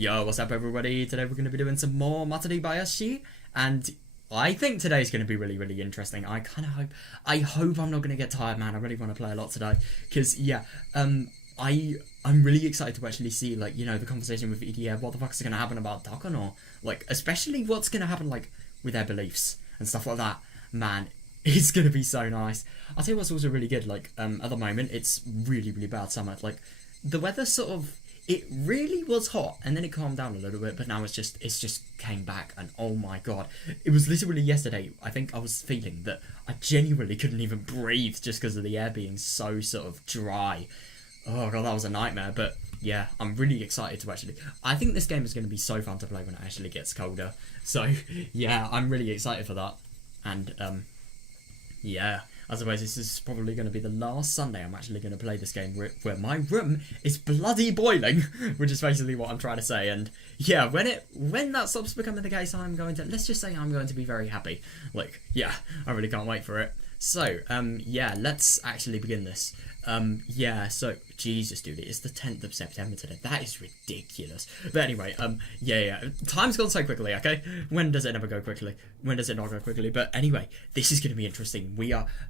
Yo, what's up everybody? Today we're going to be doing some more Matsuribayashi, and I think today's going to be really interesting. I hope I'm not going to get tired, man. I really want to play a lot today, because yeah, I'm really excited to actually see, like, you know, the conversation with EDA, what the fuck is going to happen about Takano, like, especially what's going to happen, like, with their beliefs and stuff like that. Man, it's going to be so nice. I'll tell you what's also really good, like, at the moment, it's really bad summer. Like, the weather sort of, it really was hot, and then it calmed down a little bit, but now it's just came back, and oh my god. It was literally yesterday, I think I was feeling that I genuinely couldn't even breathe just because of the air being so sort of dry. Oh god, that was a nightmare, but yeah, I'm really excited to actually... I think this game is going to be so fun to play when it actually gets colder. So, yeah, I'm really excited for that. And, yeah, I suppose this is probably going to be the last Sunday I'm actually going to play this game where my room is bloody boiling, which is basically what I'm trying to say. And yeah, when that stops becoming the case, I'm going to, let's just say I'm going to be very happy. Like, yeah, I really can't wait for it. So, yeah, let's actually begin this. Yeah, so, Jesus, dude, it's the 10th of September today. That is ridiculous. But anyway, yeah, time's gone so quickly, okay? When does it never go quickly? When does it not go quickly? But anyway, this is going to be interesting.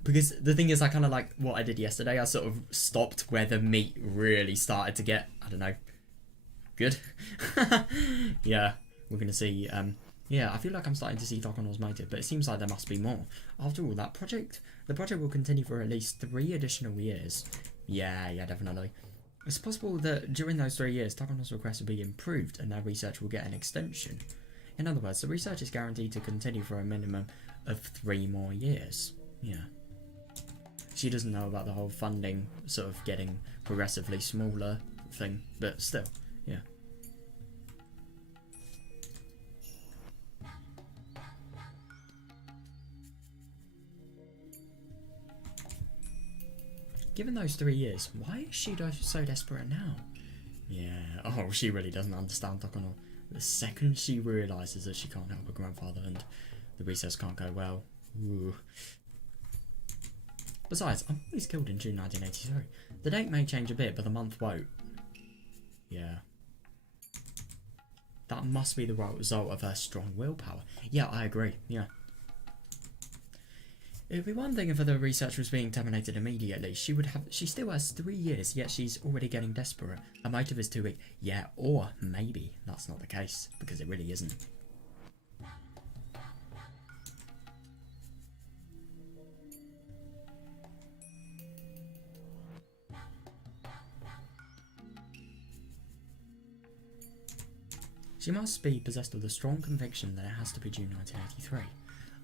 Because the thing is, I kind of like what I did yesterday. I sort of stopped where the meat really started to get, I don't know, good. Yeah, we're going to see, yeah, I feel like I'm starting to see Takano's motive, but it seems like there must be more. After all, the project will continue for at least 3 additional years. Yeah, definitely. It's possible that during those 3 years, Takano's request will be improved and their research will get an extension. In other words, the research is guaranteed to continue for a minimum of 3 more years. Yeah. She doesn't know about the whole funding sort of getting progressively smaller thing, but still, yeah. Given those 3 years, why is she so desperate now? Yeah, oh, she really doesn't understand Takano. The second she realises that she can't help her grandfather and the research can't go well. Ooh. Besides, I'm always killed in June 1983. The date may change a bit, but the month won't. Yeah. That must be the result of her strong willpower. Yeah, I agree, yeah. It would be one thing if the research was being terminated immediately. She still has 3 years, yet she's already getting desperate. Her motive is too weak. Yeah, or maybe that's not the case, because it really isn't. She must be possessed with a strong conviction that it has to be June 1983.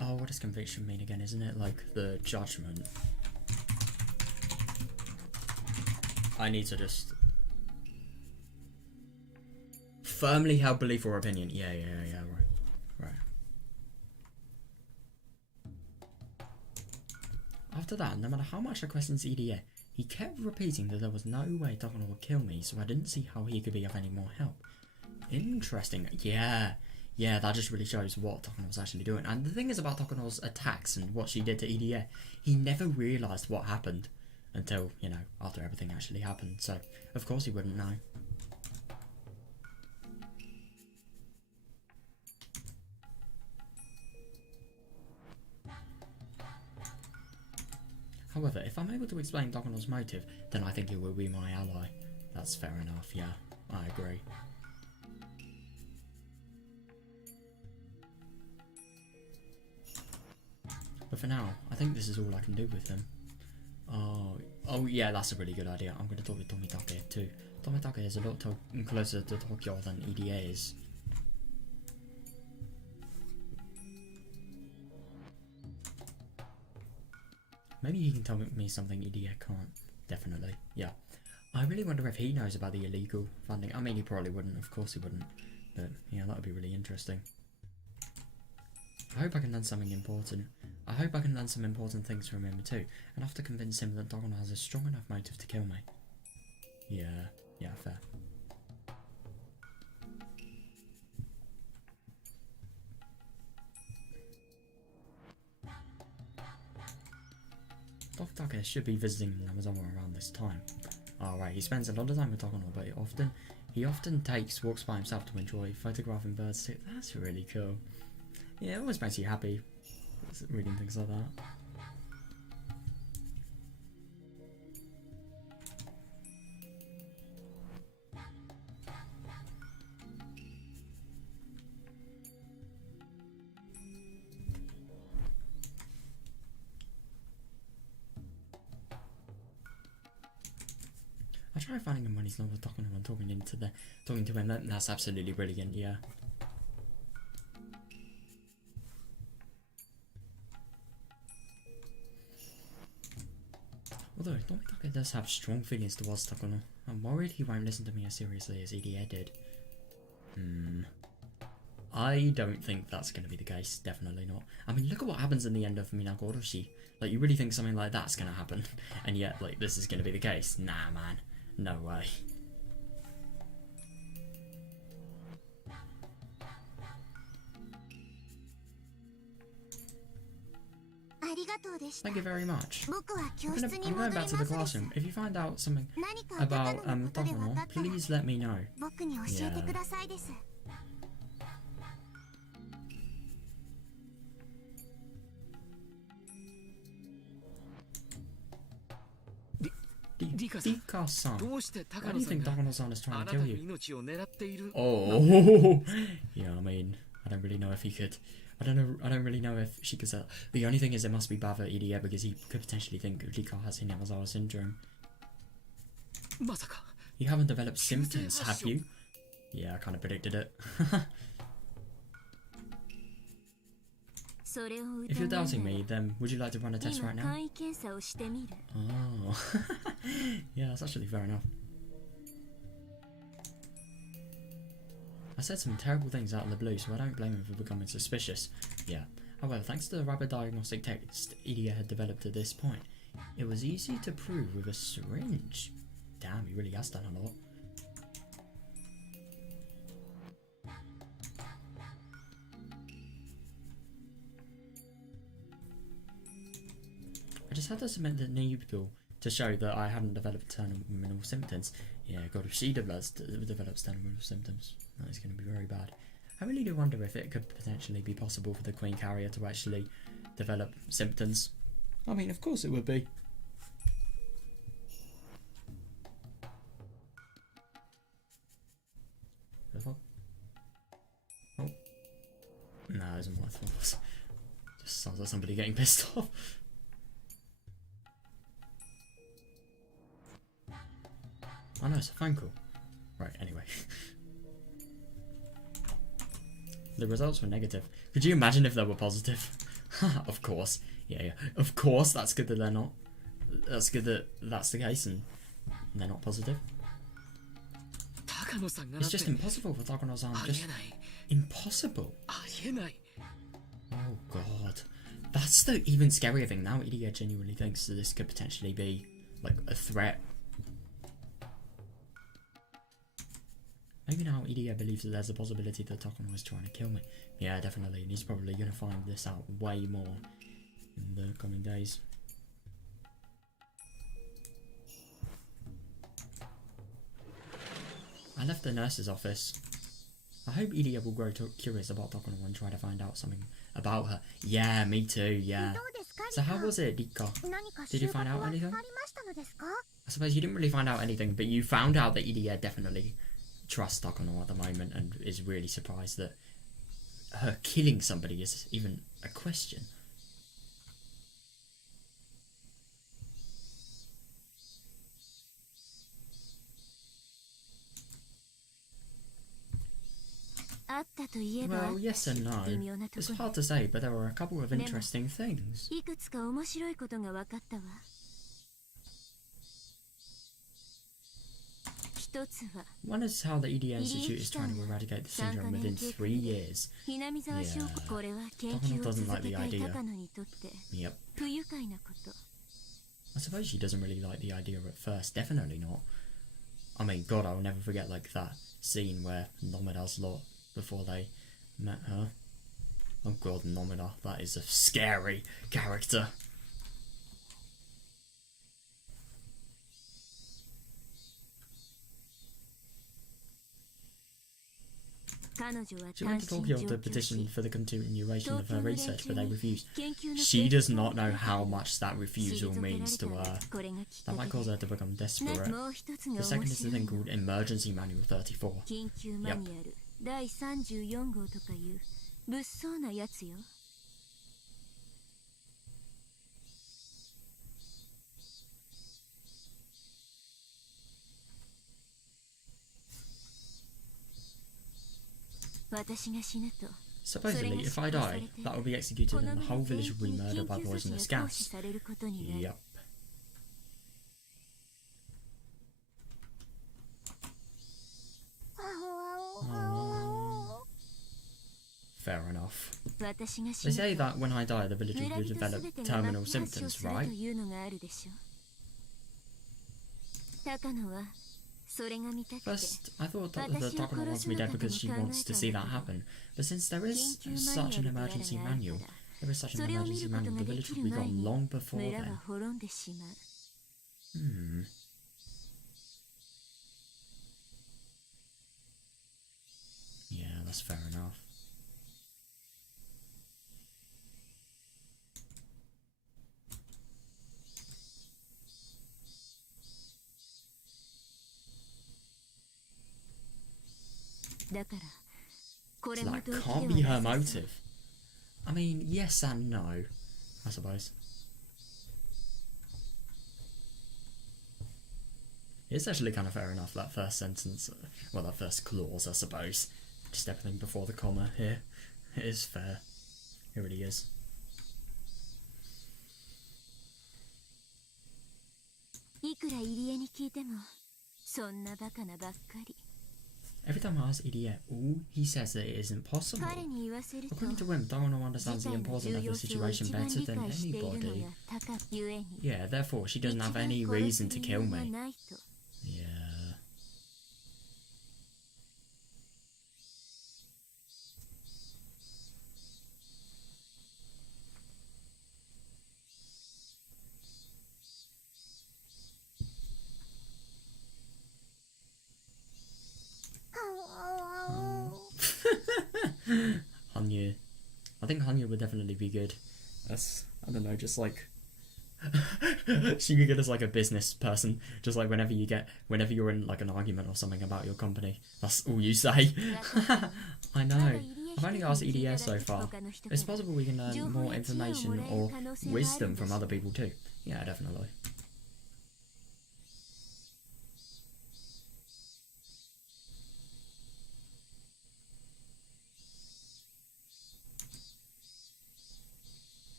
Oh, what does conviction mean again? Isn't it like the judgment? I need to just... Firmly held belief or opinion. Yeah, right. After that, no matter how much I questioned EDA, he kept repeating that there was no way Takano would kill me, so I didn't see how he could be of any more help. Interesting. Yeah, that just really shows what Takano was actually doing. And the thing is about Takano's attacks and what she did to EDA, he never realised what happened until, you know, after everything actually happened. So, of course he wouldn't know. However, if I'm able to explain Takano's motive, then I think he will be my ally. That's fair enough, yeah, I agree. But for now, I think this is all I can do with him. Oh yeah, that's a really good idea. I'm going to talk with Tomitake too. Tomitake is a lot closer to Tokyo than EDA is. Maybe he can tell me something EDA can't. Definitely, yeah. I really wonder if he knows about the illegal funding. I mean, he probably wouldn't, of course he wouldn't. But yeah, that would be really interesting. I hope I can learn something important. I hope I can learn some important things from him too, and have to convince him that Takano has a strong enough motive to kill me. Yeah, fair. Tomitake should be visiting Amazon around this time. Alright, he spends a lot of time with Takano, but often He often walks by himself to enjoy photographing birds too. That's really cool. Yeah, it always makes you happy reading things like that. I try finding him when he's not talking to him and talking to him. That's absolutely brilliant. Yeah. Although Nomitake does have strong feelings towards Takono, I'm worried he won't listen to me as seriously as Irie did. I don't think that's going to be the case. Definitely not. I mean, look at what happens in the end of Minagoroshi. Like, you really think something like that's going to happen, and yet, like, this is going to be the case? Nah, man. No way. Thank you very much. I'm going back to the classroom. If you find out something about Takono, please let me know. Yeah. Dika-san, why do you think Takono-san is trying to kill you? Oh, yeah, I mean, I don't really know if he could. I don't really know if she could say that. The only thing is it must be bad for Irie because he could potentially think Dika has Hinamazawa syndrome. You haven't developed symptoms, have you? Yeah, I kind of predicted it. If you're doubting me, then would you like to run a test right now? Oh, yeah, that's actually fair enough. I said some terrible things out in the blue, so I don't blame him for becoming suspicious. Yeah. However, thanks to the rapid diagnostic test Irie had developed at this point, it was easy to prove with a syringe. Damn, he really has done a lot. I just had to submit the needle to show that I hadn't developed terminal symptoms. Yeah, God, if she develops terminal symptoms, that is going to be very bad. I really do wonder if it could potentially be possible for the Queen Carrier to actually develop symptoms. I mean, of course it would be. Oh. No, it isn't my fault. Just sounds like somebody getting pissed off. Oh no, it's a phone call. Right, anyway. The results were negative. Could you imagine if they were positive? Of course. Yeah. Of course, that's good that they're not. That's good that that's the case and they're not positive. It's just impossible for Takono-san. Just impossible. Oh god. That's the even scarier thing. Now Irie genuinely thinks that this could potentially be like a threat. Maybe now Irie believes that there's a possibility that Takono is trying to kill me. Yeah, definitely. And he's probably going to find this out way more in the coming days. I left the nurse's office. I hope Irie will grow curious about Takono and try to find out something about her. Yeah, me too, yeah. So how was it, Rika? Did you find out anything? I suppose you didn't really find out anything, but you found out that Irie definitely trusts Takono at the moment and is really surprised that her killing somebody is even a question. Well, yes and no. It's hard to say, but there were a couple of interesting things. One is how the EDA Institute is trying to eradicate the syndrome within 3 years. Yeah, Takono doesn't like the idea. Yep. I suppose she doesn't really like the idea at first, definitely not. I mean, God, I'll never forget like that scene where Nomida's lot before they met her. Oh God, Nomida, that is a scary character. She went to Tokyo to petition for the continuation of her research, but they refused. She does not know how much that refusal means to her. That might cause her to become desperate. The second is the thing called Emergency Manual 34. Yep. Supposedly, if I die, that will be executed and the whole village will be murdered by poisonous gas. Yep. Fair enough. They say that when I die, the village will develop terminal symptoms, right? First, I thought that the Takano wants me dead because she wants to see that happen. But since there is such an emergency manual, the village will be gone long before then. Yeah, that's fair enough. So that can't be her motive. I mean, yes and no, I suppose. It's actually kind of fair enough, that first sentence. Well, that first clause, I suppose. Just everything before the comma here. It is fair. It really is. Every time I ask Irie, all he says that it isn't possible. According to him, Takano understands the importance of the situation better than anybody. Yeah, therefore she doesn't have any reason to kill me. Yeah. Hanya. I think Hanya would definitely be good. That's, I don't know, just like she'd be good as like a business person. Just like whenever you're in like an argument or something about your company, that's all you say. I know. I've only asked EDS so far. It's possible we can learn more information or wisdom from other people too. Yeah, definitely.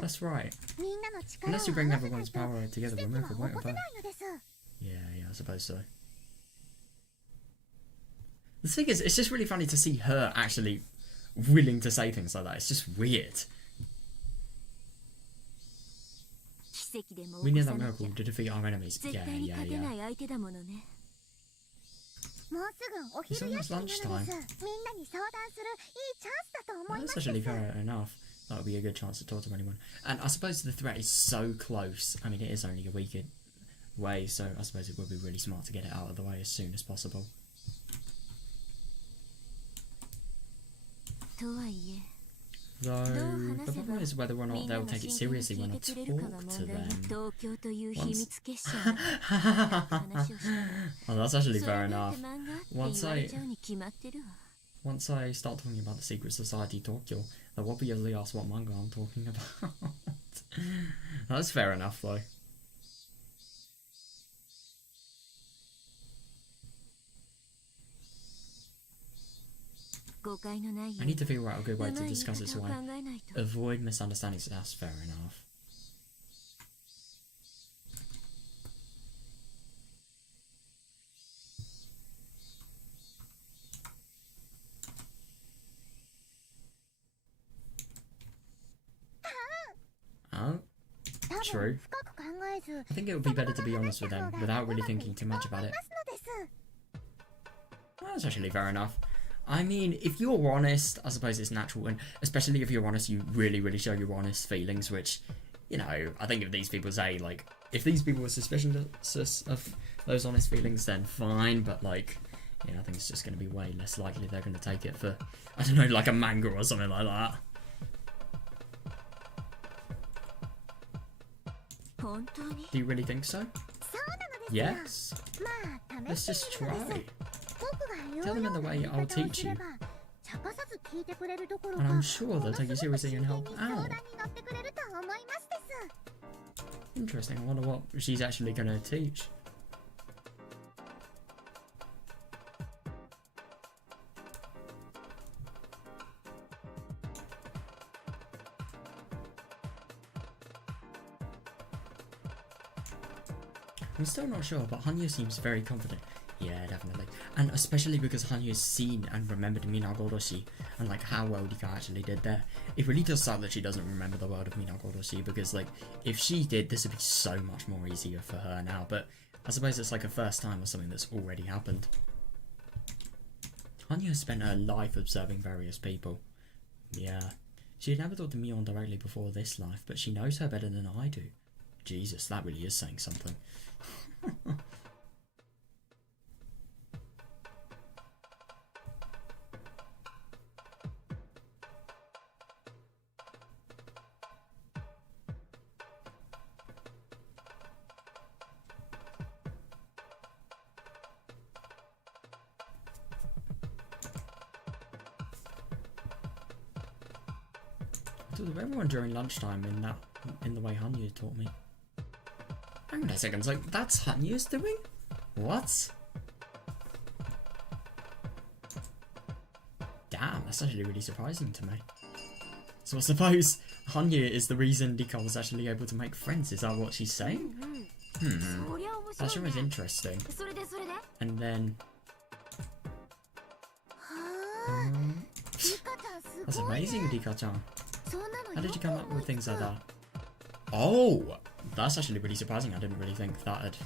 That's right. Unless you bring everyone's power together, we'll move away from Yeah, I suppose so. The thing is, it's just really funny to see her actually willing to say things like that. It's just weird. We need that miracle to defeat our enemies. Yeah. It's almost lunchtime. That's actually fair enough. That would be a good chance to talk to anyone. And I suppose the threat is so close. I mean, it is only a week away, so I suppose it would be really smart to get it out of the way as soon as possible. Though, the problem is whether or not they'll take it seriously when I talk to them. Oh, that's actually fair enough. Once I start talking about the secret society Tokyo, they'll obviously ask what manga I'm talking about. That's fair enough, though. I need to figure out a good way to discuss it so I avoid misunderstandings. That's fair enough. Oh, true. I think it would be better to be honest with them without really thinking too much about it. That's actually fair enough. I mean, if you're honest, I suppose it's natural, and especially if you're honest, you really, really show your honest feelings, which you know, I think if these people say, like, if these people were suspicious of those honest feelings, then fine, but, like, yeah, I think it's just going to be way less likely they're going to take it for, I don't know, like a manga or something like that. Do you really think so? Yes. Let's just try. Tell them in the way I'll teach you. And I'm sure they'll take you seriously and help out. Interesting, I wonder what she's actually going to teach. I'm still not sure, but Hanyu seems very confident. Yeah, definitely. And especially because Hanyu's seen and remembered Minagoroshi and like how well Rika actually did there. It really does suck that she doesn't remember the world of Minagoroshi, because like if she did, this would be so much more easier for her now, but I suppose it's like a first time or something that's already happened. Hanyu has spent her life observing various people. Yeah. She had never talked to Mion directly before this life, but she knows her better than I do. Jesus, that really is saying something. I thought of everyone during lunchtime in the way Hanyu taught me. Hang on a second, so that's Hanyu's doing? What? Damn, that's actually really surprising to me. So I suppose Hanyu is the reason Rika was actually able to make friends, is that what she's saying? That sure is interesting. And then... that's amazing, Rika-chan. How did you come up with things like that? Oh! That's actually really surprising. I didn't really think that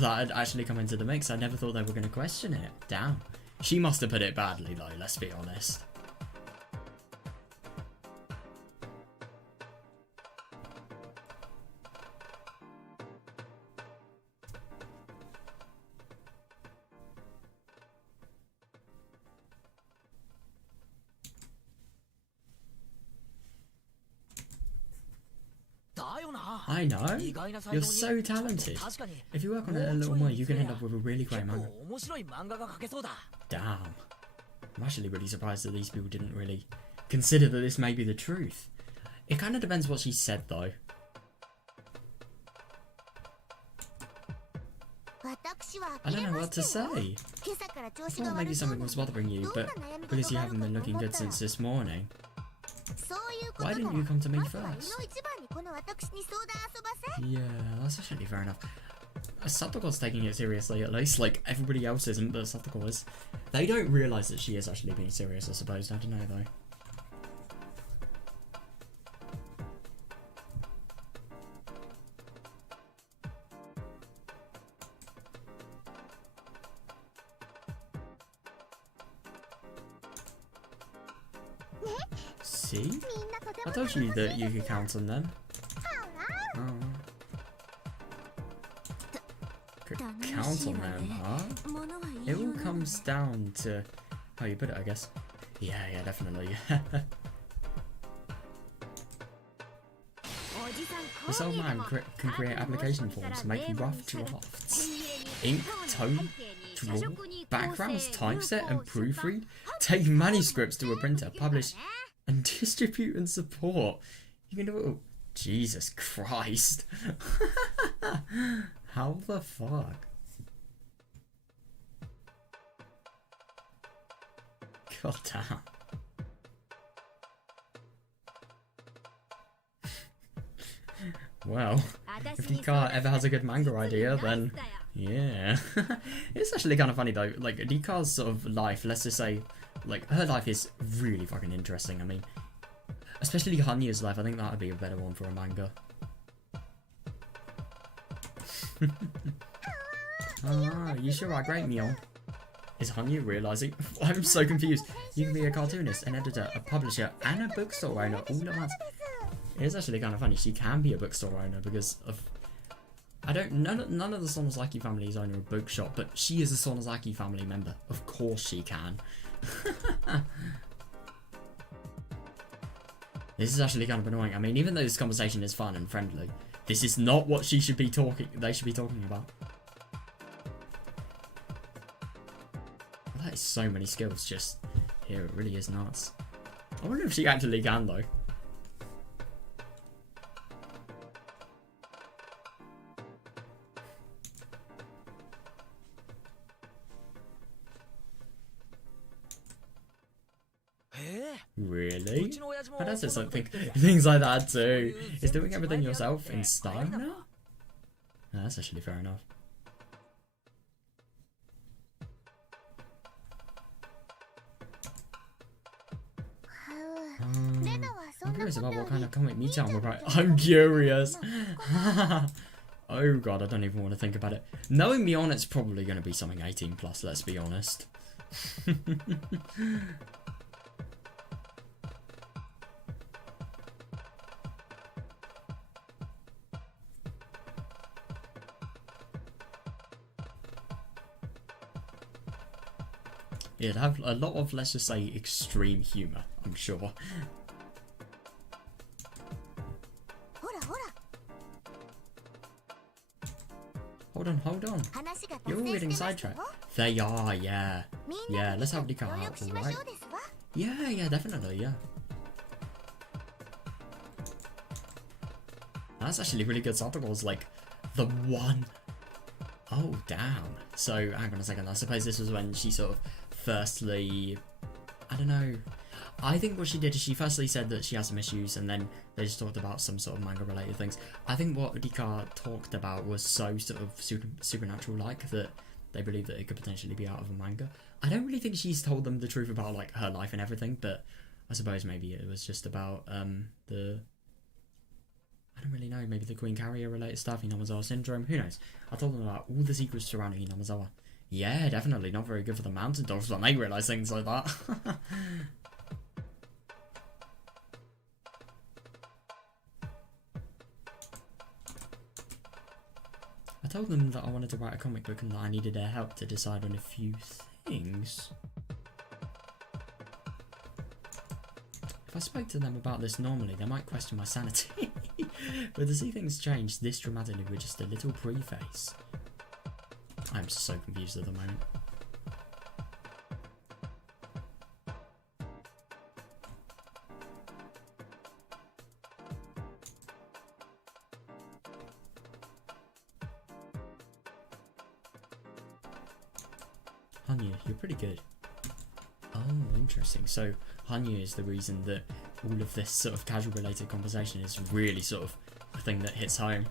had actually come into the mix. I never thought they were going to question it. Damn. She must have put it badly though, let's be honest. I know. You're so talented. If you work on it a little more, you can end up with a really great manga. Damn. I'm actually really surprised that these people didn't really consider that this may be the truth. It kind of depends what she said, though. I don't know what to say. I thought maybe something was bothering you, but because you haven't been looking good since this morning. Why didn't you come to me first? Yeah, that's actually fair enough. Satoko's taking it seriously, at least. Like, everybody else isn't, but Satoko is. They don't realise that she is actually being serious, I suppose. I don't know, though. See? I told you that you could count on them. Oh. Could count on them, huh? It all comes down to how you put it, I guess. Yeah, definitely. This old man can create application forms, make rough drafts, ink, tone, draw, backgrounds, typeset, and proofread, take manuscripts to a printer, publish, and distribute and support. You can do it all. Jesus Christ. How the fuck? God damn. Well, if Rika ever has a good manga idea, then yeah. It's actually kind of funny though, like Rika's sort of life, let's just say, like her life is really fucking interesting. I mean, especially Hanyu's life, I think that would be a better one for a manga. Ah, you sure are great, Mion. Is Hanyu realising? I'm so confused. You can be a cartoonist, an editor, a publisher, and a bookstore owner all at once. It is actually kind of funny. She can be a bookstore owner because of... None of the Sonozaki families own a bookshop, but she is a Sonozaki family member. Of course she can. This is actually kind of annoying. I mean, even though this conversation is fun and friendly, this is not what they should be talking about. That is so many skills just here. It really is nuts. I wonder if she actually can, though. Really? My dad says something, things like that too. Is doing everything yourself in style now? No, that's actually fair enough. I'm curious about what kind of comic Michan will write. I'm curious. Oh god, I don't even want to think about it. Knowing me on, it's probably going to be something 18 plus, let's be honest. It'd have a lot of, let's just say, extreme humour, I'm sure. Hold on. You're all getting sidetracked. They are, yeah. Yeah, let's have Rika out, alright? Yeah, definitely, yeah. That's actually really good. Satogo's like the one. Oh, damn. So, hang on a second. I suppose this was when she sort of firstly... I don't know. I think what she did is she firstly said that she has some issues, and then they just talked about some sort of manga-related things. I think what Rika talked about was so sort of supernatural-like that they believe that it could potentially be out of a manga. I don't really think she's told them the truth about like her life and everything, but I suppose maybe it was just about the... I don't really know, maybe the Queen Carrier-related stuff, Hinamizawa Syndrome, who knows? I told them about all the secrets surrounding Hinamizawa. Yeah, definitely not very good for the mountain dogs when they realise things like that. I told them that I wanted to write a comic book and that I needed their help to decide on a few things. If I spoke to them about this normally, they might question my sanity. But to see things change this dramatically with just a little preface. I'm so confused at the moment. Hanyu, you're pretty good. Oh, interesting. So Hanyu is the reason that all of this sort of casual related conversation is really sort of a thing that hits home.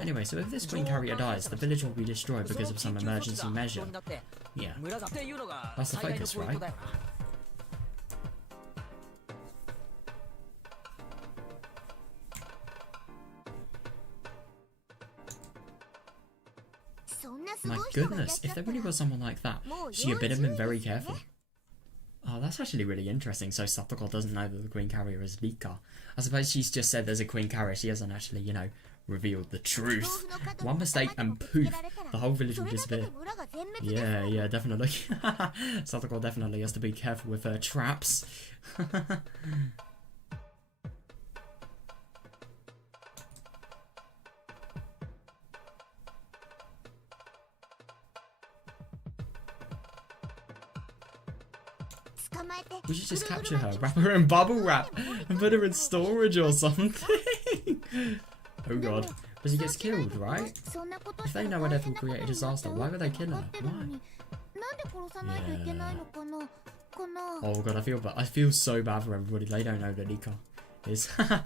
Anyway, so if this Queen Carrier dies, the village will be destroyed because of some emergency measure. Yeah. That's the focus, right? My goodness, if there really was someone like that, she had better been very careful. Oh, that's actually really interesting. So Satoko doesn't know that the Queen Carrier is Rika. I suppose she's just said there's a Queen Carrier. She hasn't actually, you know, revealed the truth. One mistake and poof, the whole village will disappear. Yeah, definitely. Satoko definitely has to be careful with her traps. We should just capture her, wrap her in bubble wrap, and put her in storage or something. Oh god. But she gets killed, right? If they know whatever will create a disaster, why would they kill her? Why? Yeah. Oh god, I feel so bad for everybody. They don't know that Rika is. I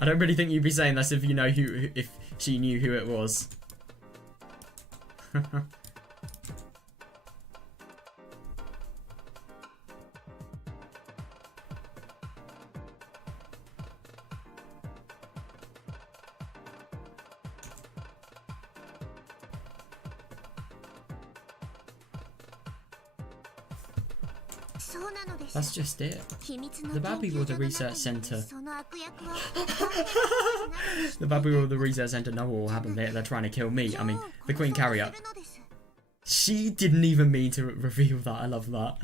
don't really think you'd be saying this if you know if she knew who it was. That's just it. The bad people of the research center. The bad people of the research center know what will happen. They're trying to kill me. I mean, the Queen Carrier. She didn't even mean to reveal that. I love that.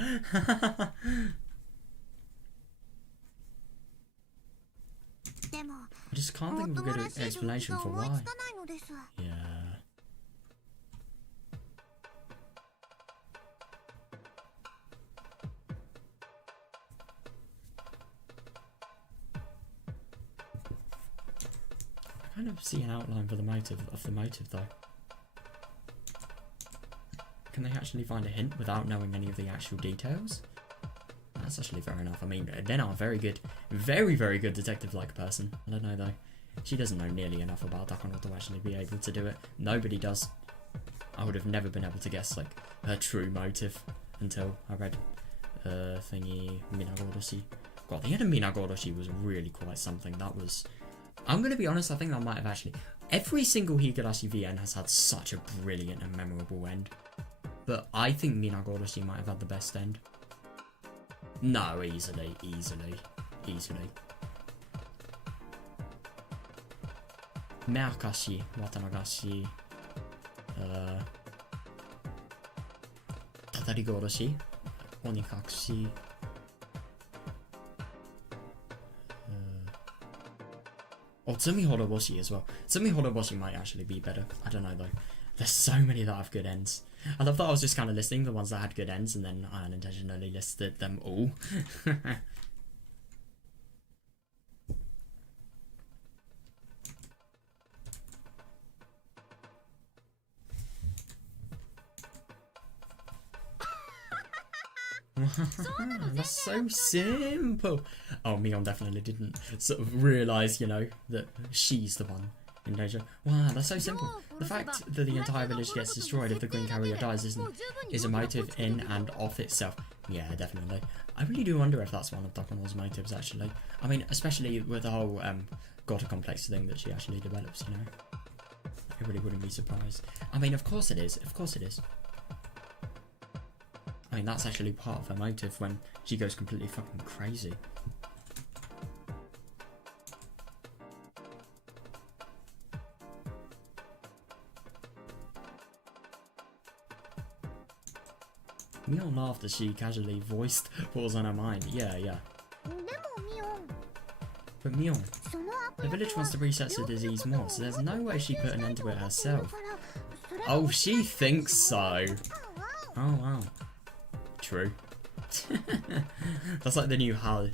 I just can't think of a good explanation for why. Yeah. I kind of see an outline for the motive though. Can they actually find a hint without knowing any of the actual details? That's actually fair enough. I mean, Lena, very good, very good detective-like person. I don't know though. She doesn't know nearly enough about Dakono to actually be able to do it. Nobody does. I would have never been able to guess like her true motive until I read thingy Minagoroshi. God, the end of Minagoroshi was really quite something. That was. I'm gonna be honest. I think that might have actually. Every single Higurashi VN has had such a brilliant and memorable end. But I think Minagoroshi might have had the best end. No, easily. Merkashi, Watanagashi, Tatarigoroshi, Onikakushi, or Tsumi Horoboshi as well. Tsumi Horoboshi might actually be better. I don't know though. There's so many that have good ends. I love that I was just kind of listing the ones that had good ends and then I unintentionally listed them all. That's so simple. Oh, Mion definitely didn't sort of realise, you know, that she's the one in danger. Wow, that's so simple. The fact that the entire village gets destroyed if the Green Carrier dies is a motive in and of itself. Yeah, definitely. I really do wonder if that's one of Dakono's motives, actually. I mean, especially with the whole Gota complex thing that she actually develops, you know. I really wouldn't be surprised. I mean, of course it is. Of course it is. I mean, that's actually part of her motive when she goes completely fucking crazy. Mion laughed as she casually voiced what was on her mind. Yeah. But Mion, the village wants to research the disease more, so there's no way she put an end to it herself. Oh, she thinks so. Oh, wow. True. That's like the new HAU.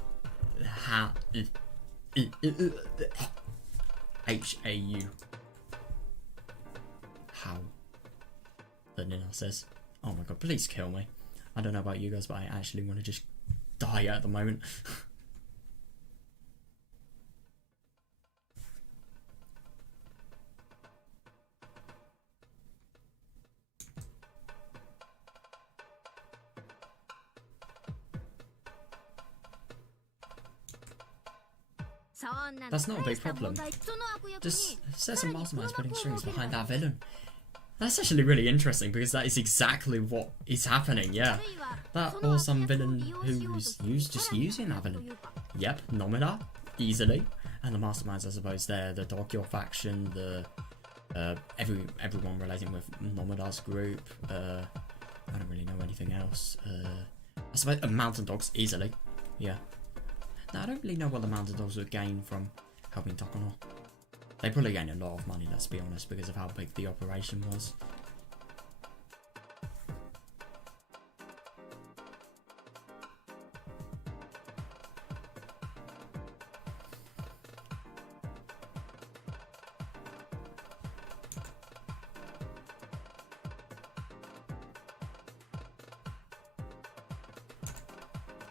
H-A-U. How? That Nina says. Oh my god, please kill me. I don't know about you guys, but I actually want to just die at the moment. That's not a big problem. Just set some masterminds putting strings behind that villain. That's actually really interesting because that is exactly what is happening, yeah. That or some villain who's just using that villain. Yep, Nomura, easily. And the masterminds, I suppose, they're the Tokyo faction, the everyone relating with Nomura's group. I don't really know anything else. I suppose Mountain Dogs, easily. Yeah. Now, I don't really know what the Mountain Dogs would gain from helping Dakono. They probably gained a lot of money, let's be honest, because of how big the operation was.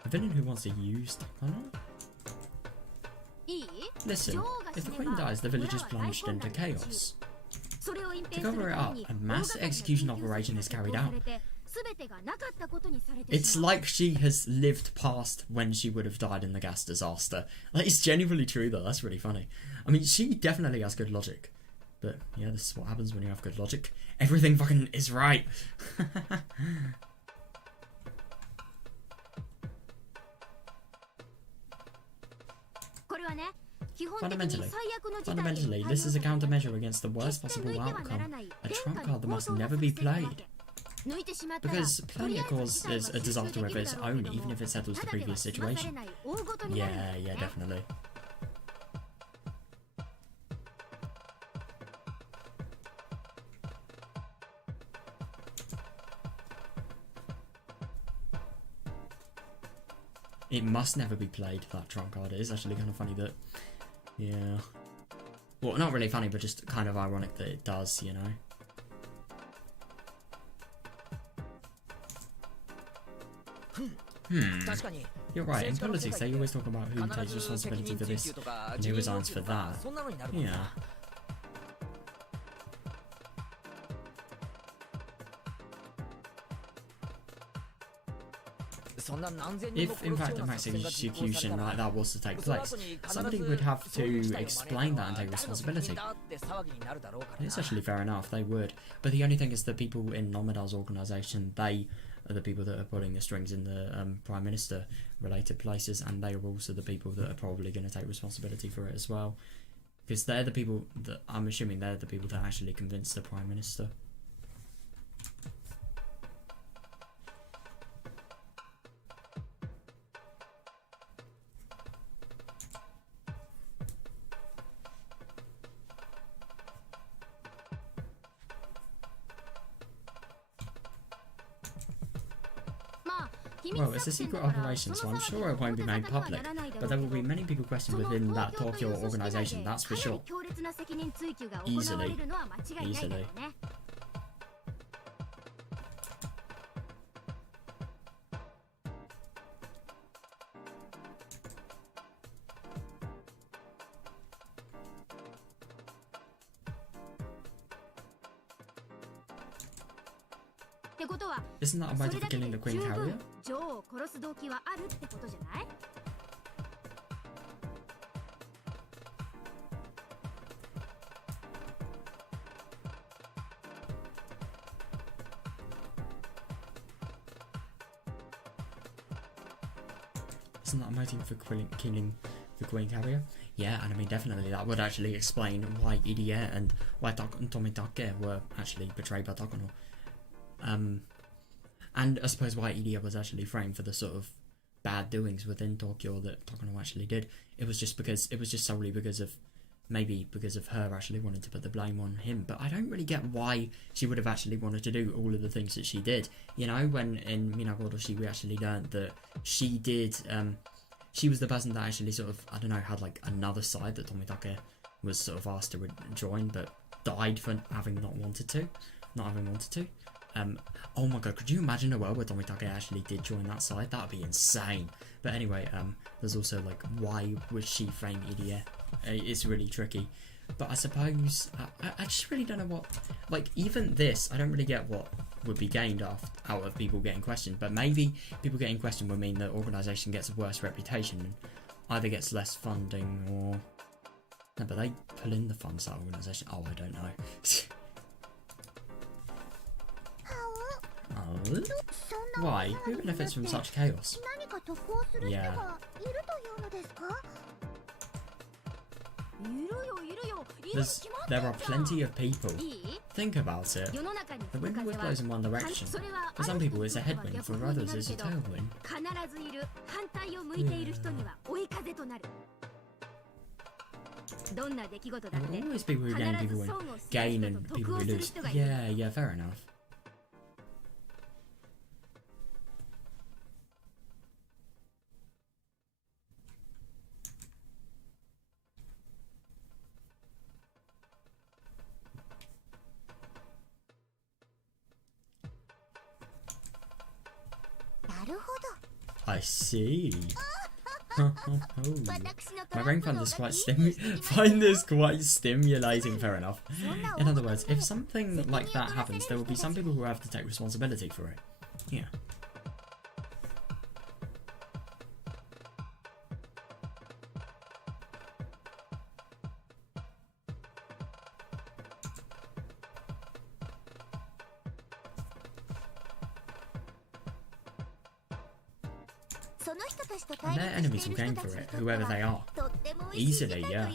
A villain who wants to use Dakono? Listen, if the queen dies, the village is plunged into chaos. To cover it up, a mass execution operation is carried out. It's like she has lived past when she would have died in the gas disaster. Like, it's genuinely true though, that's really funny. I mean, she definitely has good logic. But yeah, this is what happens when you have good logic. Everything fucking is right. Fundamentally, this is a countermeasure against the worst possible outcome, a trump card that must never be played. Because playing it causes a disaster of its own, even if it settles the previous situation. Yeah, definitely. It must never be played, that trump card. It is actually kind of funny that... Yeah. Well, not really funny, but just kind of ironic that it does, you know? You're right, in politics they always talk about who takes responsibility for this and who resigns for that. Yeah. If, in fact, a mass execution like that was to take place, somebody would have to explain that and take responsibility. It's actually fair enough, they would. But the only thing is that people in Nomadal's organisation, they are the people that are pulling the strings in the Prime Minister related places, and they are also the people that are probably going to take responsibility for it as well. Because they're the people that, I'm assuming they're the people that actually convinced the Prime Minister. Well, it's a secret operation, so I'm sure it won't be made public, but there will be many people questioned within that Tokyo organisation, that's for sure. Easily. Easily. Isn't that a motive for killing the Queen Carrier? Isn't that a motive for killing the Queen Carrier? Yeah, and I mean definitely that would actually explain why Irie and why Tomitake were actually betrayed by Takono. And I suppose why Irie was actually framed for the sort of bad doings within Tokyo that Takono actually did. It was just solely because of, maybe because of her actually wanting to put the blame on him. But I don't really get why she would have actually wanted to do all of the things that she did. You know, when in Minagoroshi we actually learned that she did, she was the person that actually sort of, I don't know, had like another side that Tomitake was sort of asked to join, but died for not having wanted to. Oh my god, could you imagine a world where Tomitake actually did join that side? That would be insane. But anyway, there's also like, why would she frame Irie? It's really tricky. But I suppose, I just really don't know what, like even this, I don't really get what would be gained out of people getting questioned. But maybe people getting questioned would mean the organisation gets a worse reputation and either gets less funding or... No, but they pull in the funds, that organisation. Oh, I don't know. Why? Who benefits from such chaos? Yeah. There are plenty of people. Think about it. The wind always blows in one direction. For some people it's a headwind, for others it's a tailwind. There will always people who gain, people who gain, and people who lose. Yeah, fair enough. I see. My brain find this quite stimulating, fair enough. In other words, if something like that happens, there will be some people who have to take responsibility for it. Yeah. And their enemies will gain for it, whoever they are. Easily, yeah.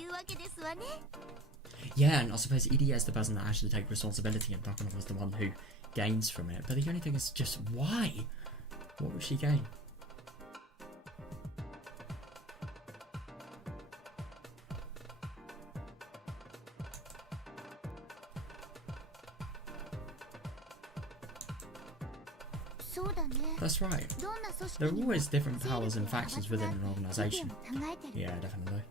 Yeah, and I suppose Edie is the person that actually takes responsibility, and Takano was the one who gains from it. But the only thing is just why? What would she gain? That's right. There are always different powers and factions within an organisation. Yeah, definitely.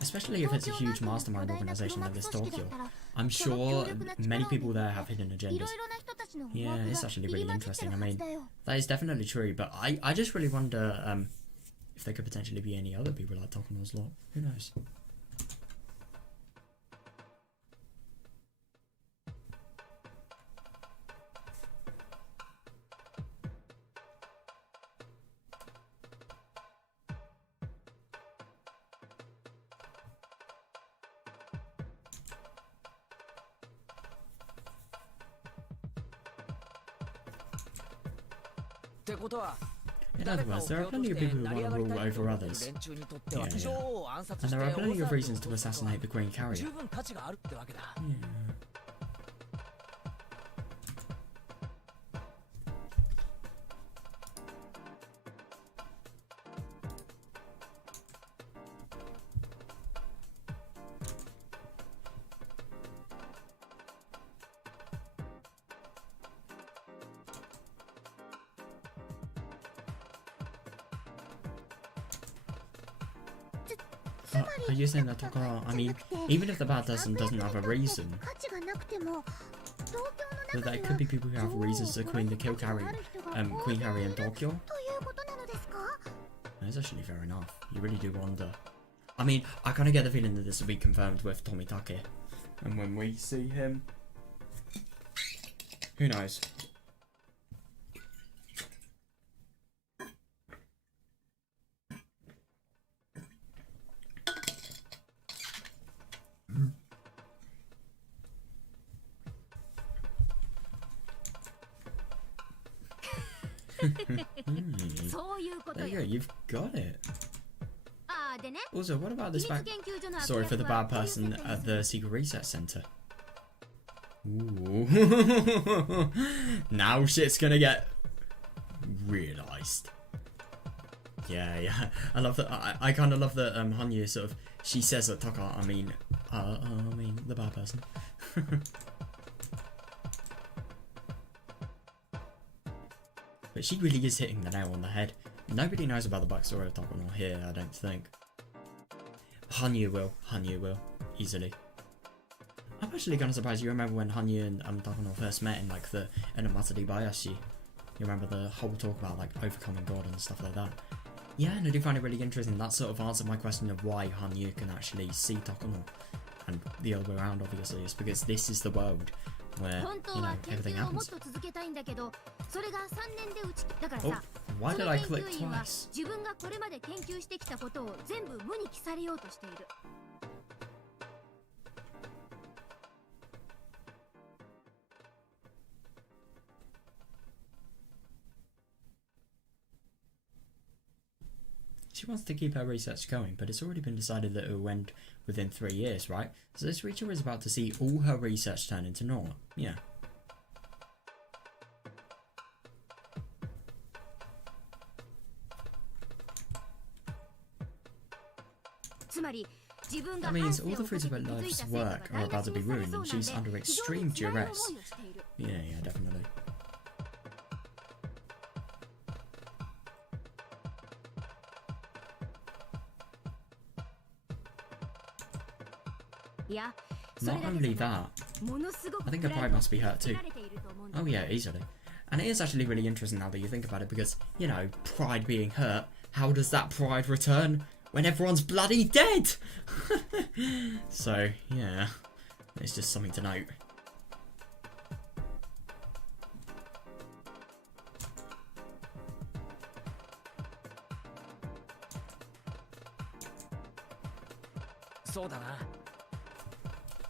Especially if it's a huge mastermind organisation like this Tokyo. I'm sure many people there have hidden agendas. Yeah, it's actually really interesting. I mean, that is definitely true, but I just really wonder if there could potentially be any other people like Takano's lot. Who knows? In other words, there are plenty of people who want to rule over others. Yeah. And there are plenty of reasons to assassinate the Queen Carrier. Yeah. Are you saying that Takano, I mean, even if the bad person doesn't have a reason, that there could be people who have reasons to Queen Carrier in Tokyo? That's actually fair enough. You really do wonder. I mean, I kind of get the feeling that this will be confirmed with Tomitake. And when we see him, who knows? There you go, you've got it. Also, what about this story for the bad person at the Secret Research Center? Ooh. Now shit's gonna get realised. Yeah. I love that. I kind of love that Hanyu sort of, she says that Taka, I mean the bad person. But she really is hitting the nail on the head. Nobody knows about the backstory of Takano here, I don't think. Hanyu will, easily. I'm actually kind of surprised. You remember when Hanyu and Takano first met in like the Matsuribayashi? You remember the whole talk about like overcoming God and stuff like that? Yeah, and I do find it really interesting. That sort of answered my question of why Hanyu can actually see Takano, and the other way around obviously is because this is the world where, you know, everything happens. Oh, why did I click twice? She wants to keep her research going, but it's already been decided that it will end within 3 years, right? So this creature is about to see all her research turn into naught. Yeah. That means all the fruits of her life's work are about to be ruined, and she's under extreme duress. Yeah, definitely. Not only that, I think her pride must be hurt too. Oh yeah, easily. And it is actually really interesting now that you think about it, because, you know, pride being hurt, how does that pride return when everyone's bloody dead? So, yeah, it's just something to note.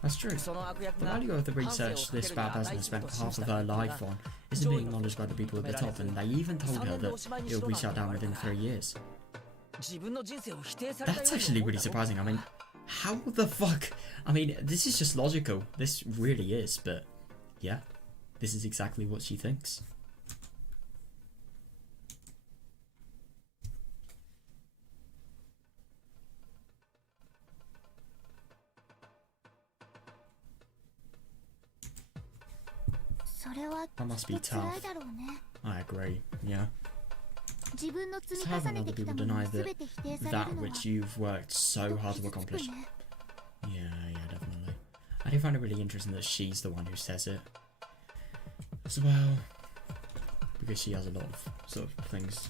That's true. The value of the research this bad person has spent half of her life on isn't being acknowledged by the people at the top, and they even told her that it'll be shut down within 3 years. That's actually really surprising. I mean, how the fuck? I mean, this is just logical. This really is, but yeah, this is exactly what she thinks. That must be tough. I agree, yeah. It's hard when other people deny that which you've worked so hard to accomplish. Yeah, definitely. I do find it really interesting that she's the one who says it as well, because she has a lot of sort of things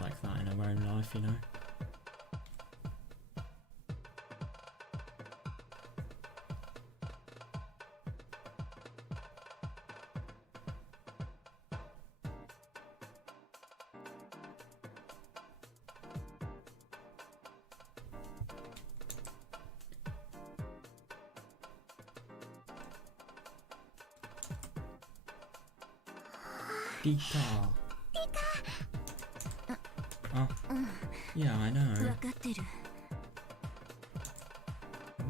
like that in her own life, you know. Oh, yeah, I know.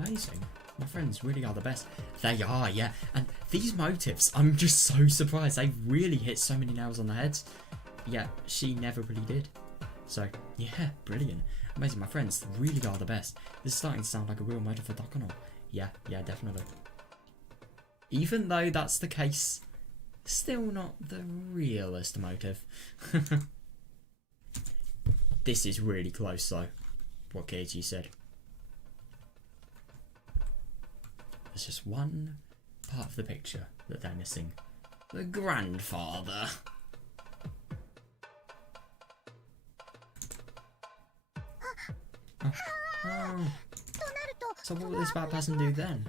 Amazing. My friends really are the best. They are, yeah. And these motives, I'm just so surprised. They really hit so many nails on the heads. Yeah, she never really did. So, yeah, brilliant. Amazing, my friends really are the best. This is starting to sound like a real motive for Dokono. Yeah, definitely. Even though that's the case, still not the realest motive. This is really close though, what Keiichi said. There's just one part of the picture that they're missing. The grandfather. Oh. So what will this bad person do then?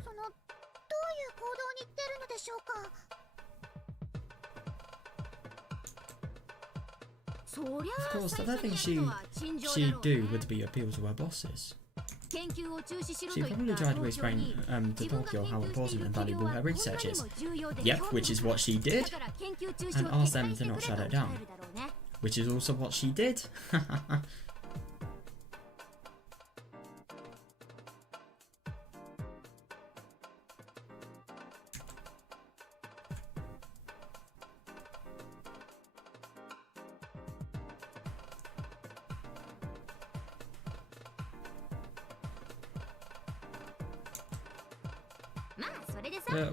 Of course, the other thing she'd do would be appeal to her bosses. She probably tried to explain to Tokyo how important and valuable her research is. Yep, which is what she did. And asked them to not shut it down. Which is also what she did.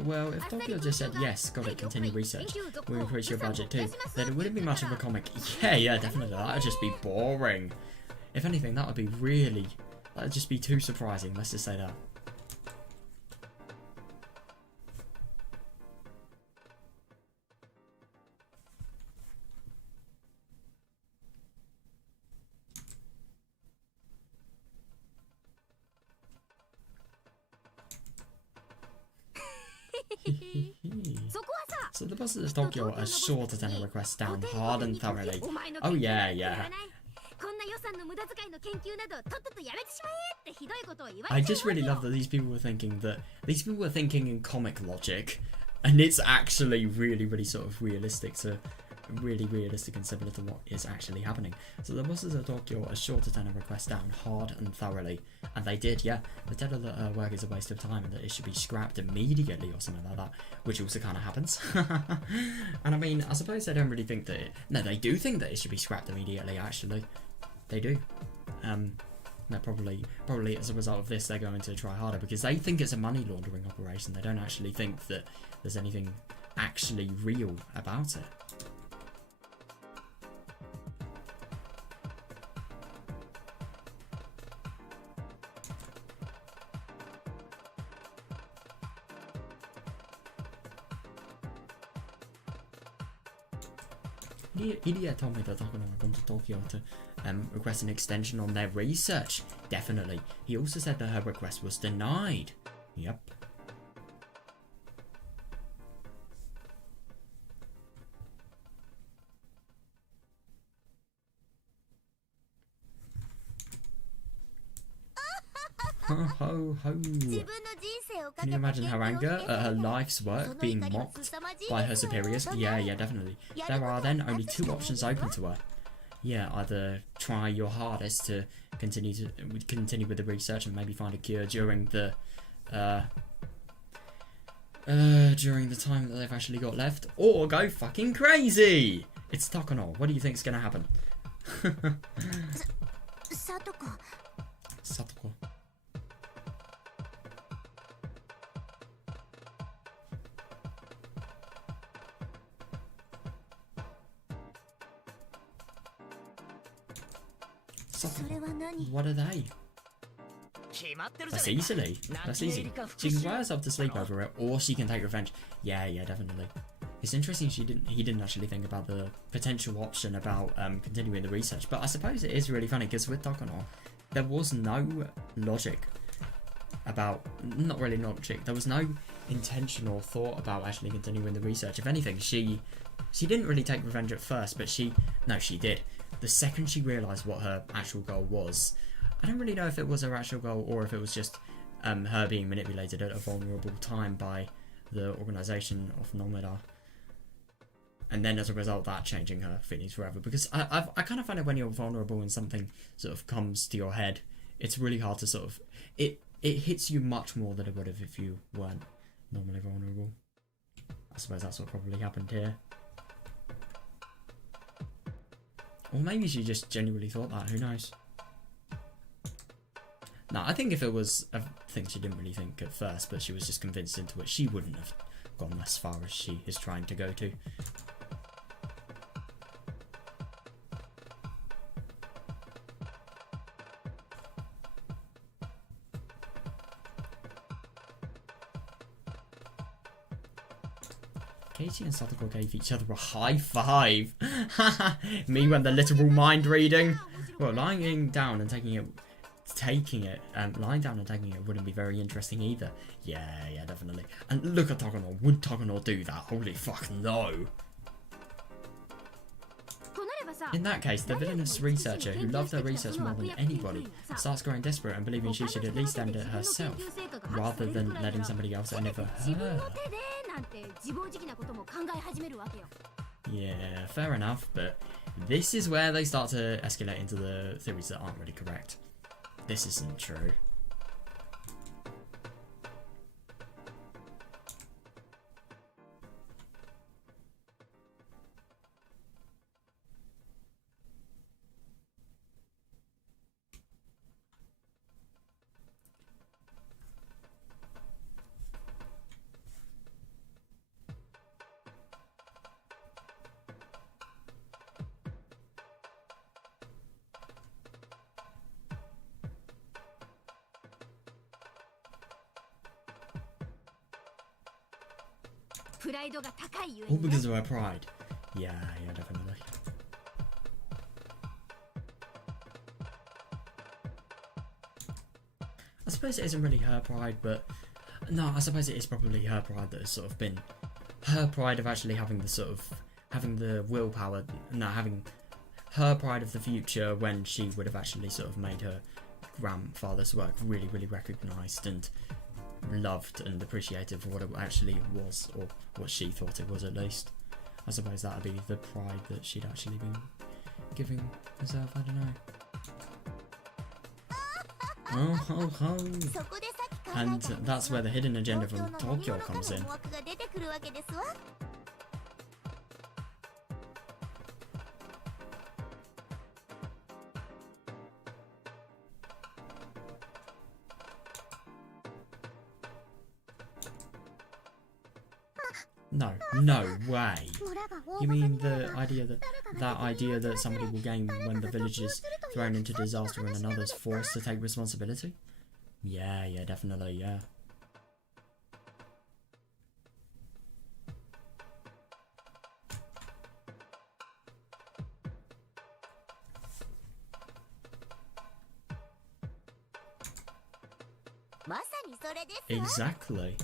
Well, if Tokyo just said, yes, got it, continue research, we'll increase your budget too, then it wouldn't be much of a comic. Yeah, definitely, that would just be boring. If anything, that would be really, that would just be too surprising, let's just say that. So the bosses of Tokyo are sure to turn a request down hard and thoroughly. Oh yeah. I just really love that these people were thinking in comic logic, and it's actually really sort of realistic and similar to what is actually happening. So the bosses of Tokyo are sure to turn a request down hard and thoroughly, and they did, yeah. They tell her that her work is a waste of time and that it should be scrapped immediately or something like that, which also kind of happens. And I mean, I suppose they don't really think that no, they do think that it should be scrapped immediately, actually. They do. No, probably as a result of this, they're going to try harder because they think it's a money laundering operation. They don't actually think that there's anything actually real about it. Ilya told me that Dokono had gone to Tokyo to request an extension on their research. Definitely. He also said that her request was denied. Yep. Ho ho ho. Can you imagine her anger at her life's work being mocked by her superiors? Yeah, definitely. There are then only two options open to her. Yeah, either try your hardest to continue with the research and maybe find a cure during the time that they've actually got left, or go fucking crazy. It's Takano. What do you think's gonna happen? Satoko. What are they? That's easy. She can cry herself to sleep over it, or she can take revenge. Yeah, definitely. It's interesting he didn't actually think about the potential option about continuing the research, but I suppose it is really funny because with Takano, there was no logic about, not really logic, there was no intentional thought about actually continuing the research. If anything, she didn't really take revenge at first, but she did. The second she realised what her actual goal was, I don't really know if it was her actual goal or if it was just her being manipulated at a vulnerable time by the organisation of Nomura. And then as a result, that changing her feelings forever. Because I kind of find it when you're vulnerable and something sort of comes to your head, it's really hard to sort of... It hits you much more than it would have if you weren't normally vulnerable. I suppose that's what probably happened here. Or maybe she just genuinely thought that, who knows? No, I think if it was a thing she didn't really think at first, but she was just convinced into it, she wouldn't have gone as far as she is trying to go to. Katie and Satoko gave each other a high five. Me when the literal mind reading. Well, lying down and taking it wouldn't be very interesting either. Yeah, definitely. And look at Takano. Would Takano do that? Holy fuck, no. In that case, the villainous researcher, who loved her research more than anybody, starts growing desperate and believing she should at least end it herself, rather than letting somebody else end it for her. Yeah, fair enough, but this is where they start to escalate into the theories that aren't really correct. This isn't true. All because of her pride. Yeah, definitely. I suppose it isn't really her pride, but no, I suppose it is probably her pride that has sort of been her pride of actually having the sort of having the willpower, having her pride of the future when she would have actually sort of made her grandfather's work really, really recognised and loved and appreciated for what it actually was, or what she thought it was at least. I suppose that would be the pride that she'd actually been giving herself, I don't know. Oh. And that's where the hidden agenda from Tokyo comes in. No way. You mean the idea that somebody will gain when the village is thrown into disaster and another's forced to take responsibility? Yeah, definitely, yeah. Exactly.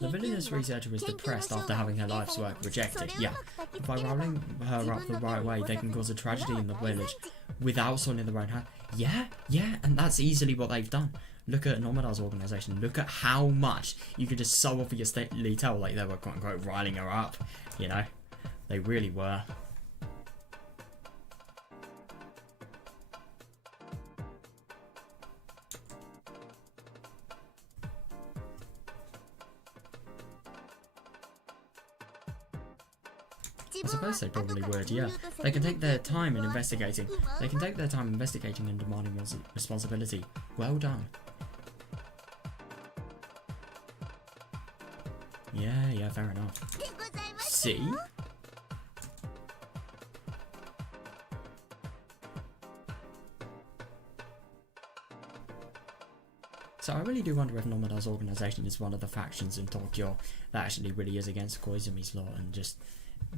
The villainous researcher was depressed after having her life's work rejected. Yeah, by rolling her up the right way, they can cause a tragedy in the village without soiling their own hand. Yeah, and that's easily what they've done. Look at Nomada's organisation. Look at how much you could just so obviously tell, like, they were quote unquote riling her up. You know, they really were. I suppose they probably would, yeah. They can take their time in investigating. They can take their time investigating and demanding responsibility. Well done. Yeah, fair enough. See? So I really do wonder if Nomada's organisation is one of the factions in Tokyo that actually really is against Koizumi's law and just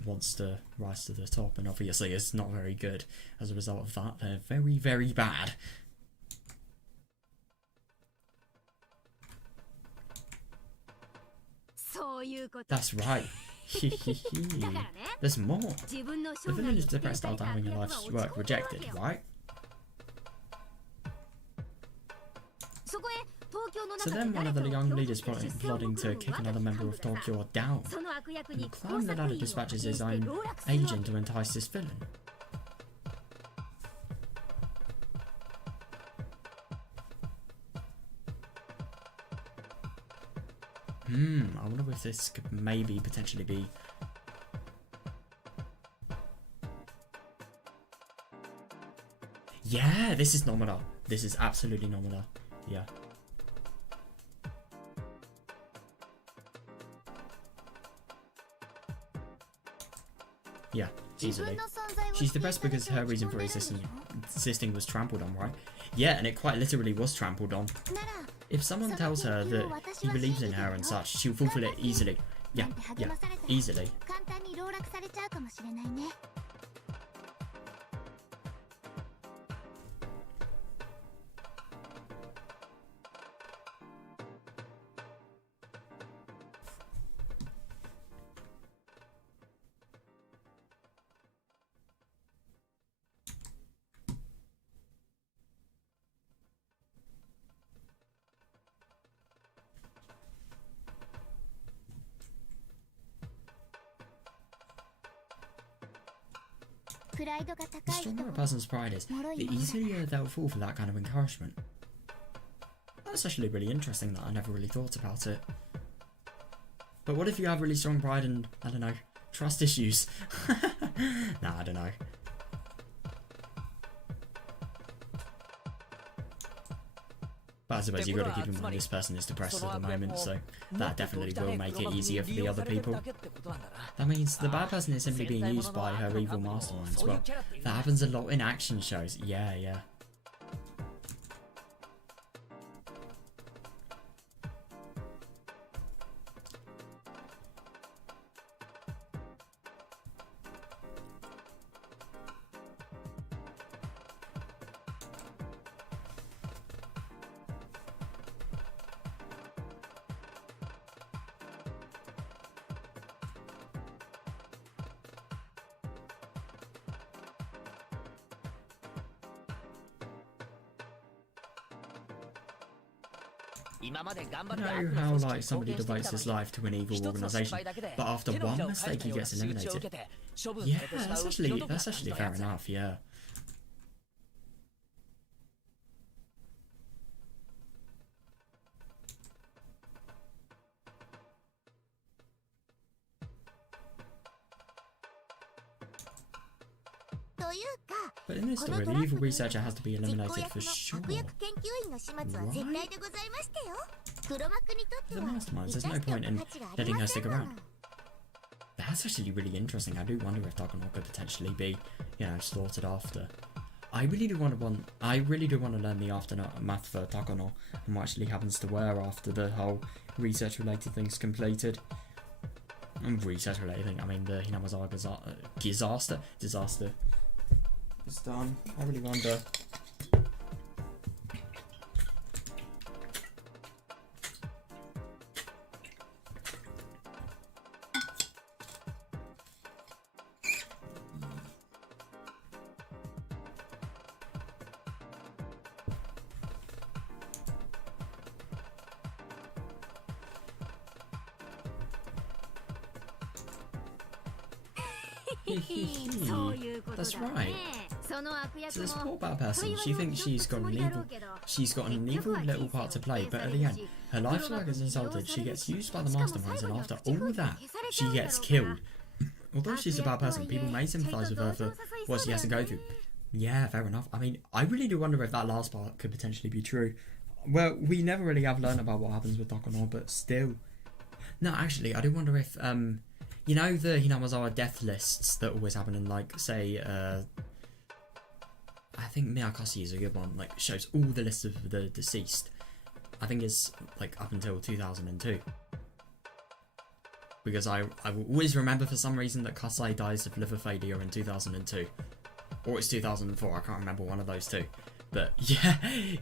wants to rise to the top, and obviously is not very good as a result of that. They're very, very bad. That's right. There's more. The village is depressed after having her life's work rejected, right? So then one of the young leaders plotting to kick another member of Tokyo down and climb the ladder dispatches his own agent to entice this villain. I wonder if this could maybe potentially be... Yeah, this is Nomada. This is absolutely Nomada. Yeah. Yeah, easily. She's depressed because her reason for existing was trampled on, right? Yeah, and it quite literally was trampled on. If someone tells her that he believes in her and such, she'll fulfill it easily. Yeah, easily. The stronger a person's pride is, the easier they'll fall for that kind of encouragement. That's actually really interesting that I never really thought about it. But what if you have really strong pride and, I don't know, trust issues? Nah, I don't know. But I suppose you've got to keep in mind this person is depressed at the moment, so that definitely will make it easier for the other people. That means the bad person is simply being used by her evil masterminds. Well, that happens a lot in action shows. Yeah. You know how like somebody devotes his life to an evil organisation, but after one mistake he gets eliminated? Yeah, that's actually fair enough, yeah. But in this story, the evil researcher has to be eliminated for sure. Right? The masterminds, there's no point in letting her stick around. That's actually really interesting. I do wonder if Takano could potentially be, you know, slaughtered after. I really do want to learn the aftermath for Takano and what actually happens to her after the whole research-related thing's completed. And research-related thing, I mean the Hinamazawa disaster is done. I really wonder. That's right. So this poor bad person, she thinks she's got an evil little part to play, but at the end, her life flag is insulted, she gets used by the masterminds, and after all that, she gets killed. Although she's a bad person, people may sympathise with her for what she has to go through. Yeah, fair enough. I mean, I really do wonder if that last part could potentially be true. Well, we never really have learned about what happens with Takono, but still. No, actually, I do wonder if, you know the Hinamazawa death lists that always happen in, like, say, I think Miyakashi is a good one, like, shows all the lists of the deceased. I think it's, like, up until 2002. Because I will always remember for some reason that Kasai dies of liver failure in 2002. Or it's 2004, I can't remember one of those two. But,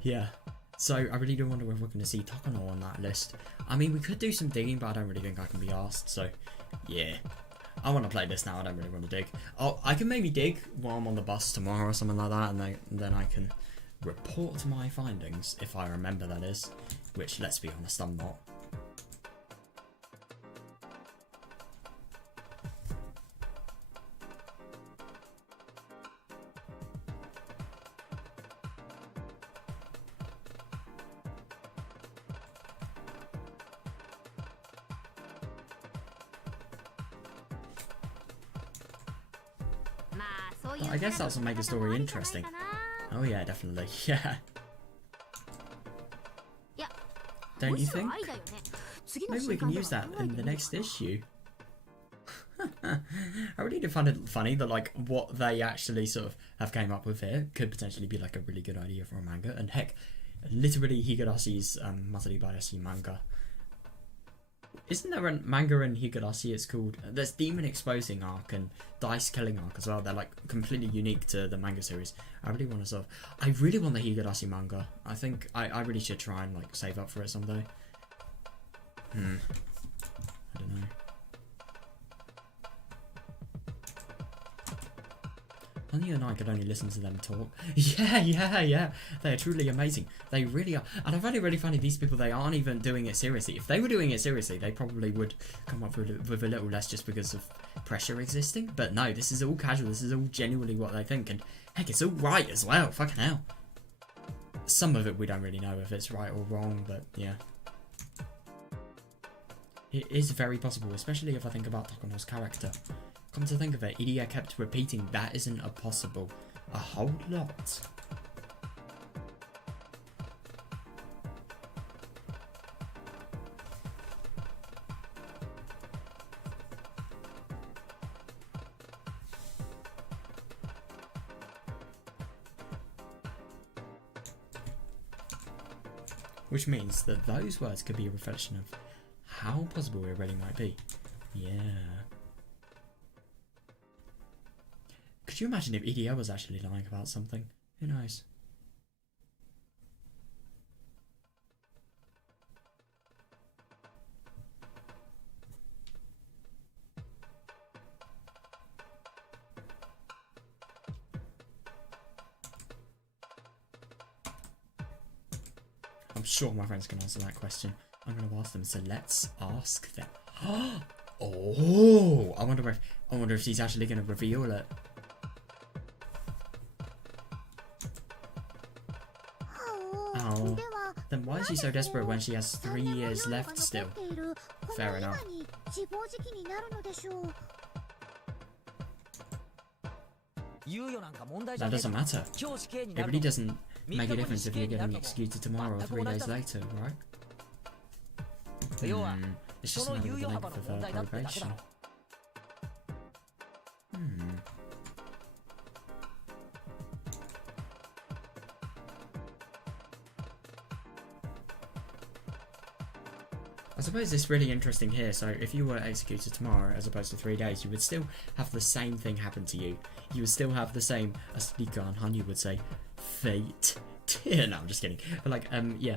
yeah. So, I really do wonder if we're going to see Takono on that list. I mean, we could do some digging, but I don't really think I can be asked, so, yeah. I want to play this now, I don't really want to dig. Oh, I can maybe dig while I'm on the bus tomorrow or something like that, and then I can report my findings, if I remember that is. Which, let's be honest, I'm not. But I guess that's what makes the story interesting. Oh yeah, definitely, yeah. Don't you think? Maybe we can use that in the next issue. I really do find it funny that, like, what they actually sort of have came up with here could potentially be, like, a really good idea for a manga. And heck, literally Higurashi's Matsuribayashi manga. Isn't there a manga in Higurashi? It's called... There's Demon Exposing arc and Dice Killing arc as well. They're, like, completely unique to the manga series. I really want to sort of... I really want the Higurashi manga. I think I really should try and, like, save up for it someday. I don't know. Honey and I could only listen to them talk. Yeah. They are truly amazing. They really are. And I find it really funny, these people, they aren't even doing it seriously. If they were doing it seriously, they probably would come up with a little less just because of pressure existing. But no, this is all casual. This is all genuinely what they think. And heck, it's all right as well. Fucking hell. Some of it we don't really know if it's right or wrong, but yeah. It is very possible, especially if I think about Takono's character. Come to think of it, Iria kept repeating that isn't a possible a whole lot. Which means that those words could be a reflection of how possible it really might be. Yeah. Could you imagine if EDO was actually lying about something? Who knows? I'm sure my friends can answer that question. I'm going to ask them, so let's ask them. Oh, I wonder if she's actually going to reveal it. Oh, then why is she so desperate when she has 3 years left still? Fair enough. That doesn't matter. It really doesn't make a difference if you're getting executed tomorrow or 3 days later, right? It's just another length of probation. I suppose it's really interesting here. So if you were executed tomorrow as opposed to 3 days, you would still have the same thing happen to you. You would still have the same, as Lika and Hanyu would say, fate. No, I'm just kidding. But like, yeah.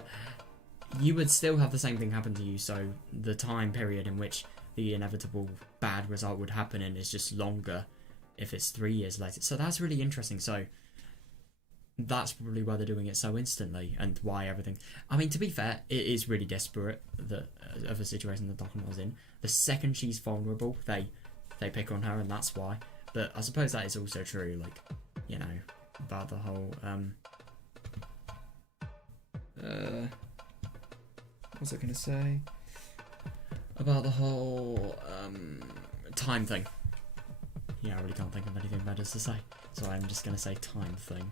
You would still have the same thing happen to you, so the time period in which the inevitable bad result would happen in is just longer if it's 3 years later. So that's really interesting. So that's probably why they're doing it so instantly and why everything... I mean, to be fair, it is really desperate of a situation that Dokkan was in. The second she's vulnerable, they pick on her, and that's why. But I suppose that is also true, like, you know, about the whole, what was I going to say? About the whole, time thing. Yeah, I really can't think of anything better to say, so I'm just going to say time thing.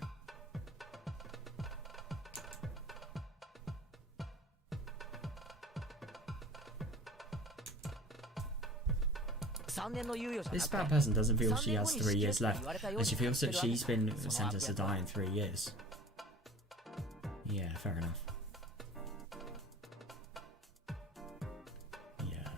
This bad person doesn't feel she has 3 years left, and she feels that she's been sentenced to die in 3 years. Yeah, fair enough. Yeah.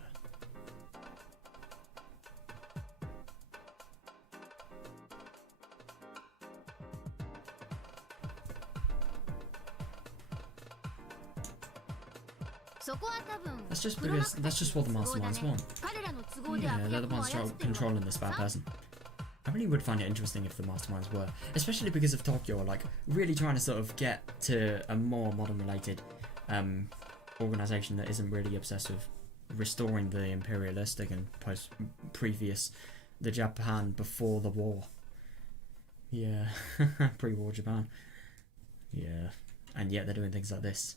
That's just what the masterminds want. Yeah, they're the ones controlling this bad person. I really would find it interesting if the masterminds were, especially because of Tokyo, like, really trying to sort of get to a more modern related organisation that isn't really obsessed with restoring the imperialistic and previous the Japan before the war. Yeah, pre-war Japan. Yeah, and yet they're doing things like this.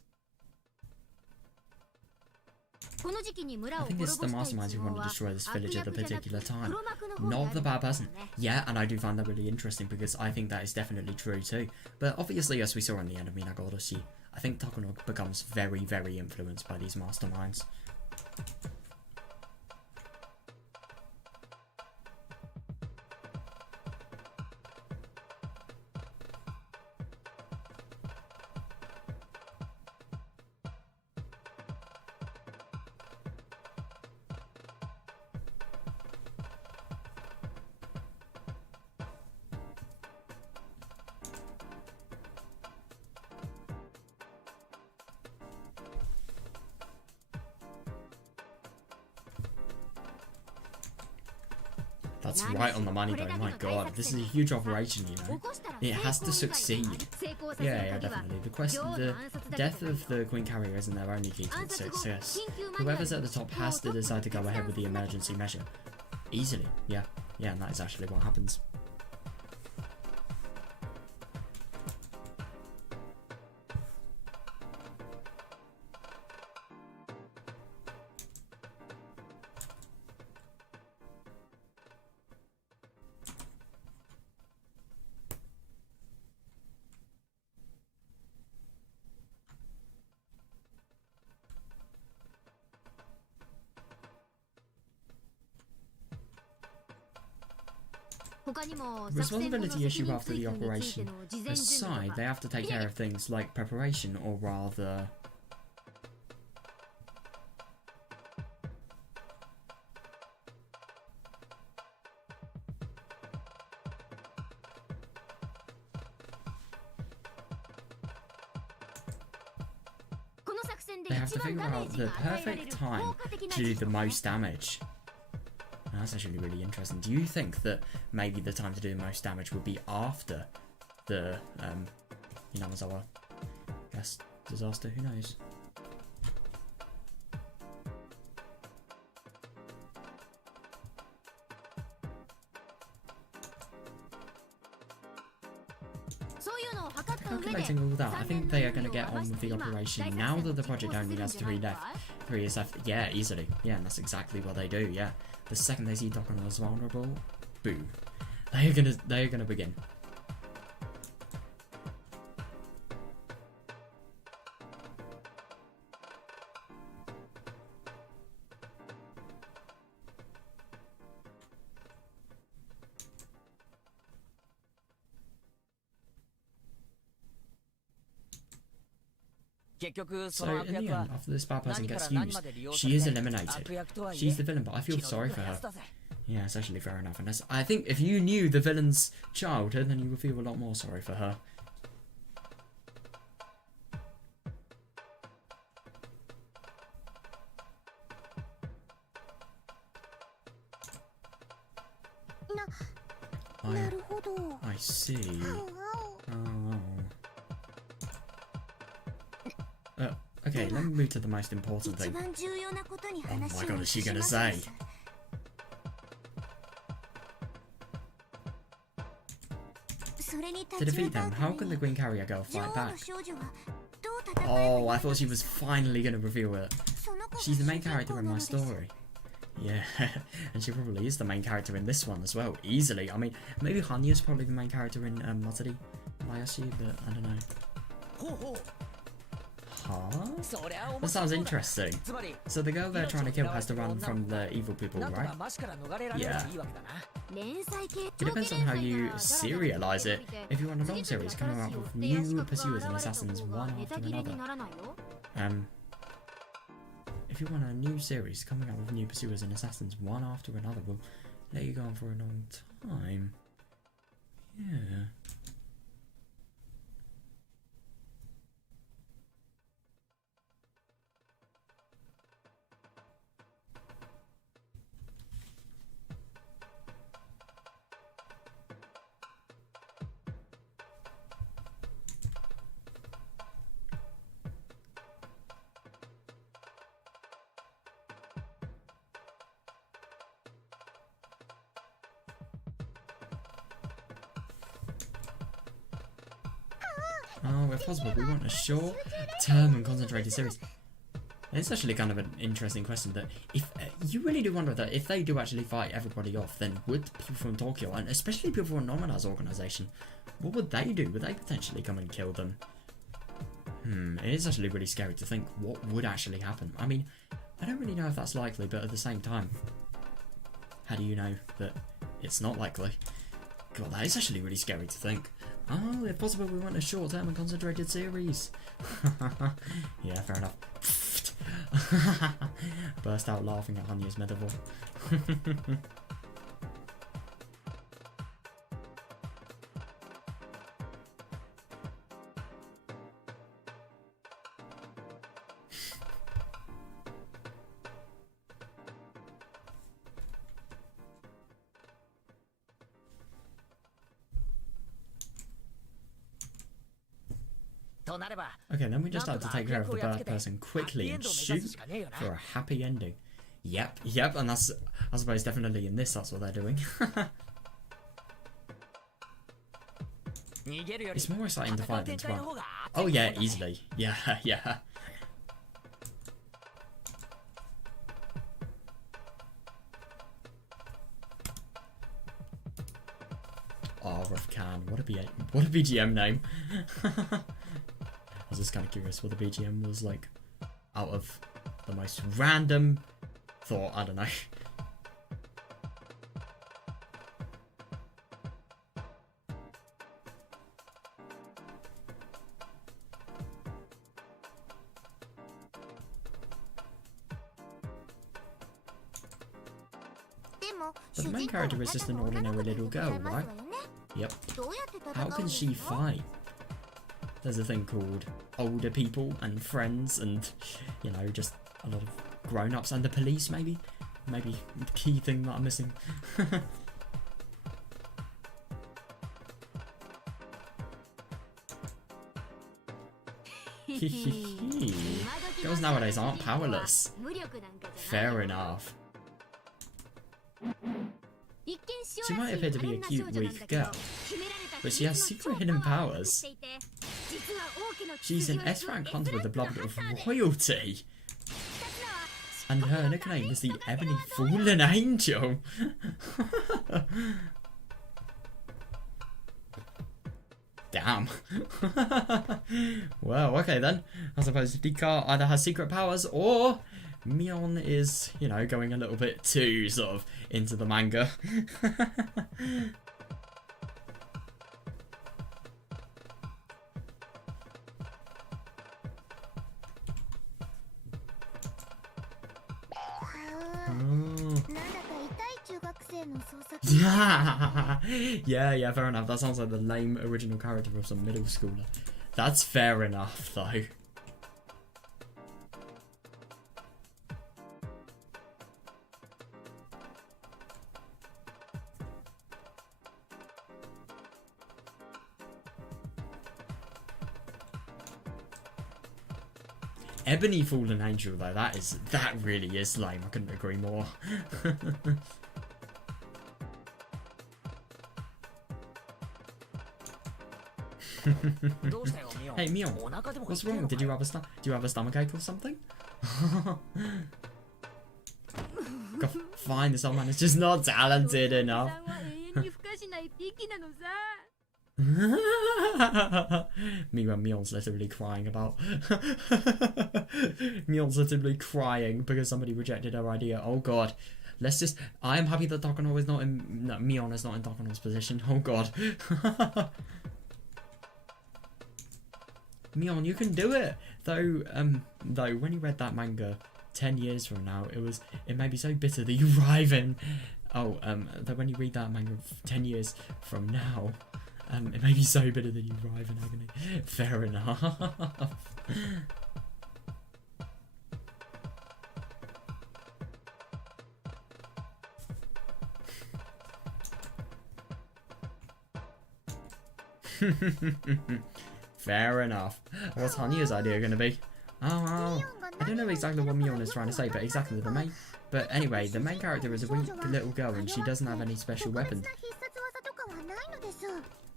I think it's the masterminds who want to destroy this village at a particular time, not the bad person. Yeah, and I do find that really interesting because I think that is definitely true too. But obviously, as we saw in the end of Minagoroshi, I think Takuno becomes very, very influenced by these masterminds. That's right on the money though, my god, this is a huge operation, you know. It has to succeed. Yeah, definitely. The death of the Queen Carrier isn't their only key to success. Whoever's at the top has to decide to go ahead with the emergency measure. Easily, yeah, and that is actually what happens. Responsibility issue after the operation aside, they have to take care of things like preparation, or rather... They have to figure out the perfect time to do the most damage. That's actually really interesting. Do you think that maybe the time to do the most damage would be after the Inamazawa gas disaster? Who knows? Calculating all that, I think they are going to get on with the operation now that the project only has 3 years left. Yeah, easily. Yeah, and that's exactly what they do. Yeah, the second they see Dokuno as vulnerable, boom, they are gonna begin. So in the end, after this bad person gets used, she is eliminated. She's the villain, but I feel sorry for her. Yeah, it's actually fair enough. And I think if you knew the villain's childhood, then you would feel a lot more sorry for her. I see. Oh. Okay, let me move to the most important thing. Oh my god, is she gonna say? To defeat them, how can the Green Carrier Girl fight back? Oh, I thought she was finally going to reveal it. She's the main character in my story. Yeah, and she probably is the main character in this one as well, easily. I mean, maybe Hanya's probably the main character in Matsuribayashi, but I don't know. Huh? That sounds interesting. So the girl they're trying to kill has to run from the evil people, right? Yeah. It depends on how you serialize it. If you want a long series coming out with new pursuers and assassins one after another. If you want a new series coming out with new pursuers and assassins one after another, we'll let you go on for a long time. Yeah. Oh, if possible, we want a short term and concentrated series. It's actually kind of an interesting question that if you really do wonder that if they do actually fight everybody off, then would people from Tokyo, and especially people from Nomina's organisation, what would they do? Would they potentially come and kill them? It is actually really scary to think what would actually happen. I mean, I don't really know if that's likely, but at the same time, how do you know that it's not likely? God, that is actually really scary to think. Oh, if possible, we want a short-term and concentrated series. Yeah, fair enough. Burst out laughing at Hanya's metaphor. Okay, then we just have to take care of the bird person quickly and shoot for a happy ending. Yep, and that's, I suppose, definitely in this, that's what they're doing. It's more exciting to fight than to run. Oh yeah, easily. Yeah. Oh, Rough Can, what a BGM name. I was just kind of curious what the BGM was like out of the most random thought, I don't know. But the main character is just an ordinary little girl, right? Yep. How can she fight? There's a thing called older people and friends and, you know, just a lot of grown-ups and the police, maybe? Maybe the key thing that I'm missing. Girls nowadays aren't powerless. Fair enough. She might appear to be a cute, weak girl, but she has secret hidden powers. She's an S-rank hunter with the blood of royalty. And her nickname is the Ebony Fallen Angel. Damn. Well, okay then. I suppose Rika either has secret powers or Mion is, you know, going a little bit too sort of into the manga. Yeah, fair enough. That sounds like the lame original character of some middle schooler. That's fair enough, though. Ebony Fallen Angel, though, that really is lame. I couldn't agree more. Hey, Mion, what's wrong? Did you have a do you have a stomachache or something? God, fine, this old man is just not talented enough. Meanwhile, Mion's literally crying about. Mion's literally crying because somebody rejected her idea. Oh god. Let's just. I am happy that Takano is not in. No, Mion is not in Takano's position. Oh god. Mion, you can do it. Though when you read that manga 10 years from now, it may be so bitter that you arrive in. Oh, though when you read that manga 10 years from now, it may be so bitter that you arrive in agony. Fair enough. Fair enough. What's Hanya's idea going to be? Oh, I don't know exactly what Mion is trying to say, but exactly the main. But anyway, the main character is a weak little girl and she doesn't have any special weapons.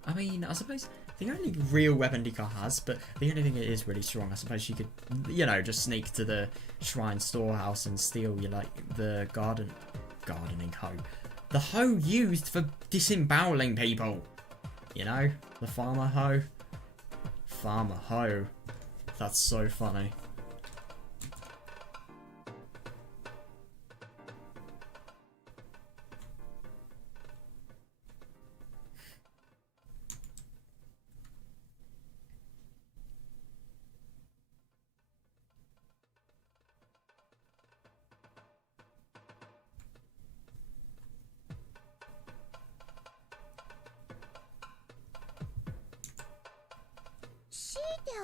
I mean, I suppose the only real weapon Dika has, but the only thing it is really strong, I suppose she could, you know, just sneak to the shrine storehouse and steal the gardening hoe. The hoe used for disemboweling people. You know, the farmer hoe. Farmer hoe. That's so funny.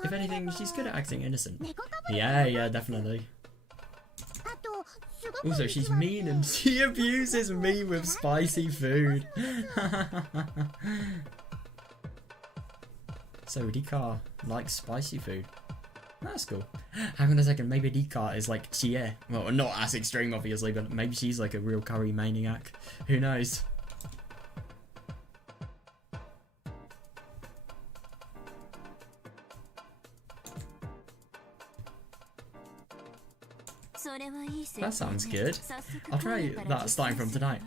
If anything, she's good at acting innocent. Yeah, definitely. Also, she's mean and she abuses me with spicy food. So Rika likes spicy food. That's cool. Hang on a second, maybe Rika is like Chie. Well, not as extreme obviously, but maybe she's like a real curry maniac. Who knows? That sounds good. I'll try that starting from tonight.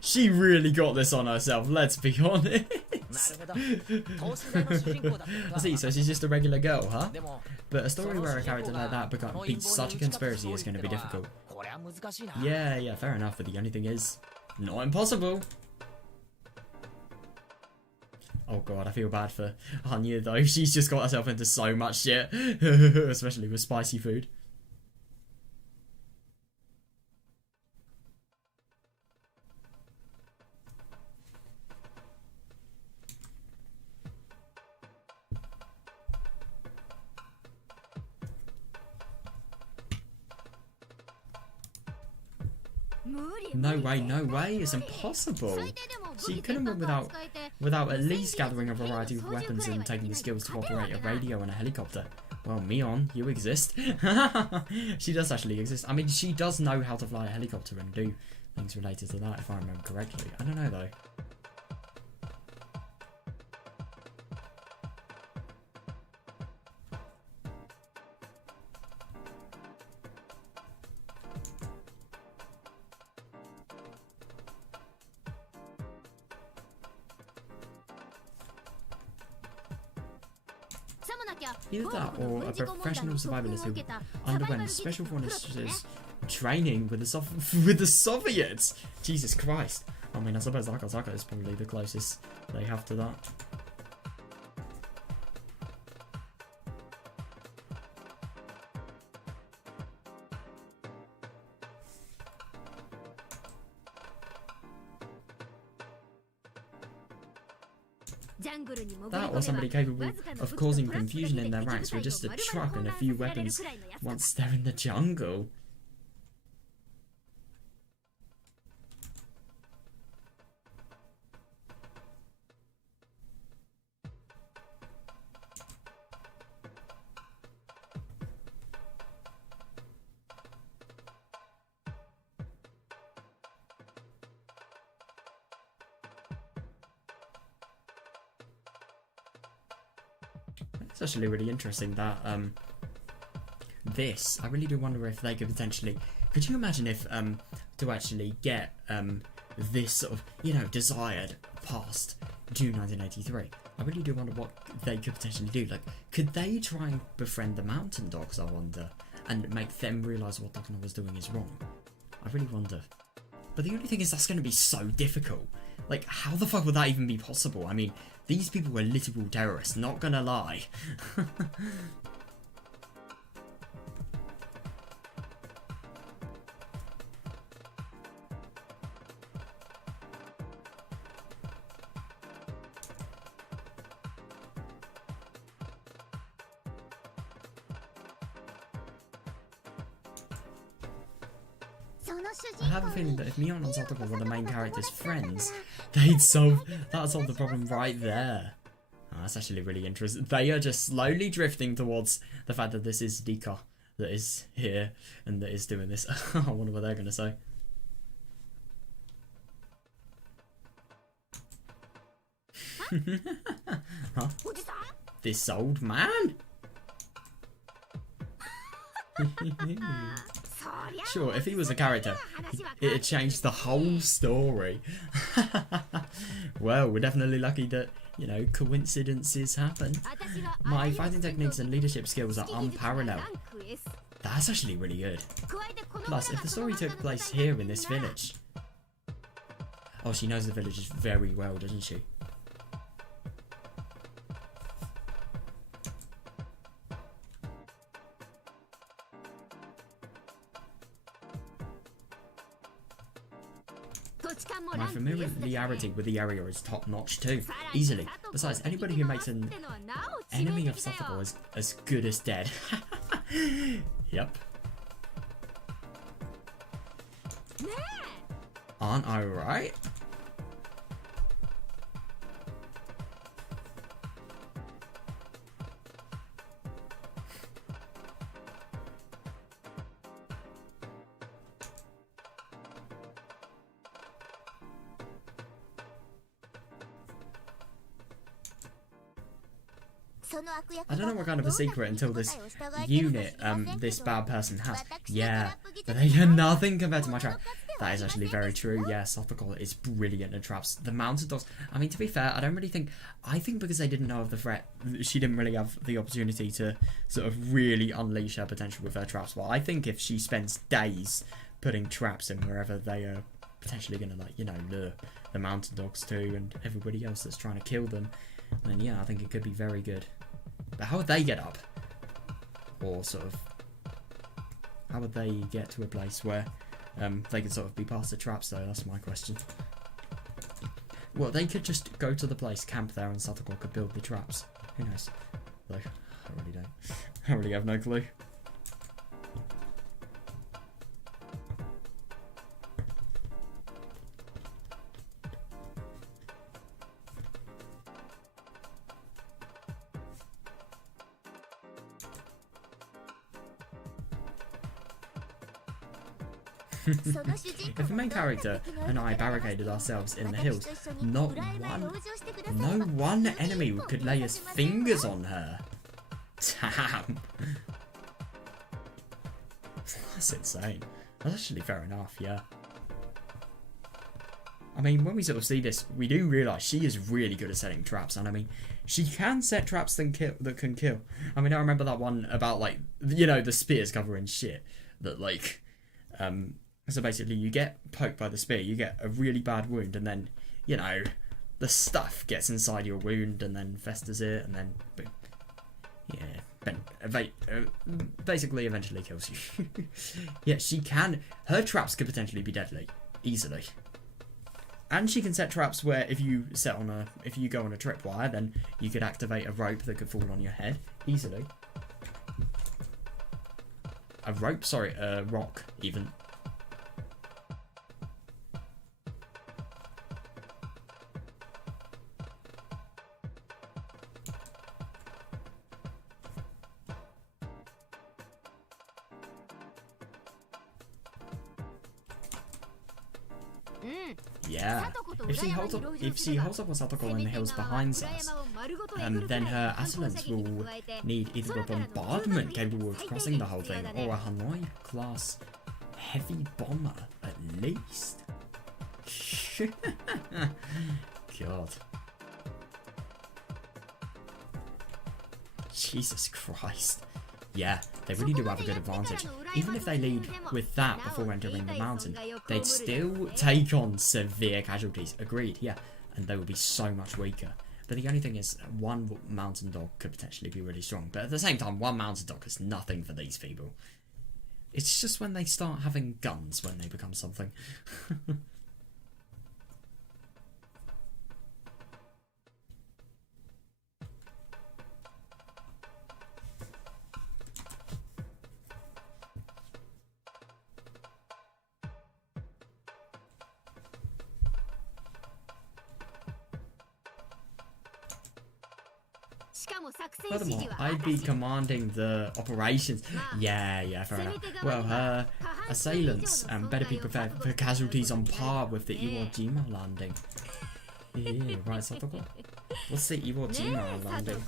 She really got this on herself, let's be honest. I see, so she's just a regular girl, huh? But a story where a character like that beats such a conspiracy is going to be difficult. Yeah, fair enough, but the only thing is, not impossible. Oh god, I feel bad for Hanya though. She's just got herself into so much shit. Especially with spicy food. No way, it's impossible. She couldn't win without at least gathering a variety of weapons and taking the skills to operate a radio and a helicopter. Well, Mion, you exist. She does actually exist. I mean, she does know how to fly a helicopter and do things related to that, if I remember correctly. I don't know, though. Either that or a professional survivalist who underwent special forces training with the Soviets. Jesus Christ. I mean, I suppose Akazaka is probably the closest they have to that. That or somebody capable of causing confusion in their ranks with just a truck and a few weapons once they're in the jungle. It's actually really interesting that this. I really do wonder if they could potentially. Could you imagine if to actually get this sort of desired past June 1983? I really do wonder what they could potentially do. Like, could they try and befriend the mountain dogs? I wonder, and make them realise what Dokkan was doing is wrong. I really wonder. But the only thing is that's going to be so difficult. Like, how the fuck would that even be possible? I mean, these people were literal terrorists, not gonna lie. I have a feeling that if Mion and Satoko were the main characters' friends, that'd solve the problem right there. Oh, that's actually really interesting. They are just slowly drifting towards the fact that this is Dika that is here and that is doing this. I wonder what they're going to say. Huh? This old man? Sure, if he was a character, it'd change the whole story. Well, we're definitely lucky that, coincidences happen. My fighting techniques and leadership skills are unparalleled. That's actually really good. Plus, if the story took place here in this village... Oh, she knows the village very well, doesn't she? My familiarity with the area is top notch too, easily. Besides, anybody who makes an enemy of Satoko is as good as dead. Yep. Aren't I right? I don't know what kind of a secret until this unit this bad person has. Yeah, but they are nothing compared to my trap. That is actually very true. Yeah, Satoko is brilliant at traps. The mounted dogs, I mean, to be fair, I think because they didn't know of the threat, she didn't really have the opportunity to sort of really unleash her potential with her traps. Well, I think if she spends days putting traps in wherever they are potentially going to, lure the mountain dogs too and everybody else that's trying to kill them, then yeah, I think it could be very good. But how would they get up? Or sort of, how would they get to a place where they could sort of be past the traps though? That's my question. Well, they could just go to the place, camp there, and Satoko could build the traps. Who knows? Though, I really don't. I really have no clue. If the main character and I barricaded ourselves in the hills, no one enemy could lay his fingers on her. Damn. That's insane. That's actually fair enough, yeah. I mean, when we sort of see this, we do realise she is really good at setting traps, and I mean, she can set traps that can kill. I mean, I remember that one about, the spears covering shit, that, so basically, you get poked by the spear, you get a really bad wound, and then, the stuff gets inside your wound and then festers it, and then, basically eventually kills you. Yeah, she can. Her traps could potentially be deadly, easily. And she can set traps where if you go on a tripwire, then you could activate a rope that could fall on your head, easily. A rock, even. Yeah. If she holds up Satoko in the hills behind us, then her assailants will need either a bombardment capable of crossing the whole thing, or a Hanoi-class heavy bomber, at least. God. Jesus Christ. Yeah, they really do have a good advantage. Even if they lead with that before entering the mountain, they'd still take on severe casualties. Agreed, yeah. And they would be so much weaker. But the only thing is, one mountain dog could potentially be really strong. But at the same time, one mountain dog is nothing for these people. It's just when they start having guns when they become something. Furthermore, I'd be commanding the operations. Yeah, fair enough. Well, her assailants better be prepared for casualties on par with the Iwo Jima landing. Yeah, right, Satoko. What's the Iwo Jima landing?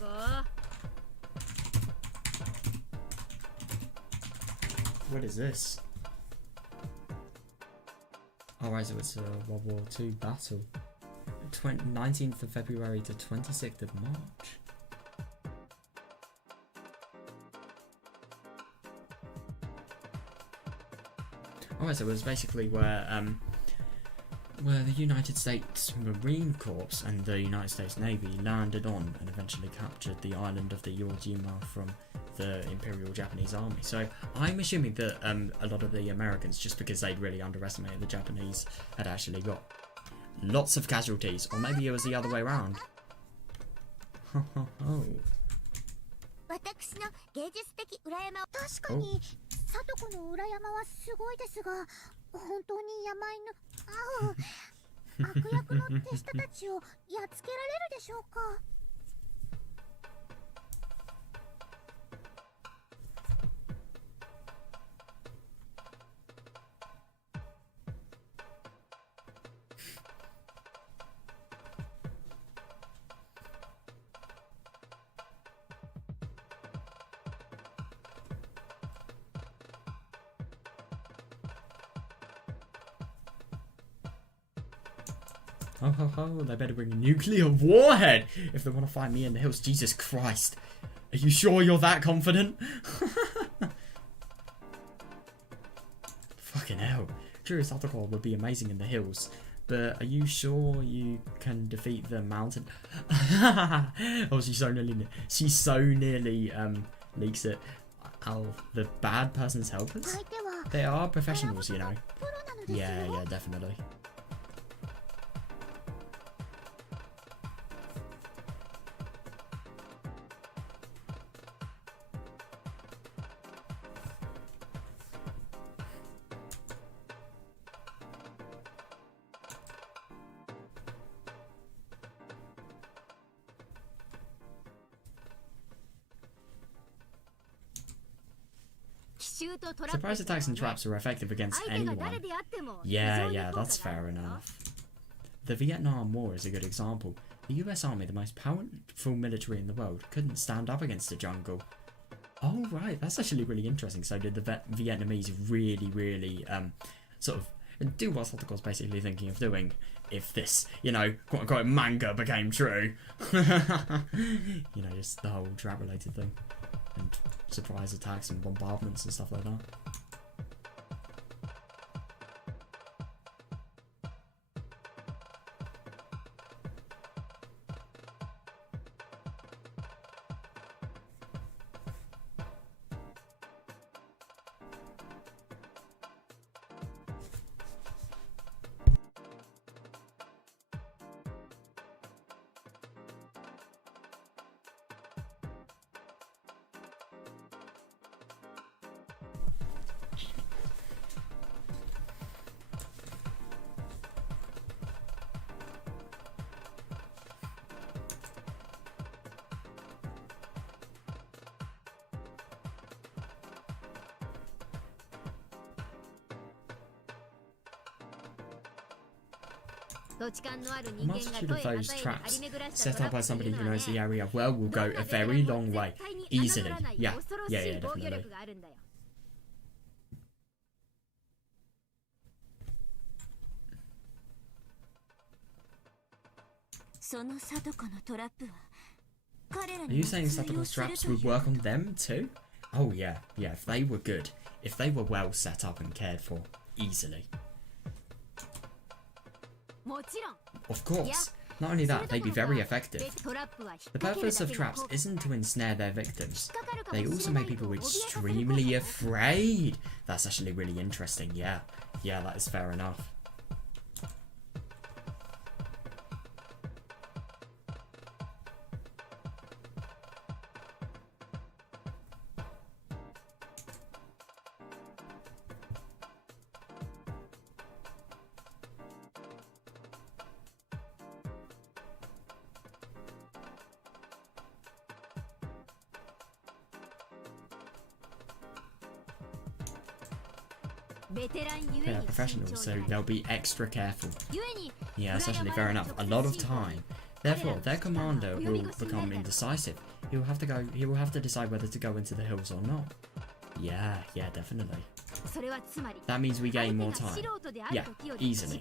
What is this? Alright, so it's a World War II battle. 19th of February to 26th of March. Alright, so it was basically where the United States Marine Corps and the United States Navy landed on and eventually captured the island of the Iwo Jima from the Imperial Japanese Army. So I'm assuming that a lot of the Americans, just because they'd really underestimated the Japanese, had actually got lots of casualties, or maybe it was the other way around. Oh. さとこの裏山はすごいですが、本当に山犬、悪役の手下たちをやっつけられるでしょうか。Oh, they better bring a nuclear warhead if they want to find me in the hills. Jesus Christ. Are you sure you're that confident? Fucking hell. Curious Article would be amazing in the hills. But are you sure you can defeat the mountain? Oh, she so nearly leaks it. Oh, the bad person's helpers? They are professionals, you know. Yeah, definitely. Surprise attacks and traps are effective against anyone. Yeah, that's fair enough. The Vietnam War is a good example. The US Army, the most powerful military in the world, couldn't stand up against the jungle. Oh right, that's actually really interesting. So did the Vietnamese really sort of do what Sotoko's basically thinking of doing if this, you know, quote-unquote manga became true. You know, just the whole trap related thing. And surprise attacks and bombardments and stuff like that. A multitude of those traps set up by somebody who knows the area well will go a very long way. Easily. Yeah, definitely. そのサトコのトラップは彼ら Are に you も saying 通 Satoko's 用する traps という would work on them too? Oh yeah, if they were good. If they were well set up and cared for. Easily. もちろん Of course. Not only that, they'd be very effective. The purpose of traps isn't to ensnare their victims. They also make people extremely afraid. That's actually really interesting, yeah. Yeah, that is fair enough. They are professionals, so they'll be extra careful. Yeah, that's actually fair enough. A lot of time. Therefore, their commander will become indecisive. He will have to decide whether to go into the hills or not. Yeah, definitely. That means we gain more time. Yeah, easily.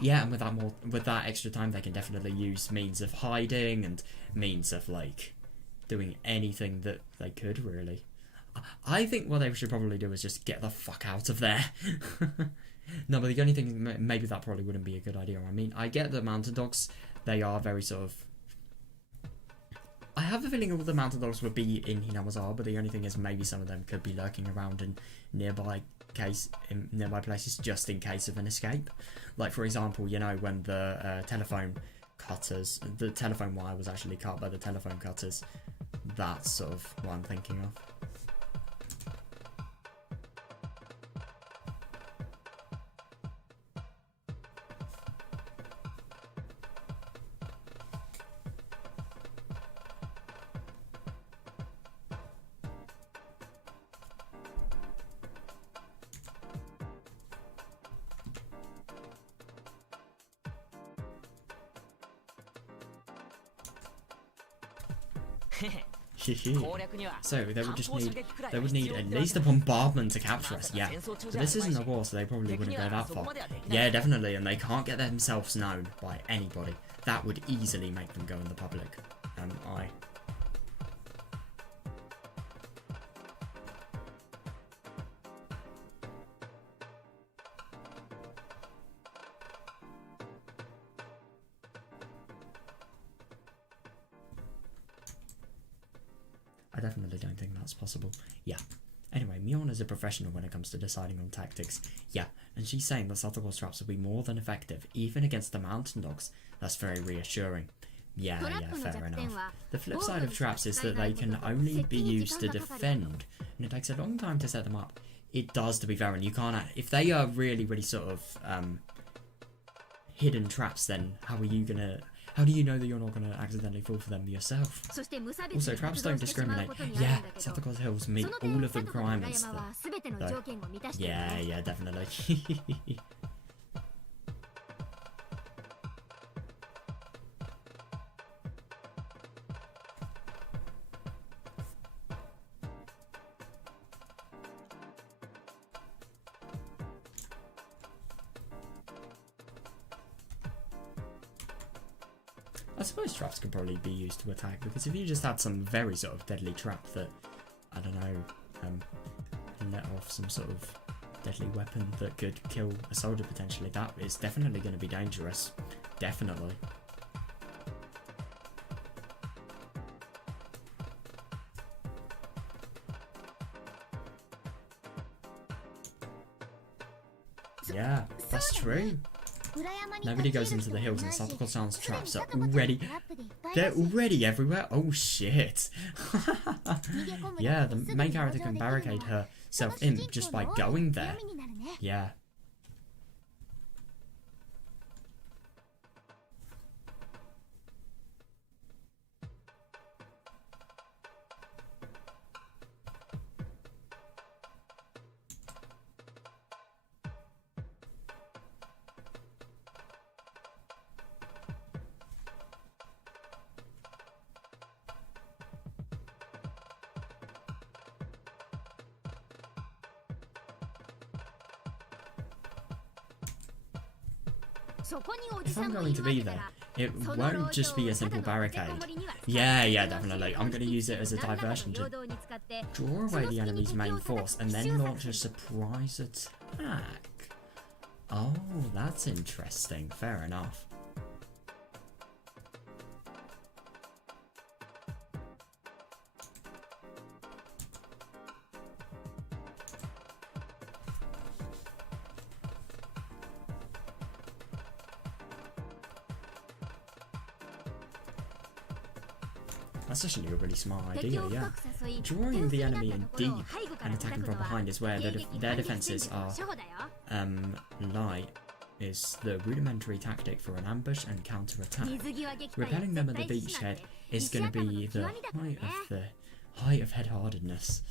Yeah, and with that extra time, they can definitely use means of hiding and means of like doing anything that they could really. I think what they should probably do is just get the fuck out of there. No, but the only thing, maybe that probably wouldn't be a good idea. I mean, I get the mountain dogs, they are very sort of... I have a feeling all the mountain dogs would be in Hinamazawa, but the only thing is maybe some of them could be lurking around in nearby places just in case of an escape. Like, for example, you know, when the telephone wire was actually cut by the telephone cutters. That's sort of what I'm thinking of. So they would need at least a bombardment to capture us. Yeah, so this isn't a war, so they probably wouldn't go that far. Yeah, definitely, and they can't get themselves known by anybody. That would easily make them go in the public eye. I definitely don't think that's possible. Yeah. Anyway, Miona's a professional when it comes to deciding on tactics. Yeah, and she's saying that Satoko's traps will be more than effective, even against the mountain dogs. That's very reassuring. Yeah, fair enough. The flip side of traps is that they can only be used to defend, and it takes a long time to set them up. It does, to be fair, and you can't... If they are really, really sort of hidden traps, then how are you gonna... How do you know that you're not going to accidentally fall for them yourself? Also, traps don't discriminate. Yeah, Satoko's hills meet all of the requirements. Yeah, definitely. I suppose traps could probably be used to attack, because if you just had some very sort of deadly trap that, I don't know, let off some sort of deadly weapon that could kill a soldier potentially, that is definitely going to be dangerous. Definitely. Yeah, that's true. Nobody goes into the hills and Satoko-san's traps are already... They're already everywhere? Oh shit. Yeah, the main character can barricade herself in just by going there. Yeah. if I'm going to be there, it won't just be a simple barricade. Yeah, definitely. I'm going to use it as a diversion to draw away the enemy's main force and then launch a surprise attack. Oh, that's interesting. Fair enough. That's actually a really smart idea, yeah. Drawing the enemy in deep and attacking from behind is where their defenses are light, is the rudimentary tactic for an ambush and counter-attack. Repelling them at the beachhead is going to be the height of head-heartedness.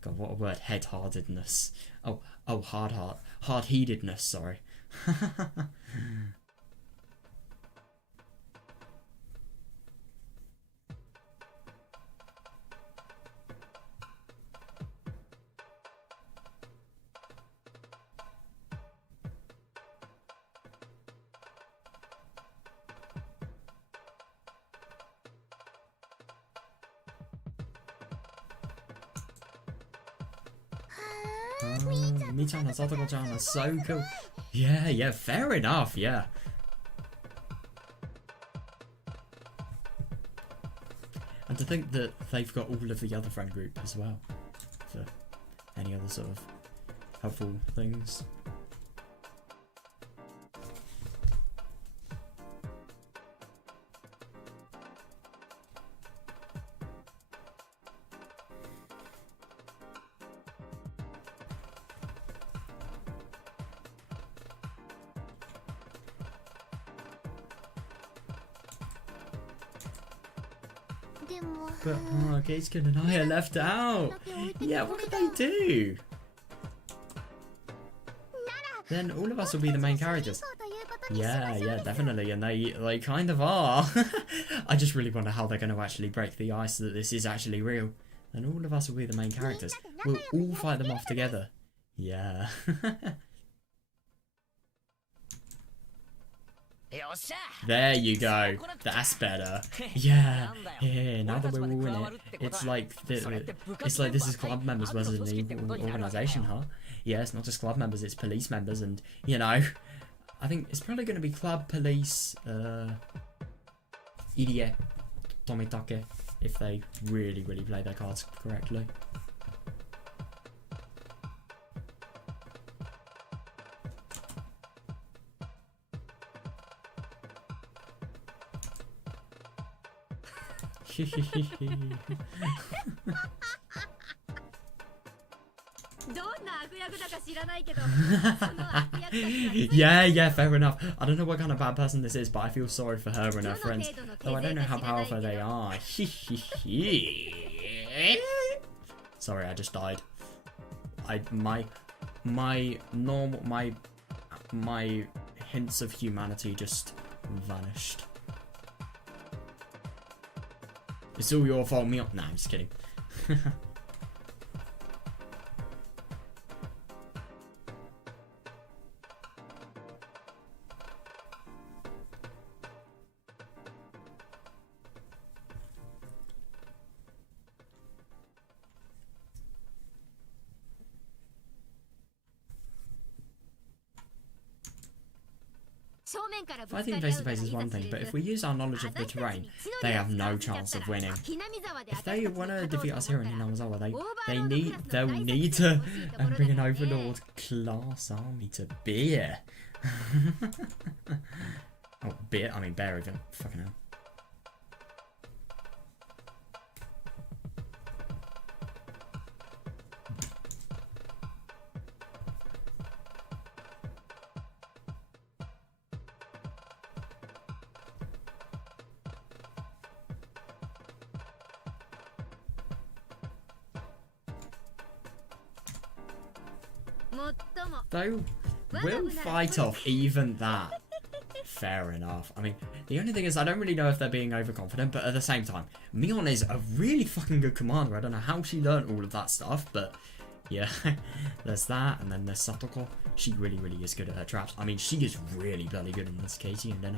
God, what a word, head-heartedness. Oh, hard-headedness, sorry. Michan, Sotoko-chan are so cool. Yeah, fair enough, yeah. And to think that they've got all of the other friend group as well, for any other sort of helpful things. But Gatekin and I are left out. Yeah, what could they do? Then all of us will be the main characters. Yeah, definitely, and they kind of are. I just really wonder how they're going to actually break the ice so that this is actually real. And all of us will be the main characters. We'll all fight them off together. Yeah. There you go. That's better. Yeah. Now that we're all in it, it's like this is club members versus an evil organisation, huh? Yeah, it's not just club members, it's police members, and you know, I think it's probably going to be club, police, Irie, Tomitake, if they really play their cards correctly. Yeah, fair enough. I don't know what kind of bad person this is, but I feel sorry for her and her friends. Though I don't know how powerful they are. Sorry, I just died. My hints of humanity just vanished. It's all your fault, me. Nah, I'm just kidding. Fighting face to face is one thing, but if we use our knowledge of the terrain, they have no chance of winning. If they want to defeat us here in Hinamizawa, they'll need to bring an overlord class army to bear. Oh, bear? I mean bear again. Fucking hell. We'll fight off even that. Fair enough. I mean, the only thing is I don't really know if they're being overconfident, but at the same time, Mion is a really fucking good commander. I don't know how she learned all of that stuff, but Yeah, there's that, and then there's Satoko. She really, really is good at her traps. I mean, she is really bloody good in this, Katie, and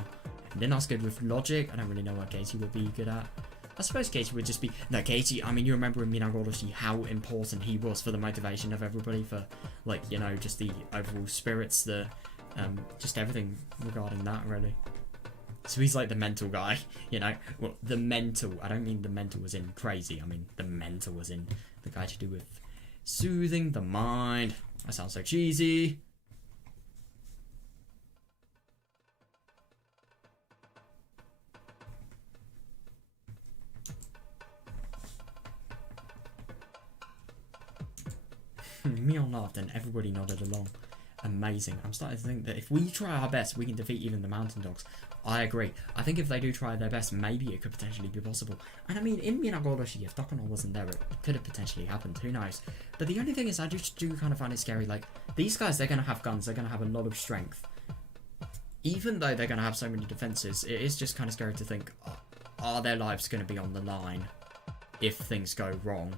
Denno's good with logic. I don't really know what Katie would be good at. I suppose Katie would just be... No, Katie, I mean, you remember in Minagoroshi how important he was for the motivation of everybody, for, like, you know, just the overall spirits, the, just everything regarding that, really. So he's like the mental guy, you know? Well, the mental, I don't mean the mental as in crazy, I mean the mental as in the guy to do with soothing the mind. That sounds so cheesy. Mion laughed and everybody nodded along. Amazing. I'm starting to think that if we try our best, we can defeat even the mountain dogs. I agree. I think if they do try their best, maybe it could potentially be possible. And I mean, in Minagoroshi, if Dokono wasn't there, it could have potentially happened. Who knows? But the only thing is, I just do kind of find it scary. Like, these guys, they're going to have guns. They're going to have a lot of strength. Even though they're going to have so many defenses, it is just kind of scary to think, are their lives going to be on the line if things go wrong?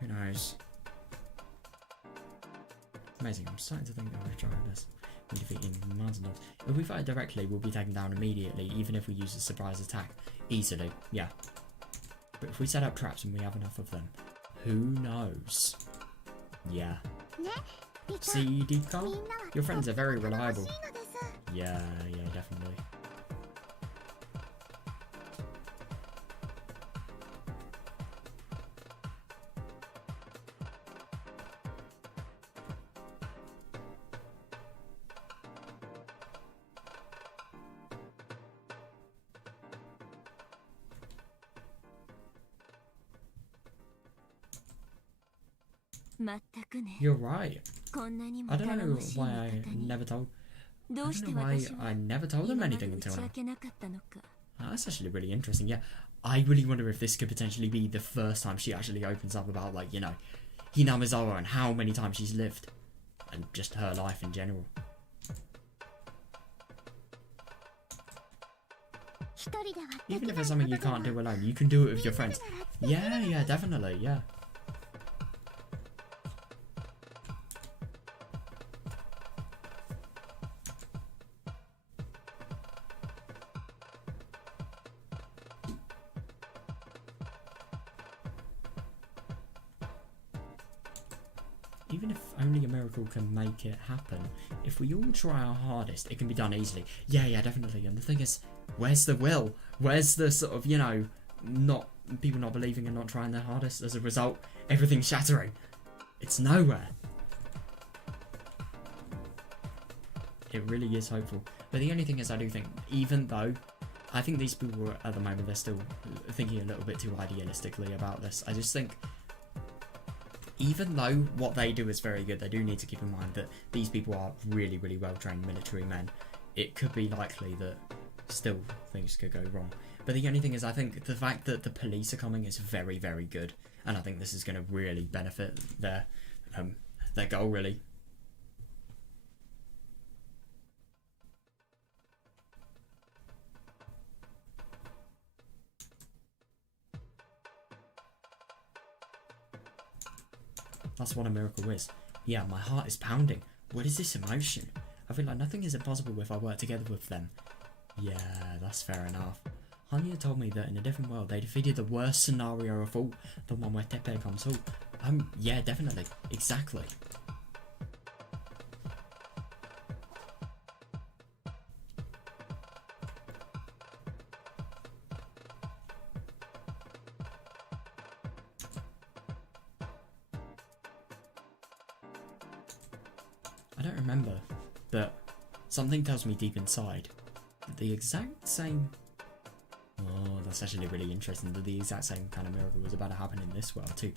Who knows? Amazing. I'm starting to think that we're trying this. We're defeating mountain dogs. If we fight directly, we'll be taken down immediately, even if we use a surprise attack. Easily, yeah. But if we set up traps and we have enough of them, who knows? Yeah. See, Diko? Your friends are very reliable. Yeah, definitely. You're right. I don't know why I never told... I don't know why I never told them anything until now. Oh, that's actually really interesting, yeah. I really wonder if this could potentially be the first time she actually opens up about, like, you know, Hinamizawa and how many times she's lived. And just her life in general. Even if it's something you can't do alone, you can do it with your friends. Yeah, definitely, yeah. Even if only a miracle can make it happen, if we all try our hardest, it can be done easily. Yeah, definitely. And the thing is, where's the will? Where's the sort of, you know, people not believing and not trying their hardest? As a result, everything's shattering. It's nowhere. It really is hopeful. But the only thing is, I do think, even though I think these people at the moment, they're still thinking a little bit too idealistically about this. I just think, even though what they do is very good, they do need to keep in mind that these people are really, really well-trained military men. It could be likely that still things could go wrong. But the only thing is, I think the fact that the police are coming is very, very good. And I think this is going to really benefit their goal, really. That's what a miracle is. Yeah, my heart is pounding. What is this emotion? I feel like nothing is impossible if I work together with them. Yeah, that's fair enough. Hanya told me that in a different world they defeated the worst scenario of all, the one where Teppei comes home. Yeah, definitely. Exactly. I don't remember, but something tells me deep inside that the exact same... Oh, that's actually really interesting that the exact same kind of miracle was about to happen in this world too.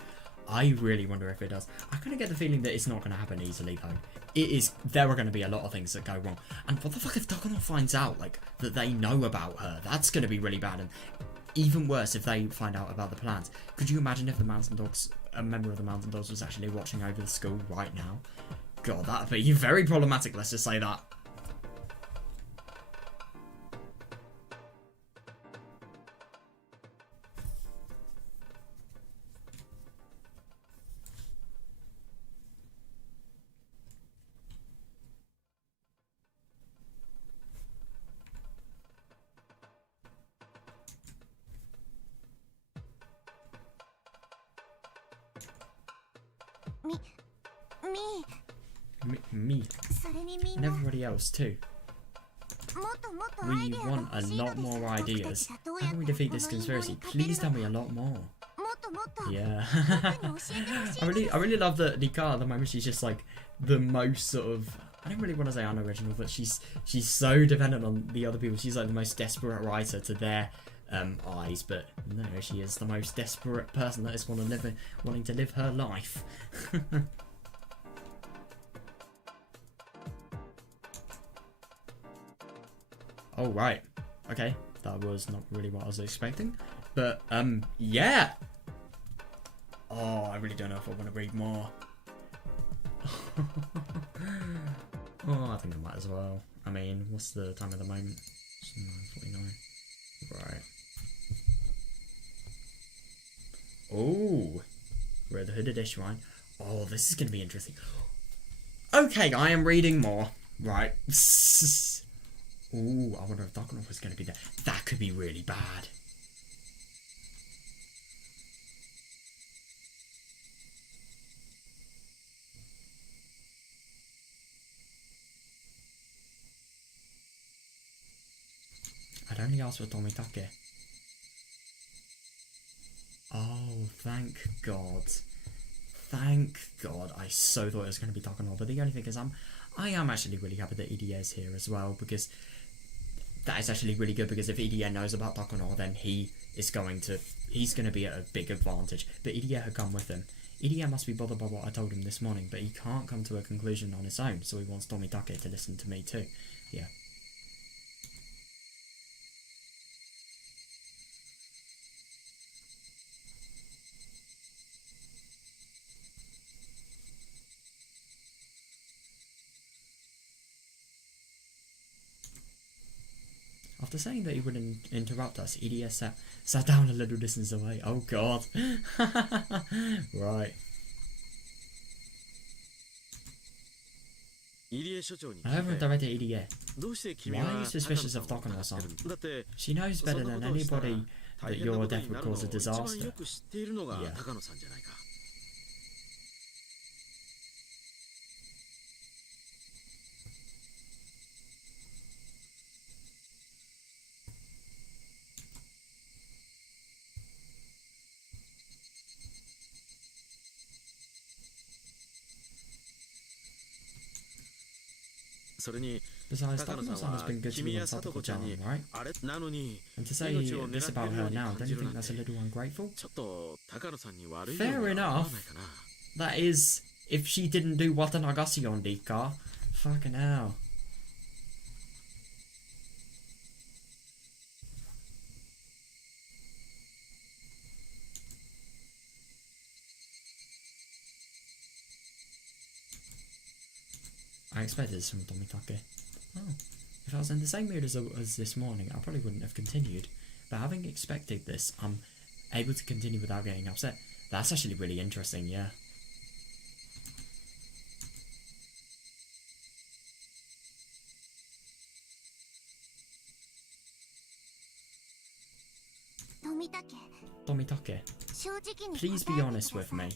I really wonder if it does. I kind of get the feeling that it's not going to happen easily though. There are going to be a lot of things that go wrong. And what the fuck if Dokono finds out, like, that they know about her? That's going to be really bad. And even worse if they find out about the plans. Could you imagine if the Mountain Dogs, a member of the Mountain Dogs was actually watching over the school right now? God, that'd be very problematic, let's just say that. Me. それにみん And な everybody else too. もっともっとアイ We デアが want a 欲しいの lot です more 僕たち ideas. がどう How やっ can we て defeat こ this の陰謀 conspiracy? に勝てる Please の tell か me a lot more. もっともっと Yeah. 僕に教えてほしい I の really, です I really love that Nika at the moment she's just like the most sort of, I don't really want to say unoriginal, but she's so dependent on the other people. She's like the most desperate writer to their eyes, but no, she is the most desperate person that is wanting to live her life. Oh right, okay, that was not really what I was expecting, but yeah. Oh, I really don't know if I want to read more. Oh, I think I might as well. I mean, what's the time at the moment? It's 9:49. Right. Oh, we're at the Hooded Shrine. Oh, this is going to be interesting. Okay, I am reading more. Right. Ooh, I wonder if Darkness is going to be there. That could be really bad. I'd only asked for Tomitake. Oh, thank God. Thank God. I so thought it was going to be Takano. But the only thing is I am actually really happy that EDA is here as well, because that is actually really good, because if EDA knows about Takano, then he's going to be at a big advantage. But EDA had come with him. EDA must be bothered by what I told him this morning, but he can't come to a conclusion on his own, so he wants Tomitake to listen to me too. Yeah. After saying that he wouldn't interrupt us, EDS sat down a little distance away. Oh God. Right. I haven't directed EDA. Why are you suspicious of Takano-san? She knows better than anybody that your death would cause a disaster. Yeah. Besides, Takano-san has been good to you and Satoko-chan, right? And to say this about her now, don't you think that's a little ungrateful? Fair enough. That is, if she didn't do Watanagasi on Dika. Fucking hell. I expected this from Tomitake. Oh, if I was in the same mood as this morning, I probably wouldn't have continued. But having expected this, I'm able to continue without getting upset. That's actually really interesting, yeah. Tomitake, please be honest with me.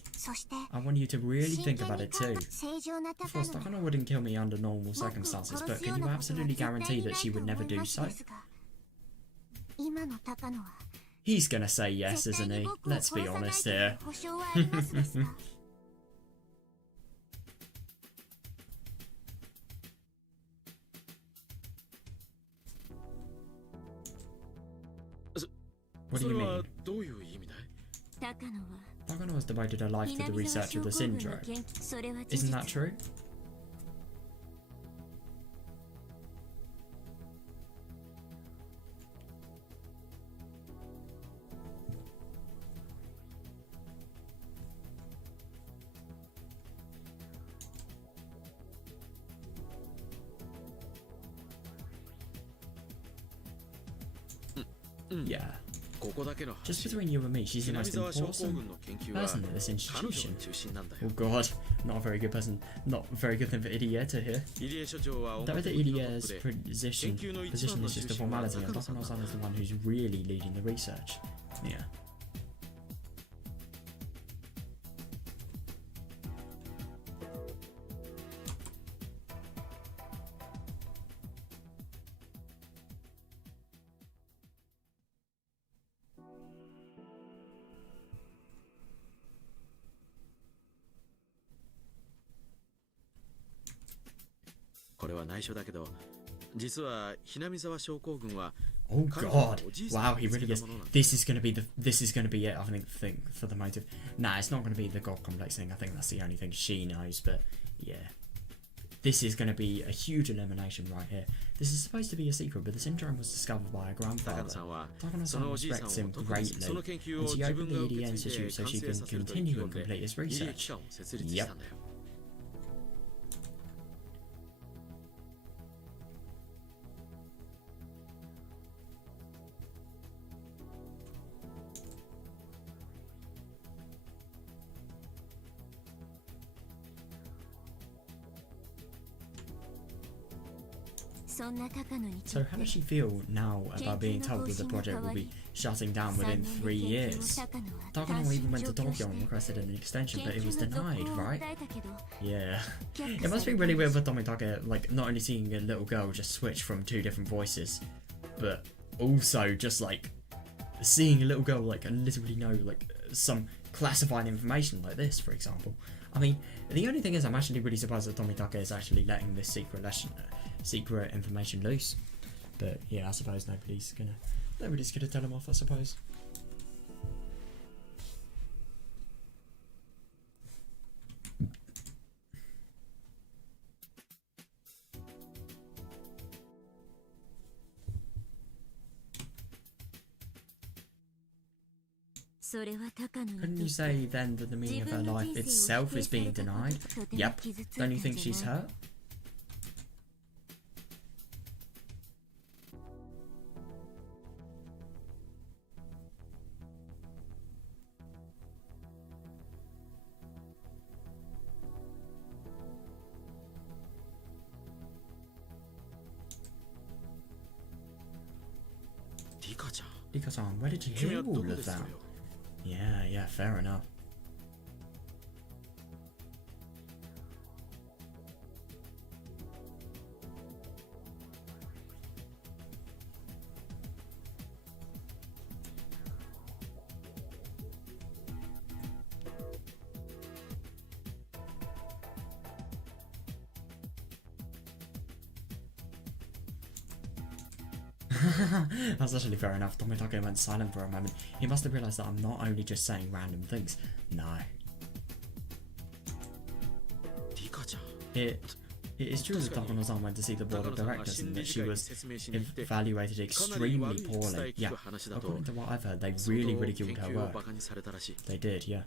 I want you to really think about it too. Of course, Takano wouldn't kill me under normal circumstances, but can you absolutely guarantee that she would never do so? He's gonna say yes, isn't he? Let's be honest here. What do you mean? Takano has devoted her life to the research of the syndrome. Isn't that true? Yeah. Just between you and me, she's the most important person in this institution. Oh God, not a very good person. Not a very good thing for Idia to hear. Director Idia's position is just a formality, and Takano-san is the one who's really leading the research. Yeah. これは内緒だけど、実はひなみ沢症候群は Oh god. Wow, he really is. This is gonna be it, I think, for the motive. Nah, it's not gonna be the god complex thing. I think that's the only thing she knows, but yeah. This is gonna be a huge elimination right here. This is supposed to be a secret, but the syndrome was discovered by her grandfather. Takano-san respects him greatly, and she opened the ED Institute so she can continue and complete his research. Yep. So how does she feel now about being told that the project will be shutting down within 3 years? Takano even went to Tokyo and requested an extension, but it was denied, right? Yeah. It must be really weird for Tomitake, like, not only seeing a little girl just switch from 2 different voices, but also just, like, seeing a little girl, like, and literally know, like, some classified information like this, for example. I mean, the only thing is I'm actually really surprised that Tomitake is actually letting this secret information loose. But yeah, I suppose nobody's gonna tell him off, I suppose. Couldn't you say then that the meaning of her life itself is being denied? Yep. Don't you think she's hurt? Rika-san, where did you hear all of that? Yeah, fair enough. That's actually fair enough. Tomitake went silent for a moment. He must have realised that I'm not only just saying random things. No. It is true that Takano-san went to see the board of directors and that she was evaluated extremely poorly. Yeah, according to what I've heard, they really ridiculed her work. They did, yeah.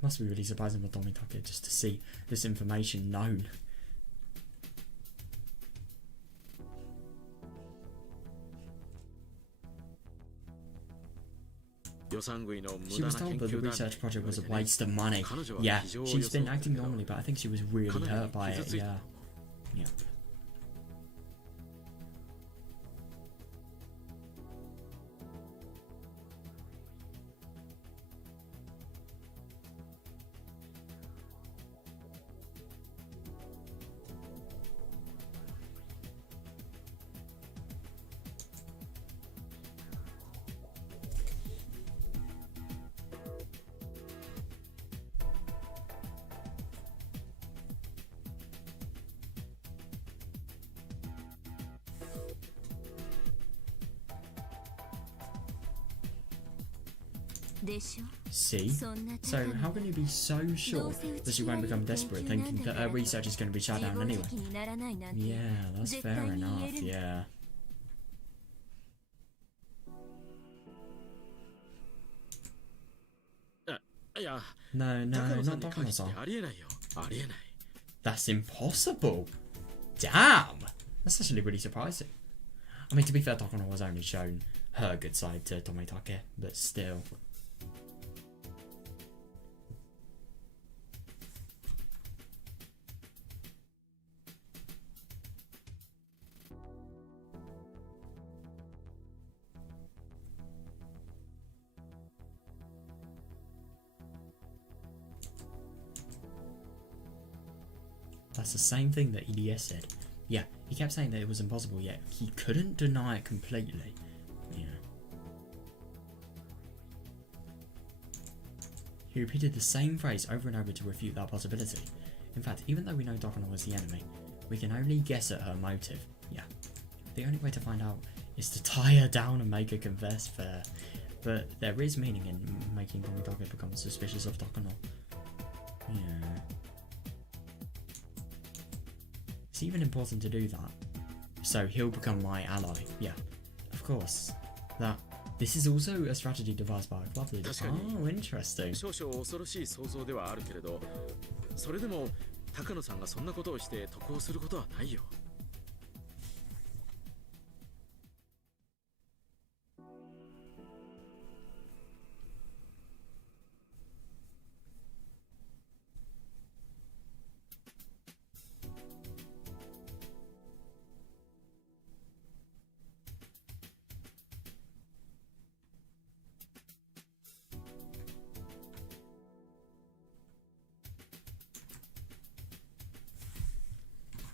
Must be really surprising for Tomitake just to see this information known. She was told that the research project was a waste of money. Yeah, she's been acting normally, but I think she was really hurt by it, yeah. Yep. See? So how can you be so sure that she won't become desperate, thinking that her research is going to be shut down anyway? Yeah, that's fair enough, yeah. No, not Takano-san. That's impossible. Damn! That's actually really surprising. I mean, to be fair, Takano was only shown her good side to Tomitake, but still. That's the same thing that EDS said. Yeah, he kept saying that it was impossible, yet he couldn't deny it completely. Yeah. He repeated the same phrase over and over to refute that possibility. In fact, even though we know Dokuno was the enemy, we can only guess at her motive. Yeah. The only way to find out is to tie her down and make her confess fair. But there is meaning in making Tomitake become suspicious of Dokuno. Yeah. It's even important to do that. So he'll become my ally. Yeah. Of course. This is also a strategy devised by a club leader. Oh, interesting. 少々恐ろしい想像ではあるけれど、それでも高野さんがそんなことをして得をすることはないよ。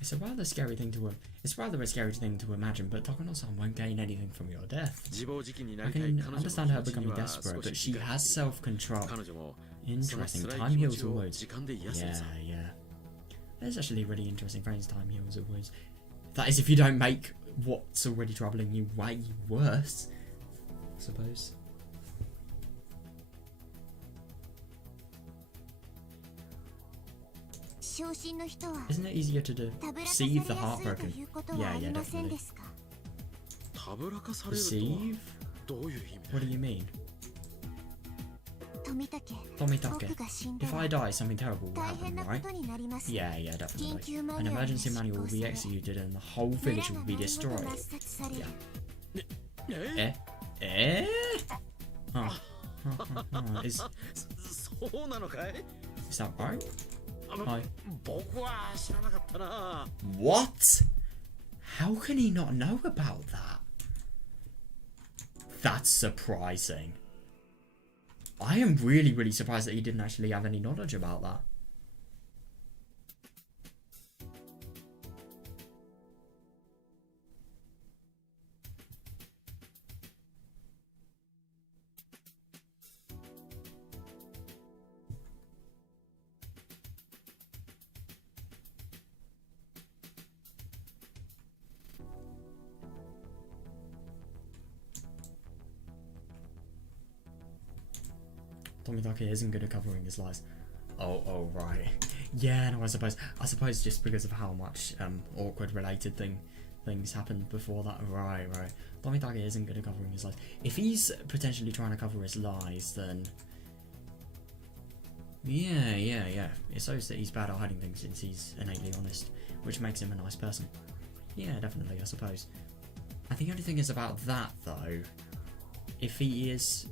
It's a rather scary thing to imagine, but Tokuno-san won't gain anything from your death. I can understand her becoming desperate, but she has self-control. Interesting. Time heals all wounds. Yeah. That's actually a really interesting phrase, time heals all wounds. That is if you don't make what's already troubling you way worse, I suppose. Isn't it easier to deceive the heartbroken? Yeah, definitely. Deceive? What do you mean? Tomitake. If I die, something terrible will happen, right? Yeah, definitely. An emergency manual will be executed and the whole village will be destroyed. Yeah. Is that right? Hi. What? How can he not know about that? That's surprising. I am really surprised that he didn't actually have any knowledge about that. Tomitake isn't good at covering his lies. Oh right. Yeah, no, I suppose just because of how much awkward related things happened before that. Right. Tomitake isn't good at covering his lies. If he's potentially trying to cover his lies, then yeah. It shows that he's bad at hiding things since he's innately honest, which makes him a nice person. Yeah, definitely, I suppose. I think the only thing is about that though, if he is.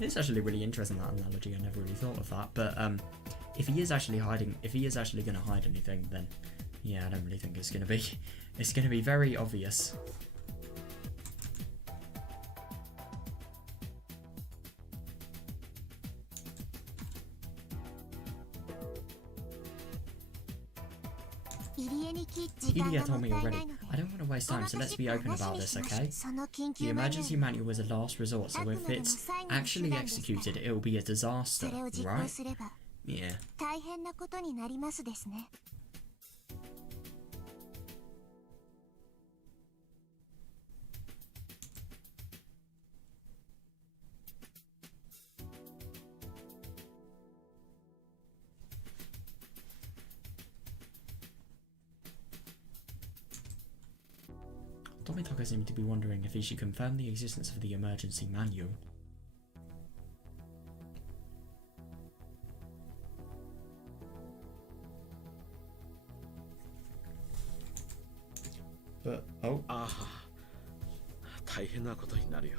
It's actually really interesting, that analogy. I never really thought of that. But if he is actually going to hide anything, then yeah, I don't really think it's going to be very obvious. Ilia told me already. I don't want to waste time, so let's be open about this, okay? The emergency manual was a last resort, so if it's actually executed, it will be a disaster, right? Yeah. Tomitake seemed to be wondering if he should confirm the existence of the emergency manual. But, oh. 大変なことになるよ。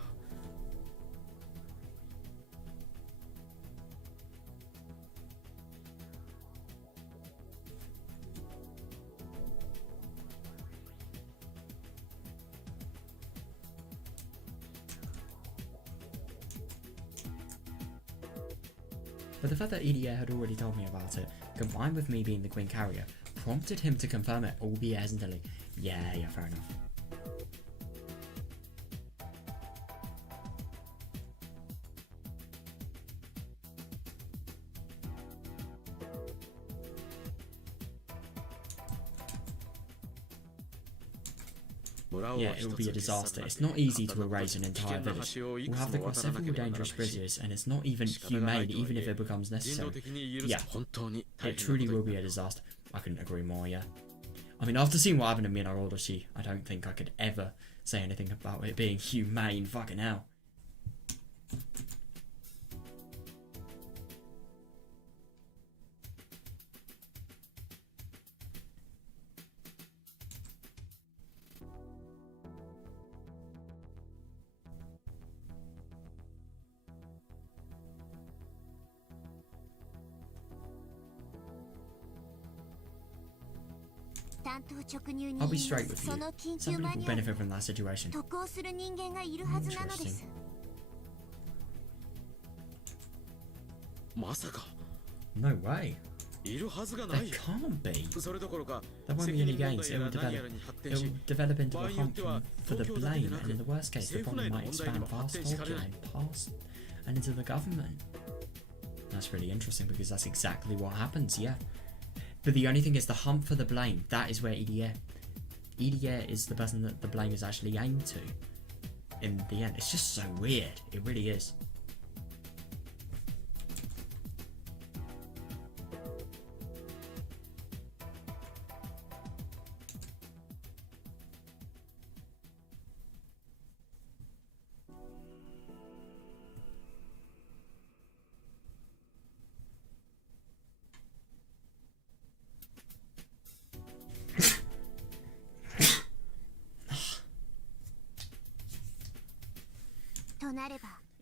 But the fact that Ilia had already told me about it, combined with me being the Queen Carrier, prompted him to confirm it, albeit hesitantly. Yeah, fair enough. Yeah, it will be a disaster. It's not easy to erase an entire village. We'll have to cross several dangerous bridges, and it's not even humane, even if it becomes necessary. Yeah, it truly will be a disaster. I couldn't agree more, yeah. I mean, after seeing what happened to Higurashi, I don't think I could ever say anything about it being humane. Fucking hell. I'll be straight with you. Somebody will benefit from that situation. Interesting. まさか No way. いるはずがな There い can't be. それどころか There won't be any gains. It will develop into a hunt for the blame, and in the worst case, the problem might expand past Tokyo and into the government. That's really interesting because that's exactly what happens, yeah. But the only thing is the hunt for the blame. That is where EDA is the person that the blame is actually aimed to. In the end, it's just so weird. It really is.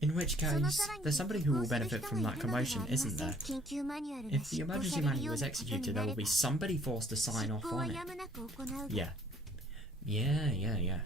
In which case, there's somebody who will benefit from that commotion, isn't there? If the emergency manual is executed, there will be somebody forced to sign off on it. Yeah. Yeah.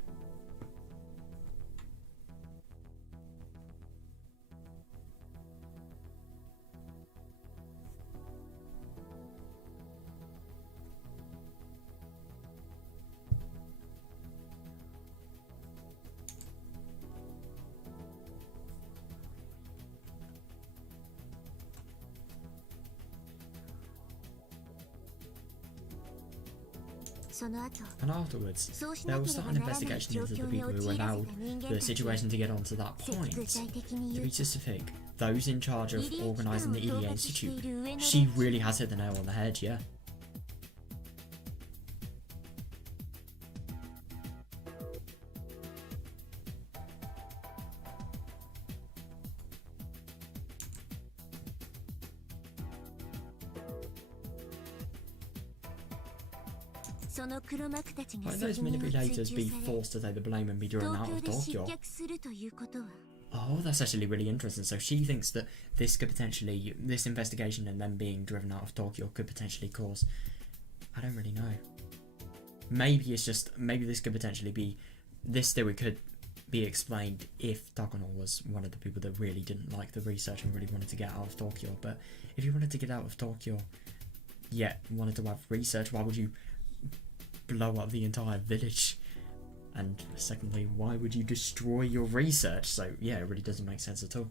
And afterwards, they will start an investigation into the people who allowed the situation to get onto that point. To be specific, those in charge of organising the EDA Institute. She really has hit the nail on the head, yeah. Might those manipulators be forced to take the blame and be driven out of Tokyo? Oh, that's actually really interesting. So she thinks that this could potentially, this investigation and them being driven out of Tokyo could potentially cause, I don't really know. Maybe it's just, maybe this could potentially be, this theory could be explained if Takono was one of the people that really didn't like the research and really wanted to get out of Tokyo. But if you wanted to get out of Tokyo, yet wanted to have research, why would you blow up the entire village? And secondly, why would you destroy your research? So yeah, it really doesn't make sense at all.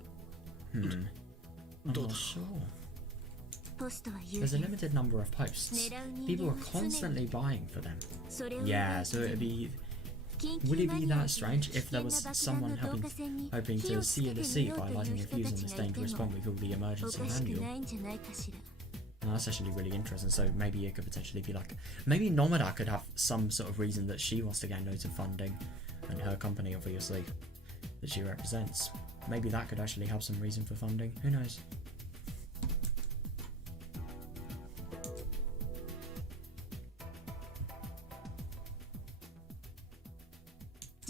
I'm not sure. There's a limited number of posts. People are constantly vying for them. Yeah, so it'd be... Would it be that strange if there was someone hoping to seal the sea by lighting a fuse on this dangerous bomb we call the emergency manual? And that's actually really interesting. So maybe it could potentially be like... Maybe Nomada could have some sort of reason that she wants to gain loads of funding. And her company, obviously, that she represents. Maybe that could actually have some reason for funding. Who knows?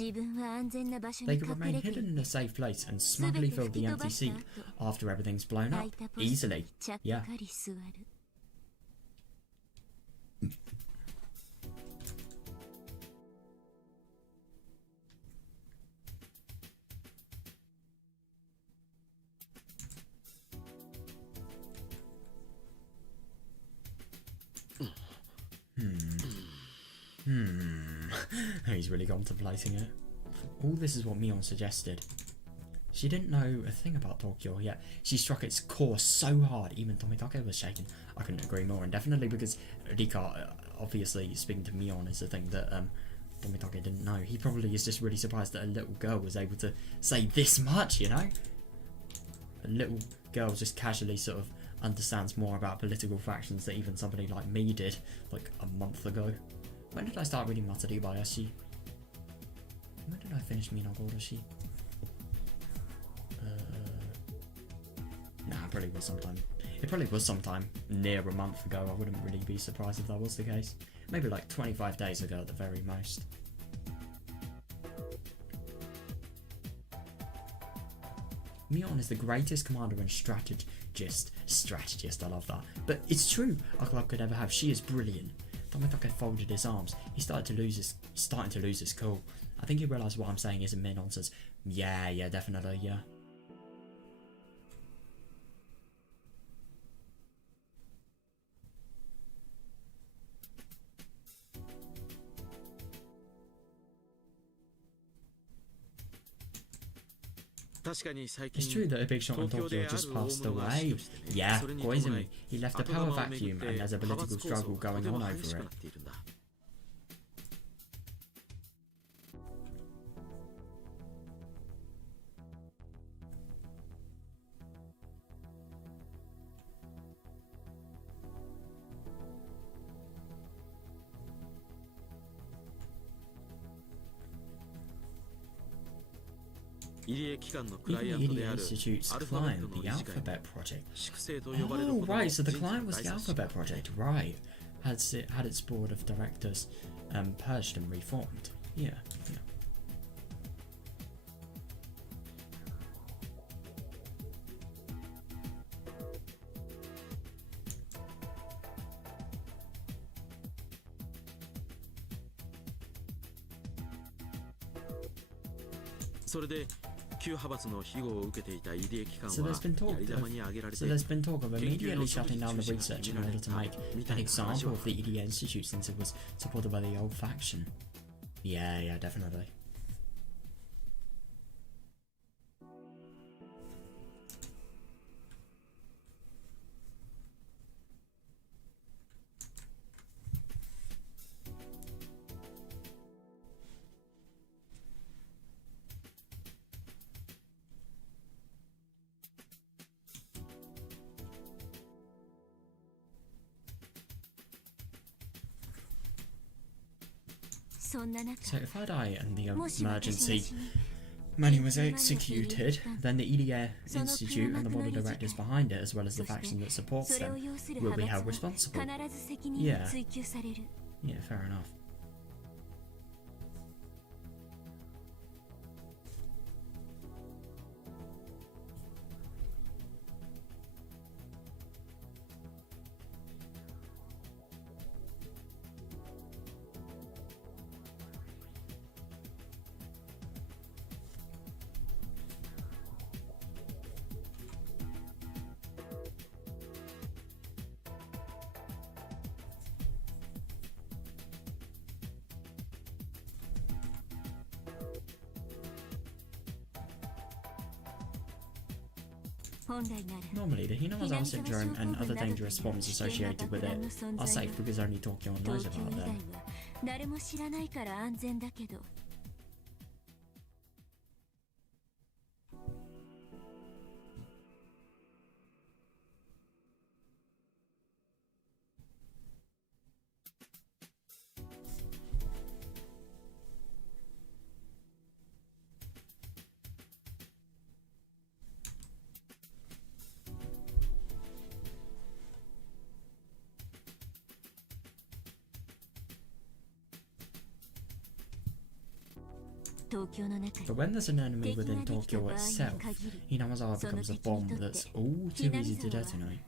They could remain hidden in a safe place and smugly fill the empty seat after everything's blown up. Easily. Yeah. He's really contemplating it. All this is what Mion suggested. She didn't know a thing about Tokyo yet. She struck its core so hard, even Tomitake was shaken. I couldn't agree more, and definitely because Rika, obviously speaking to Mion is the thing that Tomitake didn't know. He probably is just really surprised that a little girl was able to say this much, you know? A little girl just casually sort of understands more about political factions than even somebody like me did, like a month ago. When did I start reading Matsuribayashi? When did I finish Higurashi? Nah, it probably was sometime. It probably was sometime near a month ago. I wouldn't really be surprised if that was the case. Maybe like 25 days ago at the very most. Mion is the greatest commander and strategist. I love that. But it's true, a club could ever have. She is brilliant. Tomitake folded his arms. He's starting to lose his cool. I think he realised what I'm saying isn't mere nonsense. Yeah, definitely, yeah. It's true that a big shot in Tokyo just passed away. Yeah, Koizumi. He left a power vacuum and there's a political struggle going on over it. Even the Idiot Institute's client, the Alphabet Project. Oh, right, so the client was the Alphabet Project, right. Had its board of directors purged and reformed. Yeah. So there's been talk of immediately shutting down the research in order to make an example of the EDA Institute since it was supported by the old faction. Yeah, definitely. So if I die and the emergency money was executed, then the EDA Institute and the board of directors behind it, as well as the faction that supports them, will be held responsible. Yeah, fair enough. Normally, the Higurashi syndrome and other dangerous forms associated with it are safe because only Tokyo knows about them. But when there's an enemy within Tokyo itself, Higurashi becomes a bomb that's all too easy to detonate.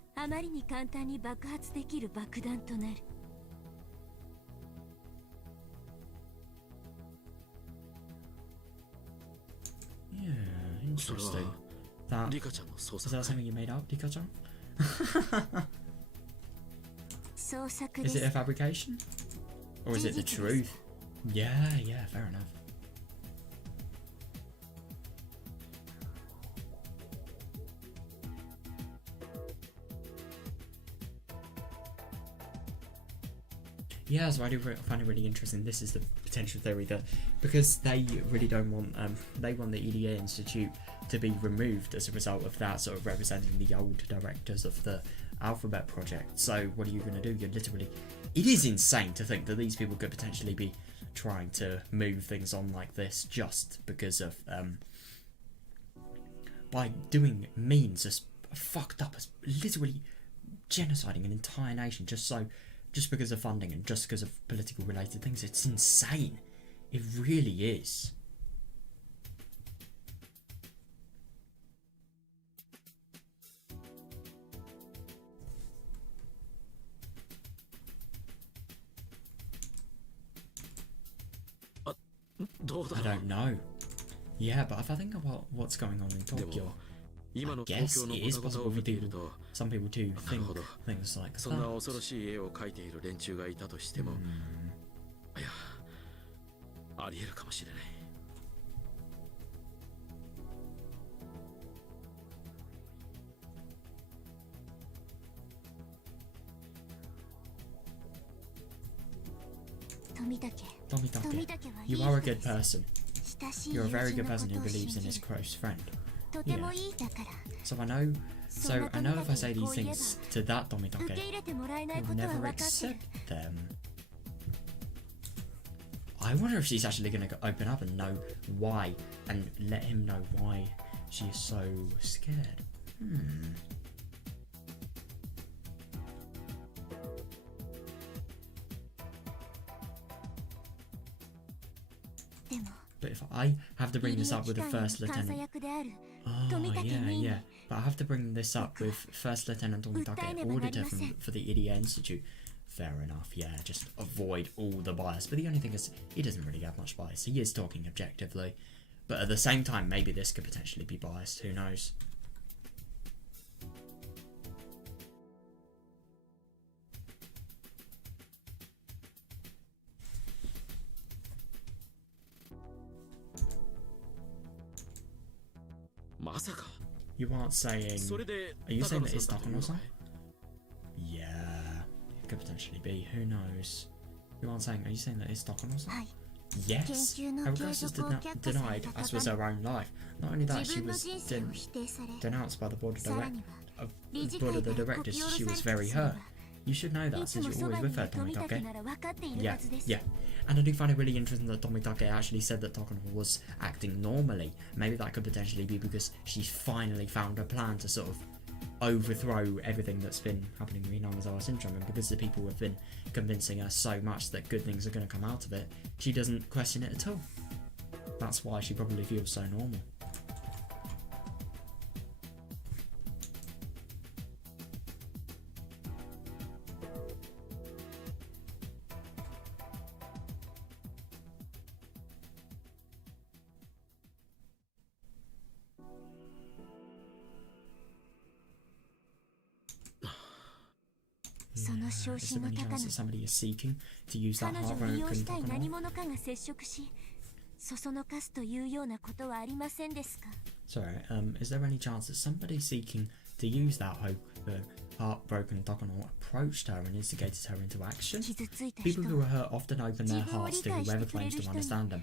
Yeah, interesting. Is that something you made up, Rika-chan? Is it a fabrication? Or is it the truth? Yeah, fair enough. Yeah, so I do find it really interesting. This is the potential theory that because they really don't want, they want the EDA Institute to be removed as a result of that sort of representing the old directors of the Alphabet Project. So what are you going to do? You're literally, it is insane to think that these people could potentially be trying to move things on like this just because of, by doing means as fucked up as literally genociding an entire nation just because of funding and just because of political related things. It's insane. It really is. I don't know. Yeah, but if I think about what's going on in Tokyo, I guess it is possible for some people to think things like that. そんな恐ろしい絵を描いている連中がいたとしても、いや、ありえるかもしれない。Tomitake, you are a good person. You're a very good person who believes in his close friend. Yeah. So I know if I say these things to that Tomitake, he'll never accept them. I wonder if she's actually going to open up and know why, and let him know why she is so scared. But if I have to bring this up with the First Lieutenant... Oh, yeah. But I have to bring this up with First Lieutenant Tomitake, auditor for the EDA Institute. Fair enough, yeah, just avoid all the bias. But the only thing is, he doesn't really have much bias. He is talking objectively. But at the same time, maybe this could potentially be biased, who knows? You aren't saying... Are you saying that it's Takano-san? Yeah, it could potentially be. Who knows? You aren't saying... Are you saying that it's Takano-san? Yes! Higurashi denied, as was her own life. Not only that, she was denounced by the board of the directors. She was very hurt. You should know that, since you're always with her, Tomitake. Yeah. And I do find it really interesting that Tomitake actually said that Takano was acting normally. Maybe that could potentially be because she's finally found a plan to sort of overthrow everything that's been happening with Inamazawa syndrome, and because the people have been convincing her so much that good things are going to come out of it, she doesn't question it at all. That's why she probably feels so normal. Is there any chance that somebody is seeking to use that heartbroken Takano? Sorry, is there any chance that somebody seeking to use that heartbroken Takano approached her and instigated her into action? People who are hurt often open their hearts to whoever claims to understand them.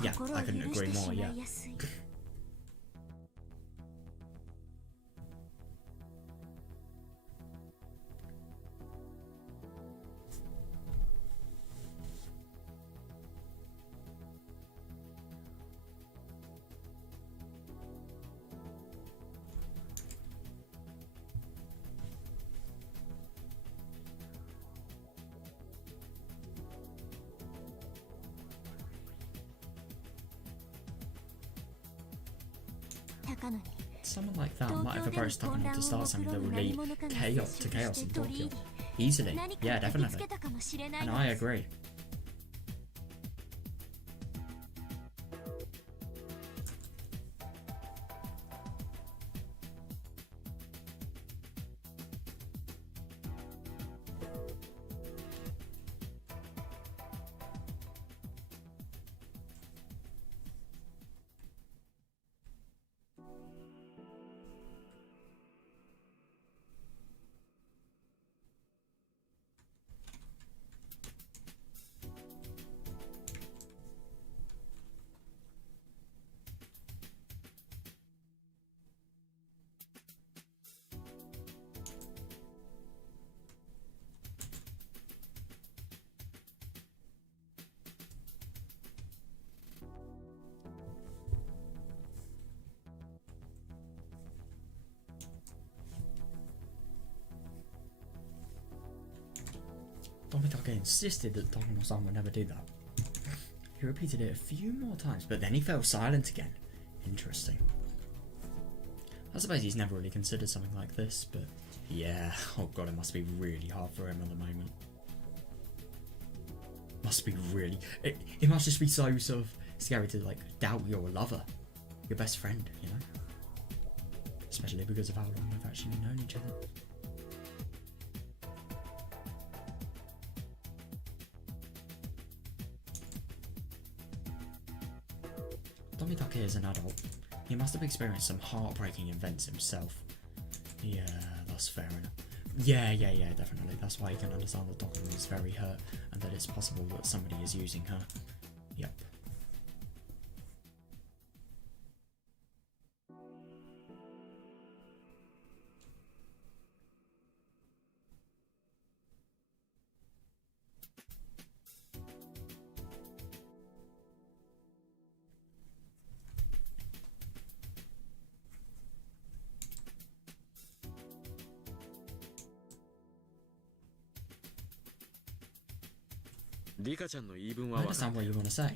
Yeah, I couldn't agree more, yeah. Someone like that might have approached Takano to start something that would lead to chaos in Tokyo. Easily. Yeah, definitely. And I agree. Tomitake insisted that Takano-san would never do that. He repeated it a few more times, but then he fell silent again. Interesting. I suppose he's never really considered something like this, but yeah, oh god, it must be really hard for him at the moment. Must be really... It must just be so sort of scary to like doubt your lover, your best friend, you know? Especially because of how long they've actually known each other. Tomitake is an adult. He must have experienced some heartbreaking events himself. Yeah, that's fair enough. Yeah, definitely. That's why you can understand that Takano is very hurt and that it's possible that somebody is using her. Yep. I understand what you want to say.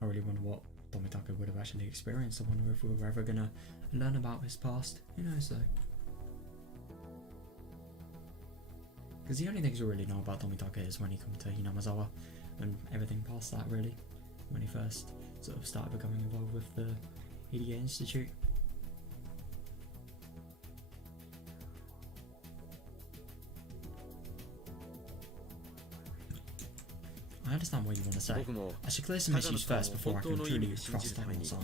I really wonder what Tomitake would have actually experienced. I wonder if we were ever going to learn about his past. Who knows though? Because the only things we really know about Tomitake is when he came to Hinamazawa and everything past that really. When he first sort of started becoming involved with the Higurashi Institute. I understand what you want to say. I should clear some issues first before I can truly trust Takano-san.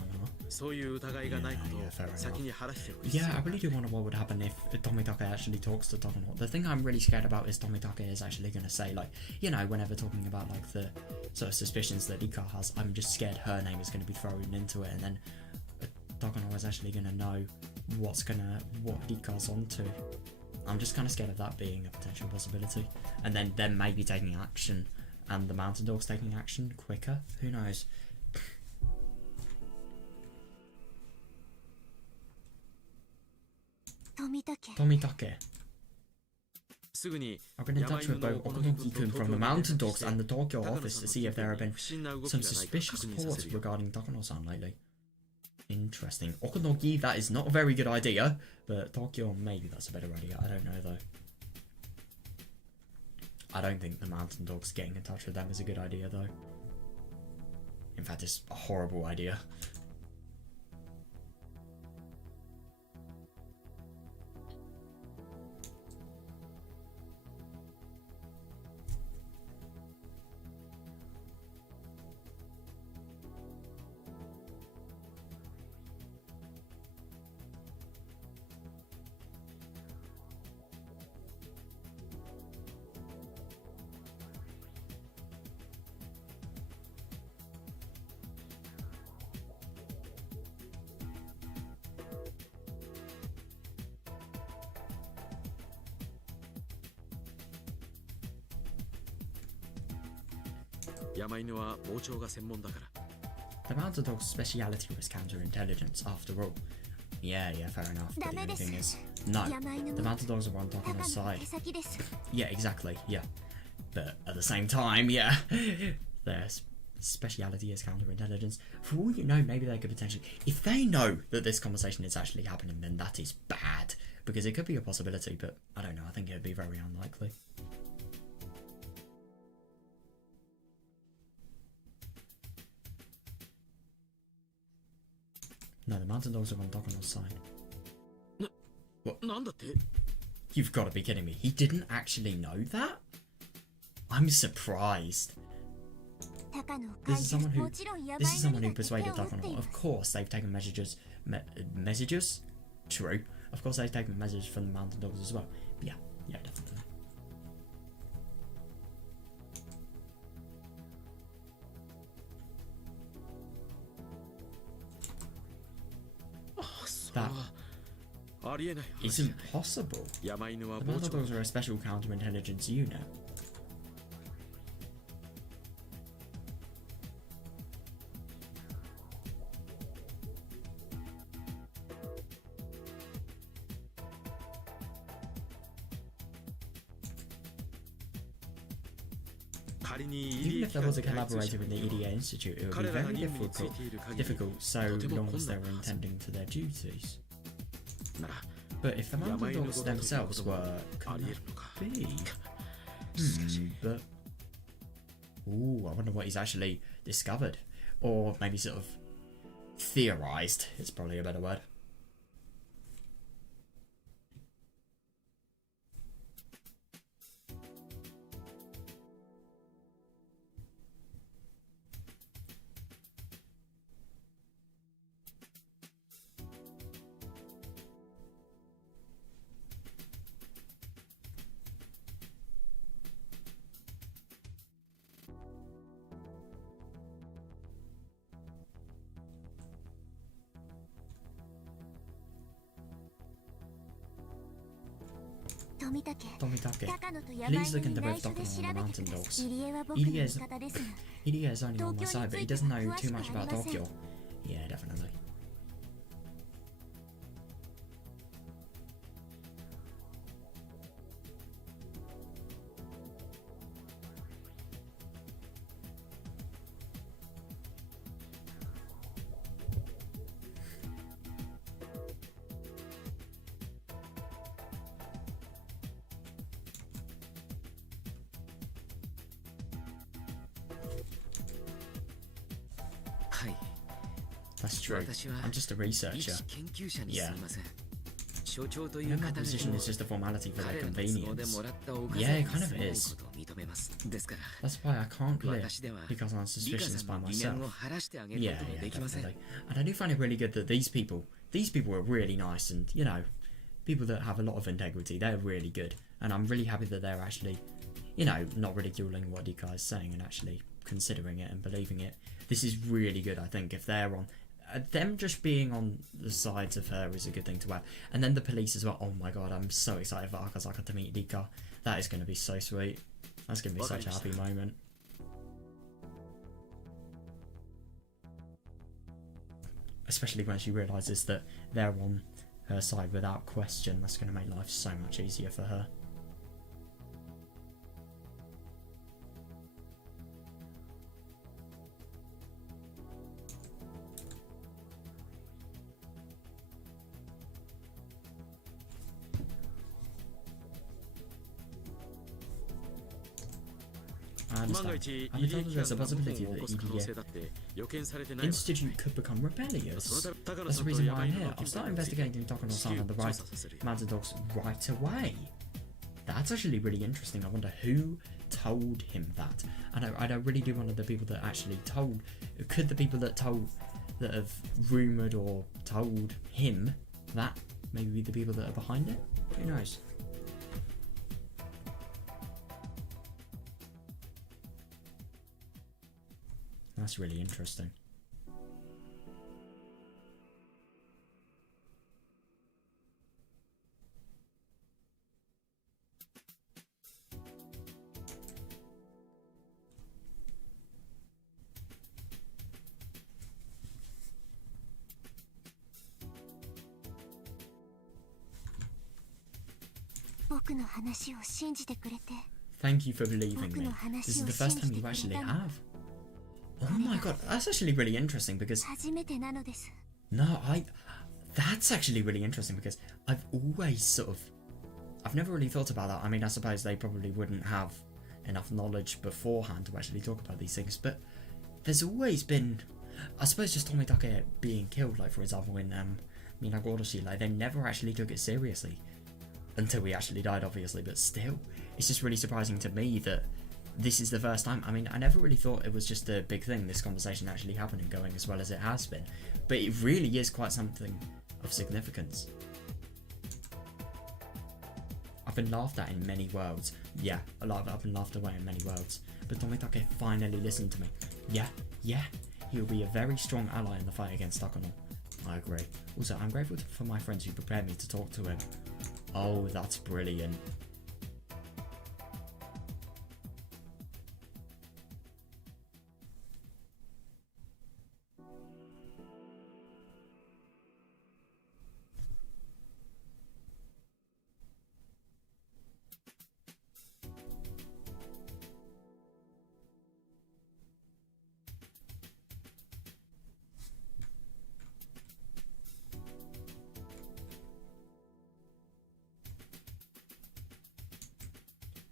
Fair enough. Yeah, I really do wonder what would happen if Tomitake actually talks to Takano. The thing I'm really scared about is Tomitake is actually going to say, like, you know, whenever talking about like the sort of suspicions that Rika has, I'm just scared her name is going to be thrown into it, and then Takano is actually going to know what Rika's onto. I'm just kind of scared of that being a potential possibility, and then them maybe taking action. And the mountain dogs taking action quicker? Who knows? Tomitake. I've been in touch with both Okonoki-kun from the mountain dogs and the Tokyo office to see if there have been some suspicious reports regarding Takano-san lately. Interesting. Okonoki, that is not a very good idea, but Tokyo, maybe that's a better idea. I don't know though. I don't think the mountain dogs getting in touch with them is a good idea though. In fact, it's a horrible idea. The mountain dog's speciality was counterintelligence, after all. Yeah, fair enough. But the only thing is, no, the mountain dogs are on Takano's side. Yeah, exactly, yeah. But at the same time, yeah, their speciality is counterintelligence. For all you know, maybe they could potentially... If they know that this conversation is actually happening, then that is bad. Because it could be a possibility, but I don't know, I think it would be very unlikely. No, the mountain dogs are on Takano's side. What? You've got to be kidding me. He didn't actually know that? I'm surprised. This is someone who persuaded Takano. Of course, they've taken messages? True. Of course, they've taken messages from the mountain dogs as well. But yeah, definitely. That isn't possible. The mountain dogs are a special counterintelligence unit. 仮に Even if there was a 入り collaborator with the EDA Institute, it would be 彼らが very 任務につい difficult, ている限り difficult so とても long as 困 they 難 were なはず intending to their duties. なら But if the 山 Mountain 犬の Dogs ごとというこ themselves とも were, あ could りえ that るのか be? しかし But ooh, I wonder what he's actually discovered, or maybe sort of theorized. It's probably a better word. Tomitake, please look into both Dokkan and the Mountain Dogs. EDA is only on my side, but he doesn't know too much about Tokyo. Yeah, definitely. That's true. I'm just a researcher. Yeah. And that position is just a formality for their convenience. Yeah, it kind of is. That's why I can't clear Hikasan's suspicions by myself. Yeah, definitely. And I do find it really good that these people are really nice, and, you know, people that have a lot of integrity, they're really good. And I'm really happy that they're actually, you know, not ridiculing what Dika is saying and actually considering it and believing it. This is really good, I think, if they're on... them just being on the sides of her is a good thing to have. And then the police as well. Oh my god, I'm so excited for Akazaka to meet Dika. That is going to be so sweet. That's going to be such a happy moment. Especially when she realises that they're on her side without question. That's going to make life so much easier for her. I understand. I've been told that there's a possibility that the Institute could become rebellious. That's the reason why I'm here. I'll start investigating Takano-san and the Mountain Dogs right away. That's actually really interesting. I wonder who told him that. I really do wonder the people that actually told. Could the people that have rumoured or told him that maybe be the people that are behind it? Who knows? That's really interesting. Thank you for believing me. This is the first time you actually have. Oh my god, that's actually really interesting because... That's actually really interesting because I've always sort of... I've never really thought about that. I mean, I suppose they probably wouldn't have enough knowledge beforehand to actually talk about these things, but there's always been... I suppose just Tomitake being killed, like for example in Higurashi, like they never actually took it seriously. Until he actually died, obviously, but still. It's just really surprising to me that this is the first time. I mean, I never really thought it was just a big thing, this conversation actually happening, going as well as it has been. But it really is quite something of significance. I've been laughed at in many worlds. Yeah, I've been laughed away in many worlds. But Tomitake finally listened to me. Yeah, he'll be a very strong ally in the fight against Takano. I agree. Also, I'm grateful for my friends who prepared me to talk to him. Oh, that's brilliant.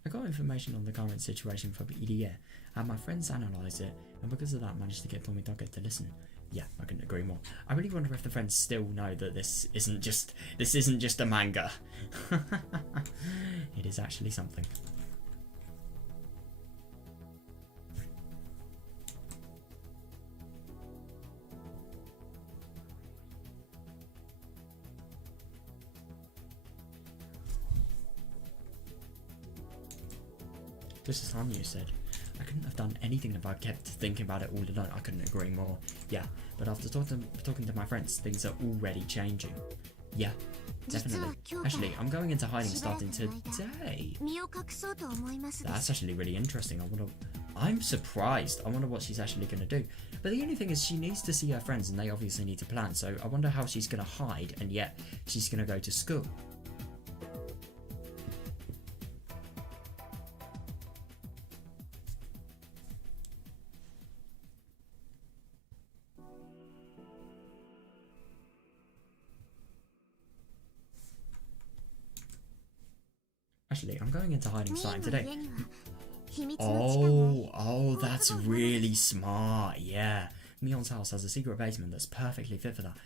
I got information on the current situation from EDA, and my friends analysed it, and because of that managed to get Tomitake to listen. Yeah, I couldn't agree more. I really wonder if the friends still know that this isn't just a manga. It is actually something. This is Hanyu said. I couldn't have done anything if I kept thinking about it all alone. I couldn't agree more. Yeah, but after talking to my friends, things are already changing. Yeah, definitely. Actually, I'm going into hiding starting today. That's actually really interesting. I'm surprised. I wonder what she's actually going to do. But the only thing is she needs to see her friends and they obviously need to plan. So I wonder how she's going to hide and yet she's going to go to school. Actually, I'm going into hiding starting today. Oh, that's really smart. Yeah. Mion's house has a secret basement that's perfectly fit for that.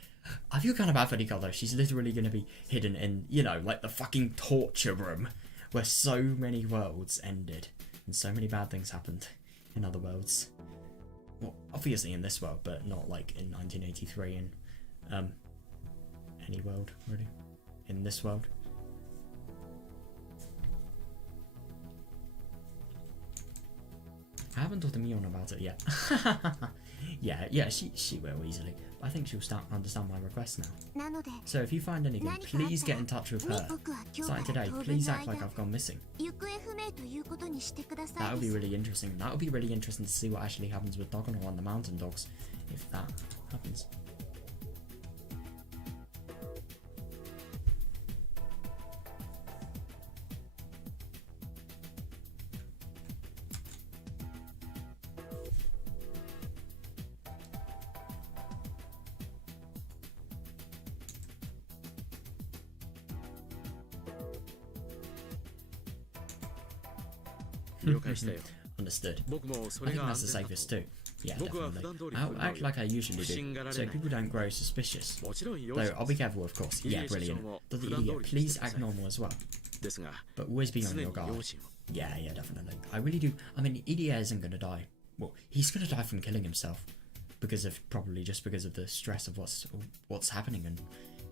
I feel kind of bad for Nika though. She's literally going to be hidden in, you know, like the fucking torture room where so many worlds ended and so many bad things happened in other worlds. Well, obviously in this world, but not like in 1983 in any world, really. In this world. I haven't talked to Mion about it yet. yeah, she will easily. I think she'll start to understand my request now. So if you find anything, please get in touch with her. Starting today, please act like I've gone missing. That would be really interesting. That would be really interesting to see what actually happens with Dogono and the Mountain Dogs, if that happens. Understood. I think that's the safest too. Yeah, definitely. I'll act like I usually do, so people don't grow suspicious. Though I'll be careful, of course. Yeah, brilliant. The idiot, please act normal as well. But always be on your guard. Yeah, definitely. I really do. I mean, EDA isn't gonna die. Well, he's gonna die from killing himself. Probably just because of the stress of what's happening and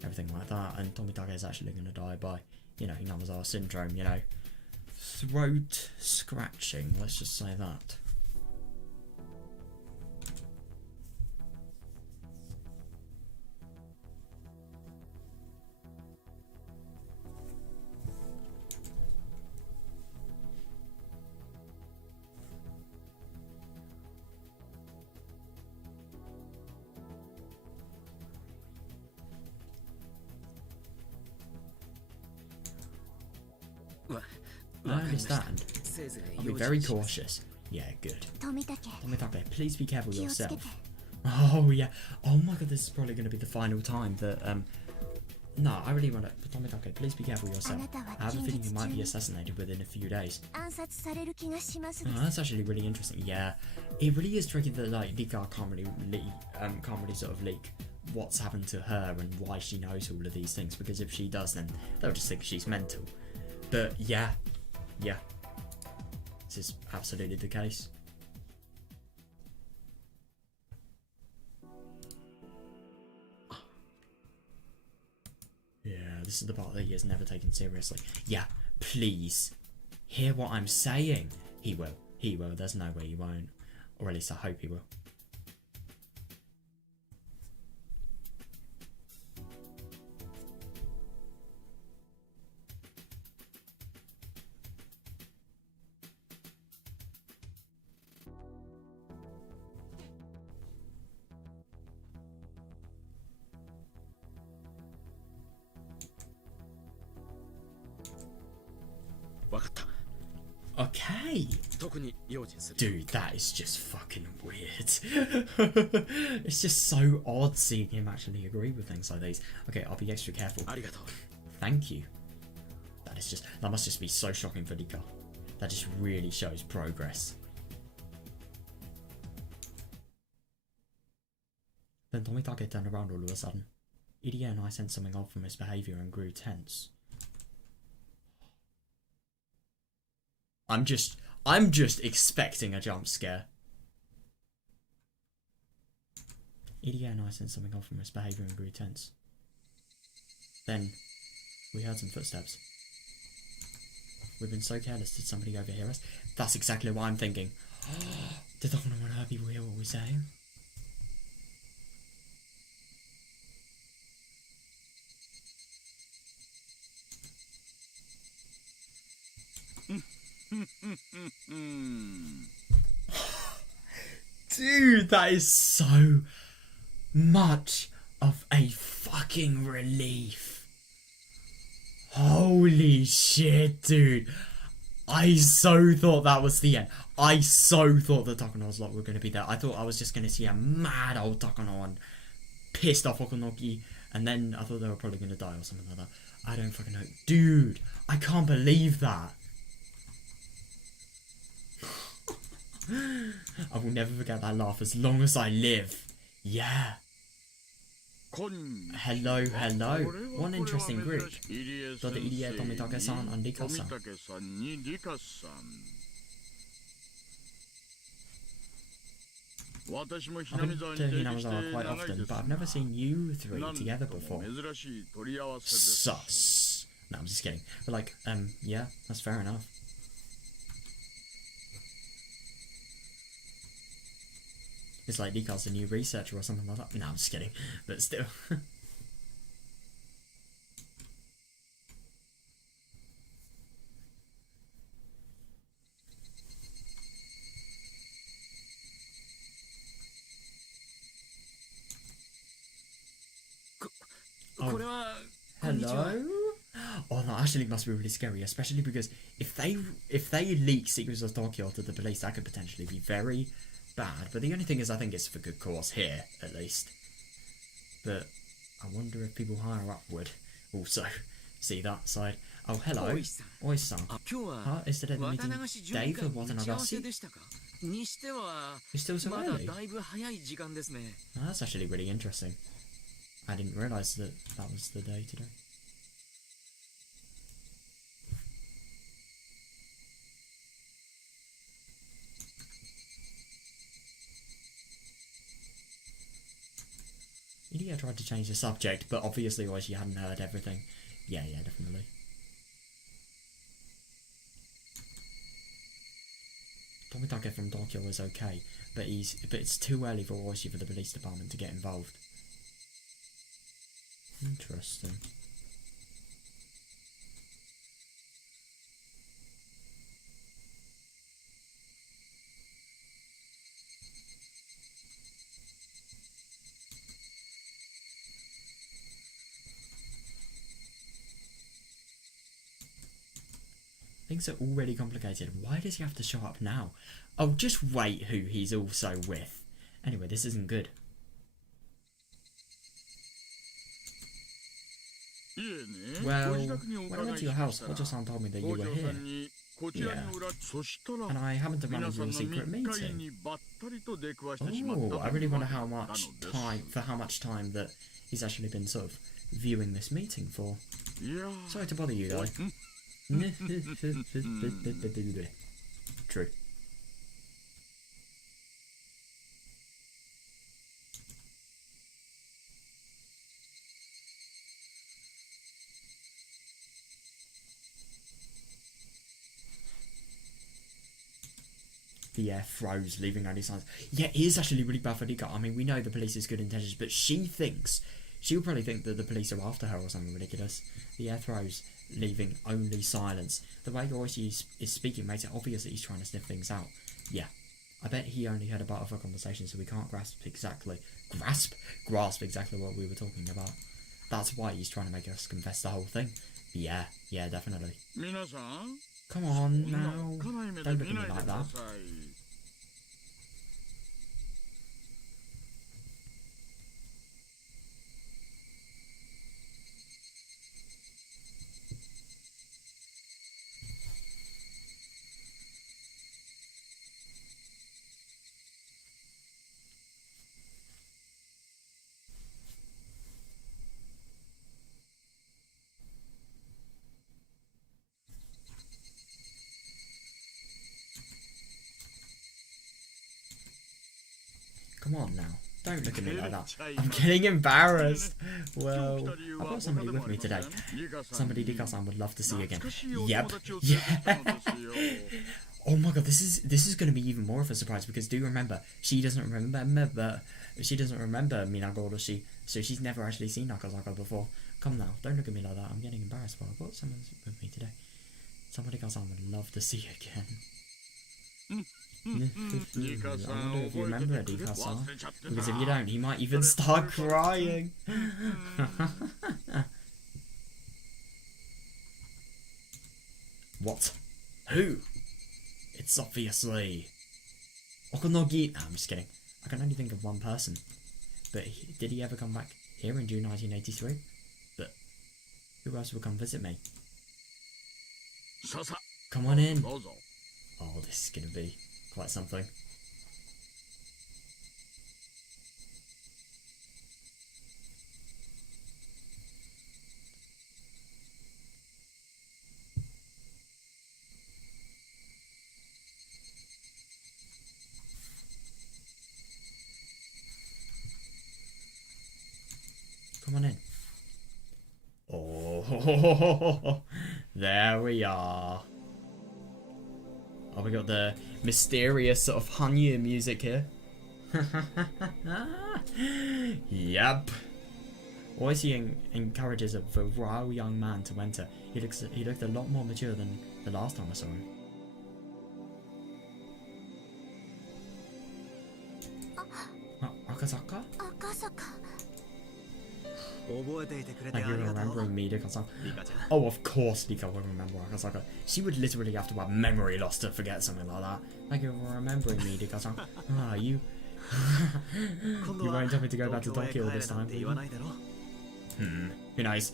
everything like that. And Tomitake is actually gonna die by, you know, Hinamazawa syndrome, you know. Throat scratching, let's just say that. I understand. I'll be very cautious. Yeah, good. Tomitake, please be careful yourself. Oh, yeah. Oh my god, this is probably going to be the final time that, No, I really want to... Tomitake, please be careful yourself. I have a feeling you might be assassinated within a few days. Oh, that's actually really interesting. Yeah, it really is tricky that, like, Rika can't really sort of leak what's happened to her and why she knows all of these things, because if she does, then they'll just think she's mental. But, yeah. This is absolutely the case. Yeah, this is the part that he has never taken seriously. Yeah, please. Hear what I'm saying. He will. There's no way he won't. Or at least I hope he will. Okay. Dude, that is just fucking weird. It's just so odd seeing him actually agree with things like these. Okay, I'll be extra careful. Thank you. That must just be so shocking for Rika. That just really shows progress. Then Tomitake turned around all of a sudden. Irie and I sensed something odd from his behaviour and grew tense. I'm just expecting a jump scare. Irie and I sensed something odd from his behaviour and grew tense. Then we heard some footsteps. We've been so careless. Did somebody overhear us? That's exactly what I'm thinking. Did anyone want to hear people hear what we're saying? Dude, that is so much of a fucking relief. Holy shit, dude. I so thought that was the end. I so thought the Takano's lot were going to be there. I thought I was just going to see a mad old Takano and pissed off Okonoki, and then I thought they were probably going to die or something like that. I don't fucking know. Dude, I can't believe that. I will never forget that laugh as long as I live. Yeah. Hello, hello. One interesting group. Dr. Irie, Tomitake-san, and Rika-san. I've been to Hinamizawa quite often, but I've never seen you three together before. Sus. No, I'm just kidding. But like, yeah, that's fair enough. It's like Rika's a new researcher or something like that. No, I'm just kidding. But still. Oh, hello? Oh, that actually must be really scary, especially because if they leak secrets of Tokyo to the police, that could potentially be very bad. But the only thing is, I think it's for good cause here, at least. But I wonder if people higher up would also see that side. Oh, hello. Oi-san. Huh? Is today the meeting day for Watanagashi? You're still so early? Oh, that's actually really interesting. I didn't realise that that was the day today. Irie tried to change the subject, but obviously she hadn't heard everything. Yeah, definitely. Tomitake from Tokyo is okay, but it's too early for Oishi for the police department to get involved. Interesting. Things are already complicated. Why does he have to show up now? Oh, just wait who he's also with. Anyway, this isn't good. Well, when I went to your house, Hojo-san told me that you were here. Yeah. And I happened to run into your secret meeting. Oh, I really wonder how much time that he's actually been sort of viewing this meeting for. Sorry to bother you, though. True. The air froze, leaving only signs. Yeah, it is actually really bad for Rika. I mean, we know the police's good intentions, but she'll probably think that the police are after her or something ridiculous. The air froze, leaving only silence. The way Oishi is speaking makes it obvious that he's trying to sniff things out. Yeah, I bet he only heard about our conversation, so we can't grasp exactly what we were talking about. That's why he's trying to make us confess the whole thing. Yeah, definitely. Come on now, don't look at me like that. come on now. Don't look at me like that. I'm getting embarrassed. Well, I've got somebody with me today. Somebody Dika-san would love to see again. Yep. Yeah. Oh my god, this is going to be even more of a surprise because do remember, she doesn't remember Minagoroshi, so she's never actually seen Akazaka before. Come now, don't look at me like that. I'm getting embarrassed, but I've got someone with me today. Somebody Dika-san would love to see again. I wonder if you remember it, Dika-san. Because if you don't, he might even start crying. What? Who? It's obviously Okonogi. No, I'm just kidding. I can only think of one person. But did he ever come back here in June 1983? But who else will come visit me? Come on in. Oh, this is going to be quite something. Come on in. Oh, there we are. Oh, we got the mysterious sort of Hanyu music here. Yep. Always he encourages a virile young man to enter. He looked a lot more mature than the last time I saw him. Akazaka? Thank you for remembering me, Dika-san. Oh, of course Dika will remember Akazaka. She would literally have to have memory loss to forget something like that. Thank you for remembering me, Dika-san. Ah, you... you won't tell me to go back to Tokyo this time, will you? Who knows?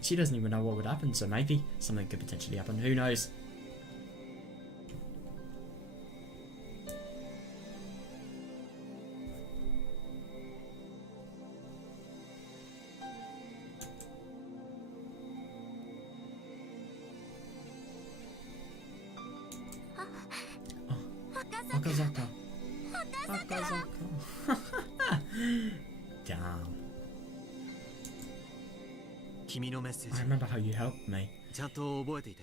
She doesn't even know what would happen, so maybe something could potentially happen. Who knows? Akazaka. Akazaka. Damn. I remember how you helped me.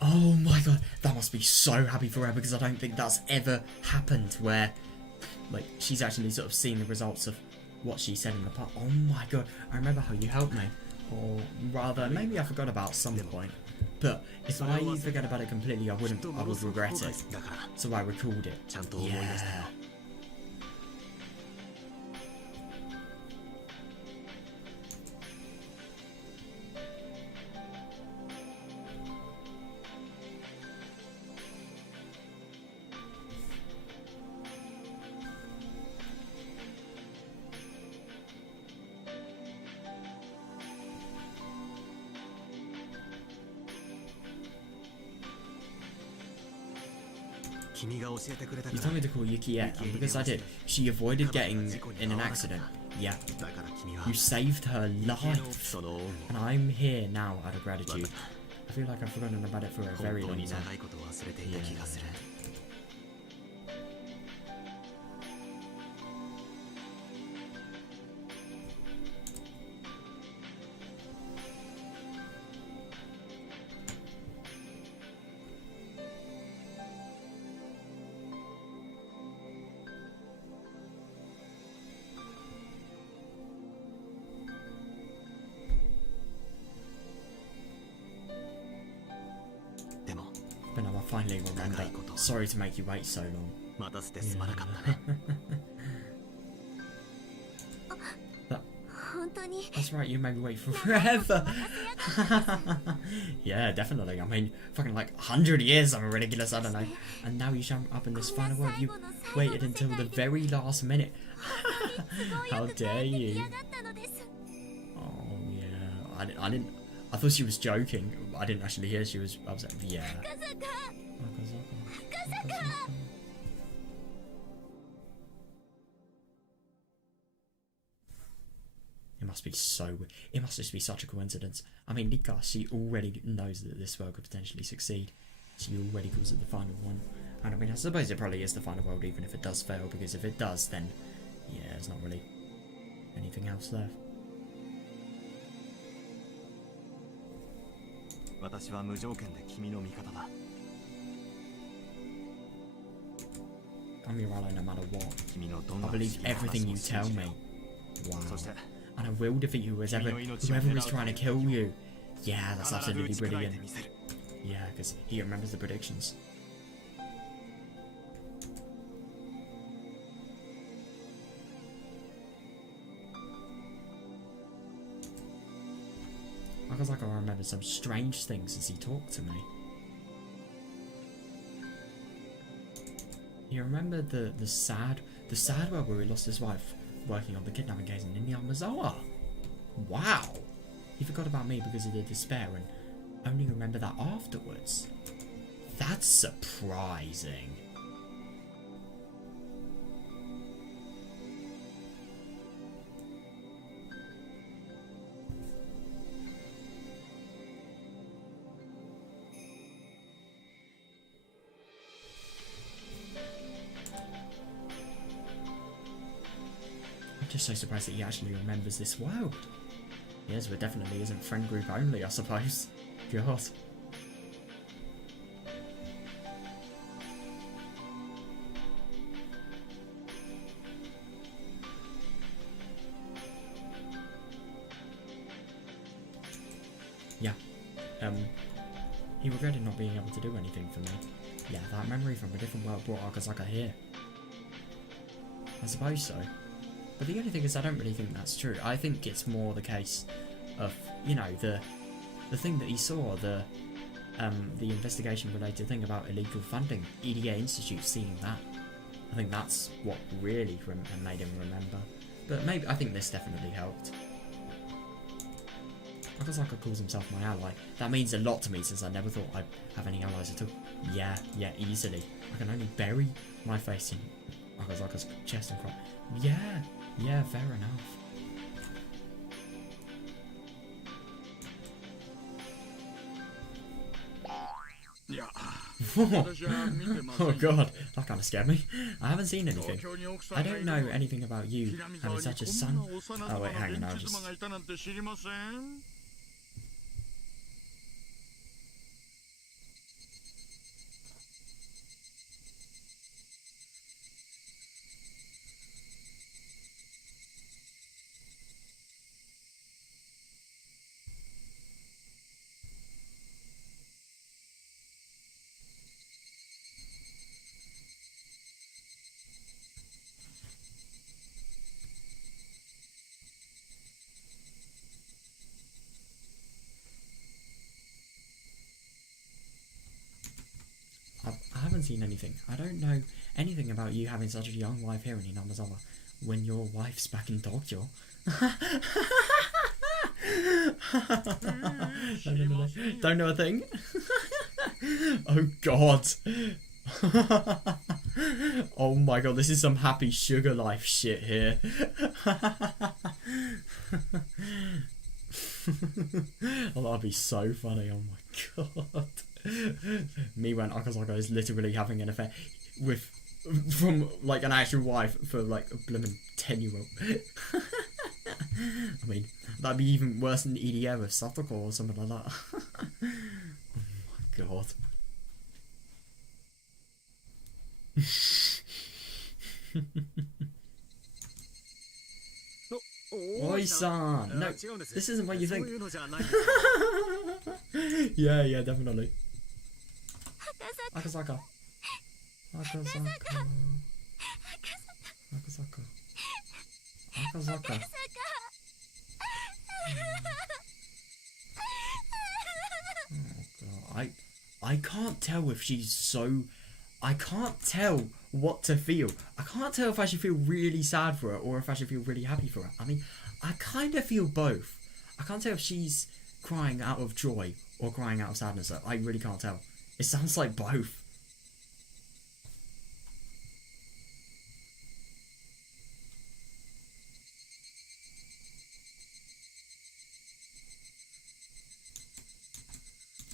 Oh my god, that must be so happy for her because I don't think that's ever happened where, like, she's actually sort of seen the results of what she said in the past. Oh my god, I remember how you helped me. Or rather, maybe I forgot about some point. But if I forget about it completely, I would regret it. So I recalled it. Yeah. You told me to call Yukiette, and because I did, she avoided getting in an accident. Yeah. You saved her life. And I'm here now out of gratitude. I feel like I've forgotten about it for a very long time. Yeah. But now I finally remember. Sorry to make you wait so long. That's right, you made me wait forever. Yeah, definitely. I mean, fucking like 100 years of a ridiculous, I don't know. And now you jump up in this final world. You waited until the very last minute. How dare you? Oh yeah, I didn't. I thought she was joking. I didn't actually hear she was upset. Yeah. It must be so. It must just be such a coincidence. I mean, Nika, she already knows that this world could potentially succeed. She already calls it the final one. And I mean, I suppose it probably is the final world, even if it does fail. Because if it does, then Yeah, there's not really anything else left. 私は無条件で君の味方だ。 I'm your ally no matter what. 君のどんな I believe everything you tell me. Wow. そして And I will defeat whoever is trying to kill you. Yeah, that's absolutely brilliant. Yeah, because he remembers the predictions. I was like, I remember some strange things as he talked to me. You remember the sad world where he lost his wife working on the kidnapping case in Yamazawa? Wow! He forgot about me because of the despair and only remember that afterwards. That's surprising. I'm just so surprised that he actually remembers this world. Yes, but definitely isn't friend group only, I suppose. God. Yeah. He regretted not being able to do anything for me. Yeah, that memory from a different world brought Akazaka here. I suppose so. But the only thing is, I don't really think that's true. I think it's more the case of, you know, the thing that he saw, the investigation related thing about illegal funding, EDA Institute, seeing that. I think that's what really made him remember. But maybe, I think this definitely helped. Akazaka calls himself my ally. That means a lot to me since I never thought I'd have any allies at all. Yeah, easily. I can only bury my face in Akazaka's chest and cry. Yeah, fair enough. Oh god, that kind of scared me. I haven't seen anything. I don't know anything about you having such a son. Oh wait, hang on, I'll just... I haven't seen anything. I don't know anything about you having such a young wife here in Inamazawa when your wife's back in Tokyo. No. Don't know a thing. Oh god. Oh my god, this is some happy sugar life shit here. Oh, that'd be so funny. Oh my god. Me when Akazaka is literally having an affair from like an actual wife for like a blooming 10-year-old. I mean, that'd be even worse than EDA with Satoko or something like that. Oh my god. Oi-san! No, this isn't what you think. Yeah, definitely. Akazaka. Oh god, I can't tell if she's so... I can't tell what to feel. I can't tell if I should feel really sad for her or if I should feel really happy for her. I mean, I kind of feel both. I can't tell if she's crying out of joy or crying out of sadness. I really can't tell. It sounds like both.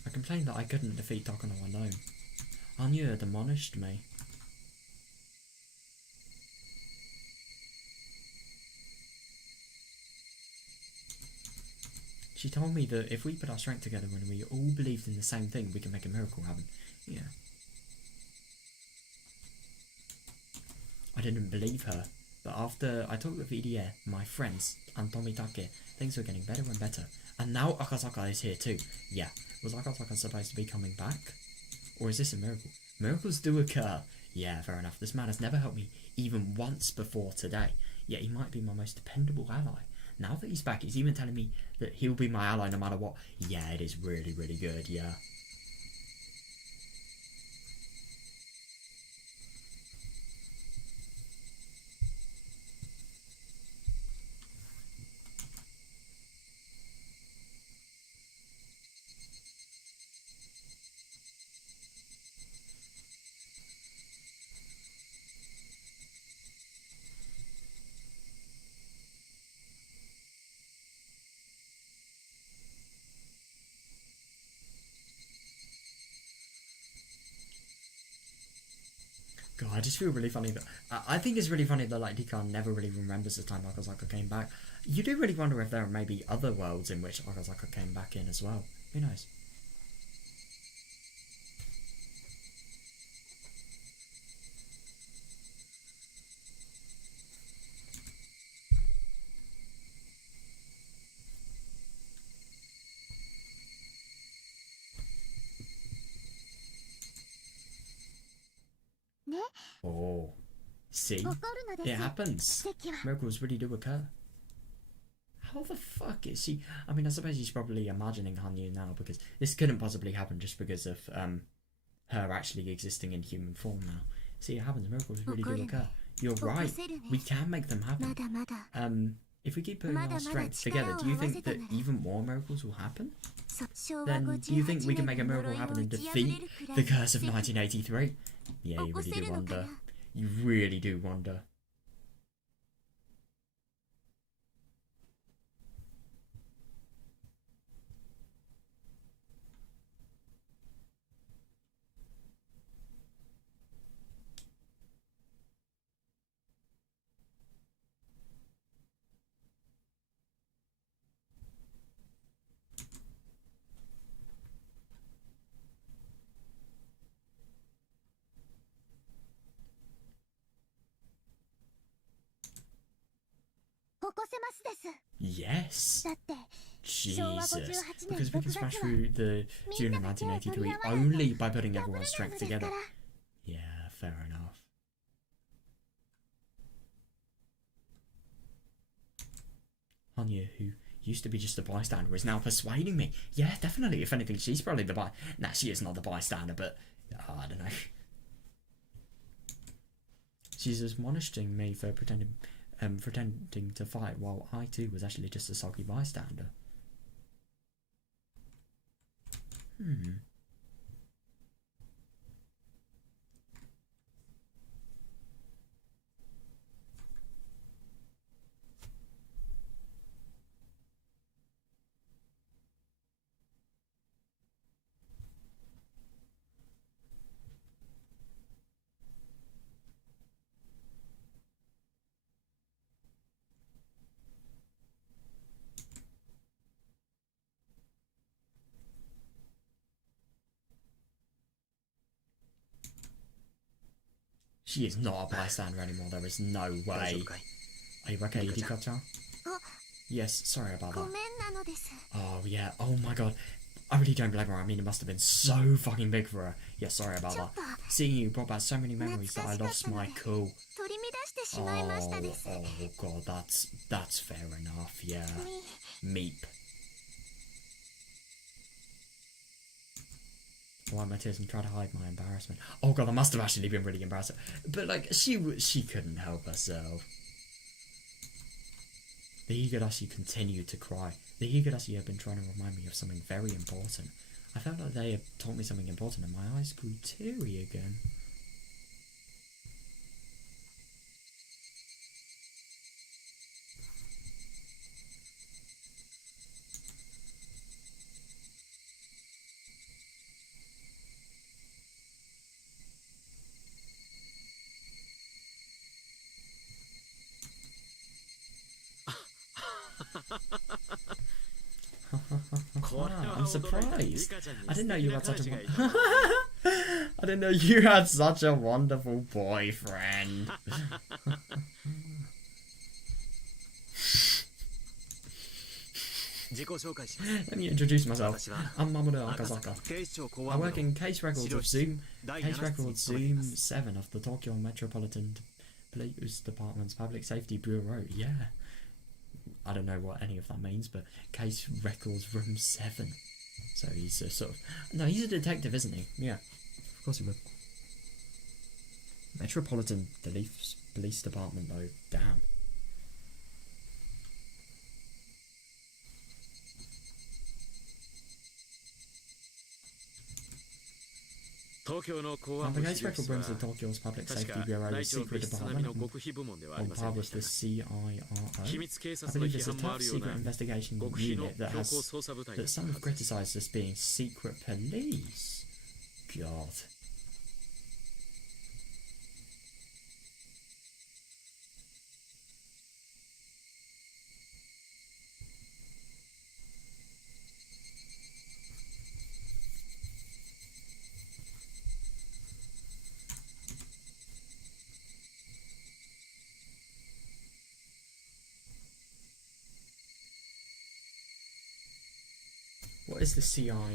I complained that I couldn't defeat Takano alone. Anya admonished me. She told me that if we put our strength together and we all believed in the same thing, we can make a miracle happen. Yeah. I didn't believe her, but after I talked with Irie, my friends, and Tomitake, things were getting better and better. And now Akasaka is here too. Yeah, was Akasaka supposed to be coming back? Or is this a miracle? Miracles do occur. Yeah, fair enough. This man has never helped me even once before today. Yet he might be my most dependable ally. Now that he's back, he's even telling me that he'll be my ally no matter what. Yeah, it is really, really good, yeah. God, I just feel really funny that I think it's really funny that like Dikan never really remembers the time Akasaka came back. You do really wonder if there are maybe other worlds in which Akasaka came back in as well. Who knows? Oh, see? It happens. Miracles really do occur. How the fuck is she? I mean, I suppose she's probably imagining Hanyu now because this couldn't possibly happen just because of her actually existing in human form now. See, it happens. Miracles really do occur. You're right. We can make them happen. If we keep putting our strengths together, do you think that even more miracles will happen? Then do you think we can make a miracle happen and defeat the curse of 1983? Yeah, you really do wonder. You really do wonder. Yes. Jesus. Because we can smash through the June of 1983 only by putting everyone's strength together. Yeah, fair enough. Hanyu, who used to be just a bystander, is now persuading me. Yeah, definitely. If anything, she's probably the Nah, she is not the bystander, but I don't know. She's admonishing me for pretending to fight while I too was actually just a soggy bystander. She is not a bystander anymore. There is no way. Are you okay, Hidika-chan? Yes, sorry about that. Oh, yeah. Oh, my God. I really don't blame her. I mean, it must have been so fucking big for her. Yeah, sorry about that. Seeing you brought back so many memories that I lost my cool. Oh, God, that's fair enough. Yeah. Meep. Wipe my tears and try to hide my embarrassment. Oh God, that must have actually been really embarrassing. But like, she couldn't help herself. The Higurashi continued to cry. The Higurashi had been trying to remind me of something very important. I felt like they had taught me something important and my eyes grew teary again. I'm surprised. I didn't know you had such a I didn't know you had such a wonderful boyfriend. Let me introduce myself. I'm Mamoru Akazaka. I work in Case Records of Zoom 7 of the Tokyo Metropolitan Police Department's Public Safety Bureau. Yeah. I don't know what any of that means, but Case Records Room 7. So he's a sort of... No, he's a detective, isn't he? Yeah. Of course he will. Metropolitan Police Department, though. Damn. The case record brings the Tokyo's Public Safety Bureau's secret department on par with the CIRO. I believe it's a top secret investigation unit that some have criticised as being secret police. God. What is the CIRO?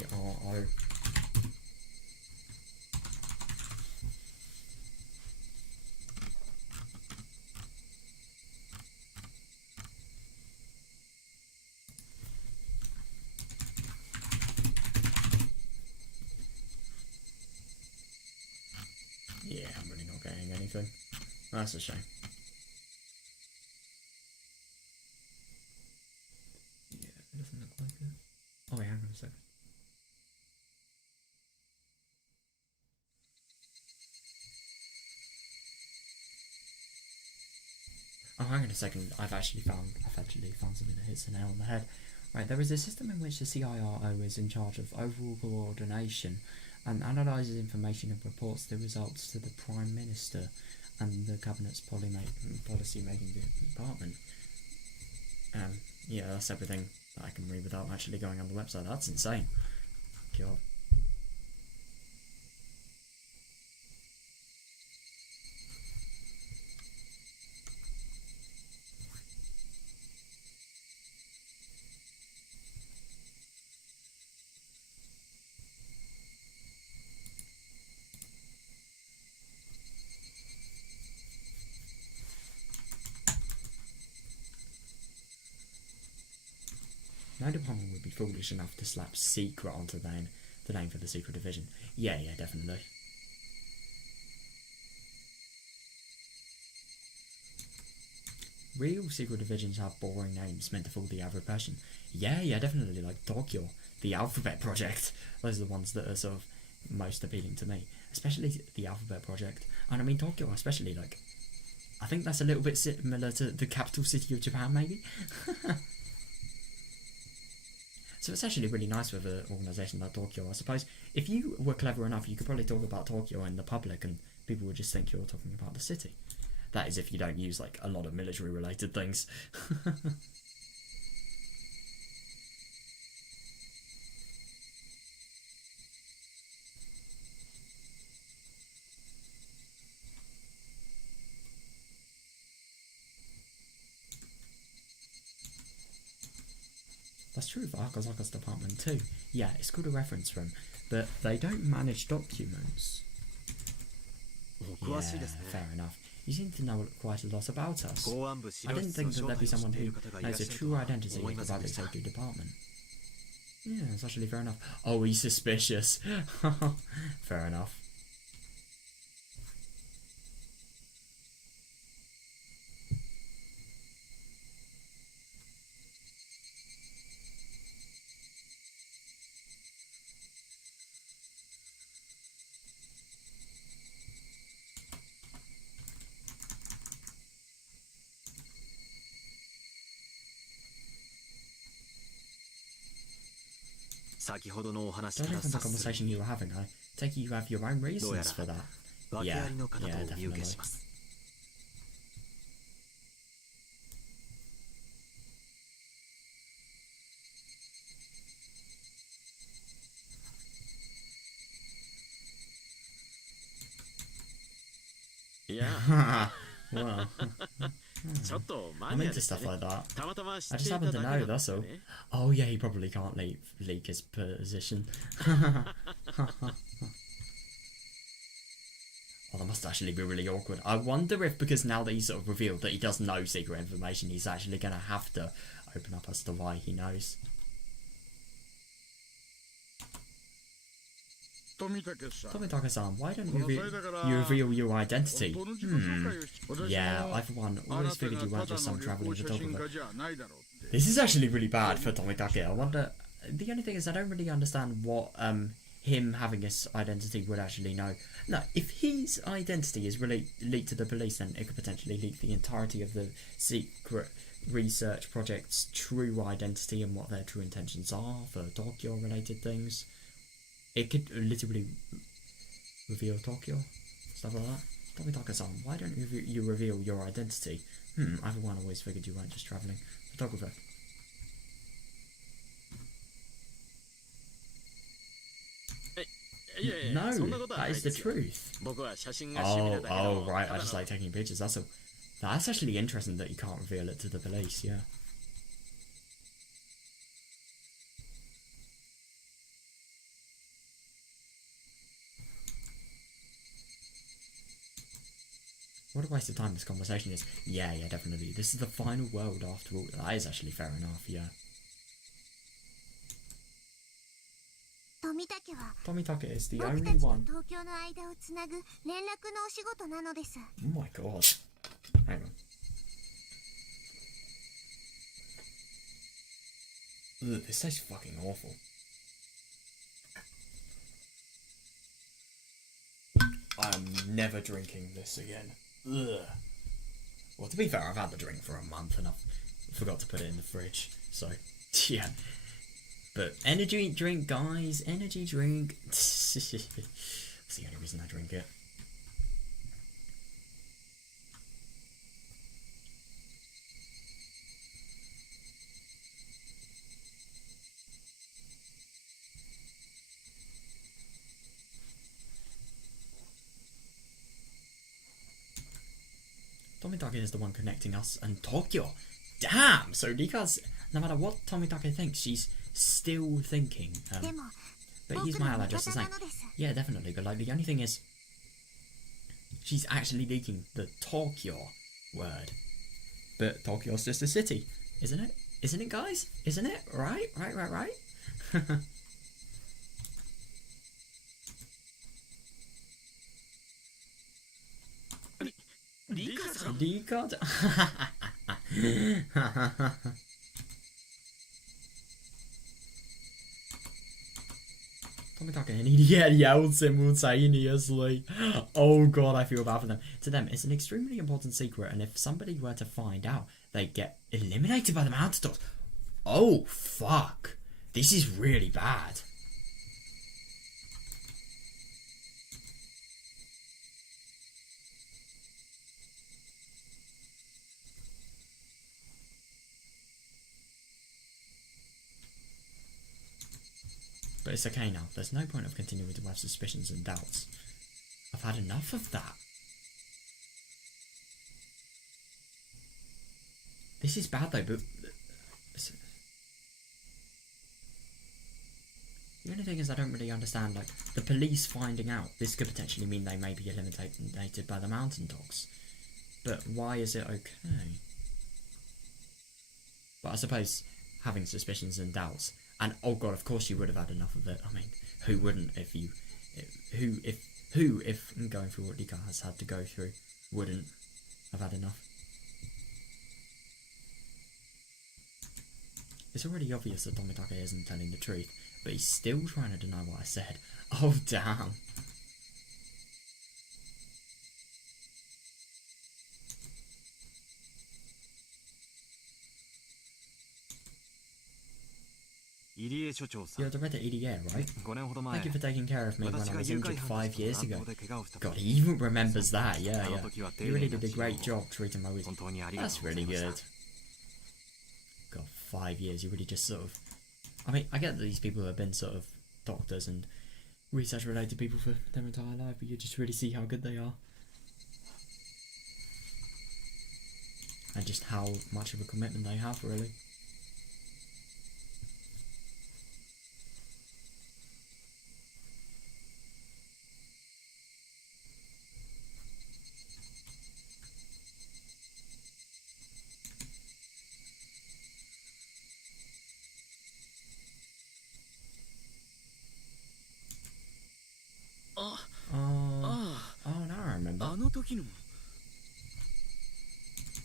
Yeah, I'm really not getting anything. That's a shame. Yeah, it doesn't look like it. Oh wait, hang on a second. Oh, hang on a second. I've actually found something that hits the nail on the head. Right, there is a system in which the CIRO is in charge of overall coordination and analyses information and reports the results to the Prime Minister and the Cabinet's policy-making department. Yeah, that's everything that I can read without actually going on the website. That's insane. God. No department would be foolish enough to slap secret onto the name for the secret division. Yeah, definitely. Real secret divisions have boring names meant to fool the average person. Yeah, definitely, like Tokyo, the Alphabet Project. Those are the ones that are sort of most appealing to me. Especially the Alphabet Project. And I mean Tokyo especially, like, I think that's a little bit similar to the capital city of Japan, maybe? So it's actually really nice with an organisation like Tokyo. I suppose if you were clever enough, you could probably talk about Tokyo in the public and people would just think you're talking about the city. That is if you don't use like a lot of military related things. That's true for Akazaka's department too. Yeah, it's called a reference room, but they don't manage documents. Yeah, fair enough. You seem to know quite a lot about us. I didn't think that there'd be someone who knows the true identity of the public safety department. Yeah, it's actually fair enough. Oh, he's suspicious. Fair enough. Judging from the conversation you were having, I take it you have your own reasons for that. Yeah, definitely. いや Well, ちょっとマ I'm ニア into でして stuff ね like that. たまたま知 I って just いた happen だ to け know, なんで that's すよ all. ね Oh yeah, he probably can't leak his position. Oh, that must actually be really awkward. I wonder if, because now that he's sort of revealed that he does know secret information, he's actually going to have to open up as to why he knows. 富武さん Tomitaka-san, why don't こ you, の際だから you reveal your identity? 本当の自己紹介をし私も Yeah, I for one あ always なた figured you が weren't ただ just の some 旅 travelling 行写真 photographer. 家じゃないだろうって This is actually really bad for Tomitake. I wonder. The only thing is, I don't really understand what him having his identity would actually know. No, if his identity is really leaked to the police, then it could potentially leak the entirety of the secret research project's true identity and what their true intentions are for Tokyo-related things. It could literally reveal Tokyo, stuff like that. Tomitaka-san, why don't you reveal your identity? I for one always figured you weren't just travelling photographer. いやいや No, そんなことはな that い is で the すよ truth. 僕は写真が趣味な Oh, だけの right. た I だ just の like taking pictures. That's all. That's actually interesting that you can't reveal it to the police. Yeah. What a waste of time this conversation is. Yeah, definitely. This is the final world after all. That is actually fair enough. Yeah. 富武は Tomitake is the 僕 only たちと one. 東京の間をつなぐ連絡のお仕事なのです。 Oh my god. Hang on. Ugh, this tastes fucking awful. I'm never drinking this again. Ugh. Well, to be fair, I've had the drink for a month and I've forgot to put it in the fridge. So, yeah. But energy drink, guys. Energy drink. That's the only reason I drink it. Tomitake is the one connecting us and Tokyo. Damn! So Rika's, no matter what Tomitake thinks, she's still thinking. でも But 僕 he's の my 味 ally just the 方 same. なのです。 Yeah, definitely. But like the only thing is, she's actually leaking the Tokyo word. But Tokyo's just a city, isn't it? Isn't it, guys? Isn't it? Right? Right. リカさん Rika. Tomitake and idiot yelled simultaneously. Oh god, I feel bad for them. To them, it's an extremely important secret, and if somebody were to find out, they'd get eliminated by the mountain dogs. Oh fuck. This is really bad. But it's okay now. There's no point of continuing to have suspicions and doubts. I've had enough of that. This is bad though, but the only thing is I don't really understand, like, the police finding out. This could potentially mean they may be eliminated by the mountain dogs. But why is it okay? But I suppose having suspicions and doubts, and oh god, of course you would have had enough of it. I mean, who wouldn't if you, if going through what Rika has had to go through, wouldn't have had enough? It's already obvious that Tomitake isn't telling the truth, but he's still trying to deny what I said. Oh damn. You're the director EDA, right? 5年ほど前 Thank you for taking care of me when I 私が was 誘拐 injured 犯 5 years として ago. 乱闘で怪我をした God, he even remembers that. Yeah. あの時は丁 You 寧 really な did a 治療 great を job treating my wounds. 本当にありがと That's うござい really ました good. God, 5 years. You really just sort of. I mean, I get that these people have been sort of doctors and research related people for their entire life, but you just really see how good they are. and just how much of a commitment they have, really. Oh, now I remember. あの時の。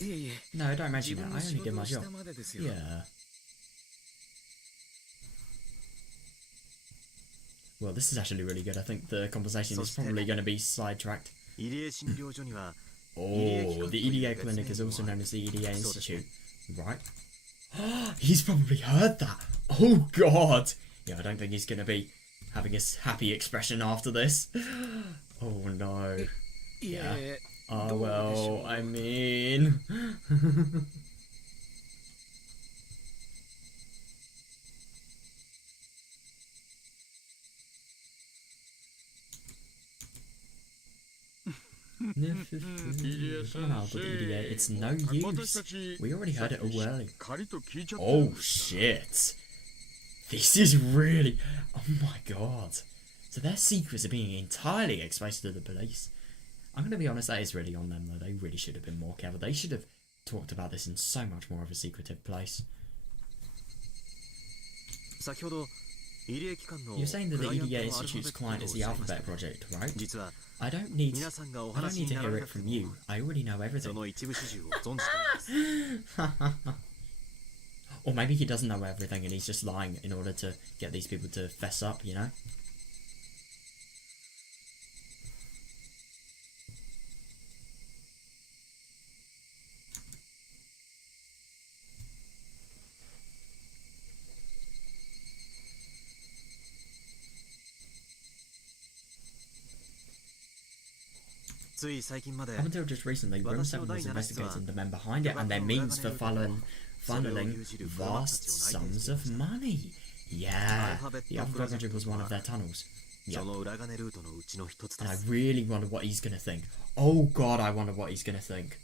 いえいえ。 No, don't mention that. I only did my job. までですよ。 Yeah. Well, this is actually really good. I think the conversation is probably going to be sidetracked. 入江診療所には Oh, the EDA clinic is also known as the EDA Institute, right? He's probably heard that. Oh God. Yeah, I don't think he's going to be having a happy expression after this. Oh no. いえ。 Oh well, I mean. Come on, but the EDA, it's no use. We already heard it all early. Oh shit. This is really... Oh my god. So their secrets are being entirely exposed to the police. I'm going to be honest, that is really on them though. They really should have been more careful. They should have talked about this in so much more of a secretive place. You're saying that the EDA Institute's client is the Alphabet Project, right? I don't need to hear it from you. I already know everything. Or maybe he doesn't know everything and he's just lying in order to get these people to fess up, you know? Up until just recently, Room 7 was investigating the men behind it and their means for funneling vast sums of money. Yeah, the Alphabet Project was one of their tunnels. Yep. And I really wonder what he's gonna think. Oh god, I wonder what he's gonna think.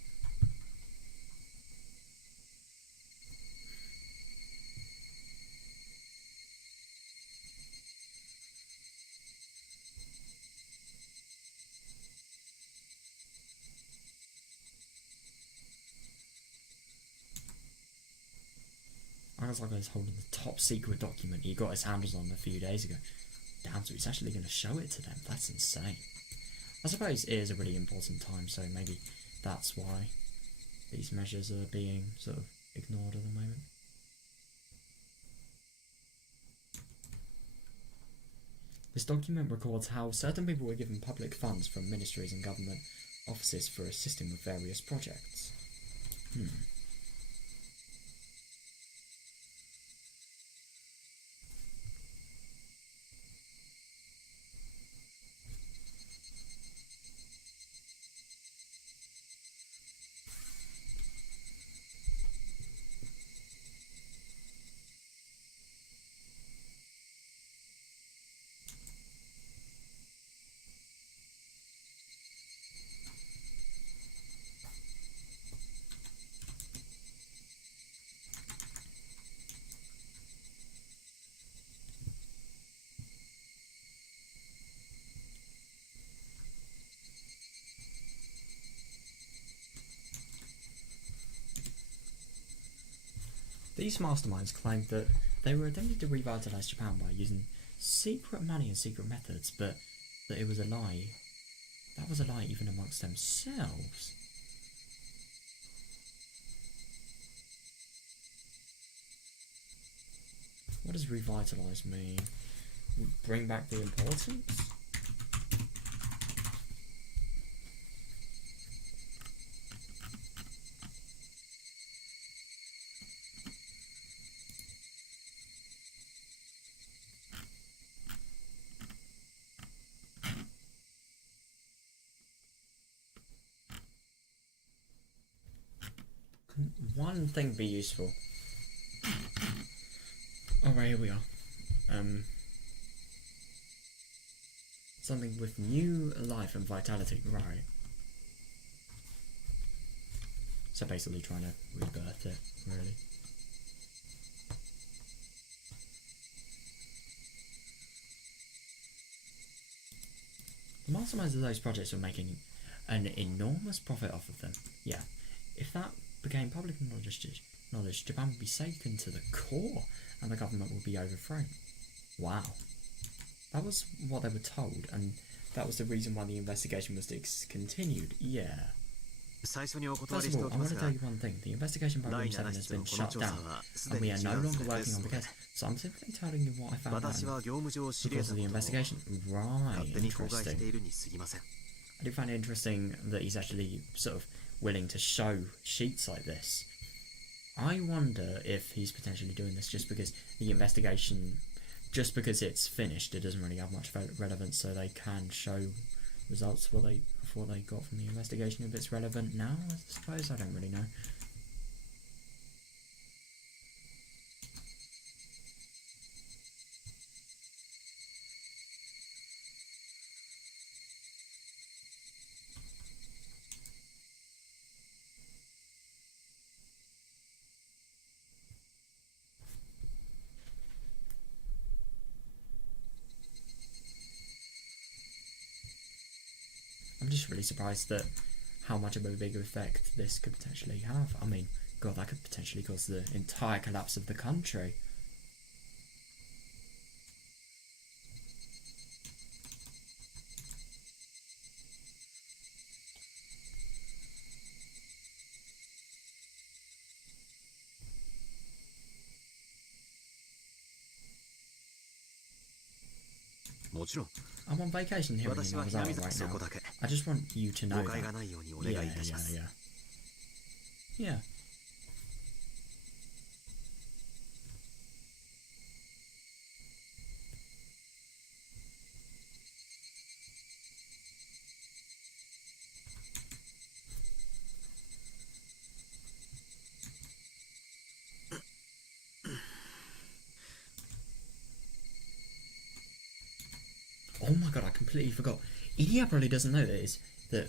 I was like, he's holding the top secret document he got his hands on a few days ago. Damn, so he's actually going to show it to them. That's insane. I suppose it is a really important time, so maybe that's why these measures are being sort of ignored at the moment. This document records how certain people were given public funds from ministries and government offices for assisting with various projects. These masterminds claimed that they were attempting to revitalise Japan by using secret money and secret methods, but that it was a lie. That was a lie even amongst themselves. What does revitalise mean? Bring back the importance? One thing be useful. Alright, here we are. Something with new life and vitality, right. So basically trying to rebirth it, really. The masterminds of those projects were making an enormous profit off of them. Yeah, if that became public knowledge, Japan would be shaken to the core and the government would be overthrown. Wow. That was what they were told, and that was the reason why the investigation was discontinued. Yeah. First of all, I want to tell you one thing. The investigation by Room 7 has been shut down, and we are no longer working on the case. So I'm simply telling you what I found out because of the investigation. Right, interesting. I do find it interesting that he's actually sort of willing to show sheets like this. I wonder if he's potentially doing this just because the investigation, just because it's finished, it doesn't really have much relevance, so they can show results before they got from the investigation if it's relevant now, I suppose. I don't really know. I'm just really surprised at how much of a big effect this could potentially have. I mean, God, that could potentially cause the entire collapse of the country. I'm on vacation here in Matsuribayashi right now. I just want you to know that. Yeah. Oh my god, I completely forgot. EDF probably doesn't know that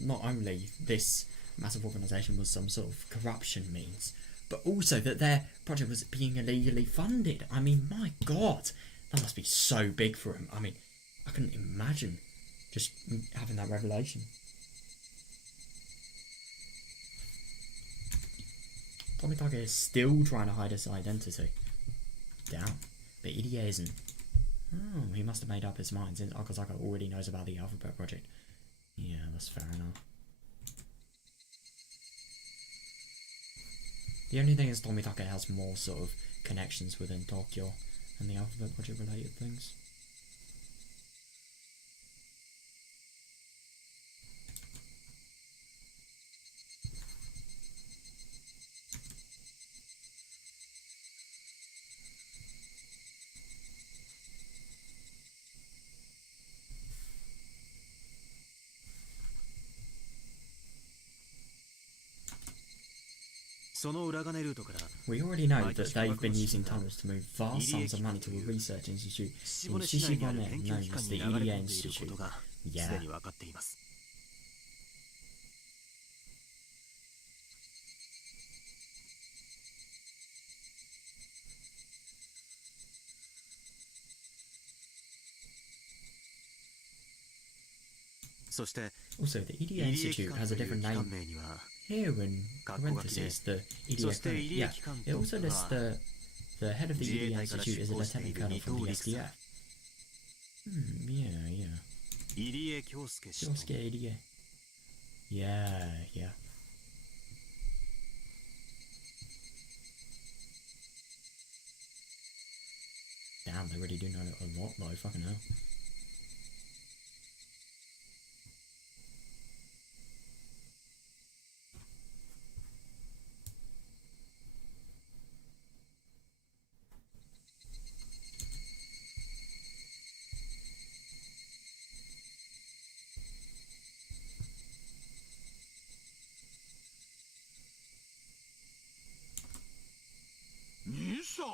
not only this massive organisation was some sort of corruption means, but also that their project was being illegally funded. I mean, my god, that must be so big for him. I mean, I couldn't imagine just having that revelation. Tomitake is still trying to hide his identity. Damn. But EDA isn't. Oh, he must have made up his mind since Akazaka already knows about the Alphabet Project. Yeah, that's fair enough. The only thing is Tomitake has more sort of connections within Tokyo and the Alphabet Project related things. We already know that they've been using tunnels to move vast sums of money to a research institute in Shishibane known as the EDA Institute. Yeah. Also, the EDA Institute has a different name. Here in parentheses, the EDF. Yeah, it also lists the head of the EDA Institute is a lieutenant colonel from the SDF. Yeah. Kyosuke EDA. Yeah. Damn, they really do know a lot though, fucking hell.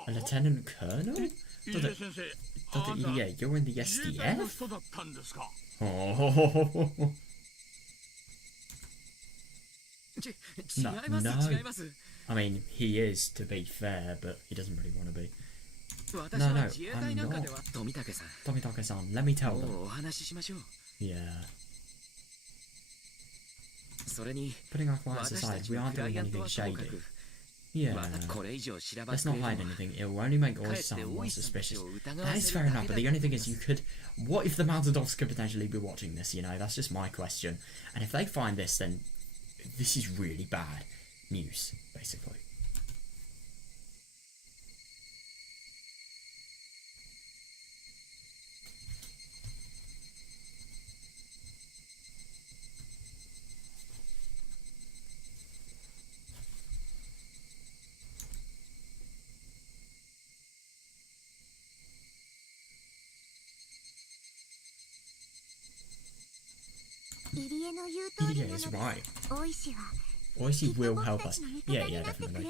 A lieutenant colonel? Dr. EDA, you're in the SDF? Oh. No, no. I mean, he is, to be fair, but he doesn't really want to be. No, I'm not. Tomitake-san, let me tell them. Yeah. Putting our clients aside, we aren't doing anything shady. Yeah. Let's not hide anything. It will only make Oishi-san more suspicious. That is fair enough, but the only thing is you could... What if the Maltodors could potentially be watching this, you know? That's just my question. And if they find this, then this is really bad news, basically. Irie is right. Oishi will help us. Yeah, definitely.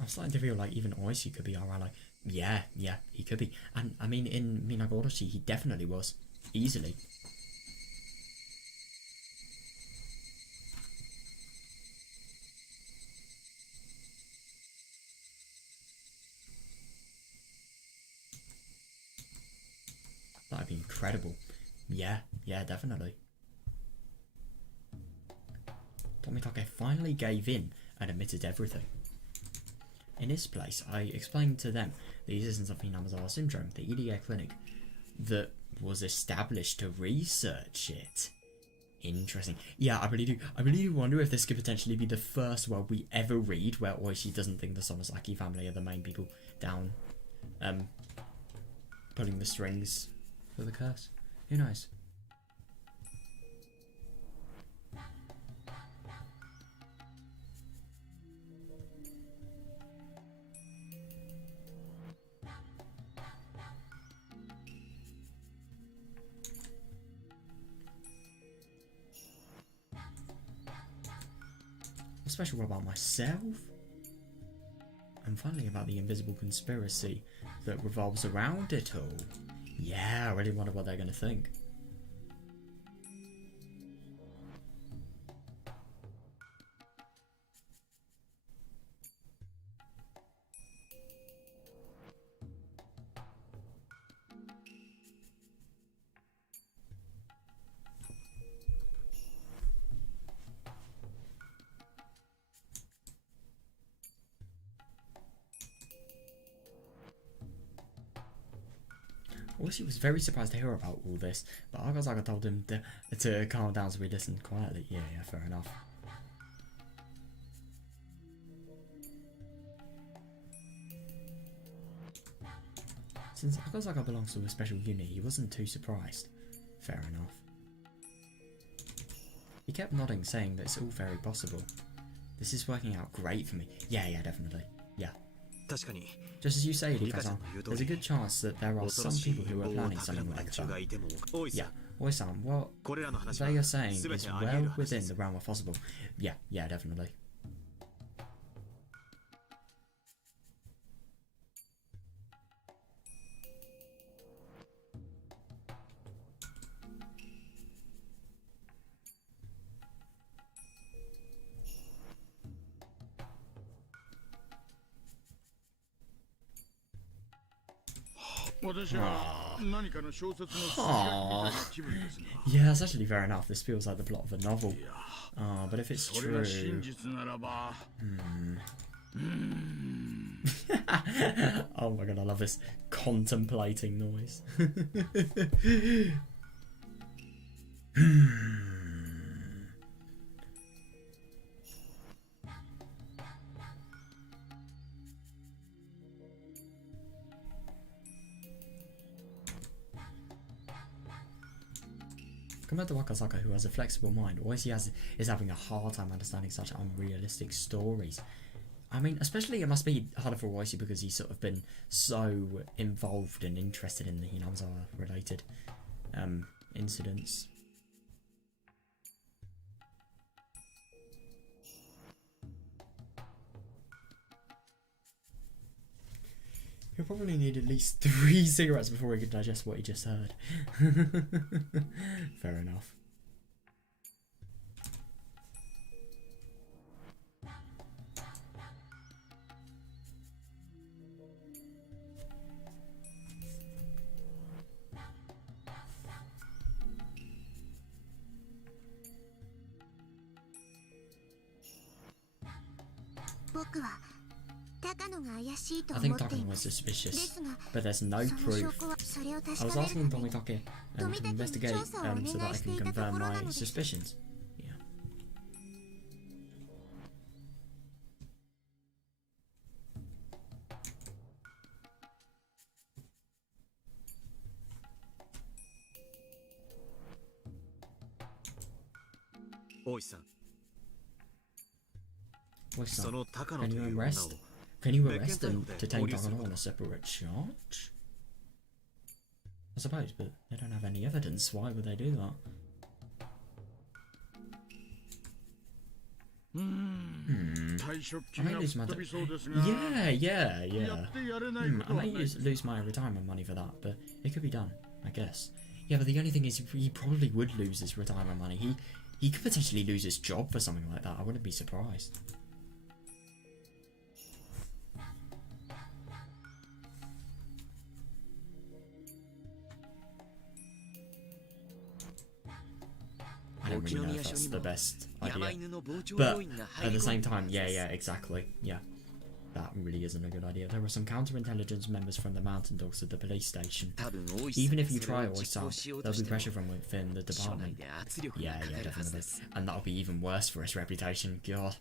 I'm starting to feel like even Oishi could be our ally. Yeah, he could be. And, I mean, in Minagoroshi, he definitely was. Easily. That'd be incredible. Yeah, definitely. Tomitake finally gave in and admitted everything. In his place, I explained to them the existence of Hinamizawa syndrome, the EDA clinic that was established to research it. Interesting. Yeah, I really do wonder if this could potentially be the first world we ever read where Oishi doesn't think the Sonosaki family are the main people down, pulling the strings for the curse. Who knows? What's special about myself? And finally about the invisible conspiracy that revolves around it all. Yeah, I really wonder what they're going to think. Oishi was very surprised to hear about all this, but Akazaka told him to calm down, so we listened quietly. Yeah, fair enough. Since Akazaka belongs to a special unit, he wasn't too surprised. Fair enough. He kept nodding, saying that it's all very possible. This is working out great for me. Yeah, definitely. Yeah. Just as you say, Rika-san, there's a good chance that there are some people who are planning something like that. Yeah, Oi-san, what they are saying is well within the realm of possible. Yeah, definitely. Yeah, that's actually fair enough. This feels like the plot of a novel. But if it's true... Oh my god, I love this contemplating noise. Compared to Akazaka, who has a flexible mind, Oishi is having a hard time understanding such unrealistic stories. I mean, especially it must be harder for Oishi because he's sort of been so involved and interested in the Hinamizawa related incidents. He'll probably need at least 3 cigarettes before he can digest what he just heard. Fair enough. 僕は高野が怪しいと I 思 think ってい Takano ま was す。 suspicious, ですが but there's no その証 proof. 拠はそれを I 確 was かめる asking ため Tomitake 富 to 田に investigate 調査をお願い so that I して can いたと confirm ころな my のです。 suspicions. Yeah. 大石さん、 What's そ that? の高野 Can と you いう女を arrest? Can you 別 arrest 件逮 them 捕で to 勾 take 留する Takano こ on と a separate charge? I suppose, but they don't have any evidence. Why would they do that? 退職 I 金が may lose my 吹っ飛びそうですが yeah, yeah, や yeah. ってやれない I ことは may ない lose my retirement money for that, but it could be done, I guess. Yeah, but the only thing is, he probably would lose his retirement money. He could potentially lose his job for something like that. I wouldn't be surprised. I don't really know if that's the best idea. But at the same time, yeah, exactly. Yeah. That really isn't a good idea. There were some counterintelligence members from the Mountain Dogs at the police station. Even if you try Oyster, there'll be pressure from within the department. Yeah, definitely. And that'll be even worse for his reputation. God.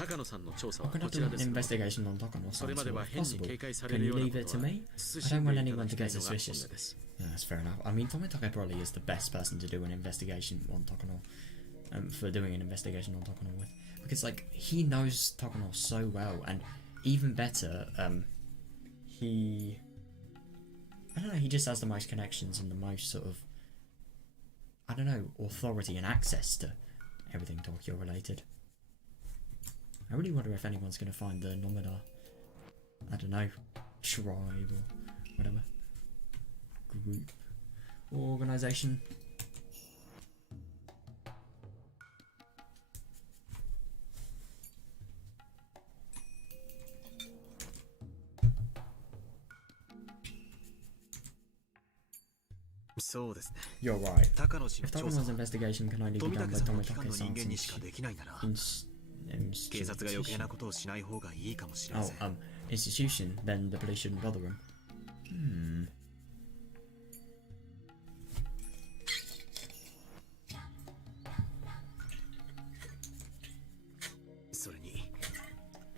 I could not do an investigation on Takano-san, so if possible, can you leave it to me? I don't want anyone to get suspicious. Yeah, that's fair enough. I mean, Tomitake probably is the best person to do an investigation on Takano, for doing an investigation on Takano with, because like he knows Takano so well, and even better, he, I don't know, he just has the most connections and the most sort of, I don't know, authority and access to everything Tokyo related. I really wonder if anyone's going to find the Nomada, I don't know, tribe or whatever, group, organisation. You're right. If Takano's investigation can only be done by Tomitake-san, 警察が余計なことをしない方がいいかもしれません。institution, then the police shouldn't bother him. それに、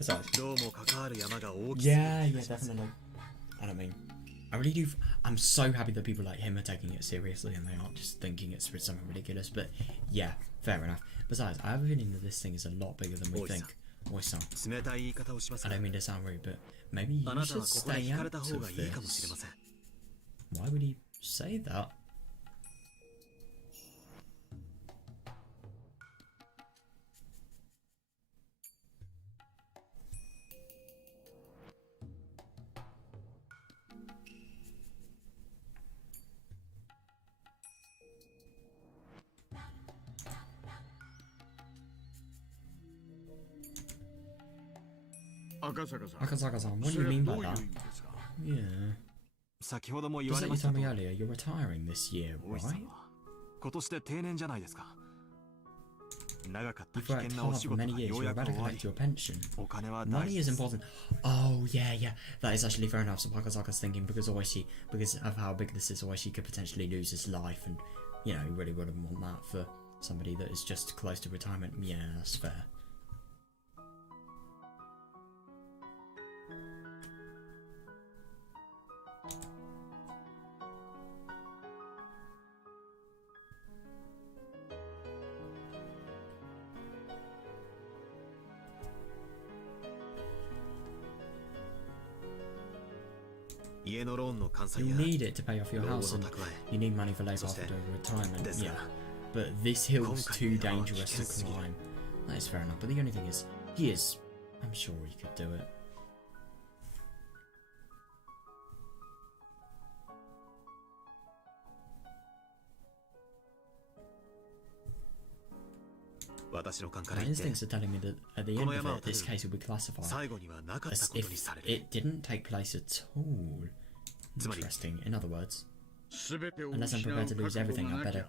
Besides, どうも関わる山が大きすぎる yeah, definitely. And I mean, I really do. I'm so happy that people like him are taking it seriously and they aren't just thinking it's something ridiculous. But yeah, fair enough. Besides, I have a feeling that this thing is a lot bigger than we think. Oi-san, 冷たい言い方をします I が、 don't mean to sound rude, but maybe you あなた should はここで stay 引かれ out た方が of いいかもしれま this. せん。 Why would he say that? Akasaka-san, what do you mean by that? Yeah. 先ほども言 Just われ like ま you した told と me earlier, you're retiring this year, 大石さ right? んは今年で定年じゃないですか。長かった You've 危 worked 険なお hard 仕 for 事 many が years, よう you're や about く to 終わり collect your pension. お金は大 Money 事 is です important. Oh, yeah. That is actually fair enough. So Akasaka's thinking because of how big this is, Oishi could potentially lose his life, and, you know, he really wouldn't want that for somebody that is just close to retirement. Yeah, that's fair. You need it to pay off your house, and you need money for labour after retirement. Yeah, but this hill's too dangerous to climb. That is fair enough. But the only thing is, I'm sure he could do it. 私の勘か My ら言って instincts are telling me that at the end of it, this case will be classified 最後にはなかった as こと if にされる it didn't take place at all. つまり Interesting. In other words, 全てを unless I'm 失う prepared to 覚 lose 悟 everything, が I なき better. ゃ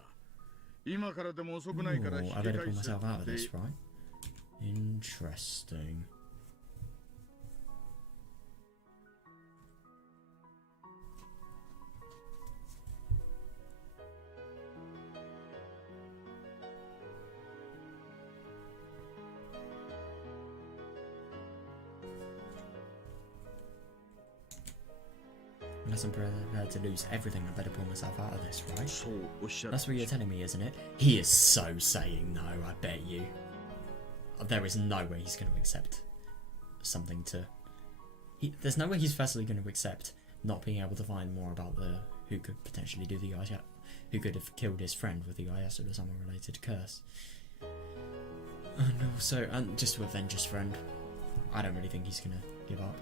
今からでも遅くないから引 Ooh, き I better 返 pull せ myself out of って this, right? Interesting. Unless I'm prepared to lose everything, I better pull myself out of this, right? そうおっしゃる That's what you're telling me, isn't it? He is so saying no, I bet you. There is no way he's going to accept something to... there's no way he's firstly going to accept not being able to find more about who could potentially do the who could have killed his friend with the Ayasu or someone related curse. And also, just to avenge his friend. I don't really think he's going to give up.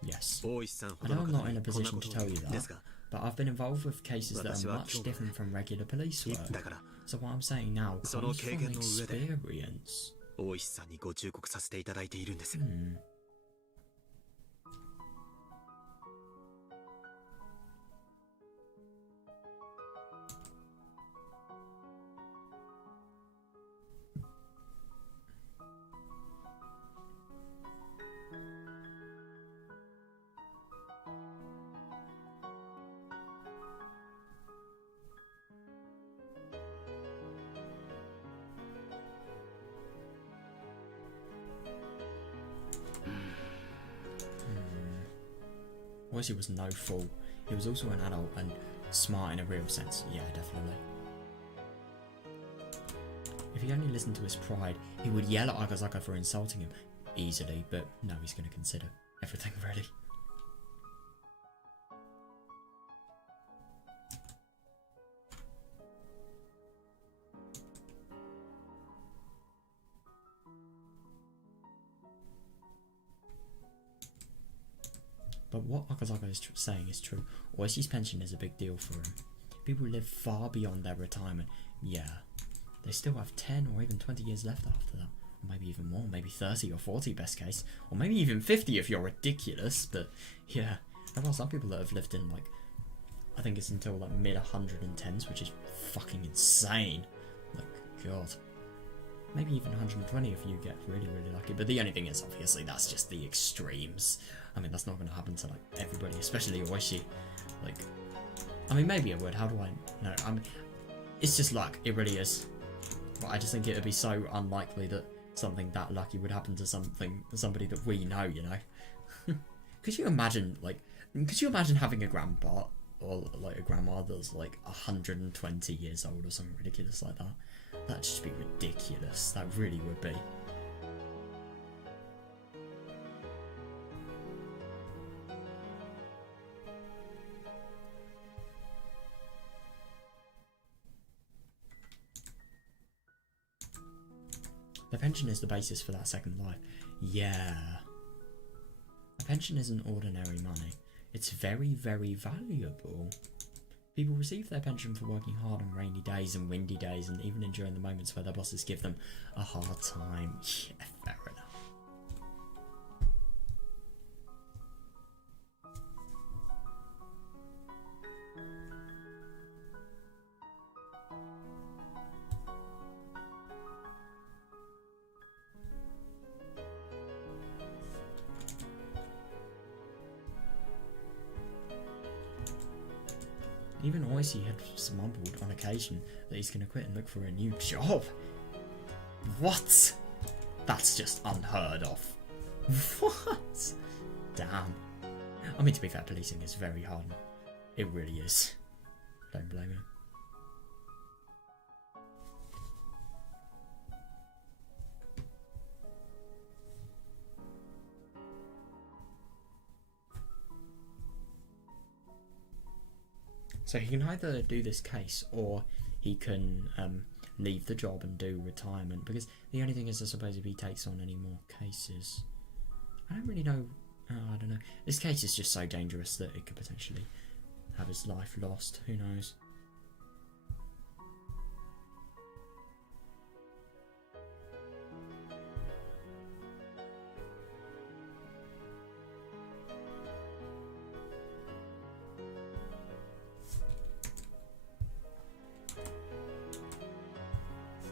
Yes. I know I'm not in a position to tell you that, but I've been involved with cases that are much different from regular police work. So what I'm saying now comes from experience. 大石さんにご忠告させていただいているんです He was no fool. He was also an adult and smart in a real sense. Yeah, definitely. If he only listened to his pride, he would yell at Akazaka for insulting him easily, but no, he's going to consider everything really. But what Akazaka is saying is true. Oishi's pension is a big deal for him. People live far beyond their retirement. Yeah, they still have 10 or even 20 years left after that. Or maybe even more, maybe 30 or 40 best case. Or maybe even 50 if you're ridiculous. But yeah, there are some people that have lived in like, I think it's until like mid 110s, which is fucking insane. Like, God. Maybe even 120 if you get really, really lucky. But the only thing is, obviously, that's just the extremes. I mean, that's not going to happen to, like, everybody, especially Oishi. Like, I mean, maybe it would. How do I know? I mean, it's just luck. It really is. But I just think it would be so unlikely that something that lucky would happen to somebody that we know, you know? Could you imagine, like, having a grandpa or, like, a grandma that's, like, 120 years old or something ridiculous like that? That'd just be ridiculous. That really would be. The pension is the basis for that second life. Yeah. A pension isn't ordinary money. It's very, very valuable. People receive their pension for working hard on rainy days and windy days, and even enduring the moments where their bosses give them a hard time. Yeah, fair enough. Even Oishi had mumbled on occasion that he's going to quit and look for a new job. What? That's just unheard of. What? Damn. I mean, to be fair, policing is very hard. It really is. Don't blame him. So he can either do this case or he can leave the job and do retirement, because the only thing is, I suppose, if he takes on any more cases, I don't really know. I don't know. This case is just so dangerous that it could potentially have his life lost. Who knows?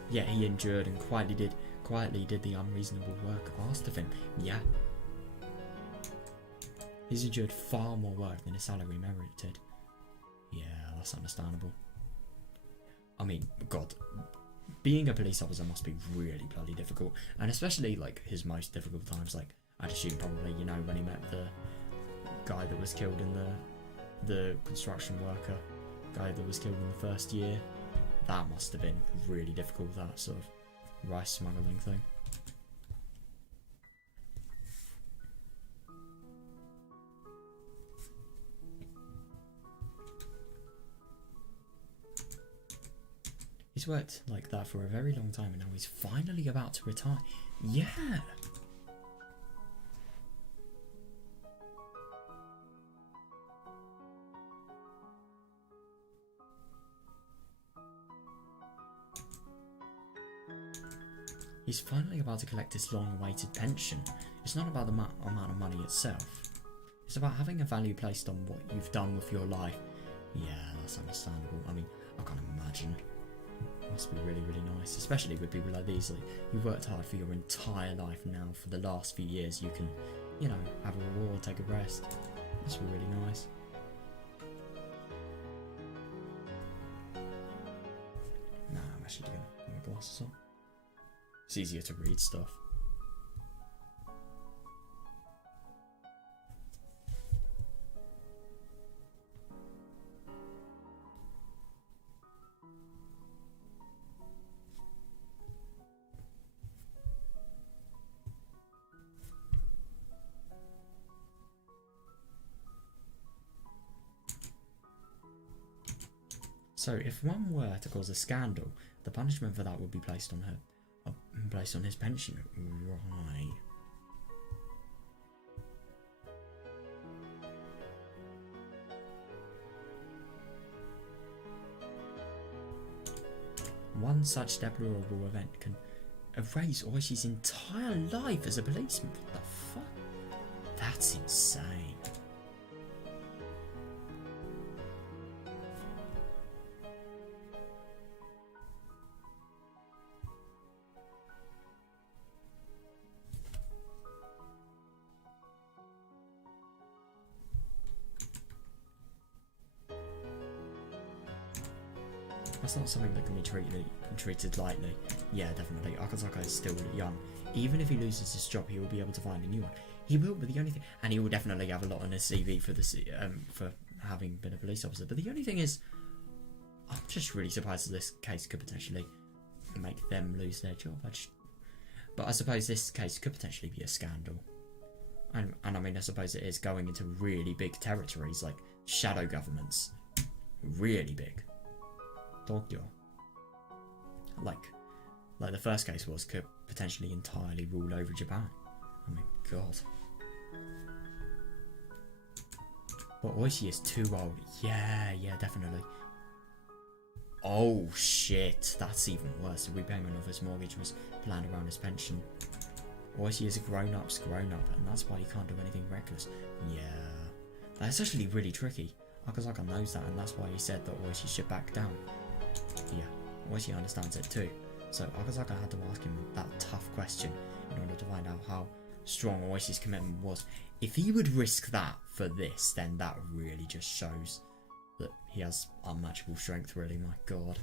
Yet he endured and quietly did the unreasonable work asked of him. Yeah. He's endured far more work than his salary merited. Yeah, that's understandable. I mean, God, being a police officer must be really bloody difficult. And especially, like, his most difficult times, like, I'd assume probably, you know, when he met the guy that was killed in the construction worker, guy that was killed in the first year. That must have been really difficult, that sort of rice smuggling thing. He's worked like that for a very long time and now he's finally about to retire. Yeah! He's finally about to collect his long-awaited pension. It's not about the amount of money itself. It's about having a value placed on what you've done with your life. Yeah, that's understandable. I mean, I can't imagine. It must be really, really nice. Especially with people like these. Like, you've worked hard for your entire life now. For the last few years, you can, you know, have a reward, take a rest. Must be really nice. Nah, I'm actually going to put my glasses on. It's easier to read stuff. So, if one were to cause a scandal, the punishment for that would be placed on her. Based on his pension, right? One such deplorable event can erase Oishi's entire life as a policeman. What the fuck? That's insane. That's not something that can be treated lightly. Yeah, definitely. Akazaka is still young. Even if he loses his job, he will be able to find a new one. He will, but the only thing, and he will definitely have a lot on his CV for having been a police officer. But the only thing is, I'm just really surprised that this case could potentially make them lose their job. But I suppose this case could potentially be a scandal. And I mean, I suppose it is going into really big territories, like shadow governments. Really big. Tokyo. Like the first case could potentially entirely rule over Japan. I mean, God. But Oishi is too old. Yeah, definitely. Oh shit, that's even worse. The repayment of his mortgage was planned around his pension. Oishi is a grown-up's grown-up, and that's why he can't do anything reckless. Yeah, that's actually really tricky. Akazaka knows that, and that's why he said that Oishi should back down. Yeah, Oishi understands it too. So Akazaka had to ask him that tough question in order to find out how strong Oishi's commitment was. If he would risk that for this, then that really just shows that he has unmatchable strength, really, my God.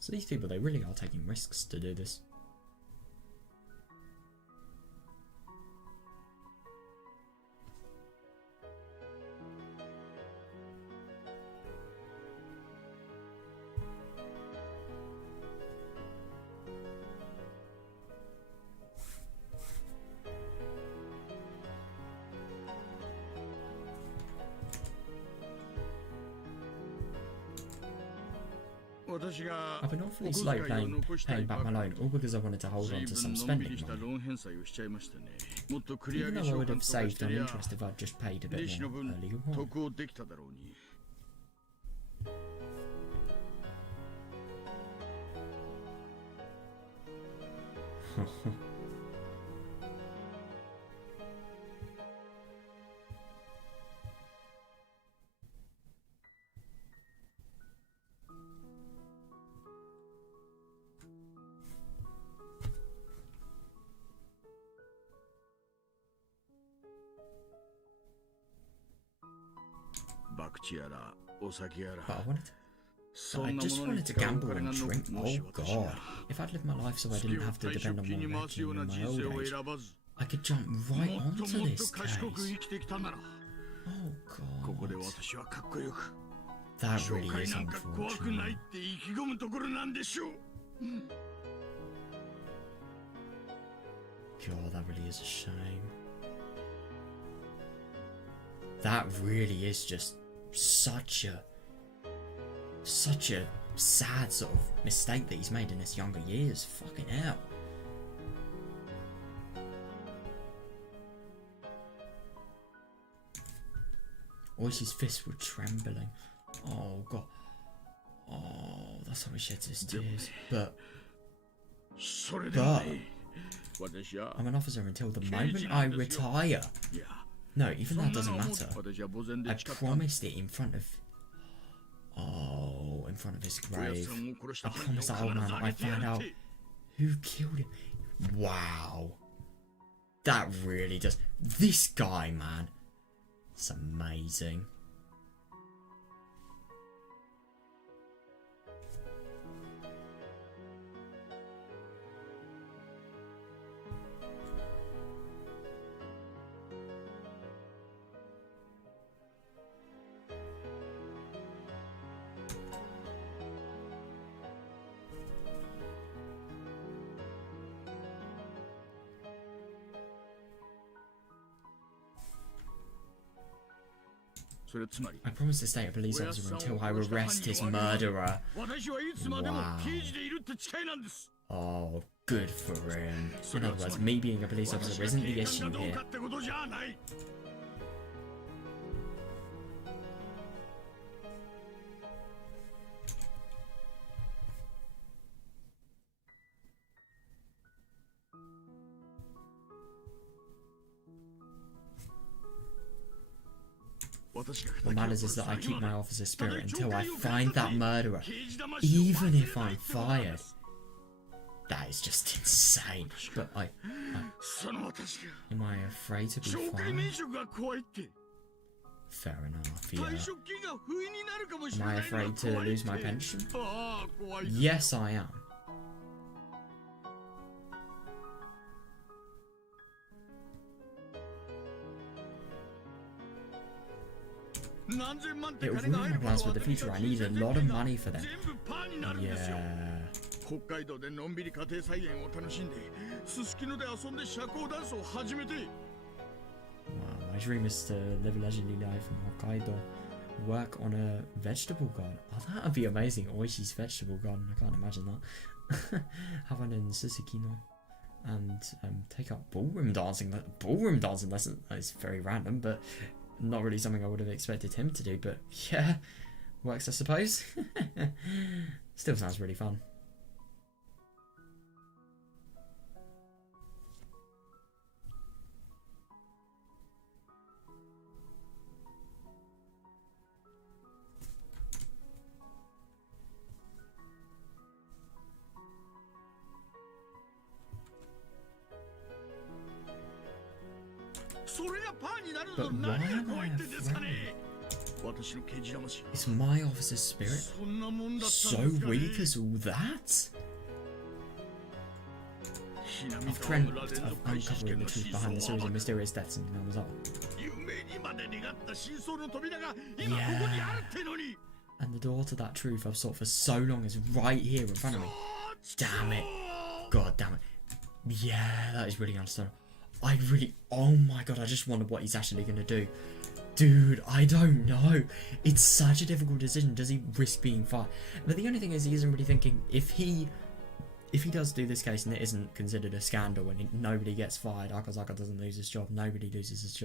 So these people, they really are taking risks to do this. 私が I've been awfully お小 slow 遣いを paying 残したい paying ば back か my り loan, all because I wanted to hold 随 on to 分 some のんび spending りした money. ローン返済をしちゃいましてね。もっと繰り上 Even げ though 償 I would 還 have とかし saved て on りゃ interest if I'd just paid a 利 bit 子の more 分 earlier on. 得をできただろうに。博打やらお酒やら But I wanted to, そ I んな just ものに wanted to 使うお gamble 金が and の drink. もし Oh 私 god. が If I'd lived my life so I 月 didn't を have to 退 depend 職 on 金 one に回すよう vacuum な in my 人 old 生を age, 選ばず I could jump も right っと onto もっと this 賢く case. 生きてきたなら Oh ここで god. 私はかっこよく That 紹 really 介 is なんか怖くない unfortunate. って意気込むところなんでしょう。 God, that really is a shame. That really is just such a sad sort of mistake that he's made in his younger years. Fucking hell. Oishi's fists were trembling. Oh god. Oh, that's how he sheds his tears. But それでもね、私は I'm an officer until the moment I retire. いや No, even そ that んな doesn't のも matter. 私は呆然で I 誓ったんだ。 promised it in front of. Oh, in front of his おや grave. さんを殺し I た犯人を promised 必 that old ず man あ that げ I'd てや find るっ out て。 who killed him. Wow. That really does. This guy, man. It's amazing. So, それつまり I promised to stay a police officer until I arrest his murderer. 私はいつまでも刑事でいるって誓いなんです。 Oh, good for him. In other words, me being a police officer isn't the issue どう here. かってことじゃない。 What matters is that I keep my officer's spirit until I find that murderer, even if I'm fired. That is just insane. But am I afraid to be 懲戒 fired? 免職が怖いって。 Fair enough, 退 yeah. 職金が不意になるかもしれ Am な I いのが afraid to 怖いって lose my pension? ああ、怖い。 Yes, I am. It will ruin my plans for the future. I need a lot of money for them. 全部パーになるんですよ。 Yeah. 北海道でのんびり家庭菜園を楽しんで、すすきので遊んで社交ダンスを始めて。 Wow, my dream is to live a leisurely life in Hokkaido, work on a vegetable garden. Oh, that would be amazing. Oishi's vegetable garden. I can't imagine that. Have one in Susukino and take up ballroom dancing. Ballroom dancing lesson is very random, but not really something I would have expected him to do. But yeah, works I suppose. Still sounds really fun. But why am I afraid? Is my officer's spirit so weak as all that? I've dreamt of uncovering the truth behind the series of mysterious deaths in Yamazawa. Yeah. And the door to that truth I've sought for so long is right here in front of me. Damn it. God damn it. Yeah, that is really understandable. Oh my god, I just wonder what he's actually going to do. Dude, I don't know. It's such a difficult decision. Does he risk being fired? But the only thing is, he isn't really thinking, if he does do this case and it isn't considered a scandal and nobody gets fired, Akazaka doesn't lose his job, nobody loses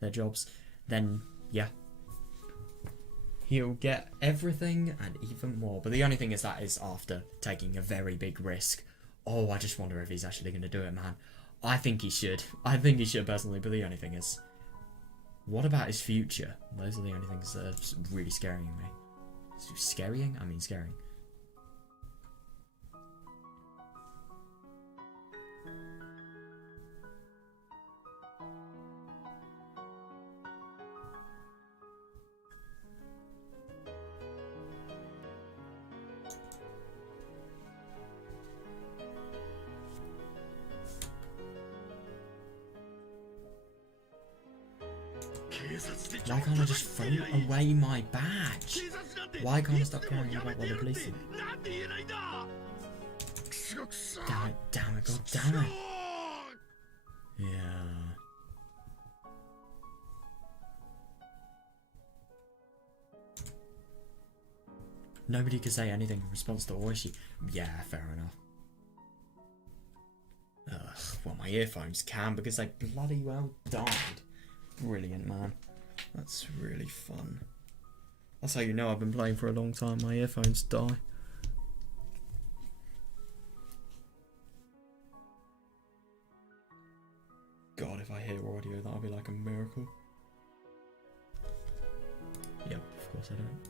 their jobs, then yeah, he'll get everything and even more. But the only thing is, that is after taking a very big risk. Oh, I just wonder if he's actually going to do it, man. I think he should. I think he should personally, but the only thing is, what about his future? Those are the only things that are really scaring me. Scaring? I mean scaring. Why can't I just throw away my badge? Why can't I stop caring about what the police think? Damn it, god damn it. Yeah. Nobody could say anything in response to Oishi. Yeah, fair enough. Ugh, well, my earphones can because they bloody well died. Brilliant, man. That's really fun. That's how you know I've been playing for a long time. My earphones die. God, if I hear audio, that'll be like a miracle. Yep, of course I don't.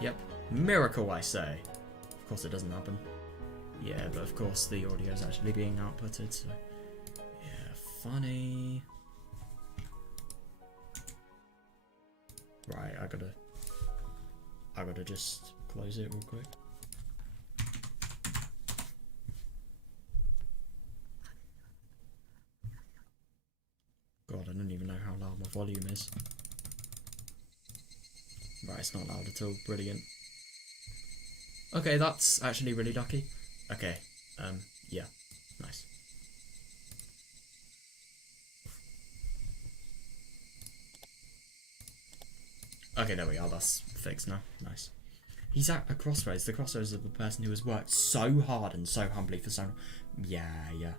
Yep, miracle I say. Of course it doesn't happen. Yeah, but of course the audio is actually being outputted, so yeah, funny. Right, I gotta just close it real quick. God, I don't even know how loud my volume is. Right, it's not loud at all. Brilliant. Okay, that's actually really lucky. Okay, yeah, nice. Okay, there we are. That's fixed now. Nice. He's at a crossroads. The crossroads of a person who has worked so hard and so humbly for so long. Yeah.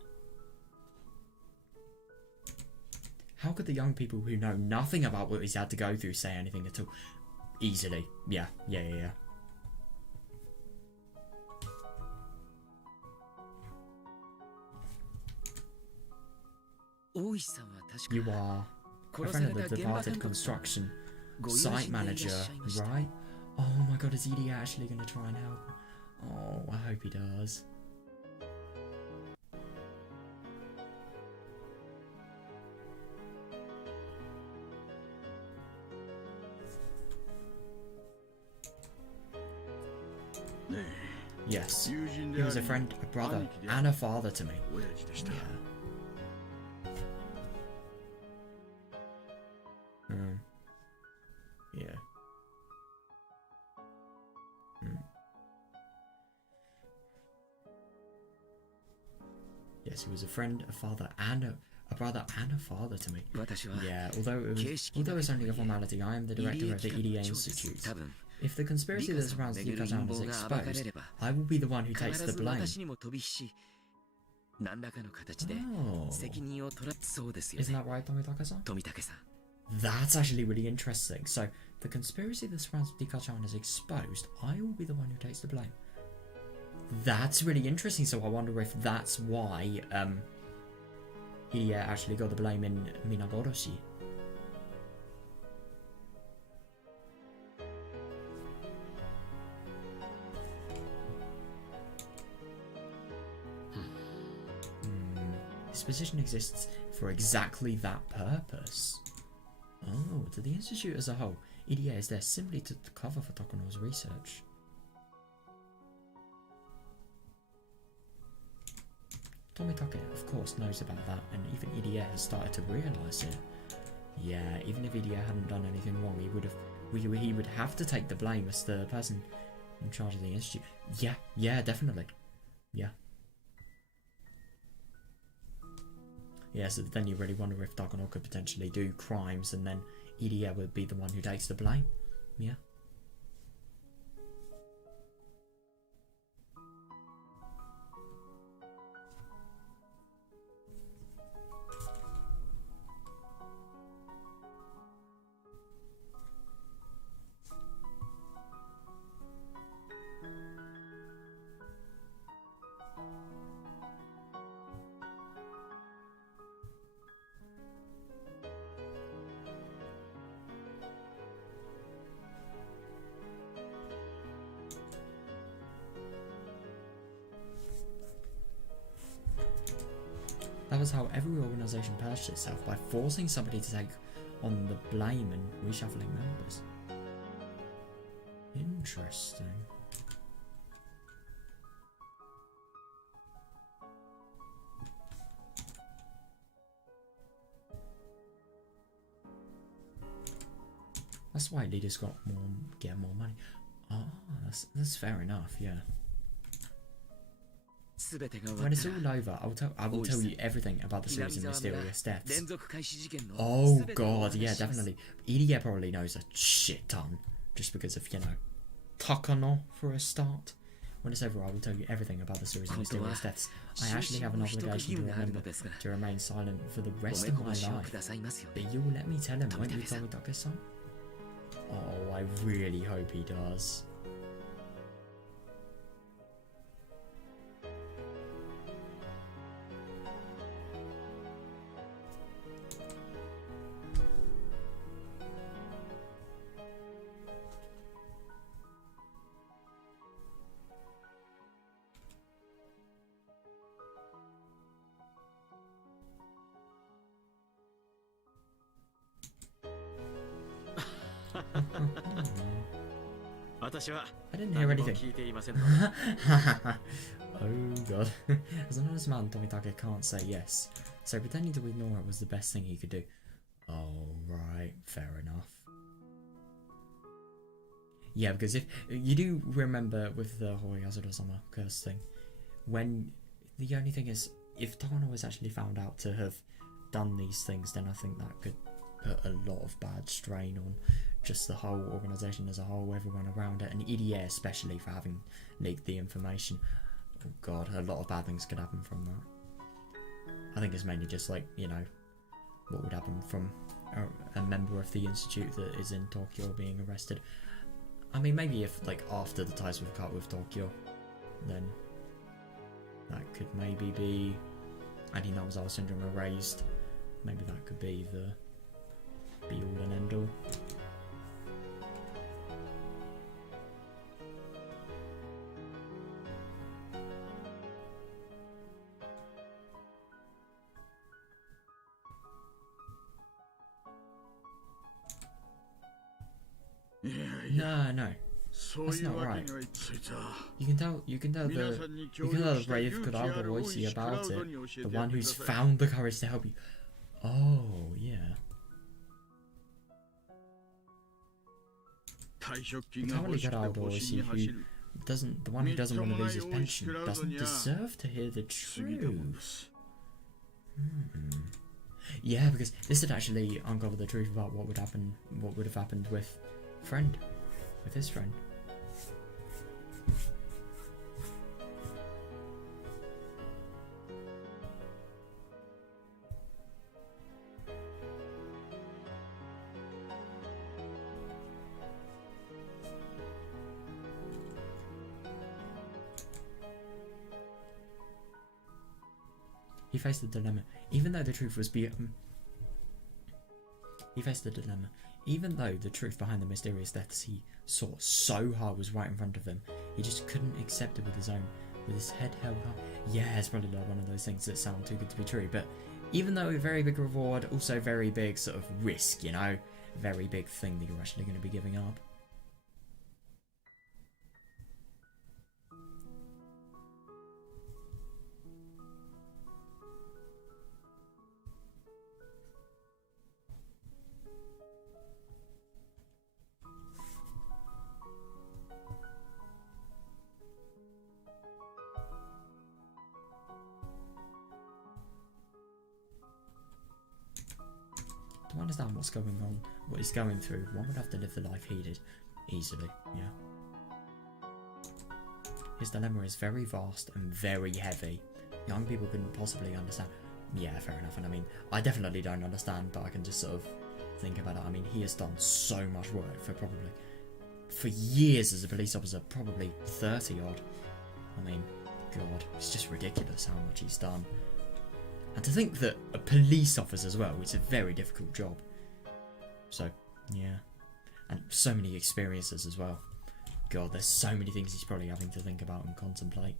How could the young people who know nothing about what he's had to go through say anything at all? Easily. Yeah. You are a friend of the departed construction site manager, right? Oh my god, is Edie actually going to try and help? Oh, I hope he does. Yes, he was a friend, a brother, and a father to me. Yeah. Yeah. Yes, he was a friend, a father, and a brother and a father to me. Yeah, although it's only a formality, I am the director of the EDA Institute. If the conspiracy that surrounds Yuka-chan is exposed, I will be the one who takes the blame. Oh. Isn't that right, Tomitake-san? That's actually really interesting. So, the conspiracy that surrounds Yuka-chan is exposed, I will be the one who takes the blame. That's really interesting, so I wonder if that's why he actually got the blame in Minagoroshi. His position exists for exactly that purpose. Oh, to the Institute as a whole, EDA is there simply to cover for Takano's research. Tomitake, of course, knows about that, and even EDA has started to realise it. Yeah, even if Idia hadn't done anything wrong, he would have to take the blame as the person in charge of the institute. Yeah, definitely. Yeah. Yeah, so then you really wonder if Takano could potentially do crimes and then Idia would be the one who takes the blame. Yeah. That was how every organisation purged itself, by forcing somebody to take on the blame and reshuffling members. Interesting. That's why leaders get more money. Ah, that's fair enough, yeah. When it's all over, I will tell you everything about the series of mysterious deaths. Oh god, yeah, definitely. Idia probably knows a shit ton, just because of, you know, Takano for a start. When it's over, I will tell you everything about the series of mysterious deaths. I actually have an obligation to remember to remain silent for the rest of my life. But you will let me tell him, won't you, Tomitake-san? Oh, I really hope he does. I didn't hear anything. Oh god. As an honest man, Tomitake can't say yes, so pretending to ignore it was the best thing he could do. Oh, right, fair enough. Yeah, because if you do remember with the Horiyazura-sama curse thing, when the only thing is, if Takano was actually found out to have done these things, then I think that could put a lot of bad strain on just the whole organisation as a whole, everyone around it, and EDA especially for having leaked the information. Oh god, a lot of bad things could happen from that. I think it's mainly just like, you know, what would happen from a member of the institute that is in Tokyo being arrested. I mean, maybe if, like, after the ties were cut with Tokyo, then that could maybe be, and Hinamizawa syndrome erased, maybe that could be the be-all and end-all. No, that's not right. You can tell the brave Kurado Oishi about it, the one who's found the courage to help you. Oh, yeah. The cowardly Kurado Oishi the one who doesn't want to lose his pension, doesn't deserve to hear the truth. Yeah, because this would actually uncover the truth about what would have happened with his friend. He faced the dilemma, even though the truth was even though the truth behind the mysterious deaths he sought so hard was right in front of him, he just couldn't accept it with his head held high. Yeah, it's probably like one of those things that sound too good to be true, but even though a very big reward, also very big sort of risk, you know? Very big thing that you're actually going to be giving up. To understand what's going on, what he's going through, one would have to live the life he did. Easily, yeah. His dilemma is very vast and very heavy. Young people couldn't possibly understand. Yeah, fair enough. And I mean, I definitely don't understand, but I can just sort of think about it. I mean, he has done so much work for years as a police officer, probably 30 odd. I mean, God, it's just ridiculous how much he's done. And to think that a police officer as well, it's a very difficult job. So, yeah. And so many experiences as well. God, there's so many things he's probably having to think about and contemplate.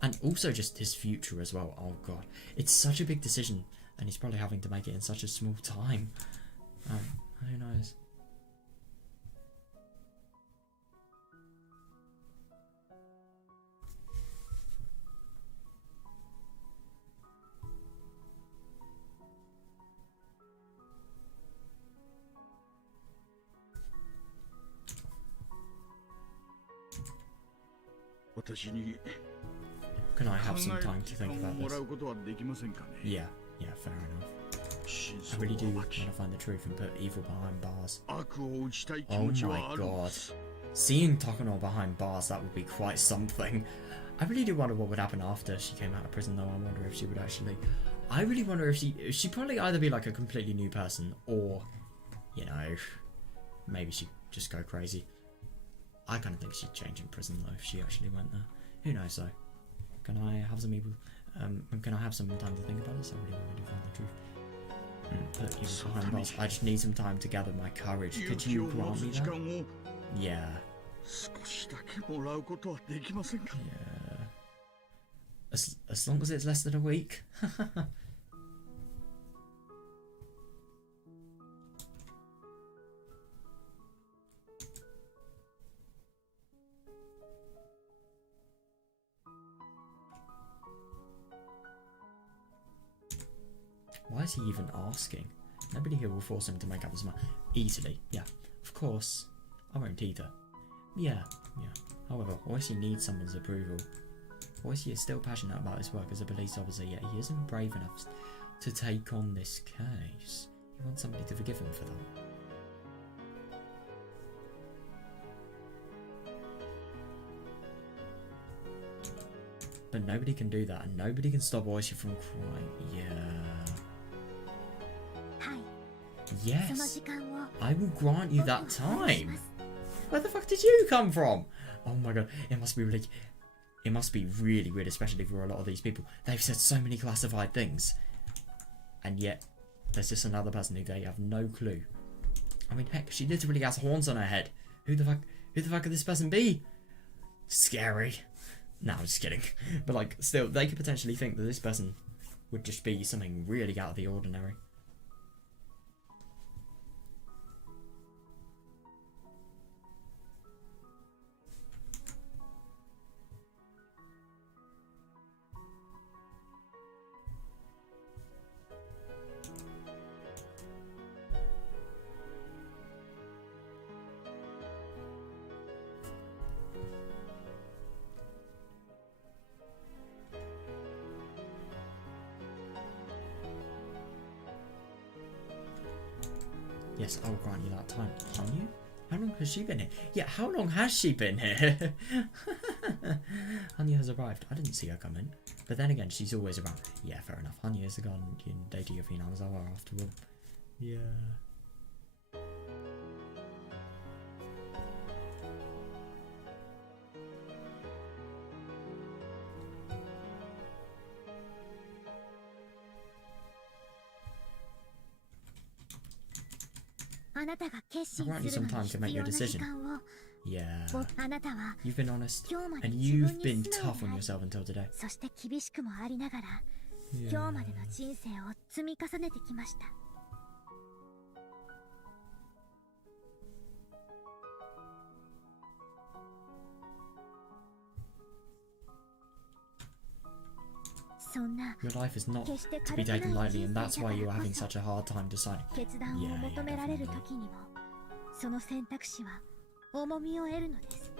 And also just his future as well. Oh God, it's such a big decision, and he's probably having to make it in such a small time. Who knows? Can I have some time to think about this? Yeah, fair enough. I really do want to find the truth and put evil behind bars. Oh my God. Seeing Takano behind bars, that would be quite something. I really do wonder what would happen after she came out of prison though. I wonder if she would actually... I really wonder if she'd probably either be like a completely new person or, you know, maybe she'd just go crazy. I kind of think she'd change in prison though if she actually went there. Who knows though? Can I have some can I have some time to think about this? I really want to find the truth. Put evil behind bars. I just need some time to gather my courage. Could you grant me that? Yeah. Yeah. As long as it's less than a week. Why is he even asking? Nobody here will force him to make up his mind. Easily, yeah. Of course. I won't either. Yeah. However, Oishi needs someone's approval. Oishi is still passionate about his work as a police officer, yet he isn't brave enough to take on this case. He wants somebody to forgive him for that. But nobody can do that, and nobody can stop Oishi from crying. Yeah. Yes, I will grant you that time. Where the fuck did you come from? Oh my God, it must be really weird, especially for a lot of these people. They've said so many classified things, and yet there's just another person who they have no clue. I mean, heck, she literally has horns on her head. Who the fuck could this person be? Scary. No, I'm just kidding. But like, still, they could potentially think that this person would just be something really out of the ordinary. Yes, I'll grant you that time. Hanyu? How long has she been here? Yeah, how long has she been here? Hanyu has arrived. I didn't see her come in. But then again, she's always around. Yeah, fair enough. Hanyu is the guardian deity of Inazawa after all. Yeah. あなたが決心 I want you す some るの time に to make 必 your 要な時 decision. 間を Yeah. あなたは You've been honest 今日まで and 自 you've 分 been に素直 tough に on なり yourself until today. そして厳しくもありながら Yeah. 今日までの人生を積み重ねてきました。そんな Your life is not 決して to be 軽く taken ない lightly, 人 and 生 that's だ why か you're ら having こそ such a hard time deciding. 決断を Yeah, 求められる definitely. 時にもその選択肢は重みを得るのです。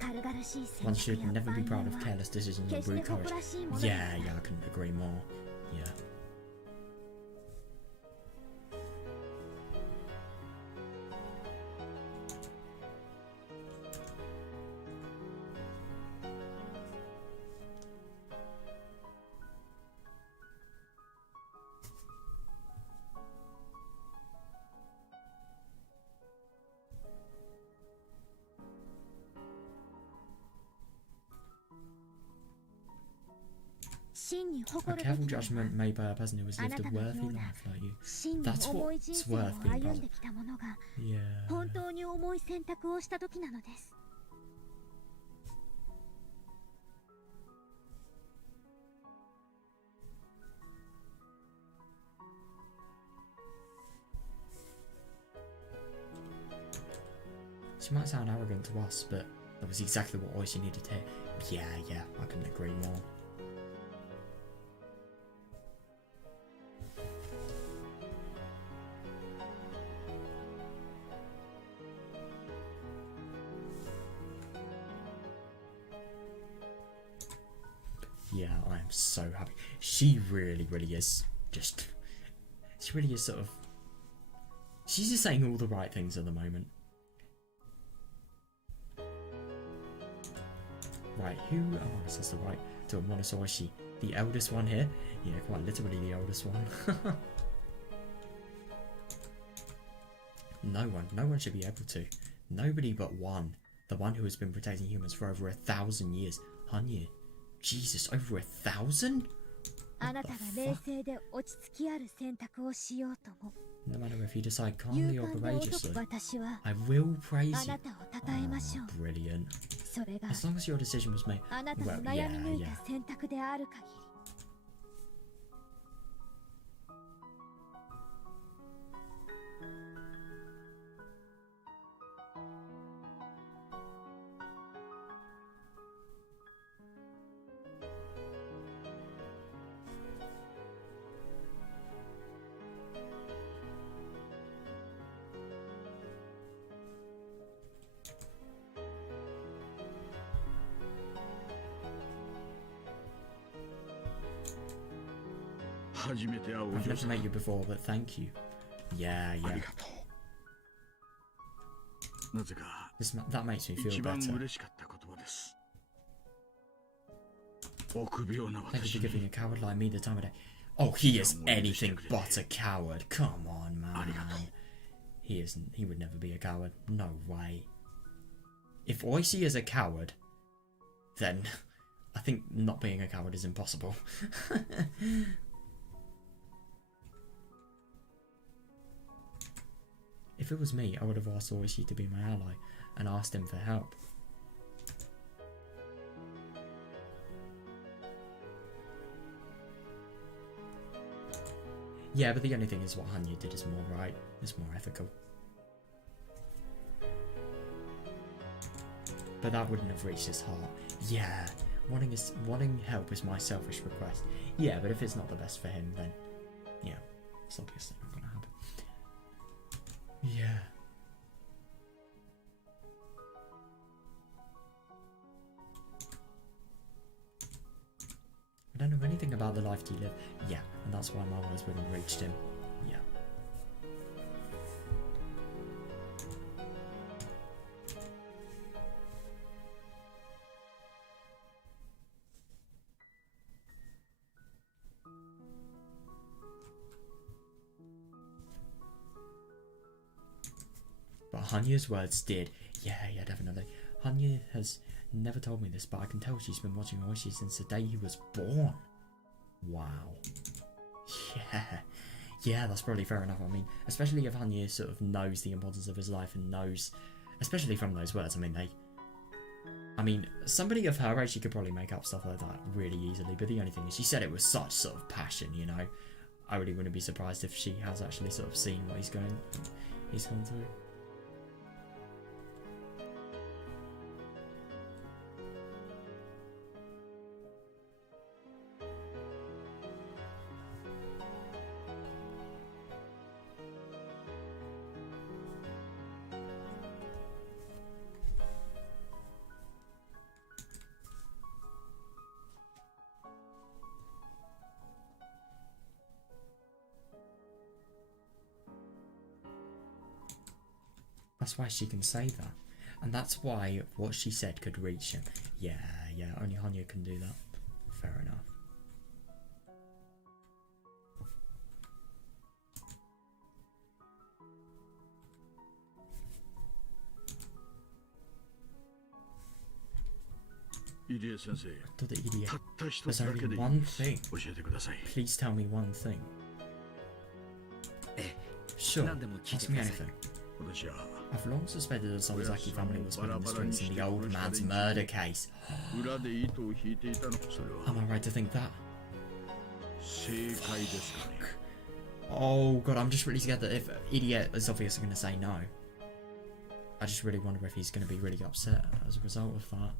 軽々しい選 One 択 should や never 番 be 人 proud of は careless decisions or 決して rude 誇 courage. らしいものでは Yeah, ない。 I couldn't agree more. Yeah. 真に A 誇るべ careful きなの judgment は made by a person who has あ lived な a たのよ worthy うな life like you. 真に That's 重い what's 人生を worth being 歩んで present. きた者が Yeah. 本当に重い選択をした時なのです。She might sound arrogant to us, but that was exactly what Oishi needed to hear. Yeah, I couldn't agree more. Yeah, I am so happy. She really, really is just... She really is sort of... She's just saying all the right things at the moment. Right, who among us has the right to admonish Oishi? The eldest one here? Yeah, quite literally the eldest one. No one should be able to. Nobody but one. The one who has been protecting humans for over 1,000 years. Hanyu. Jesus, over 1,000? あなたが冷静で落ち着きある選択をしようとも No matter if you decide 勇 calmly or 敢で男 courageously, 私は I will praise あ you. なたを称えましょう。 Brilliant. それが As long as your decision was made. あなたの Well, 悩み抜い yeah. た選択である限り。初めて会うお I've 嬢 never さん met you before, but thank you. Yeah, あり yeah. がとう。なぜか That makes me feel 一番 better. 嬉しかった言葉です。臆病な Thank you 私 for に giving a coward like me the time of day. Oh, he is anything but a coward. Come on, man. He isn't. He would never be a coward. No way. If Oishi is a coward, then I think not being a coward is impossible. If it was me, I would have asked Oishi to be my ally and asked him for help. Yeah, but the only thing is what Hanyu did is more right. It's more ethical. But that wouldn't have reached his heart. Yeah, wanting help is my selfish request. Yeah, but if it's not the best for him, then yeah, it's obviously not gonna happen. Yeah. I don't know anything about the life you live. Yeah, and that's why my words wouldn't have reached him. Yeah. But Hanyu's words did. Yeah, definitely. Hanyu has never told me this, but I can tell she's been watching Oishi since the day he was born. Wow. Yeah, that's probably fair enough. I mean, especially if Hanyu sort of knows the importance of his life and knows, especially from those words, I mean, somebody of her age, she could probably make up stuff like that really easily, but the only thing is she said it with such sort of passion, you know. I really wouldn't be surprised if she has actually sort of seen what he's gone through. That's why she can say that. And that's why what she said could reach him. Yeah, only Hanyu can do that. Fair enough. 入江先生、 To the idiot. たった一 There's つだけ only でいい one です thing. 教えてください。 Please tell me one thing. え Sure. 何でも聞いて Ask く me ださい anything. 私は I've long suspected the Sonozaki family was pulling the strings in the old man's murder case. 裏で糸を引いていたの。それ Am は I right to think that? 正解ですかね。 Oh god, I'm just really scared that if idiot is obviously going to say no. I just really wonder if he's going to be really upset as a result of that.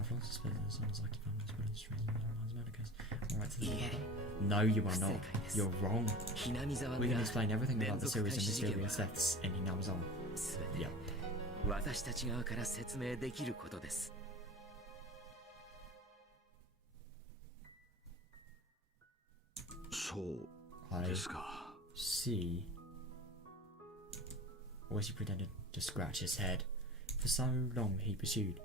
I've long suspected the Sonozaki family was pulling the strings in the old man's murder case. Am I right to think that? No, you are not. You're wrong. ひなみ沢 We 村 can explain everything about the 連続 series of 開始事件は mysterious deaths in Hinamizawa. 全て Yep. 私たち側から説明できることです。そうで I すか。 see. Always he pretended to scratch his head. For so long he pursued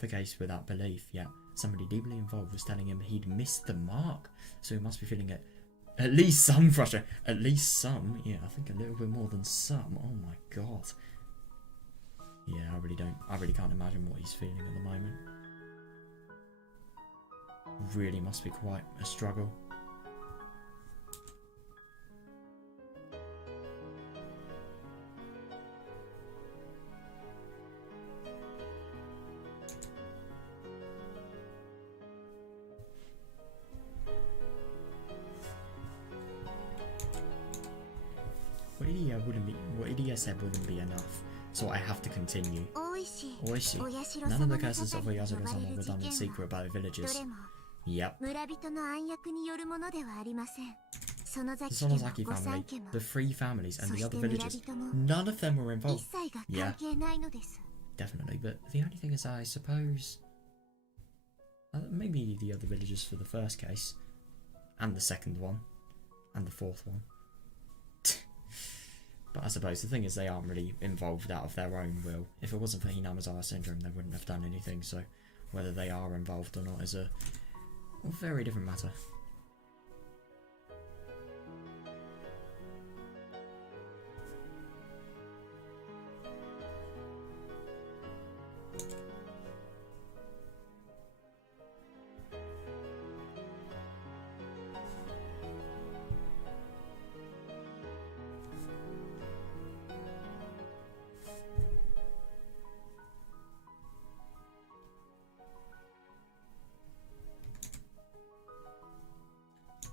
the case without belief, yet somebody deeply involved was telling him he'd missed the mark. So he must be feeling at least some frustration. At least some. Yeah, I think a little bit more than some. Oh my god. Yeah, I really can't imagine what he's feeling at the moment. Really must be quite a struggle. What Idia said wouldn't be enough, so I have to continue. 大石 Oishi. お社 None 様 of の the curses た of めに呼 Oyasura ばれ sama る were 事 done in 件 secret は by the ど villagers. れも Yep. 村人の暗躍によるものではありません。園 The 崎家も Sonozaki 御三 family, 家も the three families, and そ the し other て村 villagers, 人も none of them were 一 involved. 切が Yeah. 関係ないのです。 Definitely, but the only thing is, I suppose, maybe the other villagers for the first case, and the second one, and the fourth one. But I suppose the thing is, they aren't really involved out of their own will. If it wasn't for Hinamizawa syndrome, they wouldn't have done anything. So, whether they are involved or not is a very different matter.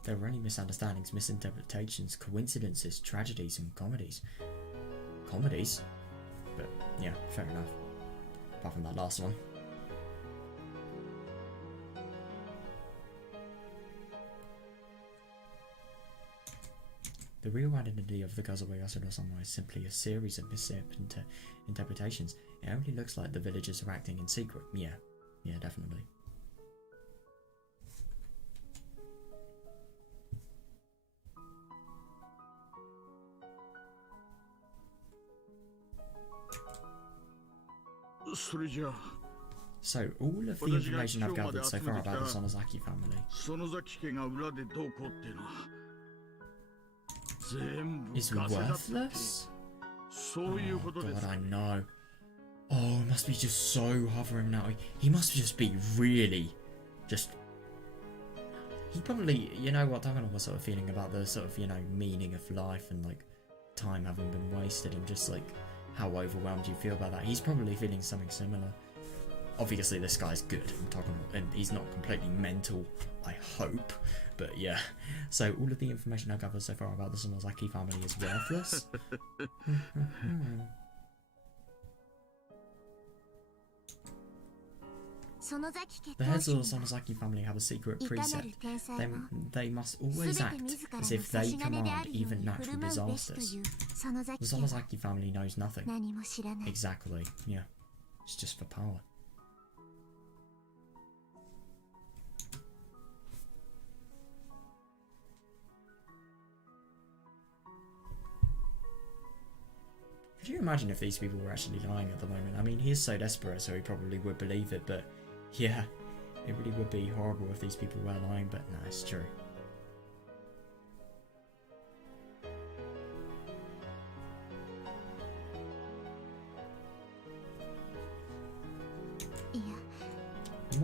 There were only misunderstandings, misinterpretations, coincidences, tragedies, and comedies. Comedies? But, yeah, fair enough. Apart from that last one. The real identity of the Kazuya Yasuno-sama is simply a series of misinterpretations. It only looks like the villagers are acting in secret. Yeah, definitely. So, all of the information I've gathered so far about the Sonozaki family 園崎家が裏でどうこうっていうのは全部 is ガセだったって worthless? そういうことです God, I know. Oh, it must be just so hard for him now. He must just be really just... He probably, you know what, I don't know what sort of feeling about the sort of, you know, meaning of life and like time having been wasted and just like how overwhelmed you feel about that. He's probably feeling something similar. Obviously this guy's good, I'm talking, and he's not completely mental, I hope, but yeah. So all of the information I've gathered so far about the Sonozaki family is worthless. The heads of the Sonozaki family have a secret precept. They must always act as if they command even natural disasters. The Sonozaki family knows nothing. Exactly, yeah. It's just for power. Could you imagine if these people were actually lying at the moment? I mean, he is so desperate, so he probably would believe it, but yeah, it really would be horrible if these people were lying, but no, it's true.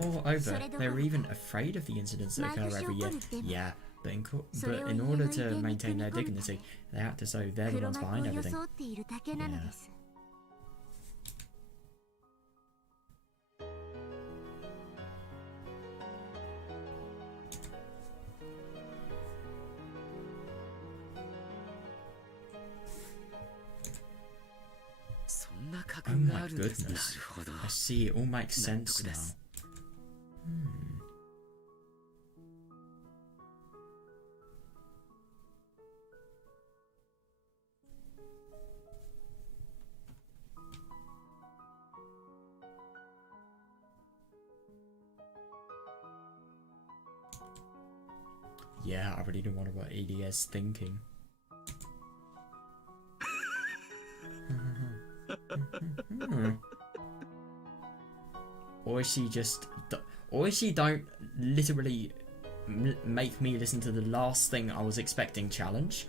Moreover, they're even afraid of the incidents that occur every year. Yeah, but in order to maintain their dignity, they act as though they're the ones behind everything. Yeah. そんな家 Oh 訓が my あるんですね。な goodness. るほど。 I see, it all makes sense now. 納得です。 Hmm. Yeah, I really don't wonder what EDS thinking. Or is she just... Or is she don't literally make me listen to the last thing I was expecting challenge?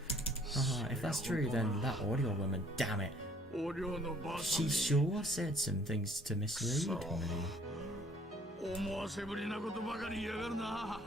If that's true, then that audio woman, damn it. She sure said some things to mislead me. 思わせぶりなことばかり言いやがるな。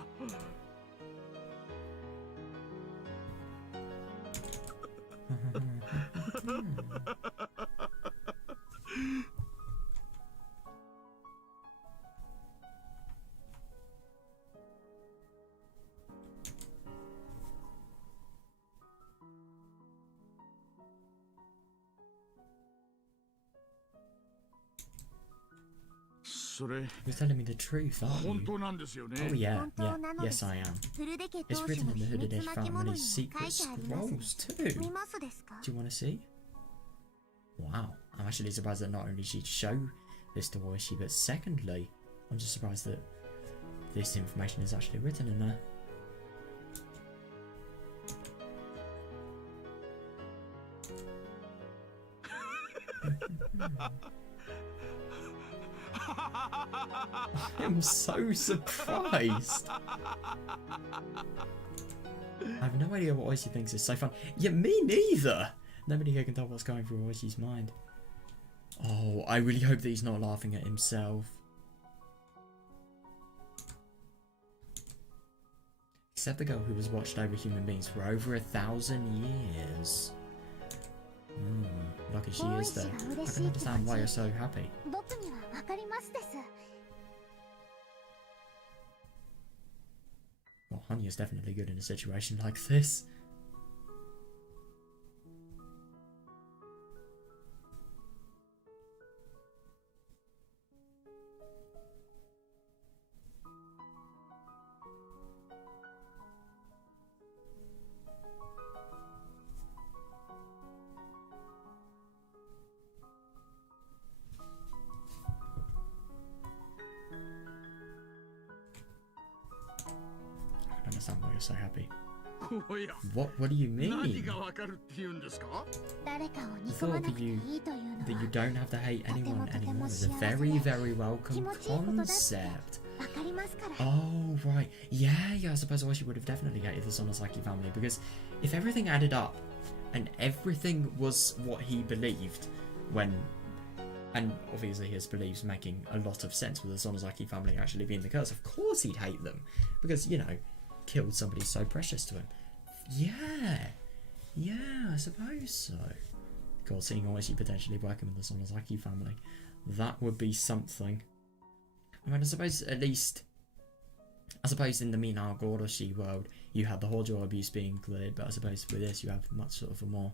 それ You're telling me the truth, aren't 本 you? 当なんですよね。 Oh yeah, 本当 yeah, なので yes す。 I am. フルデ家 It's 当主 written の in the 秘密 Hooded 巻物に family's 書い secret てあります。 scrolls too. 見ますですか？ Do you want to see? Wow, I'm actually surprised that not only did she show this to Oishi, but secondly, I'm just surprised that this information is actually written in there. I'm so surprised. I have no idea what Oishi thinks is so fun. Yeah, me neither. Nobody here can tell what's going through Oishi's mind. Oh, I really hope that he's not laughing at himself. Except the girl who has watched over human beings for over 1,000 years. Lucky she is there. I can understand why you're so happy. 僕にはわかりますです。 Well, honey is definitely good in a situation like this. I don't understand why you're so happy. おや、 What do you 何 mean? がわかるって言うんですか？誰かを The 憎ま thought なく that て you いいというの that you は don't have to hate anyone anymore is a very, very welcome concept. わかりますから。 Oh, right. Yeah, I suppose Oishi would have definitely hated the Sonosaki family because if everything added up and everything was what he believed when... And obviously his beliefs making a lot of sense with the Sonosaki family actually being the curse. Of course he'd hate them because, you know, killed somebody so precious to him. Yeah, I suppose so. Of course, seeing Oishi potentially working with the Sonosaki family, that would be something. I mean, I suppose at least... I suppose in the Mina Goroshi world, you had the Hojo abuse being cleared, but I suppose with this you have much sort of a more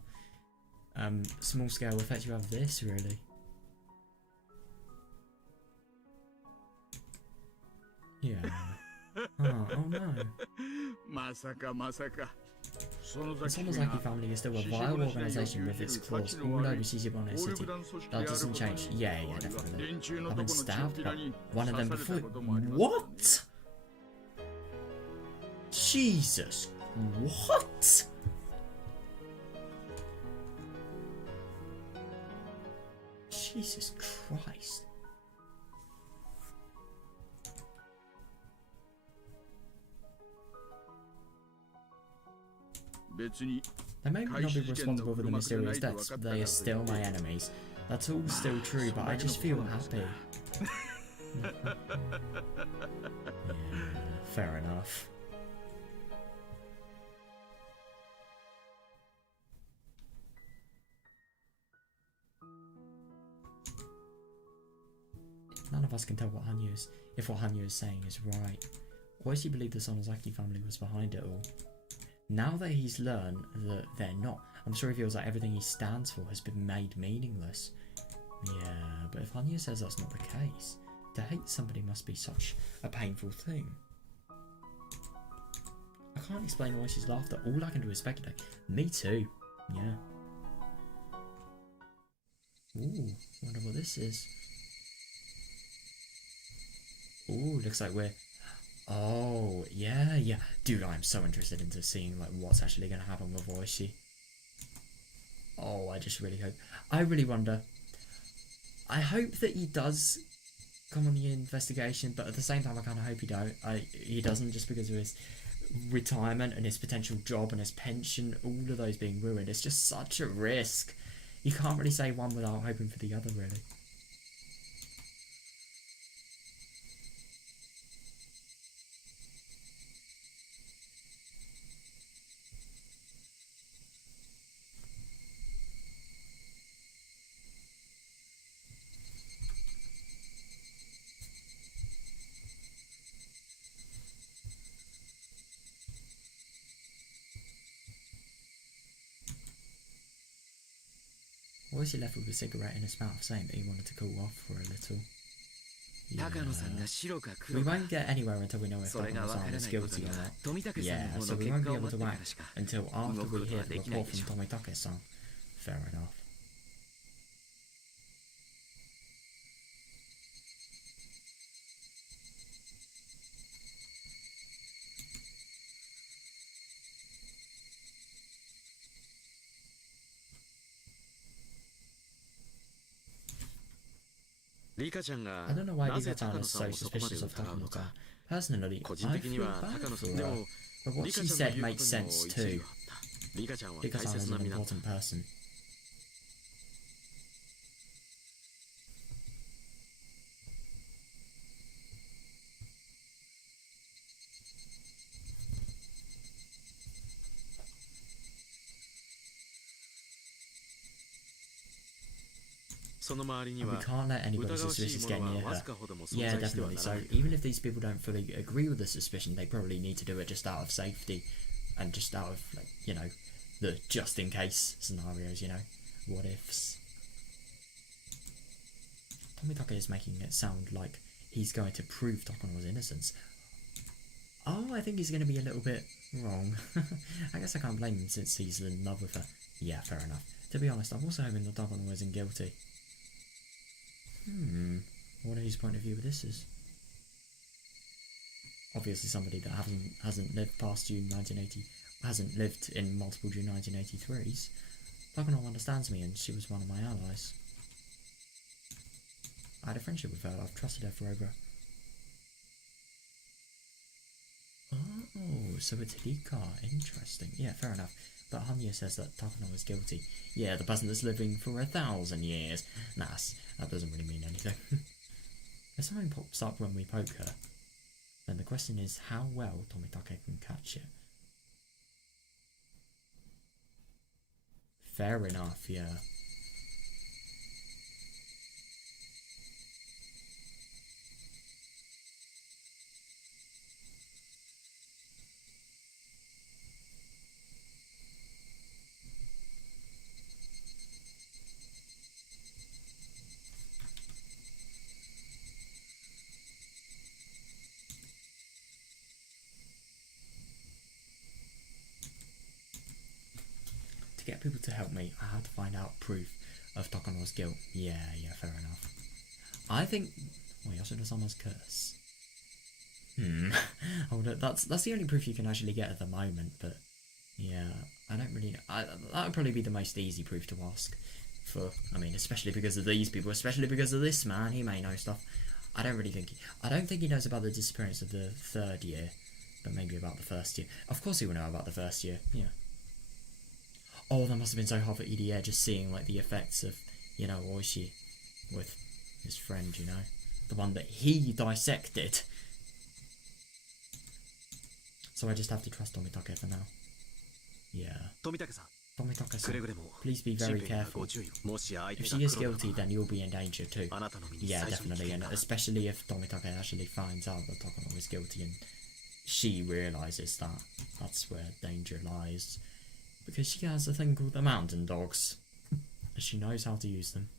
small-scale effect. You have this, really. Yeah. Oh no. まさかまさか。その The Sonosaki family is still a vile organization with its claws all over Shishibane City. That doesn't change. Yeah, definitely. I've been stabbed by one of them before. What? Jesus. What? Jesus Christ. They may not be responsible for the mysterious deaths, but they are still my enemies. That's all still true, but I just feel happy. Fair enough. None of us can tell if what Hanyu is saying is right. Why does he believe the Sonozaki family was behind it all? Now that he's learned that they're not, I'm sure he feels like everything he stands for has been made meaningless. Yeah, but if Hanyu says that's not the case, to hate somebody must be such a painful thing. I can't explain why she's laughed at. All I can do is speculate. Me too. Yeah. Ooh, wonder what this is. Ooh, looks like we're... Oh, yeah. Dude, I'm so interested into seeing like what's actually going to happen with Oishi. Oh, I just really hope... I really wonder... I hope that he does come on the investigation, but at the same time I kind of hope he doesn't, just because of his retirement and his potential job and his pension, all of those being ruined. It's just such a risk. You can't really say one without hoping for the other, really. Why is he left with a cigarette in his mouth, saying that he wanted to cool off for a little? Yeah. We won't get anywhere until we know if Takano-san is guilty or not. Yeah, so we won't be able to act until after we hear the report from Tomitake-san. Fair enough. I don't know why Rika-chan is so suspicious of Takano-san. Personally, I feel bad for her, but what she said makes sense too. Rika-chan is an important person. And we can't let anybody suspicious get near her. Yeah, definitely. So even if these people don't fully agree with the suspicion, they probably need to do it just out of safety and just out of, like, you know, the just in case scenarios, you know, what ifs. Tomitake is making it sound like he's going to prove Takano's innocence. Oh, I think he's going to be a little bit wrong. I guess I can't blame him since he's in love with her. Yeah, fair enough. To be honest, I'm also hoping that Takano isn't guilty. I wonder whose point of view this is. Obviously somebody that hasn't lived past June 1980, hasn't lived in multiple June 1983s. Takano understands me and she was one of my allies. I had a friendship with her, I've trusted her for over... Oh, so it's Rika, interesting. Yeah, fair enough. But Hanyu says that Takano is guilty. Yeah, the person that's living for 1,000 years. Nah, that doesn't really mean anything. If something pops up when we poke her, then the question is how well Tomitake can catch it. Fair enough, yeah. To get people to help me, I had to find out proof of Takano's guilt. Yeah, fair enough. I think... Oh, Yoshida-sama's curse. Oh, that's the only proof you can actually get at the moment, but... Yeah, I don't really know. That would probably be the most easy proof to ask for. I mean, especially because of these people, especially because of this man, he may know stuff. I don't think he knows about the disappearance of the 3rd year, but maybe about the 1st year. Of course he will know about the 1st year, yeah. Oh, that must have been so hard for EDA, just seeing, like, the effects of, you know, Oishi with his friend, you know. the one that he dissected. So I just have to trust Tomitake for now. Yeah. 富武さん、 Tomitake-san, くれぐれも please be 新 very 兵には careful. ご注意を。もし相手 If が she is 黒なら guilty, then you'll be in danger too. あなたの身に Yeah, 最初に危 definitely, 険 and が。 especially if Tomitake actually finds out that Takano is guilty and she realizes that that's where danger lies. Because she has a thing called the mountain dogs. And she knows how to use them.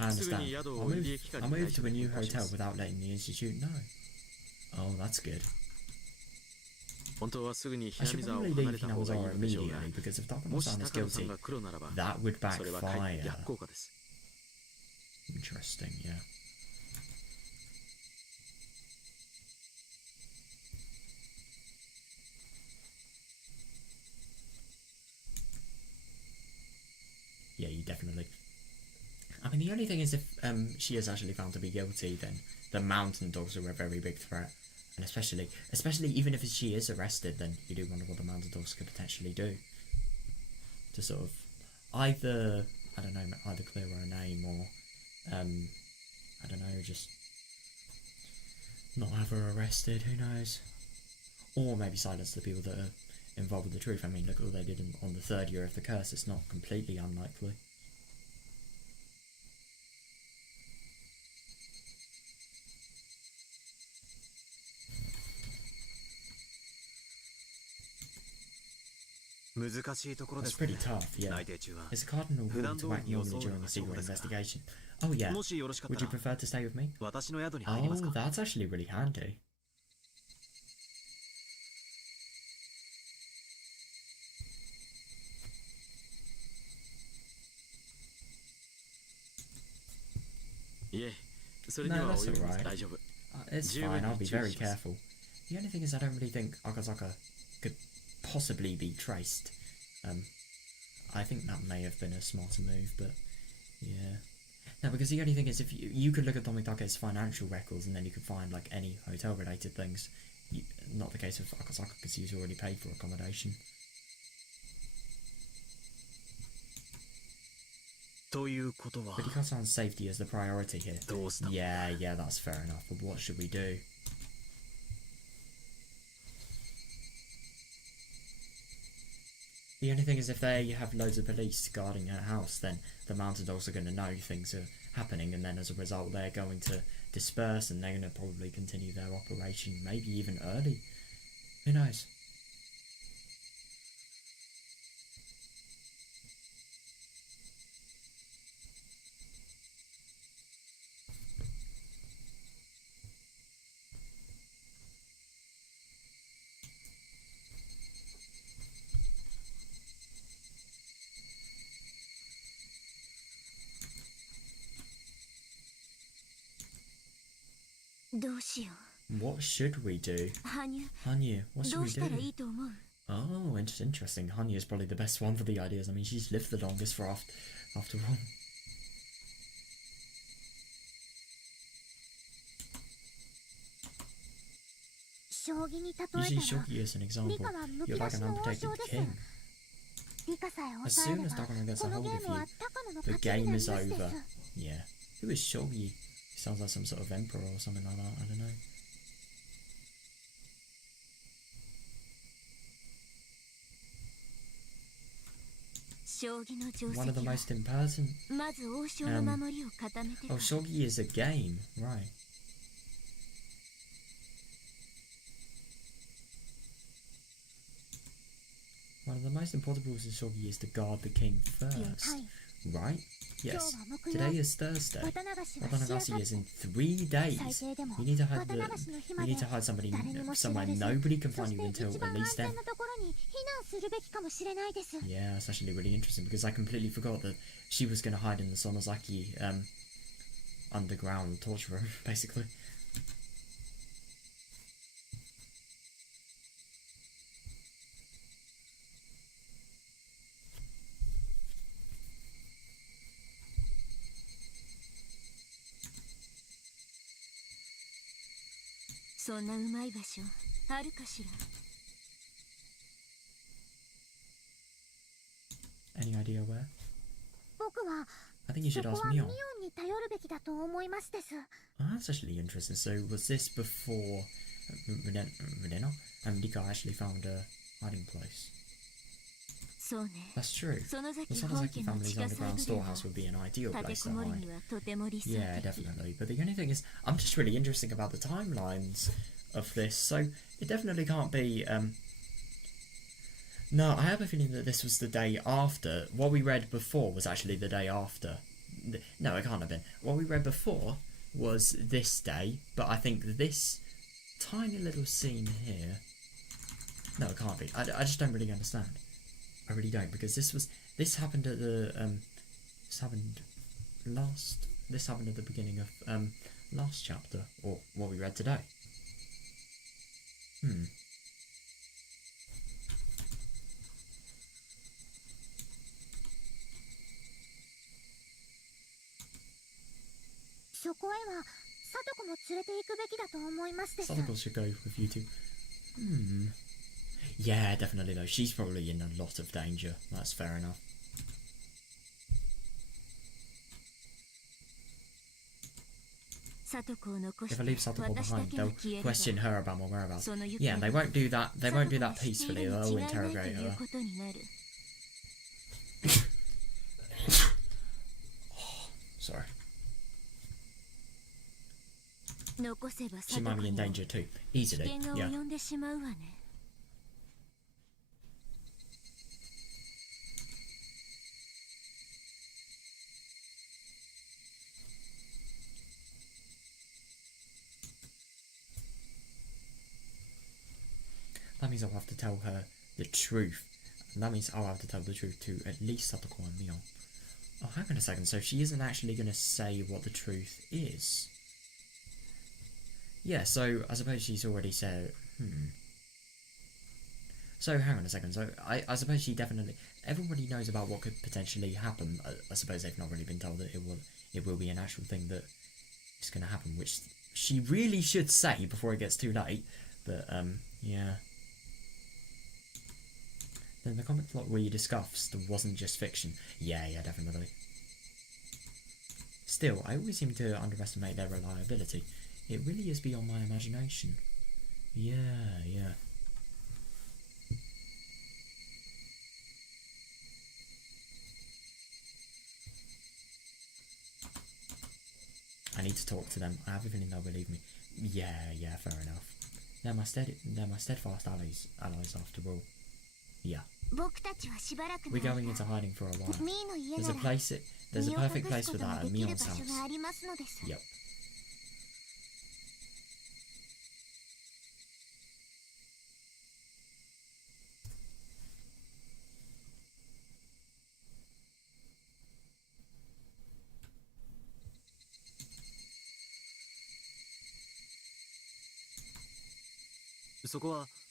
I understand. I moved to a new hotel without letting the institute know. Oh, that's good. I should probably leave Hinamizawa immediately because if Takano-san is guilty, that would backfire. Interesting, yeah. Yeah, you definitely. I mean, the only thing is if she is actually found to be guilty, then the mountain dogs are a very big threat. And especially even if she is arrested, then you do wonder what the mountain dogs could potentially do. To sort of either, I don't know, either clear her name or, I don't know, just not have her arrested, who knows. Or maybe silence the people that are involved with the truth. I mean, look at all they did on the third year of the curse. It's not completely unlikely. That's pretty tough, yeah. Is the cardinal rule to act normally during a secret investigation? Oh yeah. Would you prefer to stay with me? Oh, that's actually really handy. No, that's alright. It's fine, I'll be very careful. The only thing is I don't really think Akazaka could possibly be traced. I think that may have been a smarter move, but yeah. No, because the only thing is if you could look at Tomitake's financial records and then you could find like any hotel related things. Not the case with Akazaka because he's already paid for accommodation. But Hikasan's safety is the priority here. Yeah, that's fair enough, but what should we do? The only thing is if they have loads of police guarding her house, then the mountain dogs are going to know things are happening, and then as a result they're going to disperse and they're going to probably continue their operation, maybe even early. Who knows? What should we do? Hanyu, what should we do? Oh, it's interesting. Hanyu is probably the best one for the ideas. I mean, she's lived the longest for after all. Using shogi as an example, you're like an unprotected king. As soon as Takano gets a hold of you, the game is over. Yeah. Who is Shogi? Sounds like some sort of emperor or something like that, I don't know. One of the most important... oh, Shogi is a game, right. One of the most important rules in Shogi is to guard the king first, right? Yes. Today is Thursday. Watanagashi is in 3 days. You need to hide somebody somewhere nobody can find you until at least then. Yeah, that's actually really interesting because I completely forgot that she was going to hide in the Sonozaki underground torture room, basically. そんなうまい場所あるかしら。 Any idea where? 僕は I think you そ should こ ask はミオ Mion. ンに頼るべきだと思いますです。 Oh, that's actually interesting. So was this before Renena and Rika actually found a hiding place? そうね。 That's true. 園 The 崎本 Sonozaki 家の family's 地下 underground サイドでは storehouse would be an ideal 立て place こ to もり hide. にはとても理想 Yeah, 的。 definitely. But the only thing is, I'm just really interested about the timelines of this. So it definitely can't be. No, I have a feeling that this was the day after. What we read before was actually the day after. No, it can't have been. What we read before was this day, but I think this tiny little scene here. No, it can't be. I just don't really understand. I really don't, because this happened at the this happened at the beginning of last chapter, or what we read today. Hmm. そこへはサトコも連れて行くべきだと思いますです。 Sadako should go with you two. Hmm. Yeah, definitely though. She's probably in a lot of danger. That's fair enough. サトコを残し If I て leave Sadako 私だ behind, けが they'll 消えれば question her about my whereabouts. その行 Yeah, 方 they は won't do that. They サ won't ト do コ that が知ってい peacefully. るに They'll 違いないと interrogate いう her. ことになる。 Sorry. 残せばサ She ト might コ be in にも danger too. 危 Easily. 険が Yeah. 及んでしまうわね。 That means I'll have to tell her the truth. And that means I'll have to tell the truth to at least Satoko and Mion. Oh, hang on a second. So she isn't actually going to say what the truth is. Yeah, so I suppose she's already said... So hang on a second. So I suppose she definitely... Everybody knows about what could potentially happen. I suppose they've not really been told that it will be an actual thing that is going to happen, which she really should say before it gets too late. But, yeah... Then the comic plot where you discussed wasn't just fiction. Yeah, definitely. Still, I always seem to underestimate their reliability. It really is beyond my imagination. Yeah. I need to talk to them. I have a feeling they'll believe me. Yeah, fair enough. They're my steadfast allies after all. Yeah. 僕たちはしばらくの We're 間 going into hiding for a while. ミーの家 There's な a ら place. There's a 身を perfect 隠 place す for こと that が at できる Mion's 場所 house. がありますのです。 Yep.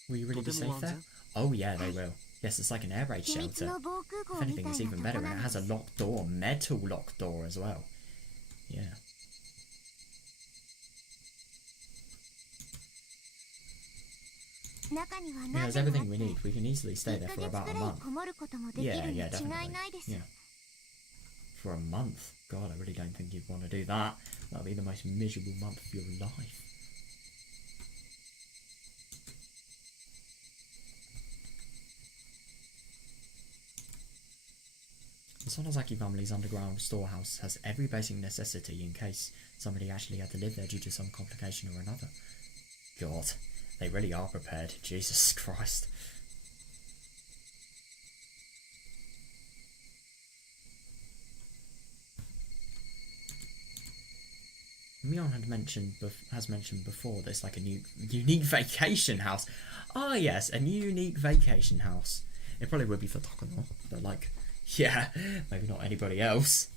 Will you really be safe there? Oh yeah, they will. Yes, it's like an air raid 秘密 shelter. の防空 If 壕み anything, たい it's な even と better, こ and な it んで has a す。 locked door, metal locked door as well. Yeah. Yeah, there's everything we need. We can easily stay there for about a month. こもることもできる Yeah, に違 yeah, い definitely. ないです。 Yeah. For a month? God, I really don't think you'd want to do that. That'll be the most miserable month of your life. The Sonozaki family's underground storehouse has every basic necessity in case somebody actually had to live there due to some complication or another. God, they really are prepared. Jesus Christ. Mion has mentioned before there's like a new unique vacation house. Ah yes, a new unique vacation house. It probably would be for Takano, but like, yeah, maybe not anybody else.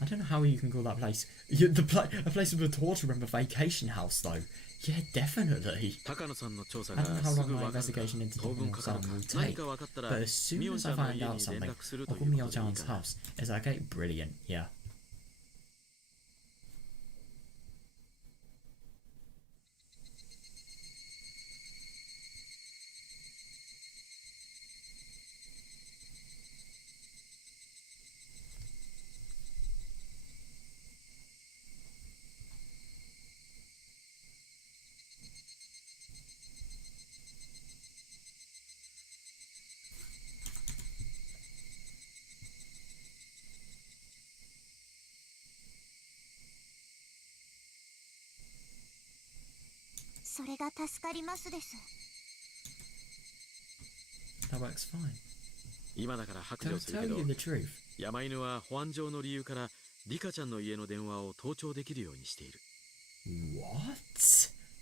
I don't know how you can call that place a place with a torture room a vacation house though. Yeah, definitely. I don't know how long my investigation into Takano-san will take, but as soon as I find out something, I'll call Mio-chan's house. Is that okay? Brilliant, yeah. それが助かりますです。 That works fine. 今だから白状 To するけ tell ど you the truth, 山犬は保安上の理由からリカちゃんの家の電話を盗聴できるようにしている。 what?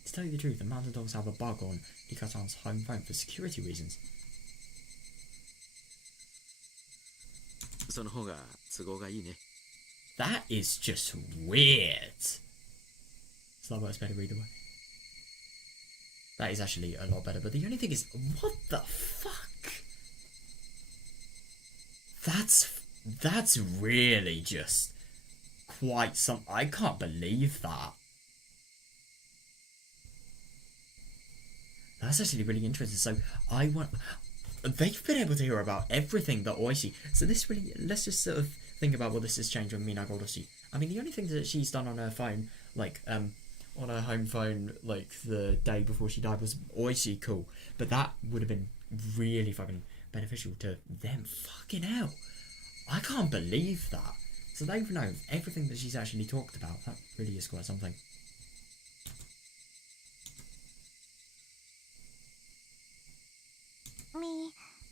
To tell you the truth, the mountain dogs have a bug on Ikasan's home phone for security reasons. その方が都合がいいね。 That is just weird. So that works better either way. That is actually a lot better, but the only thing is, what the fuck? That's really just quite some. I can't believe that. That's actually really interesting. So I want. They've been able to hear about everything that Oishi. So this really. Let's just sort of think about what this has changed with Mina Goroshi. I mean, the only thing that she's done on her phone, like on her home phone, like the day before she died, was Oishi cool. But that would have been really fucking beneficial to them. Fucking hell. I can't believe that. So they've known everything that she's actually talked about. That really is quite something.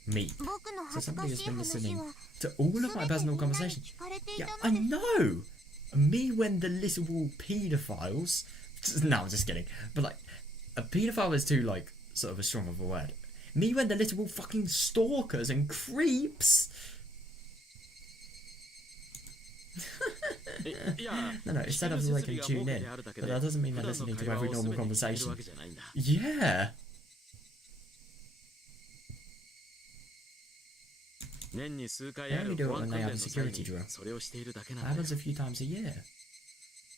Me. So somebody has been listening to all of my personal conversations. Yeah, I know! Me when the little paedophiles... No, I'm just kidding. But like, a paedophile is too, like, sort of a strong of a word. Me when the little fucking stalkers and creeps... No, it said they can tune in, but that doesn't mean they're listening to every normal conversation. Yeah. They only do it when they have a security drill. That happens a few times a year.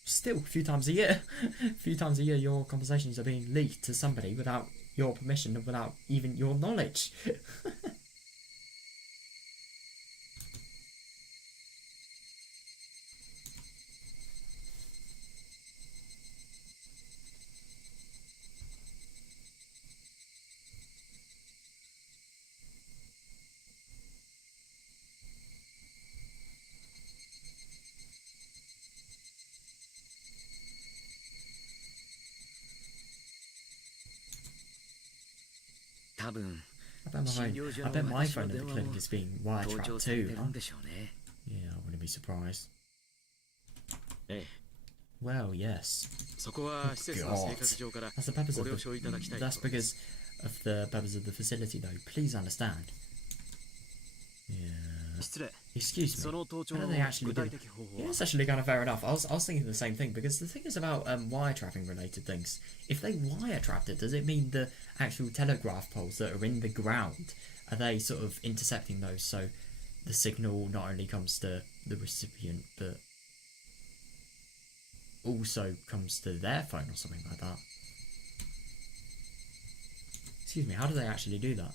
Still, a few times a year. A few times a year your conversations are being leaked to somebody without your permission and without even your knowledge. I bet my phone at the clinic is being wiretapped too, huh? Yeah, I wouldn't be surprised. Well, yes. God. That's the purpose of the... That's because of the purpose of the facility, though. Please understand. Yeah. Excuse me. How do they actually do... Yeah, it's actually kind of fair enough. I was thinking the same thing, because the thing is about wiretapping related things. If they wiretrapped it, does it mean the actual telegraph poles that are in the ground, are they sort of intercepting those so the signal not only comes to the recipient, but also comes to their phone or something like that? Excuse me, how do they actually do that?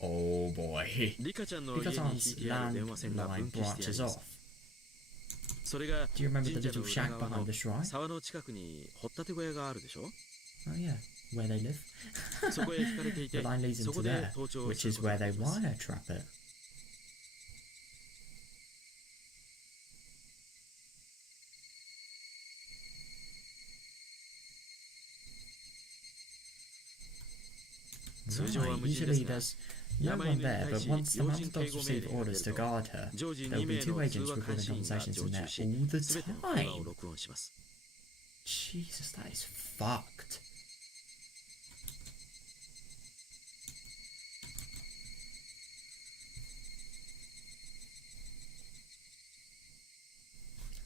Oh boy. Rika-san's landline branches off. Do you remember the little shack behind the shrine? Oh yeah, where they live. The line leads into there, which is where they wire trap it. Right, usually there's no one there, but once the mountain dogs receive orders to guard her, there will be 2 agents recording conversations in there all the time. Jesus, that is fucked.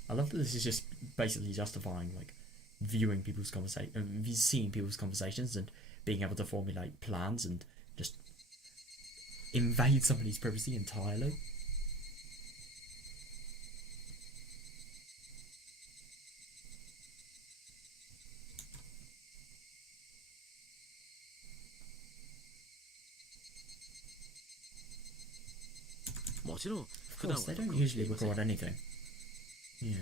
I love that this is just basically justifying, like, viewing people's seeing people's conversations and being able to formulate plans and just invade somebody's privacy entirely. Of course, they don't usually record anything. Yeah.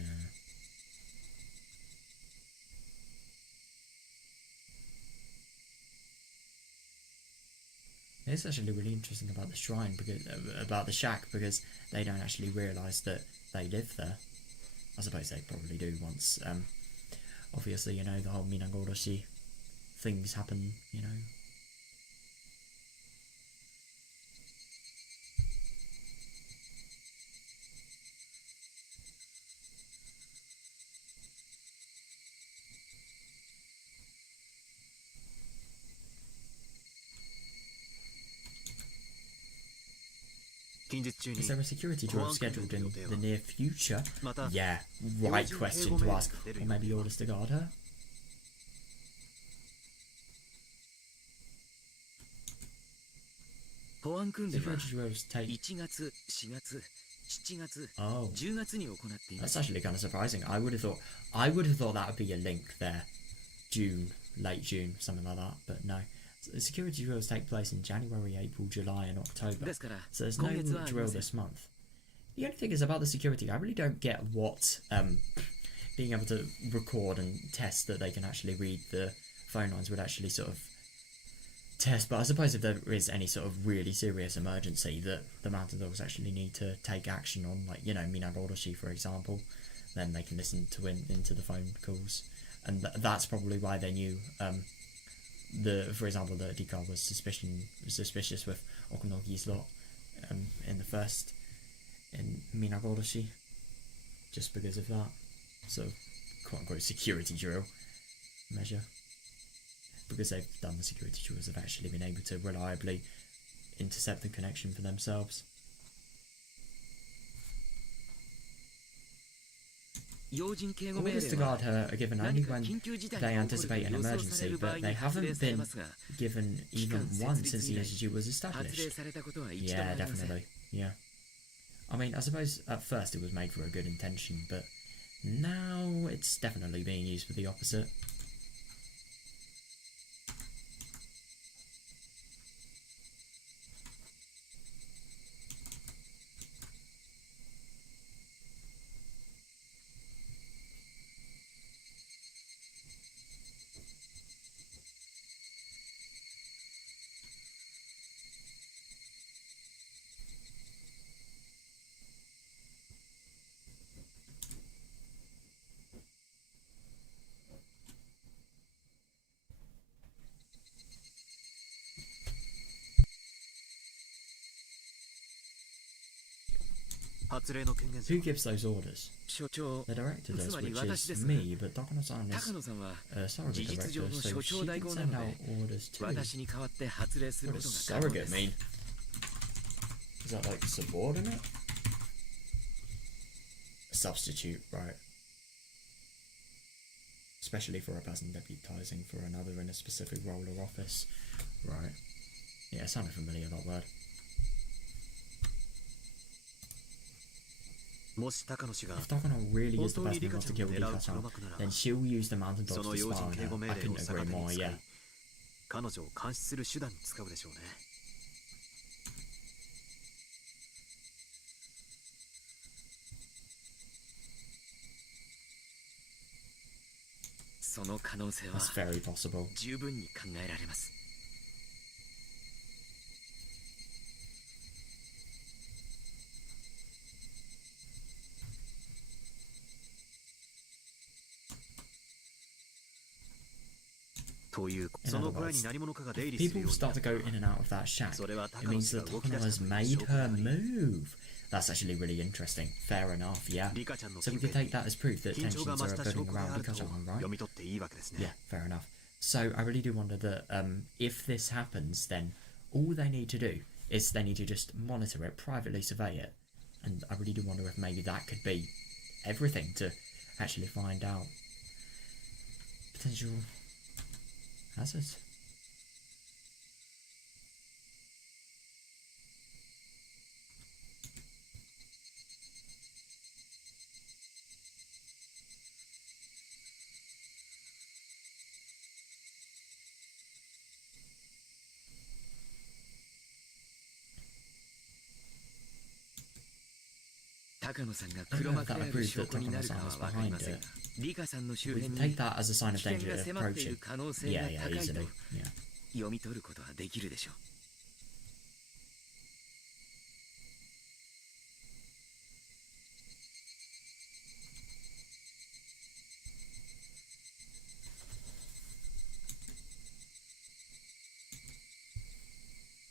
It's actually really interesting about the shrine, because about the shack, because they don't actually realise that they live there. I suppose they probably do once. Obviously, you know, the whole Minagoroshi things happen, you know. Is there a security drill scheduled in the near future? Yeah, right question to ask. Or maybe orders to guard her? Security drills take... Oh, that's actually kind of surprising. I would have thought that would be a link there. June, late June, something like that, but no. The security drills take place in January, April, July and October, so there's no drill this month. The only thing is about the security, I really don't get what being able to record and test that they can actually read the phone lines would actually sort of test, but I suppose if there is any sort of really serious emergency that the mountain dogs actually need to take action on, like, you know, Higurashi for example, then they can listen to into the phone calls, and that's probably why they knew for example, that Dika was suspicious with Okunogi's lot in Minagorashi, just because of that sort of quote-unquote security drill measure. Because they've done the security drills, they've actually been able to reliably intercept the connection for themselves. Orders to guard her are given only when they anticipate an emergency, but they haven't been given even once since the institute was established. Yeah, definitely. Yeah. I mean, I suppose at first it was made for a good intention, but now it's definitely being used for the opposite. Who gives those orders? The director does, which is me, but Takano-san is a surrogate director, so she can send out orders too. What does surrogate mean? Is that like subordinate? A substitute, right. Especially for a person deputizing for another in a specific role or office. Right. Yeah, it sounded familiar, that word. If Takano really is the person who wants to kill Rika-san, then she'll use the mountain dogs to spy on her. I couldn't agree more, yeah. That's very possible. In other words, if people start to go in and out of that shack, it means that Takano has made her move. That's actually really interesting. Fair enough, yeah. So we could take that as proof that tensions are building around Rika-chan, right? Yeah, fair enough. So I really do wonder that if this happens, then all they need to do is they need to just monitor it, privately survey it. And I really do wonder if maybe that could be everything to actually find out potential hazards. I don't know if that would prove that Takano-san is behind it. We can take that as a sign of danger approaching. Yeah, easily. Yeah.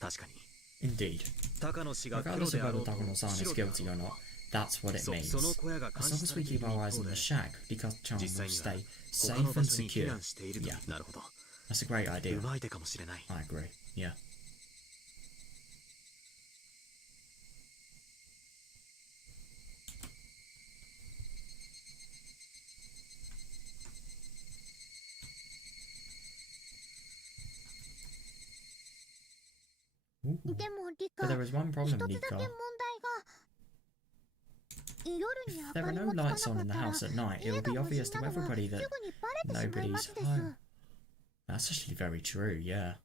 確かに Indeed. 高野氏が黒 Regardless で of あろ whether うと Takano-san is 白であろう guilty or not, that's what it そ means. その小屋が監 As long 視 as さ we れてい keep る our 一 eyes 方 on で the shack, Dika-chan 実 will 際に stay は他の safe 場 and 所に避 secure. 難していると Yeah, なるほど that's a great う idea. まい手かもしれない I agree. Yeah. Ooh. でもリ But カ there is one 一 problem, つだけ問 Nika. 題が夜に If 明 there か are り no もつか lights な on か in っ the たら house at night, it 家 will が be 無 obvious 事 to なのがすぐ everybody に that バレてしまいます nobody's です home. That's actually very true, yeah.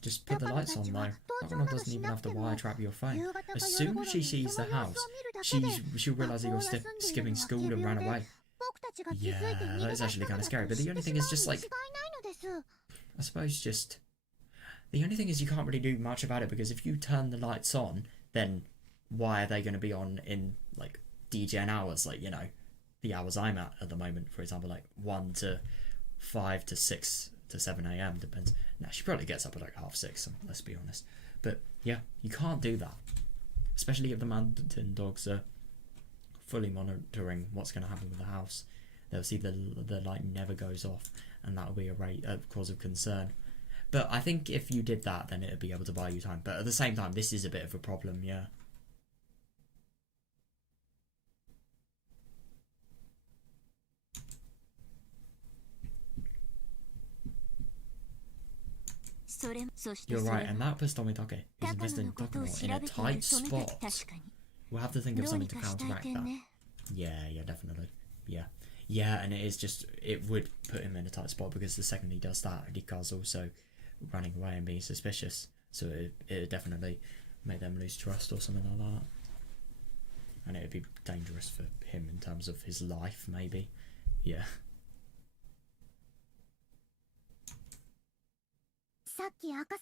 Just put the lights on though. Takano doesn't even have to wire trap your phone. 夕方か As 夜 soon 頃 as she に sees そ the の様 house, 子を見るだけで she'll realise that you're skipping school and run away. 僕たちが気づいて Yeah, 逃 that げ出 is した actually の kind だ of と scary. But the 知っ only て thing し is まうに just 違い like, ないのです I suppose just the only thing is you can't really do much about it because if you turn the lights on, then why are they going to be on in like DGN hours? Like, you know, the hours I'm at the moment, for example, like 1 to 5 to 6 to 7 a.m. depends. Now she probably gets up at like 6:30. Let's be honest. But yeah, you can't do that, especially if the mountain dogs are fully monitoring what's going to happen with the house. They'll see the light never goes off, and that'll be a cause of concern. But I think if you did that, then it'd be able to buy you time. But at the same time, this is a bit of a problem, yeah. You're right, and that puts Tomitake, who's invested in Takano, in a tight spot. We'll have to think of something to counteract that. Yeah, definitely. Yeah, and it is just, it would put him in a tight spot because the second he does that, Rika's also running away and being suspicious. So it would definitely make them lose trust or something like that. And it would be dangerous for him in terms of his life, maybe. Yeah.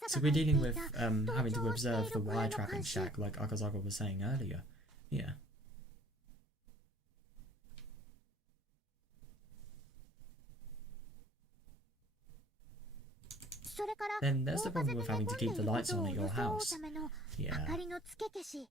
So we're dealing with having to observe the wire trapping shack like Akazawa was saying earlier. Yeah. Then there's the problem with having to keep the lights on at your house. Yeah. 明かりのつけ消し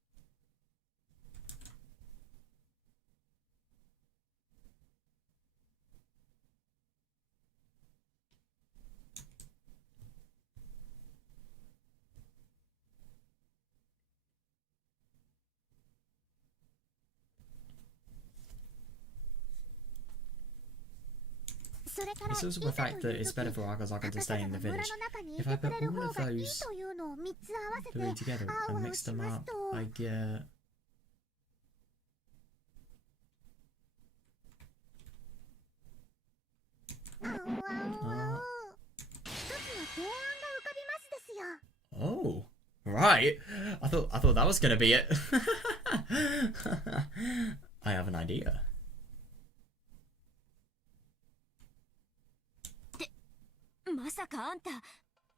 It's also the fact that it's better for Akazaka to stay in the village. If I put all of those 3 together and mix them up, I get... Oh, right. I thought that was gonna be it. I have an idea.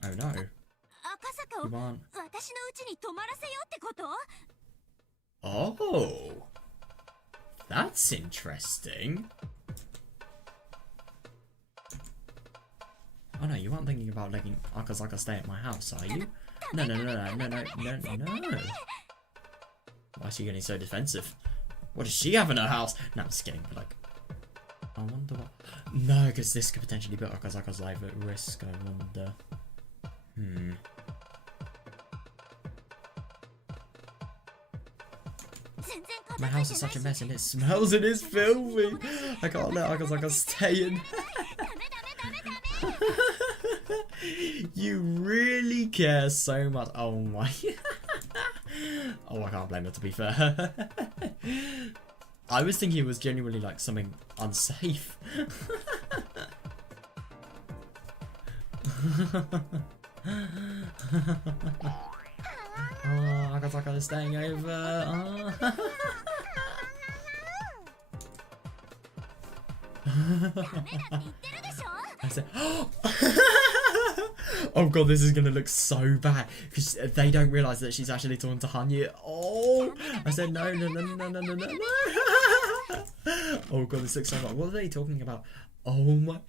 Oh no. You aren't... Oh, that's interesting. Oh no, you aren't thinking about letting Akazaka stay at my house, are you? No. Why is she getting so defensive? What does she have in her house? No, I'm just kidding, but like... I wonder what... No, because this could potentially put Akazaka's life at risk, I wonder. My house is such a mess and it smells and it's filthy. I can't let Akazaka stay in. You really care so much. Oh my. Oh, I can't blame her, to be fair. I was thinking it was genuinely like something unsafe. Oh, Akazaka is staying over. Oh. I said, oh god, this is gonna look so bad because they don't realize that she's actually talking to Hanya. Oh, I said no. Oh god, this looks so much. What are they talking about? Oh my.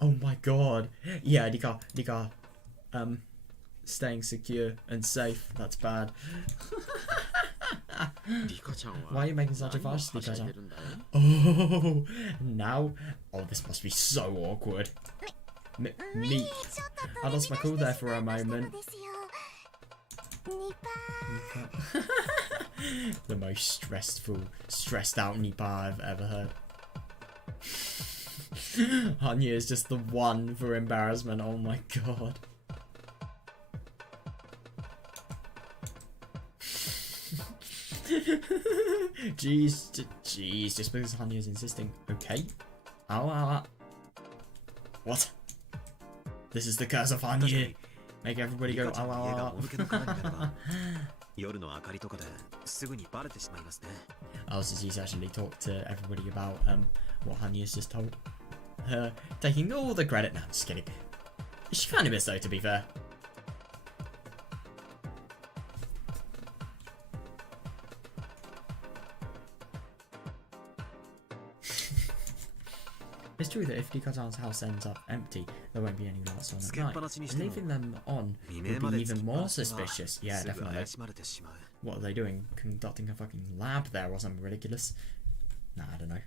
Oh my god. Yeah, Dika, staying secure and safe. That's bad. リカちゃんは Why are you making such a 何を fuss, はしゃい Dika-chan? でるんだい Oh, now. Oh, this must be so awkward. Me. ちょっと I lost my cool there for a moment. ですよニパ The most stressed out Nipa I've ever heard. Hanya is just the one for embarrassment. Oh my god. Jeez, just because Hanya is insisting. Okay. Ow. What? This is the curse of Hanya. Make everybody リ go カちゃんの家が ow. もぬけの殻になれば夜の明かりとかですぐにバレてしまいますね。 Oh, so she's actually talked to everybody about what Hanya's just told her, taking all the credit. No, I'm just kidding. She kind of is though, to be fair. It's true that if Dika-chan's house ends up empty, there won't be any lights on at night. And leaving them on would be even more suspicious. Yeah, すぐ definitely. 怪しまれてしまう。 What are they doing? Conducting a fucking lab there or something ridiculous? Nah, I don't know.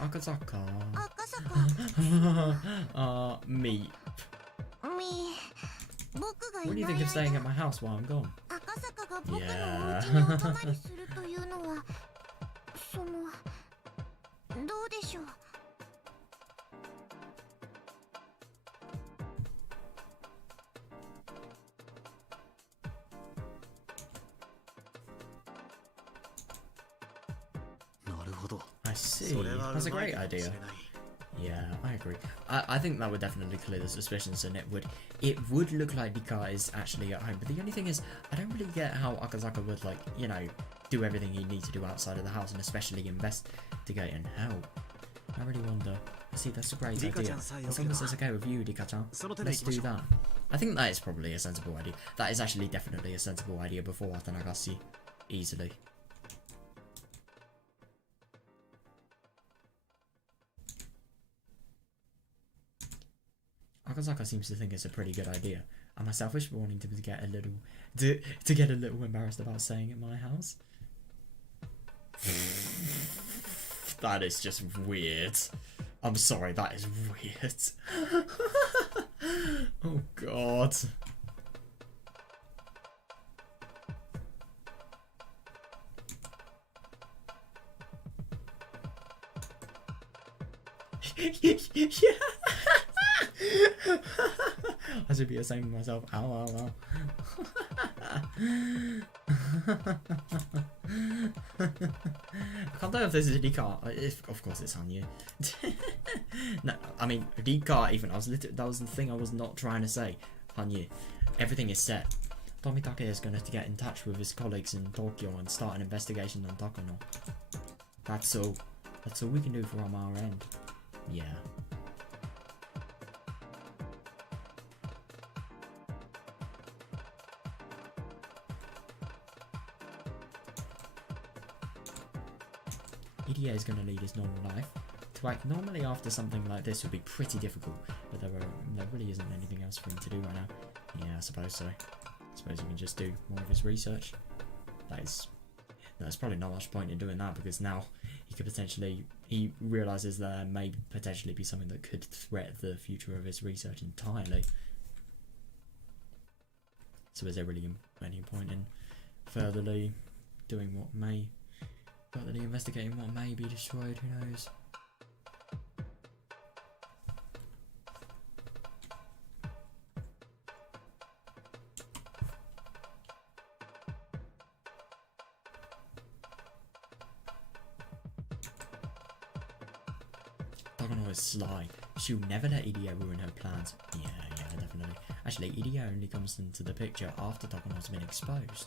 Akazaka. 赤坂 Me. 僕が What do い you ない think of staying 間 at my house while I'm gone? 赤坂が僕のお Yeah. 家にお泊まりするというのはそのどうでしょう なるほど。 I see. それは That's a うまい great かもしれ idea. ない。 Yeah, I agree. I think that would definitely clear the suspicions, and it would look like Dika is actually at home. But the only thing is, I don't really get how Akazaka would, like, you know, do everything he needs to do outside of the house, and especially investigate and help. I really wonder. See, that's a great idea. Dika-chanさえよ As け long れ as ば it's okay with you, Dika-chan, その手で let's 行きまし do ょう。 that. I think that is probably a sensible idea. That is actually definitely a sensible idea before Atanagasi. Easily. Akazaka seems to think it's a pretty good idea. Am I selfish for wanting to get a little to get a little embarrassed about staying at my house? That is just weird. I'm sorry, that is weird. Oh god. Yeah. I should be ashamed of myself. Ow, ow, ow. I can't tell if this is Rika. Of course it's Hanya. No, I mean Rika. Even that was the thing I was not trying to say. Hanya. Everything is set. Tomitake is going to get in touch with his colleagues in Tokyo and start an investigation on Takano. That's all. That's all we can do from our end. Yeah. EDA is going to lead his normal life. To act normally after something like this would be pretty difficult, but there really isn't anything else for him to do right now. Yeah, I suppose so. I suppose he can just do more of his research. There's probably not much point in doing that, because now he realises there may potentially be something that could threaten the future of his research entirely. So is there really any point in furtherly investigating what may be destroyed? Who knows? Takano is sly. She'll never let Idio ruin her plans. Yeah, definitely. Actually, Idio only comes into the picture after Takano's been exposed.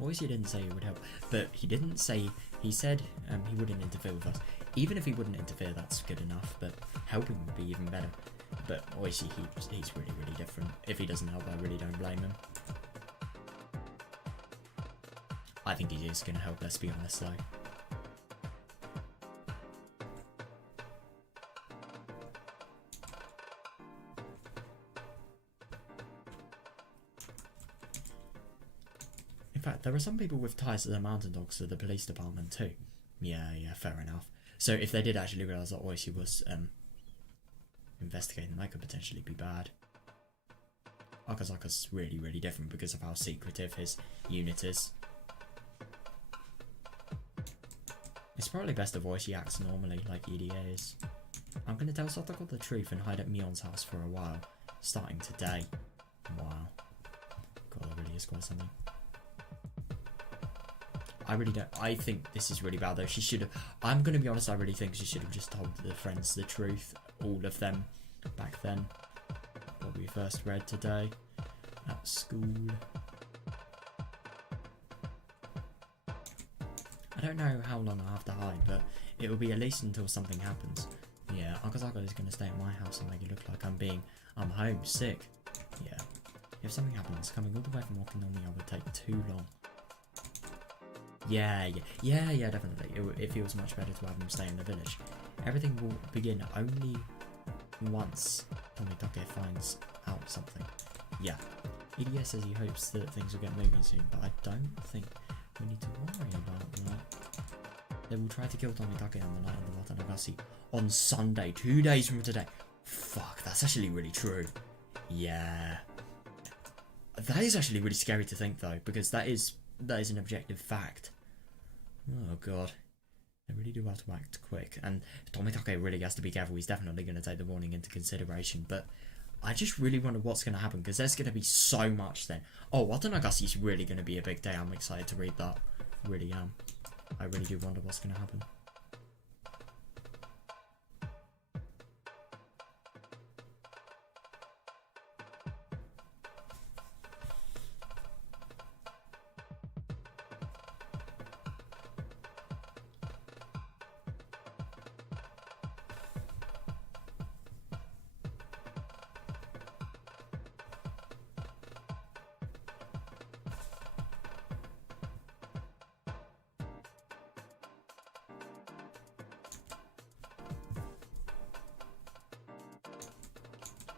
Obviously he didn't say he would help, but he didn't say, he said he wouldn't interfere with us. Even if he wouldn't interfere, that's good enough, but helping would be even better. But obviously he's really, really different. If he doesn't help, I really don't blame him. I think he is going to help, let's be honest though. In fact, there are some people with ties to the Mountain Dogs to the police department too. Yeah, fair enough. So if they did actually realise that Oishi was investigating, that could potentially be bad. Akazaka's really, really different because of how secretive his unit is. It's probably best if Oishi acts normally, like EDA is. I'm going to tell Satoko the truth and hide at Mion's house for a while, starting today. Wow. God, that really is quite something. I really don't. I think this is really bad though. She should have. I'm going to be honest, I really think she should have just told the friends the truth. All of them. Back then. What we first read today. At school. I don't know how long I have to hide, but it will be at least until something happens. Yeah, Akazaka is going to stay at my house and make it look like I'm home, sick. Yeah. If something happens, coming all the way from Okinawa would take too long. Yeah, definitely. It feels much better to have him stay in the village. Everything will begin only once Tomitake finds out something. Yeah. EDS says he hopes that things will get moving soon, but I don't think we need to worry about that. They will try to kill Tomitake on the night of the Watanagasi on Sunday, 2 days from today. Fuck, that's actually really true. Yeah. That is actually really scary to think though, because that is an objective fact. Oh god. They really do have to act quick. And Tomitake really has to be careful. He's definitely going to take the warning into consideration. But I just really wonder what's going to happen, because there's going to be so much then. Oh, Watanagasi is really going to be a big day. I'm excited to read that. Really am. I really do wonder what's going to happen.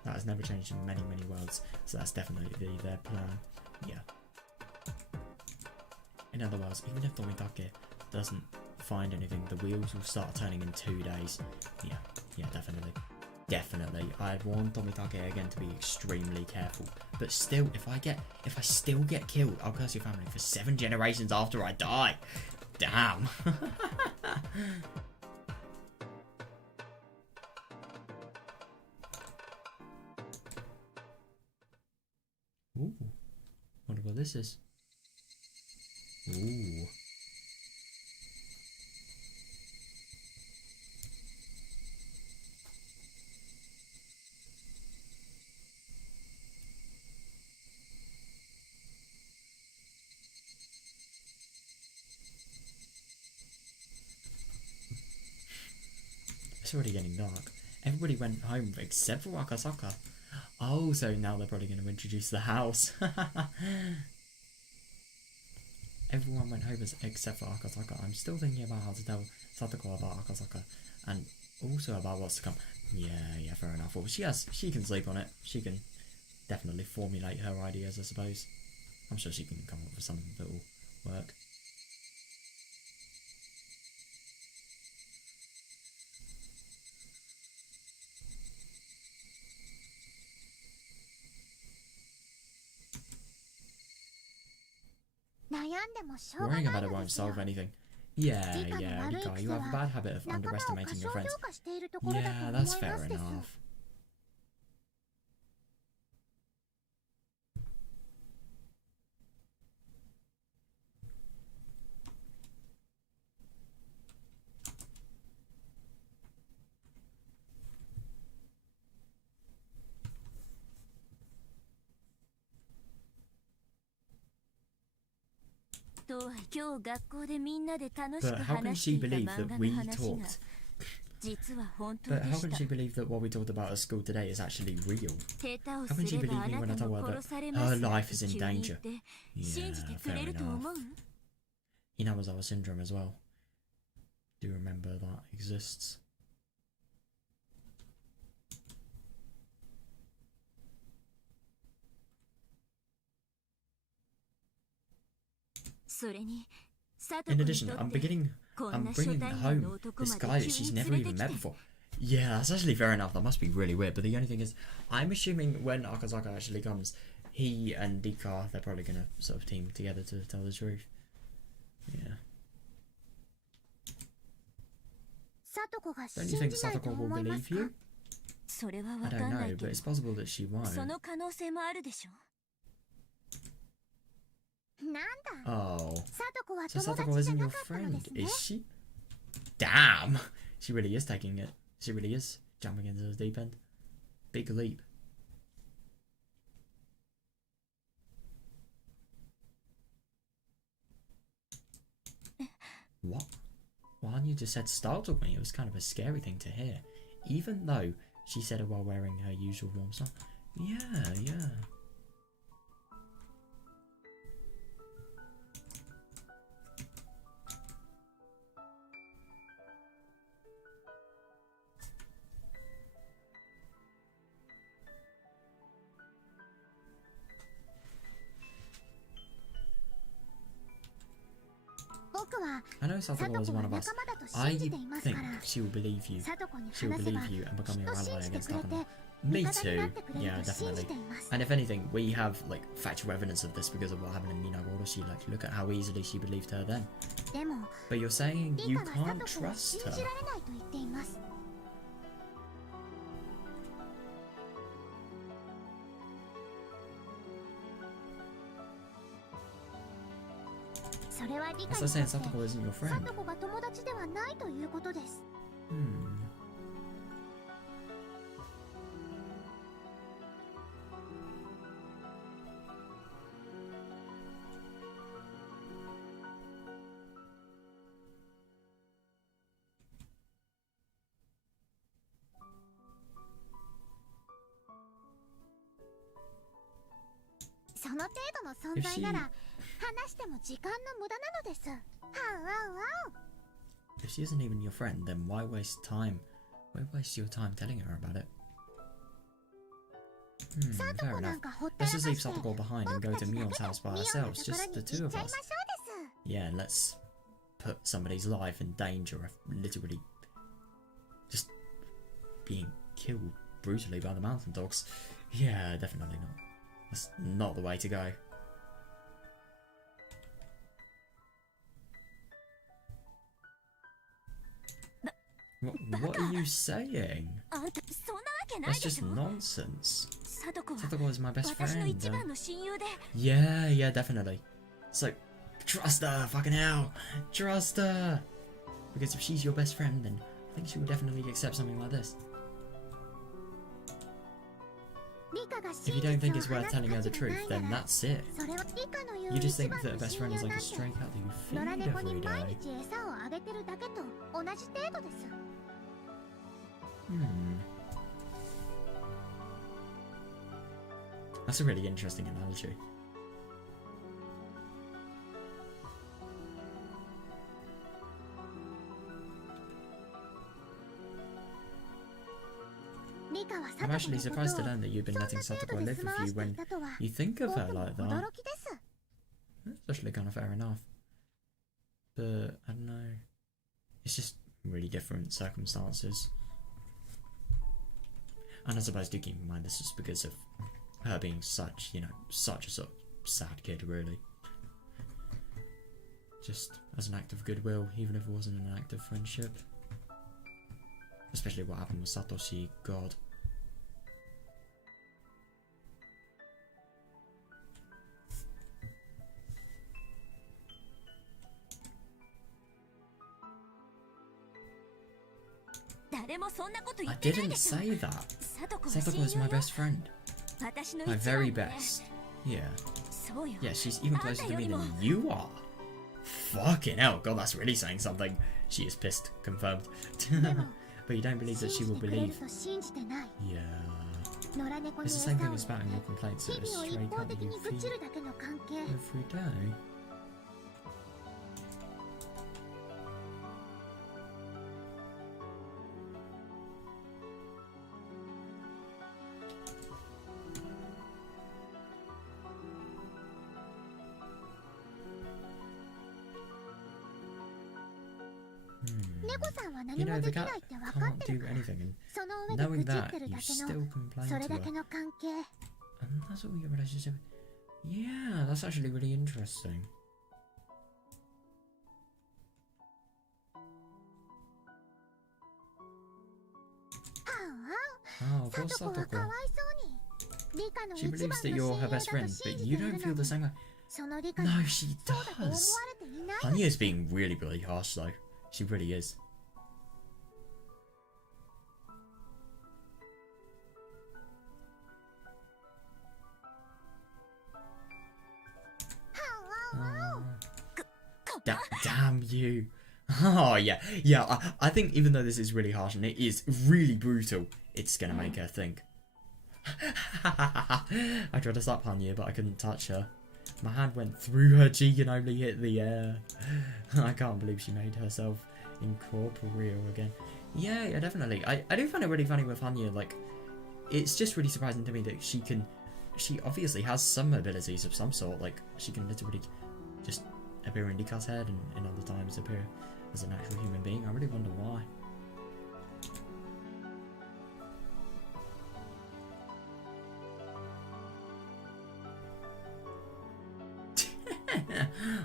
That has never changed in many, many worlds, so that's definitely their plan. Yeah. In other words, even if Tomitake doesn't find anything, the wheels will start turning in 2 days. Yeah, definitely. Definitely. I warned Tomitake again to be extremely careful. But still, if I still get killed, I'll curse your family for 7 generations after I die. Damn. Ooh. Wonder what this is. Ooh. It's already getting dark. Everybody went home except for Akasaka. Oh, so now they're probably going to introduce the house. Everyone went home except for Akasaka. I'm still thinking about how to tell Satoko about Akasaka and also about what's to come. Yeah, fair enough. Well, she can sleep on it. She can definitely formulate her ideas, I suppose. I'm sure she can come up with something that will work. Worrying about it won't solve anything. Yeah, リカの yeah, 悪い Rika, 癖 you have a は bad habit of 仲間を過 underestimating 小 your 評 friends. 価しているところだと Yeah, 思い that's ます fair です。 enough. But how can she believe that we talked? But how can she believe that what we talked about at school today is actually real? How can she believe me when I told her that her life is in danger? Yeah, fair enough. Inawazawa syndrome as well. Do you remember that exists? In addition, I'm bringing home this guy that she's never even met before. Yeah, that's actually fair enough. That must be really weird. But the only thing is, I'm assuming when Akazaka actually comes, he and Dika, they're probably going to sort of team together to tell the truth. Yeah. Don't you think Satoko will believe you? I don't know, but it's possible that she won't. Oh. So Satoko isn't your friend, is she? Damn! She really is taking it. She really is jumping into the deep end. Big leap. What? Why hadn't you just said startled me? It was kind of a scary thing to hear. Even though she said it while wearing her usual warm stuff. Yeah, yeah. I know Satoko is one of us. I think she will believe you. She will believe you and become your ally against Takano. Me too. Yeah, definitely. And if anything, we have like factual evidence of this because of what happened in Minagoroshi. Like, look at how easily she believed her then. But you're saying you can't trust her. That's like saying Satoko isn't your friend. Hmm. If she isn't even your friend, then why waste time? Why waste your time telling her about it? Fair enough. Let's just leave Satoko behind and go to Mion's house by ourselves, just the two of us. Yeah, and let's put somebody's life in danger of literally just being killed brutally by the mountain dogs. Yeah, definitely not. That's not the way to go. What are you saying? That's just nonsense. Satoko is my best friend. Yeah, definitely. So, trust her, fucking hell. Trust her. Because if she's your best friend, then I think she would definitely accept something like this. If you don't think it's worth telling her the truth, then that's it. You just think that a best friend is like a stray cat that you feed every day. That's a really interesting analogy. I'm actually surprised to learn that you've been letting Satoko live with you when you think of her like that. That's actually kind of fair enough. But, I don't know. It's just really different circumstances. And I suppose do keep in mind this is because of her being such, you know, such a sort of sad kid, really. just as an act of goodwill, even if it wasn't an act of friendship. Especially what happened with Satoshi, God. I didn't say that. Satoko is my best friend. My very best. Yeah. Yeah, she's even closer to me than you are. Fucking hell, God, that's really saying something. She is pissed, confirmed. But you don't believe that she will believe. Yeah. It's the same thing as spouting your complaints at a stray cat you feed every day. You know, the cat can't do anything, and knowing that, you still complain to her. And that's all your relationship. Yeah, that's actually really interesting. Oh, poor Satoko. She believes that you're her best friend, but you don't feel the same way. No, she does. Hanya's being really, really harsh though. She really is. Damn you. Oh yeah, yeah, I think even though this is really harsh and it is really brutal, it's gonna make her think. I tried to slap Hanya, but I couldn't touch her. My hand went through her cheek and only hit the air. I can't believe she made herself incorporeal again. Yeah, definitely. I do find it really funny with Hanya, like, it's just really surprising to me that she obviously has some abilities of some sort, like, she can literally just appear in Rika's head and other times appear as an actual human being. I really wonder why.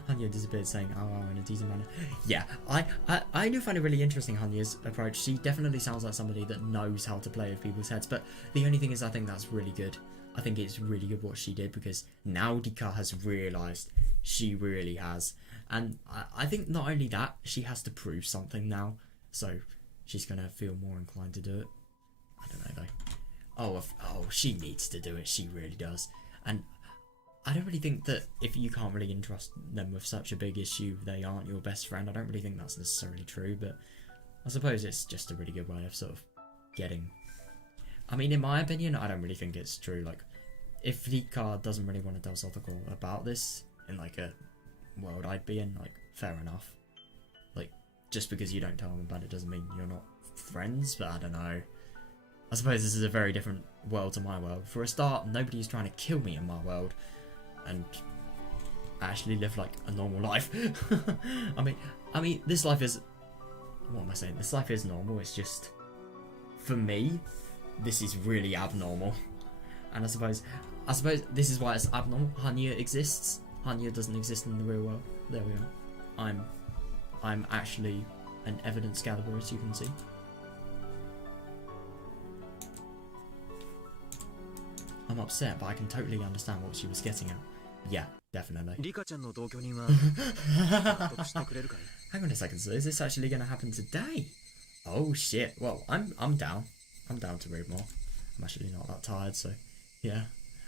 Hanya disappeared saying oh in a teasing manner. Yeah, I do find it really interesting, Hanya's approach. She definitely sounds like somebody that knows how to play with people's heads, but the only thing is I think that's really good. I think it's really good what she did, because now Rika has realised she really has. And I think not only that, she has to prove something now, so she's going to feel more inclined to do it. I don't know though. Oh, she needs to do it, she really does. And I don't really think that if you can't really entrust them with such a big issue, they aren't your best friend. I don't really think that's necessarily true, but I suppose it's just a really good way of sort of getting... I mean, in my opinion, I don't really think it's true. Like, if Rika doesn't really want to tell Satoko about this in, like, a world I'd be in, like, fair enough. Like, just because you don't tell them about it doesn't mean you're not friends, but I don't know. I suppose this is a very different world to my world. For a start, nobody's trying to kill me in my world. And actually live like a normal life. I mean, this life is... What am I saying? This life is normal. It's just... For me, this is really abnormal. And I suppose this is why it's abnormal. Hanya exists. Hanya doesn't exist in the real world. There we are. I'm actually an evidence gatherer, as you can see. I'm upset, but I can totally understand what she was getting at. Yeah, definitely. Hang on a second, so is this actually going to happen today? Oh shit. Well, I'm down. I'm down to read more. I'm actually not that tired, so yeah.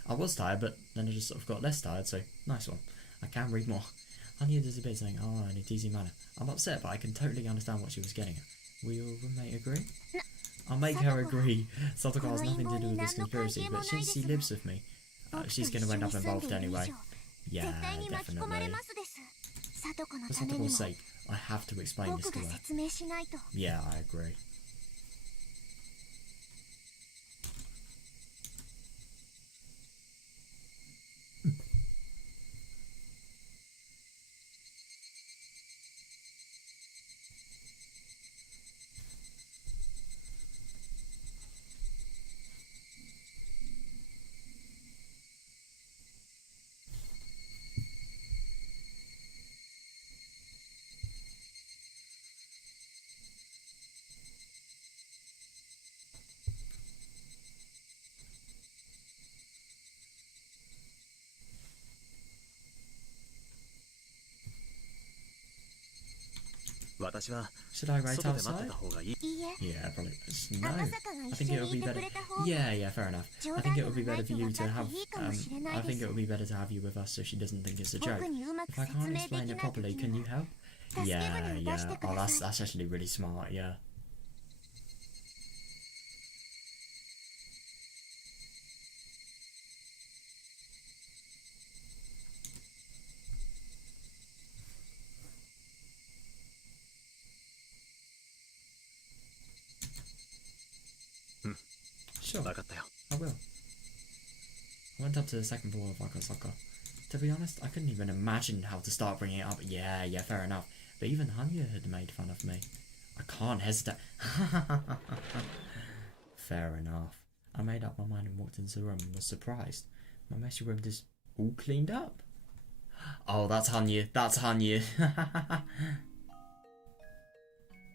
I was tired, but then I just sort of got less tired, so nice one. I can read more. Hanya disappeared saying, oh, in a teasy manner. I'm upset, but I can totally understand what she was getting at. Will your roommate agree? I'll make her agree. Satoko has nothing to do with this conspiracy, but since she lives with me, she's going to end up involved anyway. Yeah, definitely. For Satoko's sake, I have to explain this to her. Yeah, I agree. 私は Should I wait 外で待って outside? た方がいい。いいえ Yeah, probably. No, 赤坂が I 一 think 緒 it に would い be てく better. れた方が Yeah, yeah, fair enough. I think it would be better for you to have. I think it would be better to have you with us so she doesn't think it's a joke. 僕にうまく If I 説 can't 明で explain き it ない properly, 時 can に you は help? 助け Yeah, 舟を出して yeah. く Oh, ださい that's actually really smart. Yeah. Sure, 分かったよ。 I will. I went up to the second floor of Akasaka. To be honest, I couldn't even imagine how to start bringing it up. Yeah, yeah, fair enough. But even Hanya had made fun of me. I can't hesitate. Fair enough. I made up my mind and walked into the room and was surprised. My messy room is all cleaned up. Oh, that's Hanya. That's Hanya.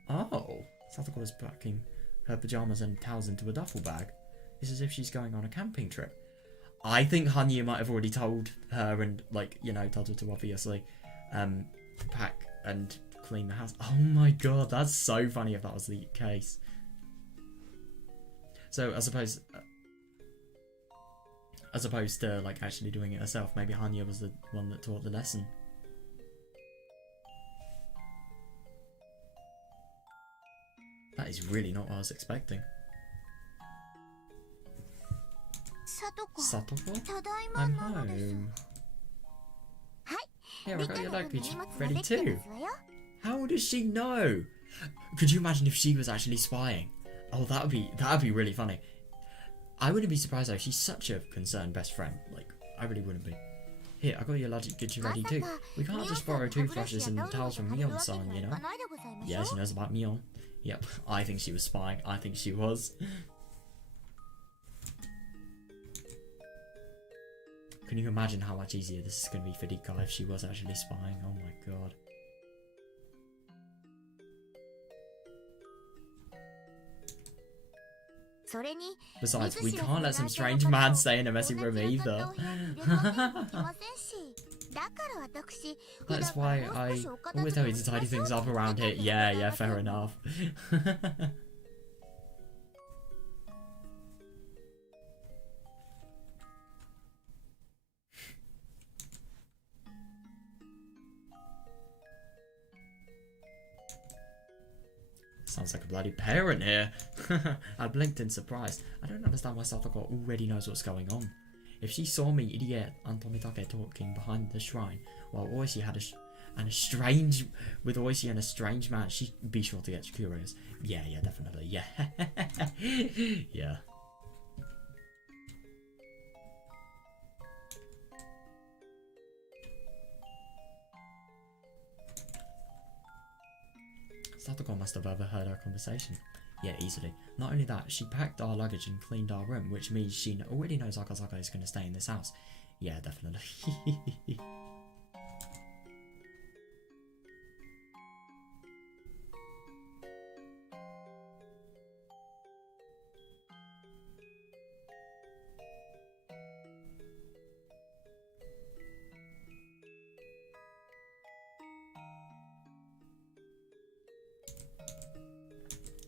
Oh, Satoko was packing her pajamas and towels into a duffel bag. It's as if she's going on a camping trip. I think Hanya might have already told her and, like, you know, told her to obviously pack and clean the house. Oh my god, that's so funny if that was the case. So, as opposed to, like, actually doing it herself, maybe Hanya was the one that taught the lesson. That is really not what I was expecting. さとこ Satoko? ただいま I'm なのです home. はい Here, I 理 got 科 your の分 luggage の荷物が ready できて too. ますわよ How does she know? Could you imagine if she was actually spying? Oh, that'd be really funny. I wouldn't be surprised though. She's such a concerned best friend. Like, I really wouldn't be. Here, I got your luggage ready too. We can't just borrow toothbrushes and towels from Mion-san, you know? Yeah, she knows about Mion. Yep, I think she was spying. I think she was. Can you imagine how much easier this is going to be for Dika if she was actually spying? Oh my god. Besides, we can't let some strange man stay in a messy room either. That's why I always tell you to tidy things up around here. Yeah, yeah, fair enough. Sounds like a bloody parent here. I blinked in surprise. I don't understand why Satoko already knows what's going on. If she saw me, idiot, Antomitake talking behind the shrine, while Oishi had a strange man, she'd be sure to get curious. Yeah, yeah, definitely, yeah. Yeah. Satoko must have overheard our conversation. Yeah, easily. Not only that, she packed our luggage and cleaned our room, which means she already knows Akasaka is going to stay in this house. Yeah, definitely.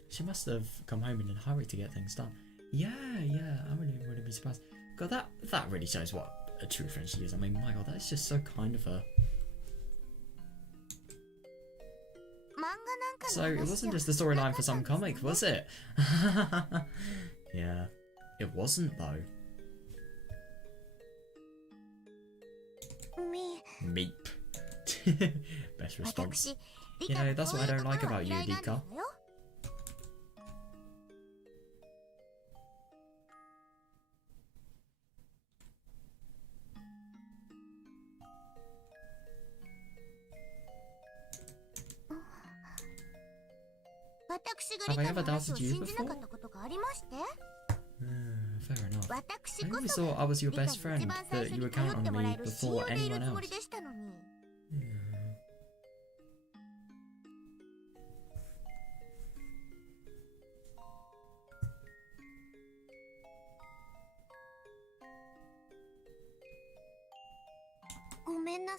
She must have come home in a hurry to get things done. Yeah, yeah, I wouldn't be surprised. God, that really shows what a true friend she is. I mean, my god, that's just so kind of her. So, it wasn't just a storyline for some comic, was it? Yeah, it wasn't though. Meep. Best response. You know, that's what I don't like about you, Dika. Have I ever doubted you before? Fair enough. I always thought I was your best friend, that you would count on me before anyone else.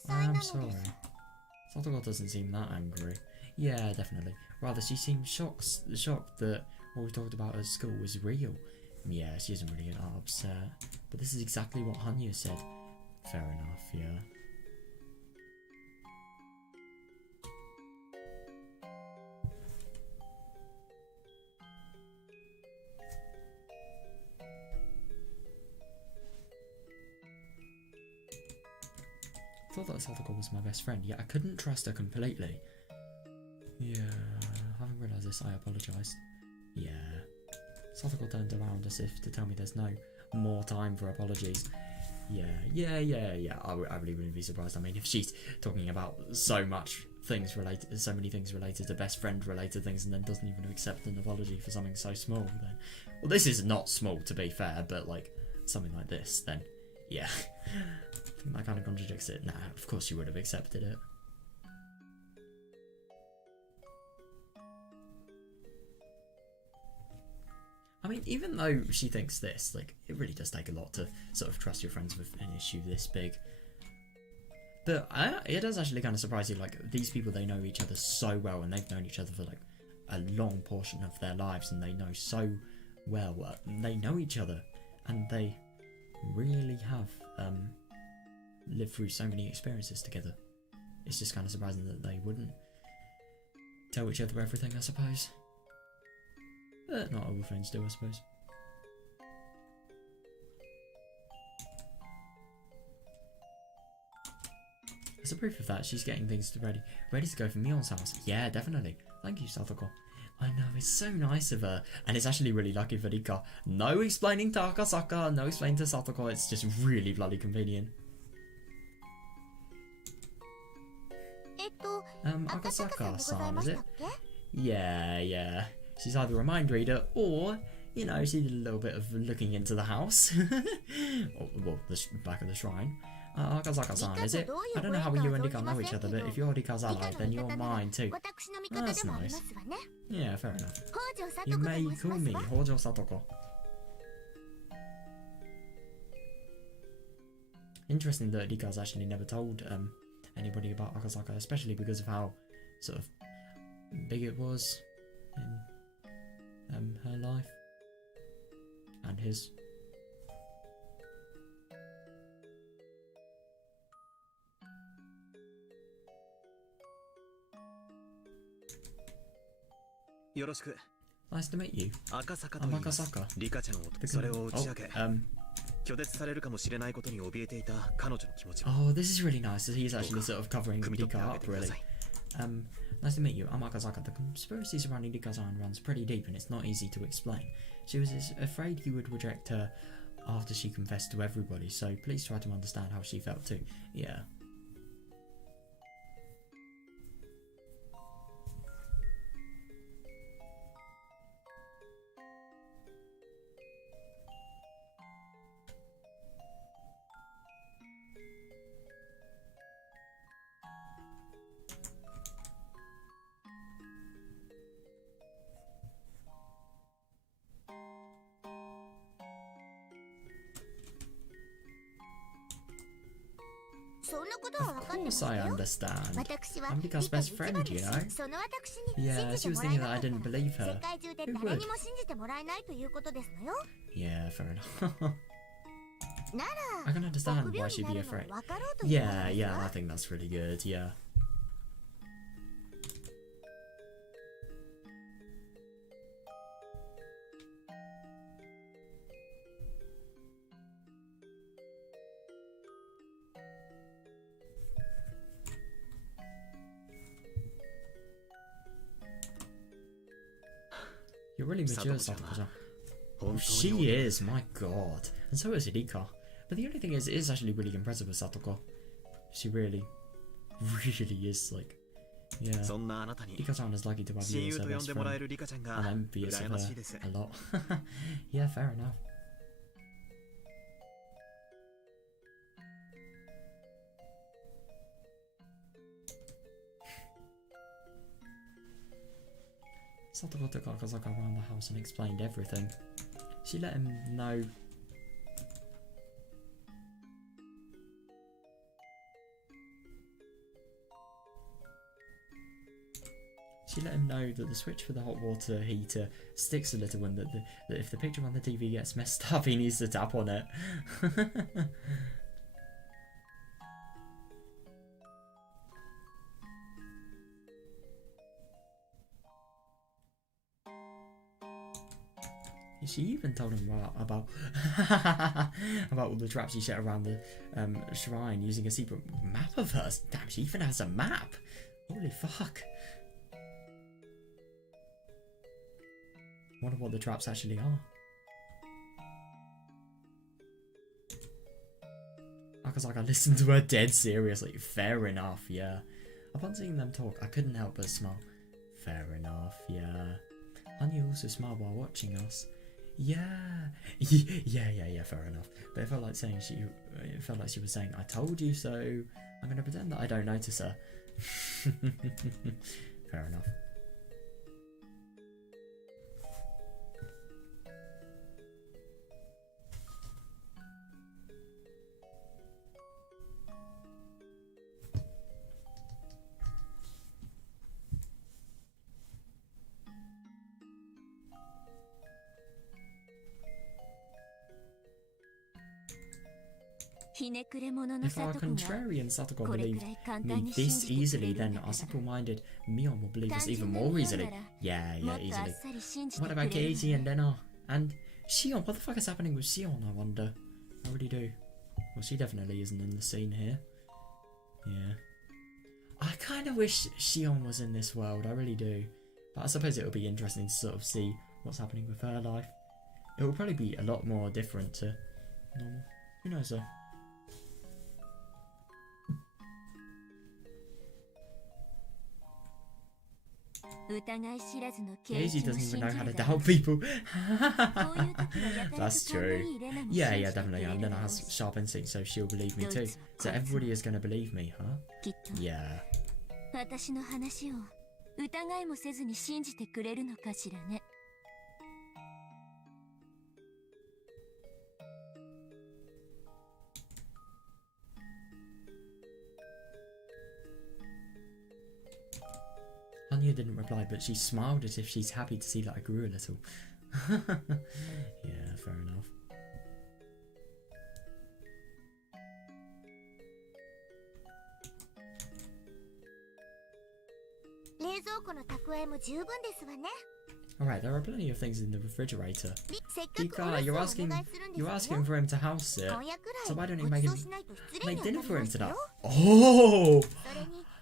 I'm sorry. Satoko doesn't seem that angry. Yeah, definitely. Rather, she seemed shocked that what we talked about at school was real. Yeah, she isn't really that upset. But this is exactly what Hanya said. Fair enough, yeah. I thought that Satoko was my best friend, yet I couldn't trust her completely. Yeah, having realised this, I apologised. Yeah. Satoko turned around as if to tell me there's no more time for apologies. Yeah. I really wouldn't be surprised. I mean, if she's talking about so many things related to best friend related things and then doesn't even accept an apology for something so small, then... Well, this is not small, to be fair, but, like, something like this, then, yeah. I think that kind of contradicts it. Nah, of course you would have accepted it. I mean, even though she thinks this, like, it really does take a lot to sort of trust your friends with an issue this big. But it does actually kind of surprise you, like, these people, they know each other so well, and they've known each other for, like, a long portion of their lives, and they know so well, they know each other, and they really have, lived through so many experiences together. It's just kind of surprising that they wouldn't tell each other everything, I suppose. But not all friends do, I suppose. As a proof of that, she's getting things ready to go for Mion's house. Yeah, definitely. Thank you, Satoko. I know, it's so nice of her. And it's actually really lucky for Rika. No explaining to Akasaka, no explaining to Satoko. It's just really bloody convenient. Akasaka-san, is it? Yeah. She's either a mind reader or, you know, she did a little bit of looking into the house. Well, the back of the shrine. Akasaka-san, is it? I don't know how you and Rika know each other, but if you're Rika's ally, then you're mine too. Oh, that's nice. Yeah, fair enough. You may call me Hojo Satoko. Interesting that Rika's actually never told anybody about Akasaka, especially because of how sort of big it was in her life and his. Nice to meet you. I'm Akasaka. リカちゃんをそれを打ち明け、拒絶されるかもしれないことに怯えていた彼女の気持ちを。Oh, this is really nice. He's actually sort of covering Rika up, really. Nice to meet you. I'm Akasaka. The conspiracy surrounding Rika-san runs pretty deep, and it's not easy to explain. She was afraid you would reject her after she confessed to everybody, so please try to understand how she felt too. Yeah. Of course I understand. I'm Rika's best friend, you know? Yeah, she was thinking that I didn't believe her. Who would? Yeah, fair enough. I can understand why she'd be afraid. Yeah, I think that's really good, yeah. You're really mature, Satoko-san. She is, my god. And so is Rika. But the only thing is, it is actually really impressive with Satoko. She really is, like, yeah. Rika-san is lucky to have you as her best friend. I'm envious of her a lot. Yeah, fair enough. Satoko took Akasaka around the house and explained everything. She let him know. She let him know that the switch for the hot water heater sticks a little and that if the picture on the TV gets messed up, he needs to tap on it. She even told him about about all the traps she set around the shrine using a secret map of hers. Damn, she even has a map. Holy fuck. Wonder what the traps actually are. Because I listened to her dead seriously. Fair enough, yeah. Upon seeing them talk, I couldn't help but smile. Fair enough, yeah. Anya also smiled while watching us. Yeah, fair enough. But it felt like she was saying, "I told you so." I'm gonna pretend that I don't notice her. Fair enough. If our contrarian Satoko believed me this easily, then our simple-minded Mion will believe us even more easily. Yeah, easily. What about Casey and Lena? And Shion? What the fuck is happening with Shion, I wonder? I really do. Well, she definitely isn't in the scene here. Yeah. I kind of wish Shion was in this world, I really do. But I suppose it will be interesting to sort of see what's happening with her life. It will probably be a lot more different to normal. Who knows though? Casey doesn't even know how to doubt people. That's true. Yeah, definitely. And Lena has sharp instinct, so she'll believe me too. So everybody is going to believe me, huh? Yeah. Anya didn't reply, but she smiled as if she's happy to see that I grew a little. Yeah, fair enough. Alright, there are plenty of things in the refrigerator. Dika, you're asking for him to house it. So why don't you make dinner for him tonight? Oh!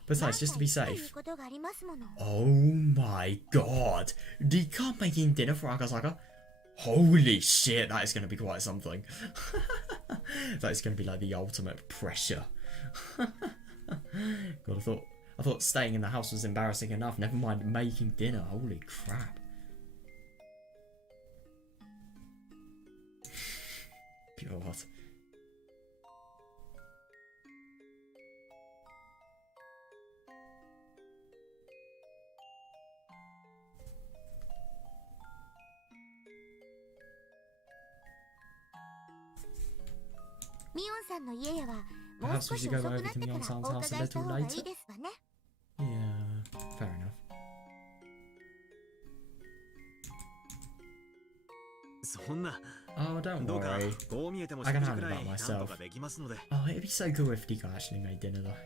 Besides, just to be safe. Oh my god. Dika making dinner for Akasaka? Holy shit, that is going to be quite something. That is going to be like the ultimate pressure. God, I thought staying in the house was embarrassing enough, never mind making dinner. Holy crap. God. Perhaps we should go over to Mion-san's house a little later? Yeah, fair enough. Oh, don't worry. I can handle that myself. Oh, it'd be so cool if Dika actually made dinner though.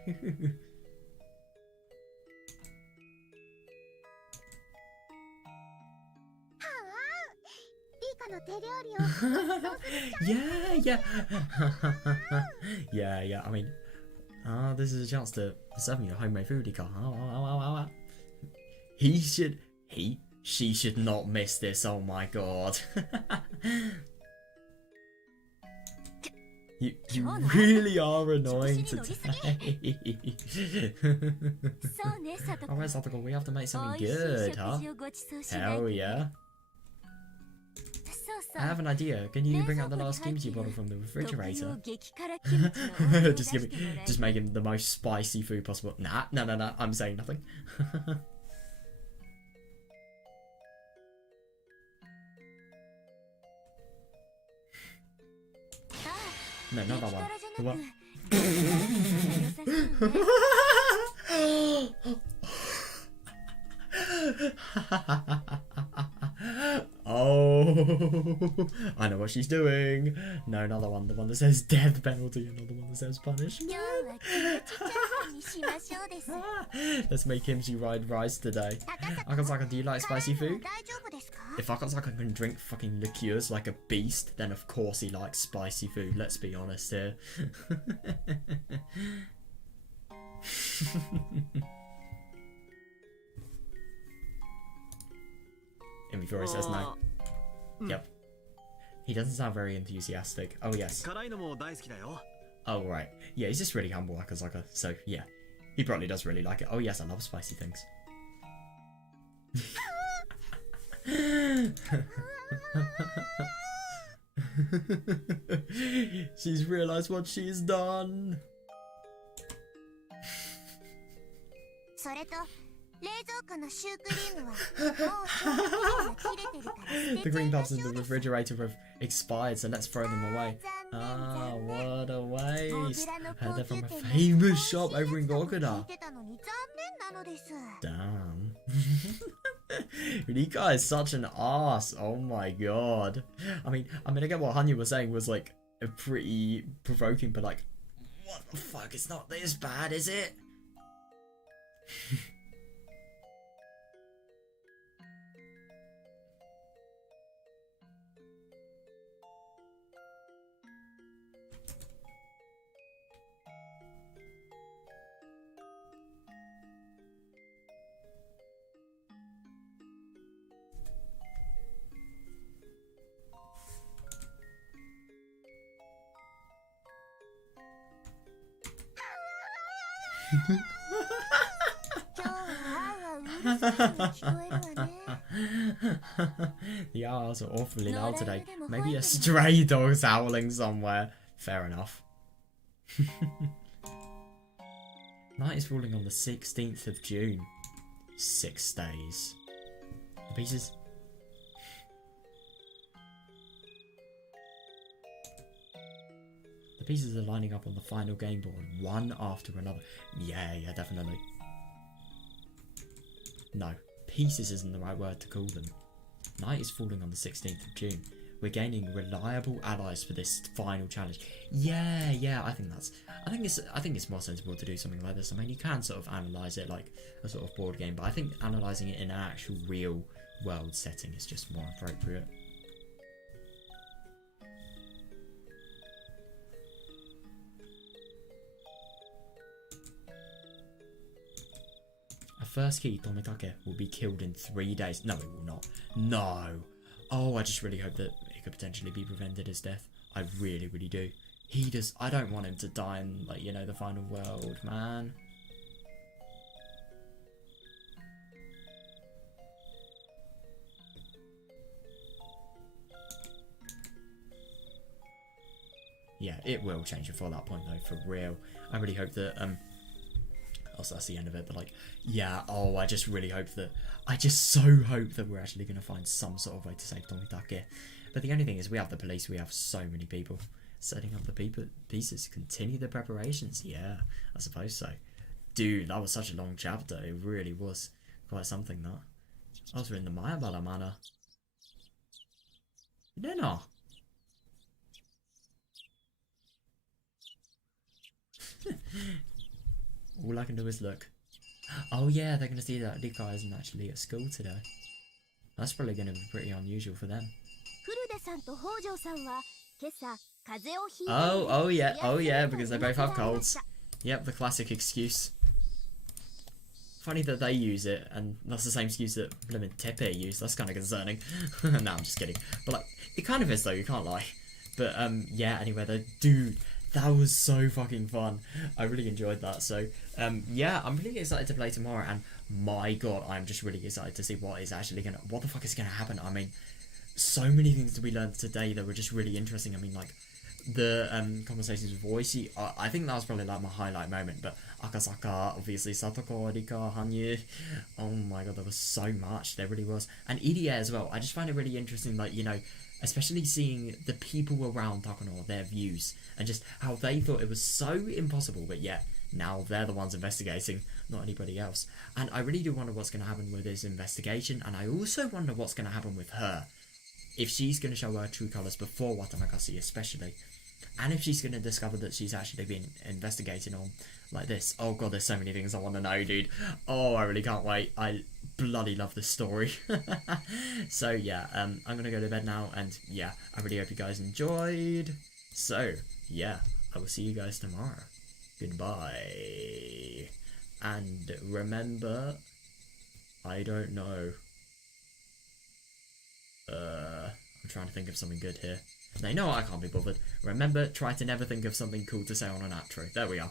Yeah. I mean, this is a chance to serve me a homemade food, Dika. She should not miss this. Oh my god. You really are annoying today. Alright, Satoko, we have to make something good, huh? Hell yeah. I have an idea. Can you bring out the last kimchi bottle from the refrigerator? Just make him the most spicy food possible. Nah, no. I'm saying nothing. No, not that one. The one. Oh, I know what she's doing. No, another one. The one that says death penalty. Another one that says punishment. Let's make kimchi ride rice today. Akazaka, do you like spicy food? If Akazaka can drink fucking liqueurs like a beast, then of course he likes spicy food. Let's be honest here. And before he says no. Yep. He doesn't sound very enthusiastic. Oh, yes. Oh, right. Yeah, he's just really humble, Akazaka. So, yeah. He probably does really like it. Oh, yes, I love spicy things. She's realised what she's done. The green puffs in the refrigerator have expired, so let's throw them away. Ah, what a waste. Heard they're from a famous shop over in Gokuda. Damn. Rika is such an ass. Oh my god. I mean, I get what Hanya was saying was like a pretty provoking, but like, what the fuck? It's not this bad, is it? The owls are awfully loud today. Maybe a stray dog's howling somewhere. Fair enough. Night is falling on the 16th of June. 6 days. The pieces... The pieces are lining up on the final game board, one after another. Yeah, definitely. No, pieces isn't the right word to call them. Night is falling on the 16th of June. We're gaining reliable allies for this final challenge. Yeah, I think it's more sensible to do something like this. I mean, you can sort of analyse it like a sort of board game, but I think analysing it in an actual real world setting is just more appropriate. Our first key, Tomitake, will be killed in 3 days. No, it will not. No. Oh, I just really hope that it could potentially be prevented his death. I really, really do. I don't want him to die in, like, you know, the final world, man. Yeah, it will change before that point, though, for real. I really hope that, also that's the end of it, but like, yeah, oh, I just so hope that we're actually going to find some sort of way to save Tomitake. But the only thing is, we have the police, we have so many people setting up the pieces. Continue the preparations. Yeah, I suppose so. Dude, that was such a long chapter. It really was quite something, that. I was in the Mayabara manor. You don't know. All I can do is look. Oh yeah, they're going to see that Rika isn't actually at school today. That's probably going to be pretty unusual for them. Oh yeah, because they both have colds. Yep, the classic excuse. Funny that they use it, and that's the same excuse that Blimmin' Tepe used. That's kind of concerning. No, I'm just kidding. But like, it kind of is though, you can't lie. But yeah, anyway, dude, that was so fucking fun. I really enjoyed that. So yeah, I'm really excited to play tomorrow, and my god, I'm just really excited to see what the fuck is gonna happen. I mean, so many things to be learned today that were just really interesting. I mean, like, the conversations with Oishi, I think that was probably like my highlight moment. But Akasaka, obviously, Satoko, Rika, Hanyu, oh my god, there was so much, there really was. And Irie as well, I just find it really interesting, like, you know, especially seeing the people around Takano, their views, and just how they thought it was so impossible, but yet now they're the ones investigating, not anybody else. And I really do wonder what's going to happen with his investigation, and I also wonder what's going to happen with her. If she's going to show her true colours before Watanagasi especially, and if she's going to discover that she's actually been investigating on like this. Oh god, there's so many things I want to know, dude. Oh, I really can't wait. I bloody love this story. So yeah, I'm going to go to bed now, and yeah, I really hope you guys enjoyed. So yeah, I will see you guys tomorrow. Goodbye. And remember, I don't know. I'm trying to think of something good here. No, you know what? I can't be bothered. Remember, try to never think of something cool to say on an outro. There we are.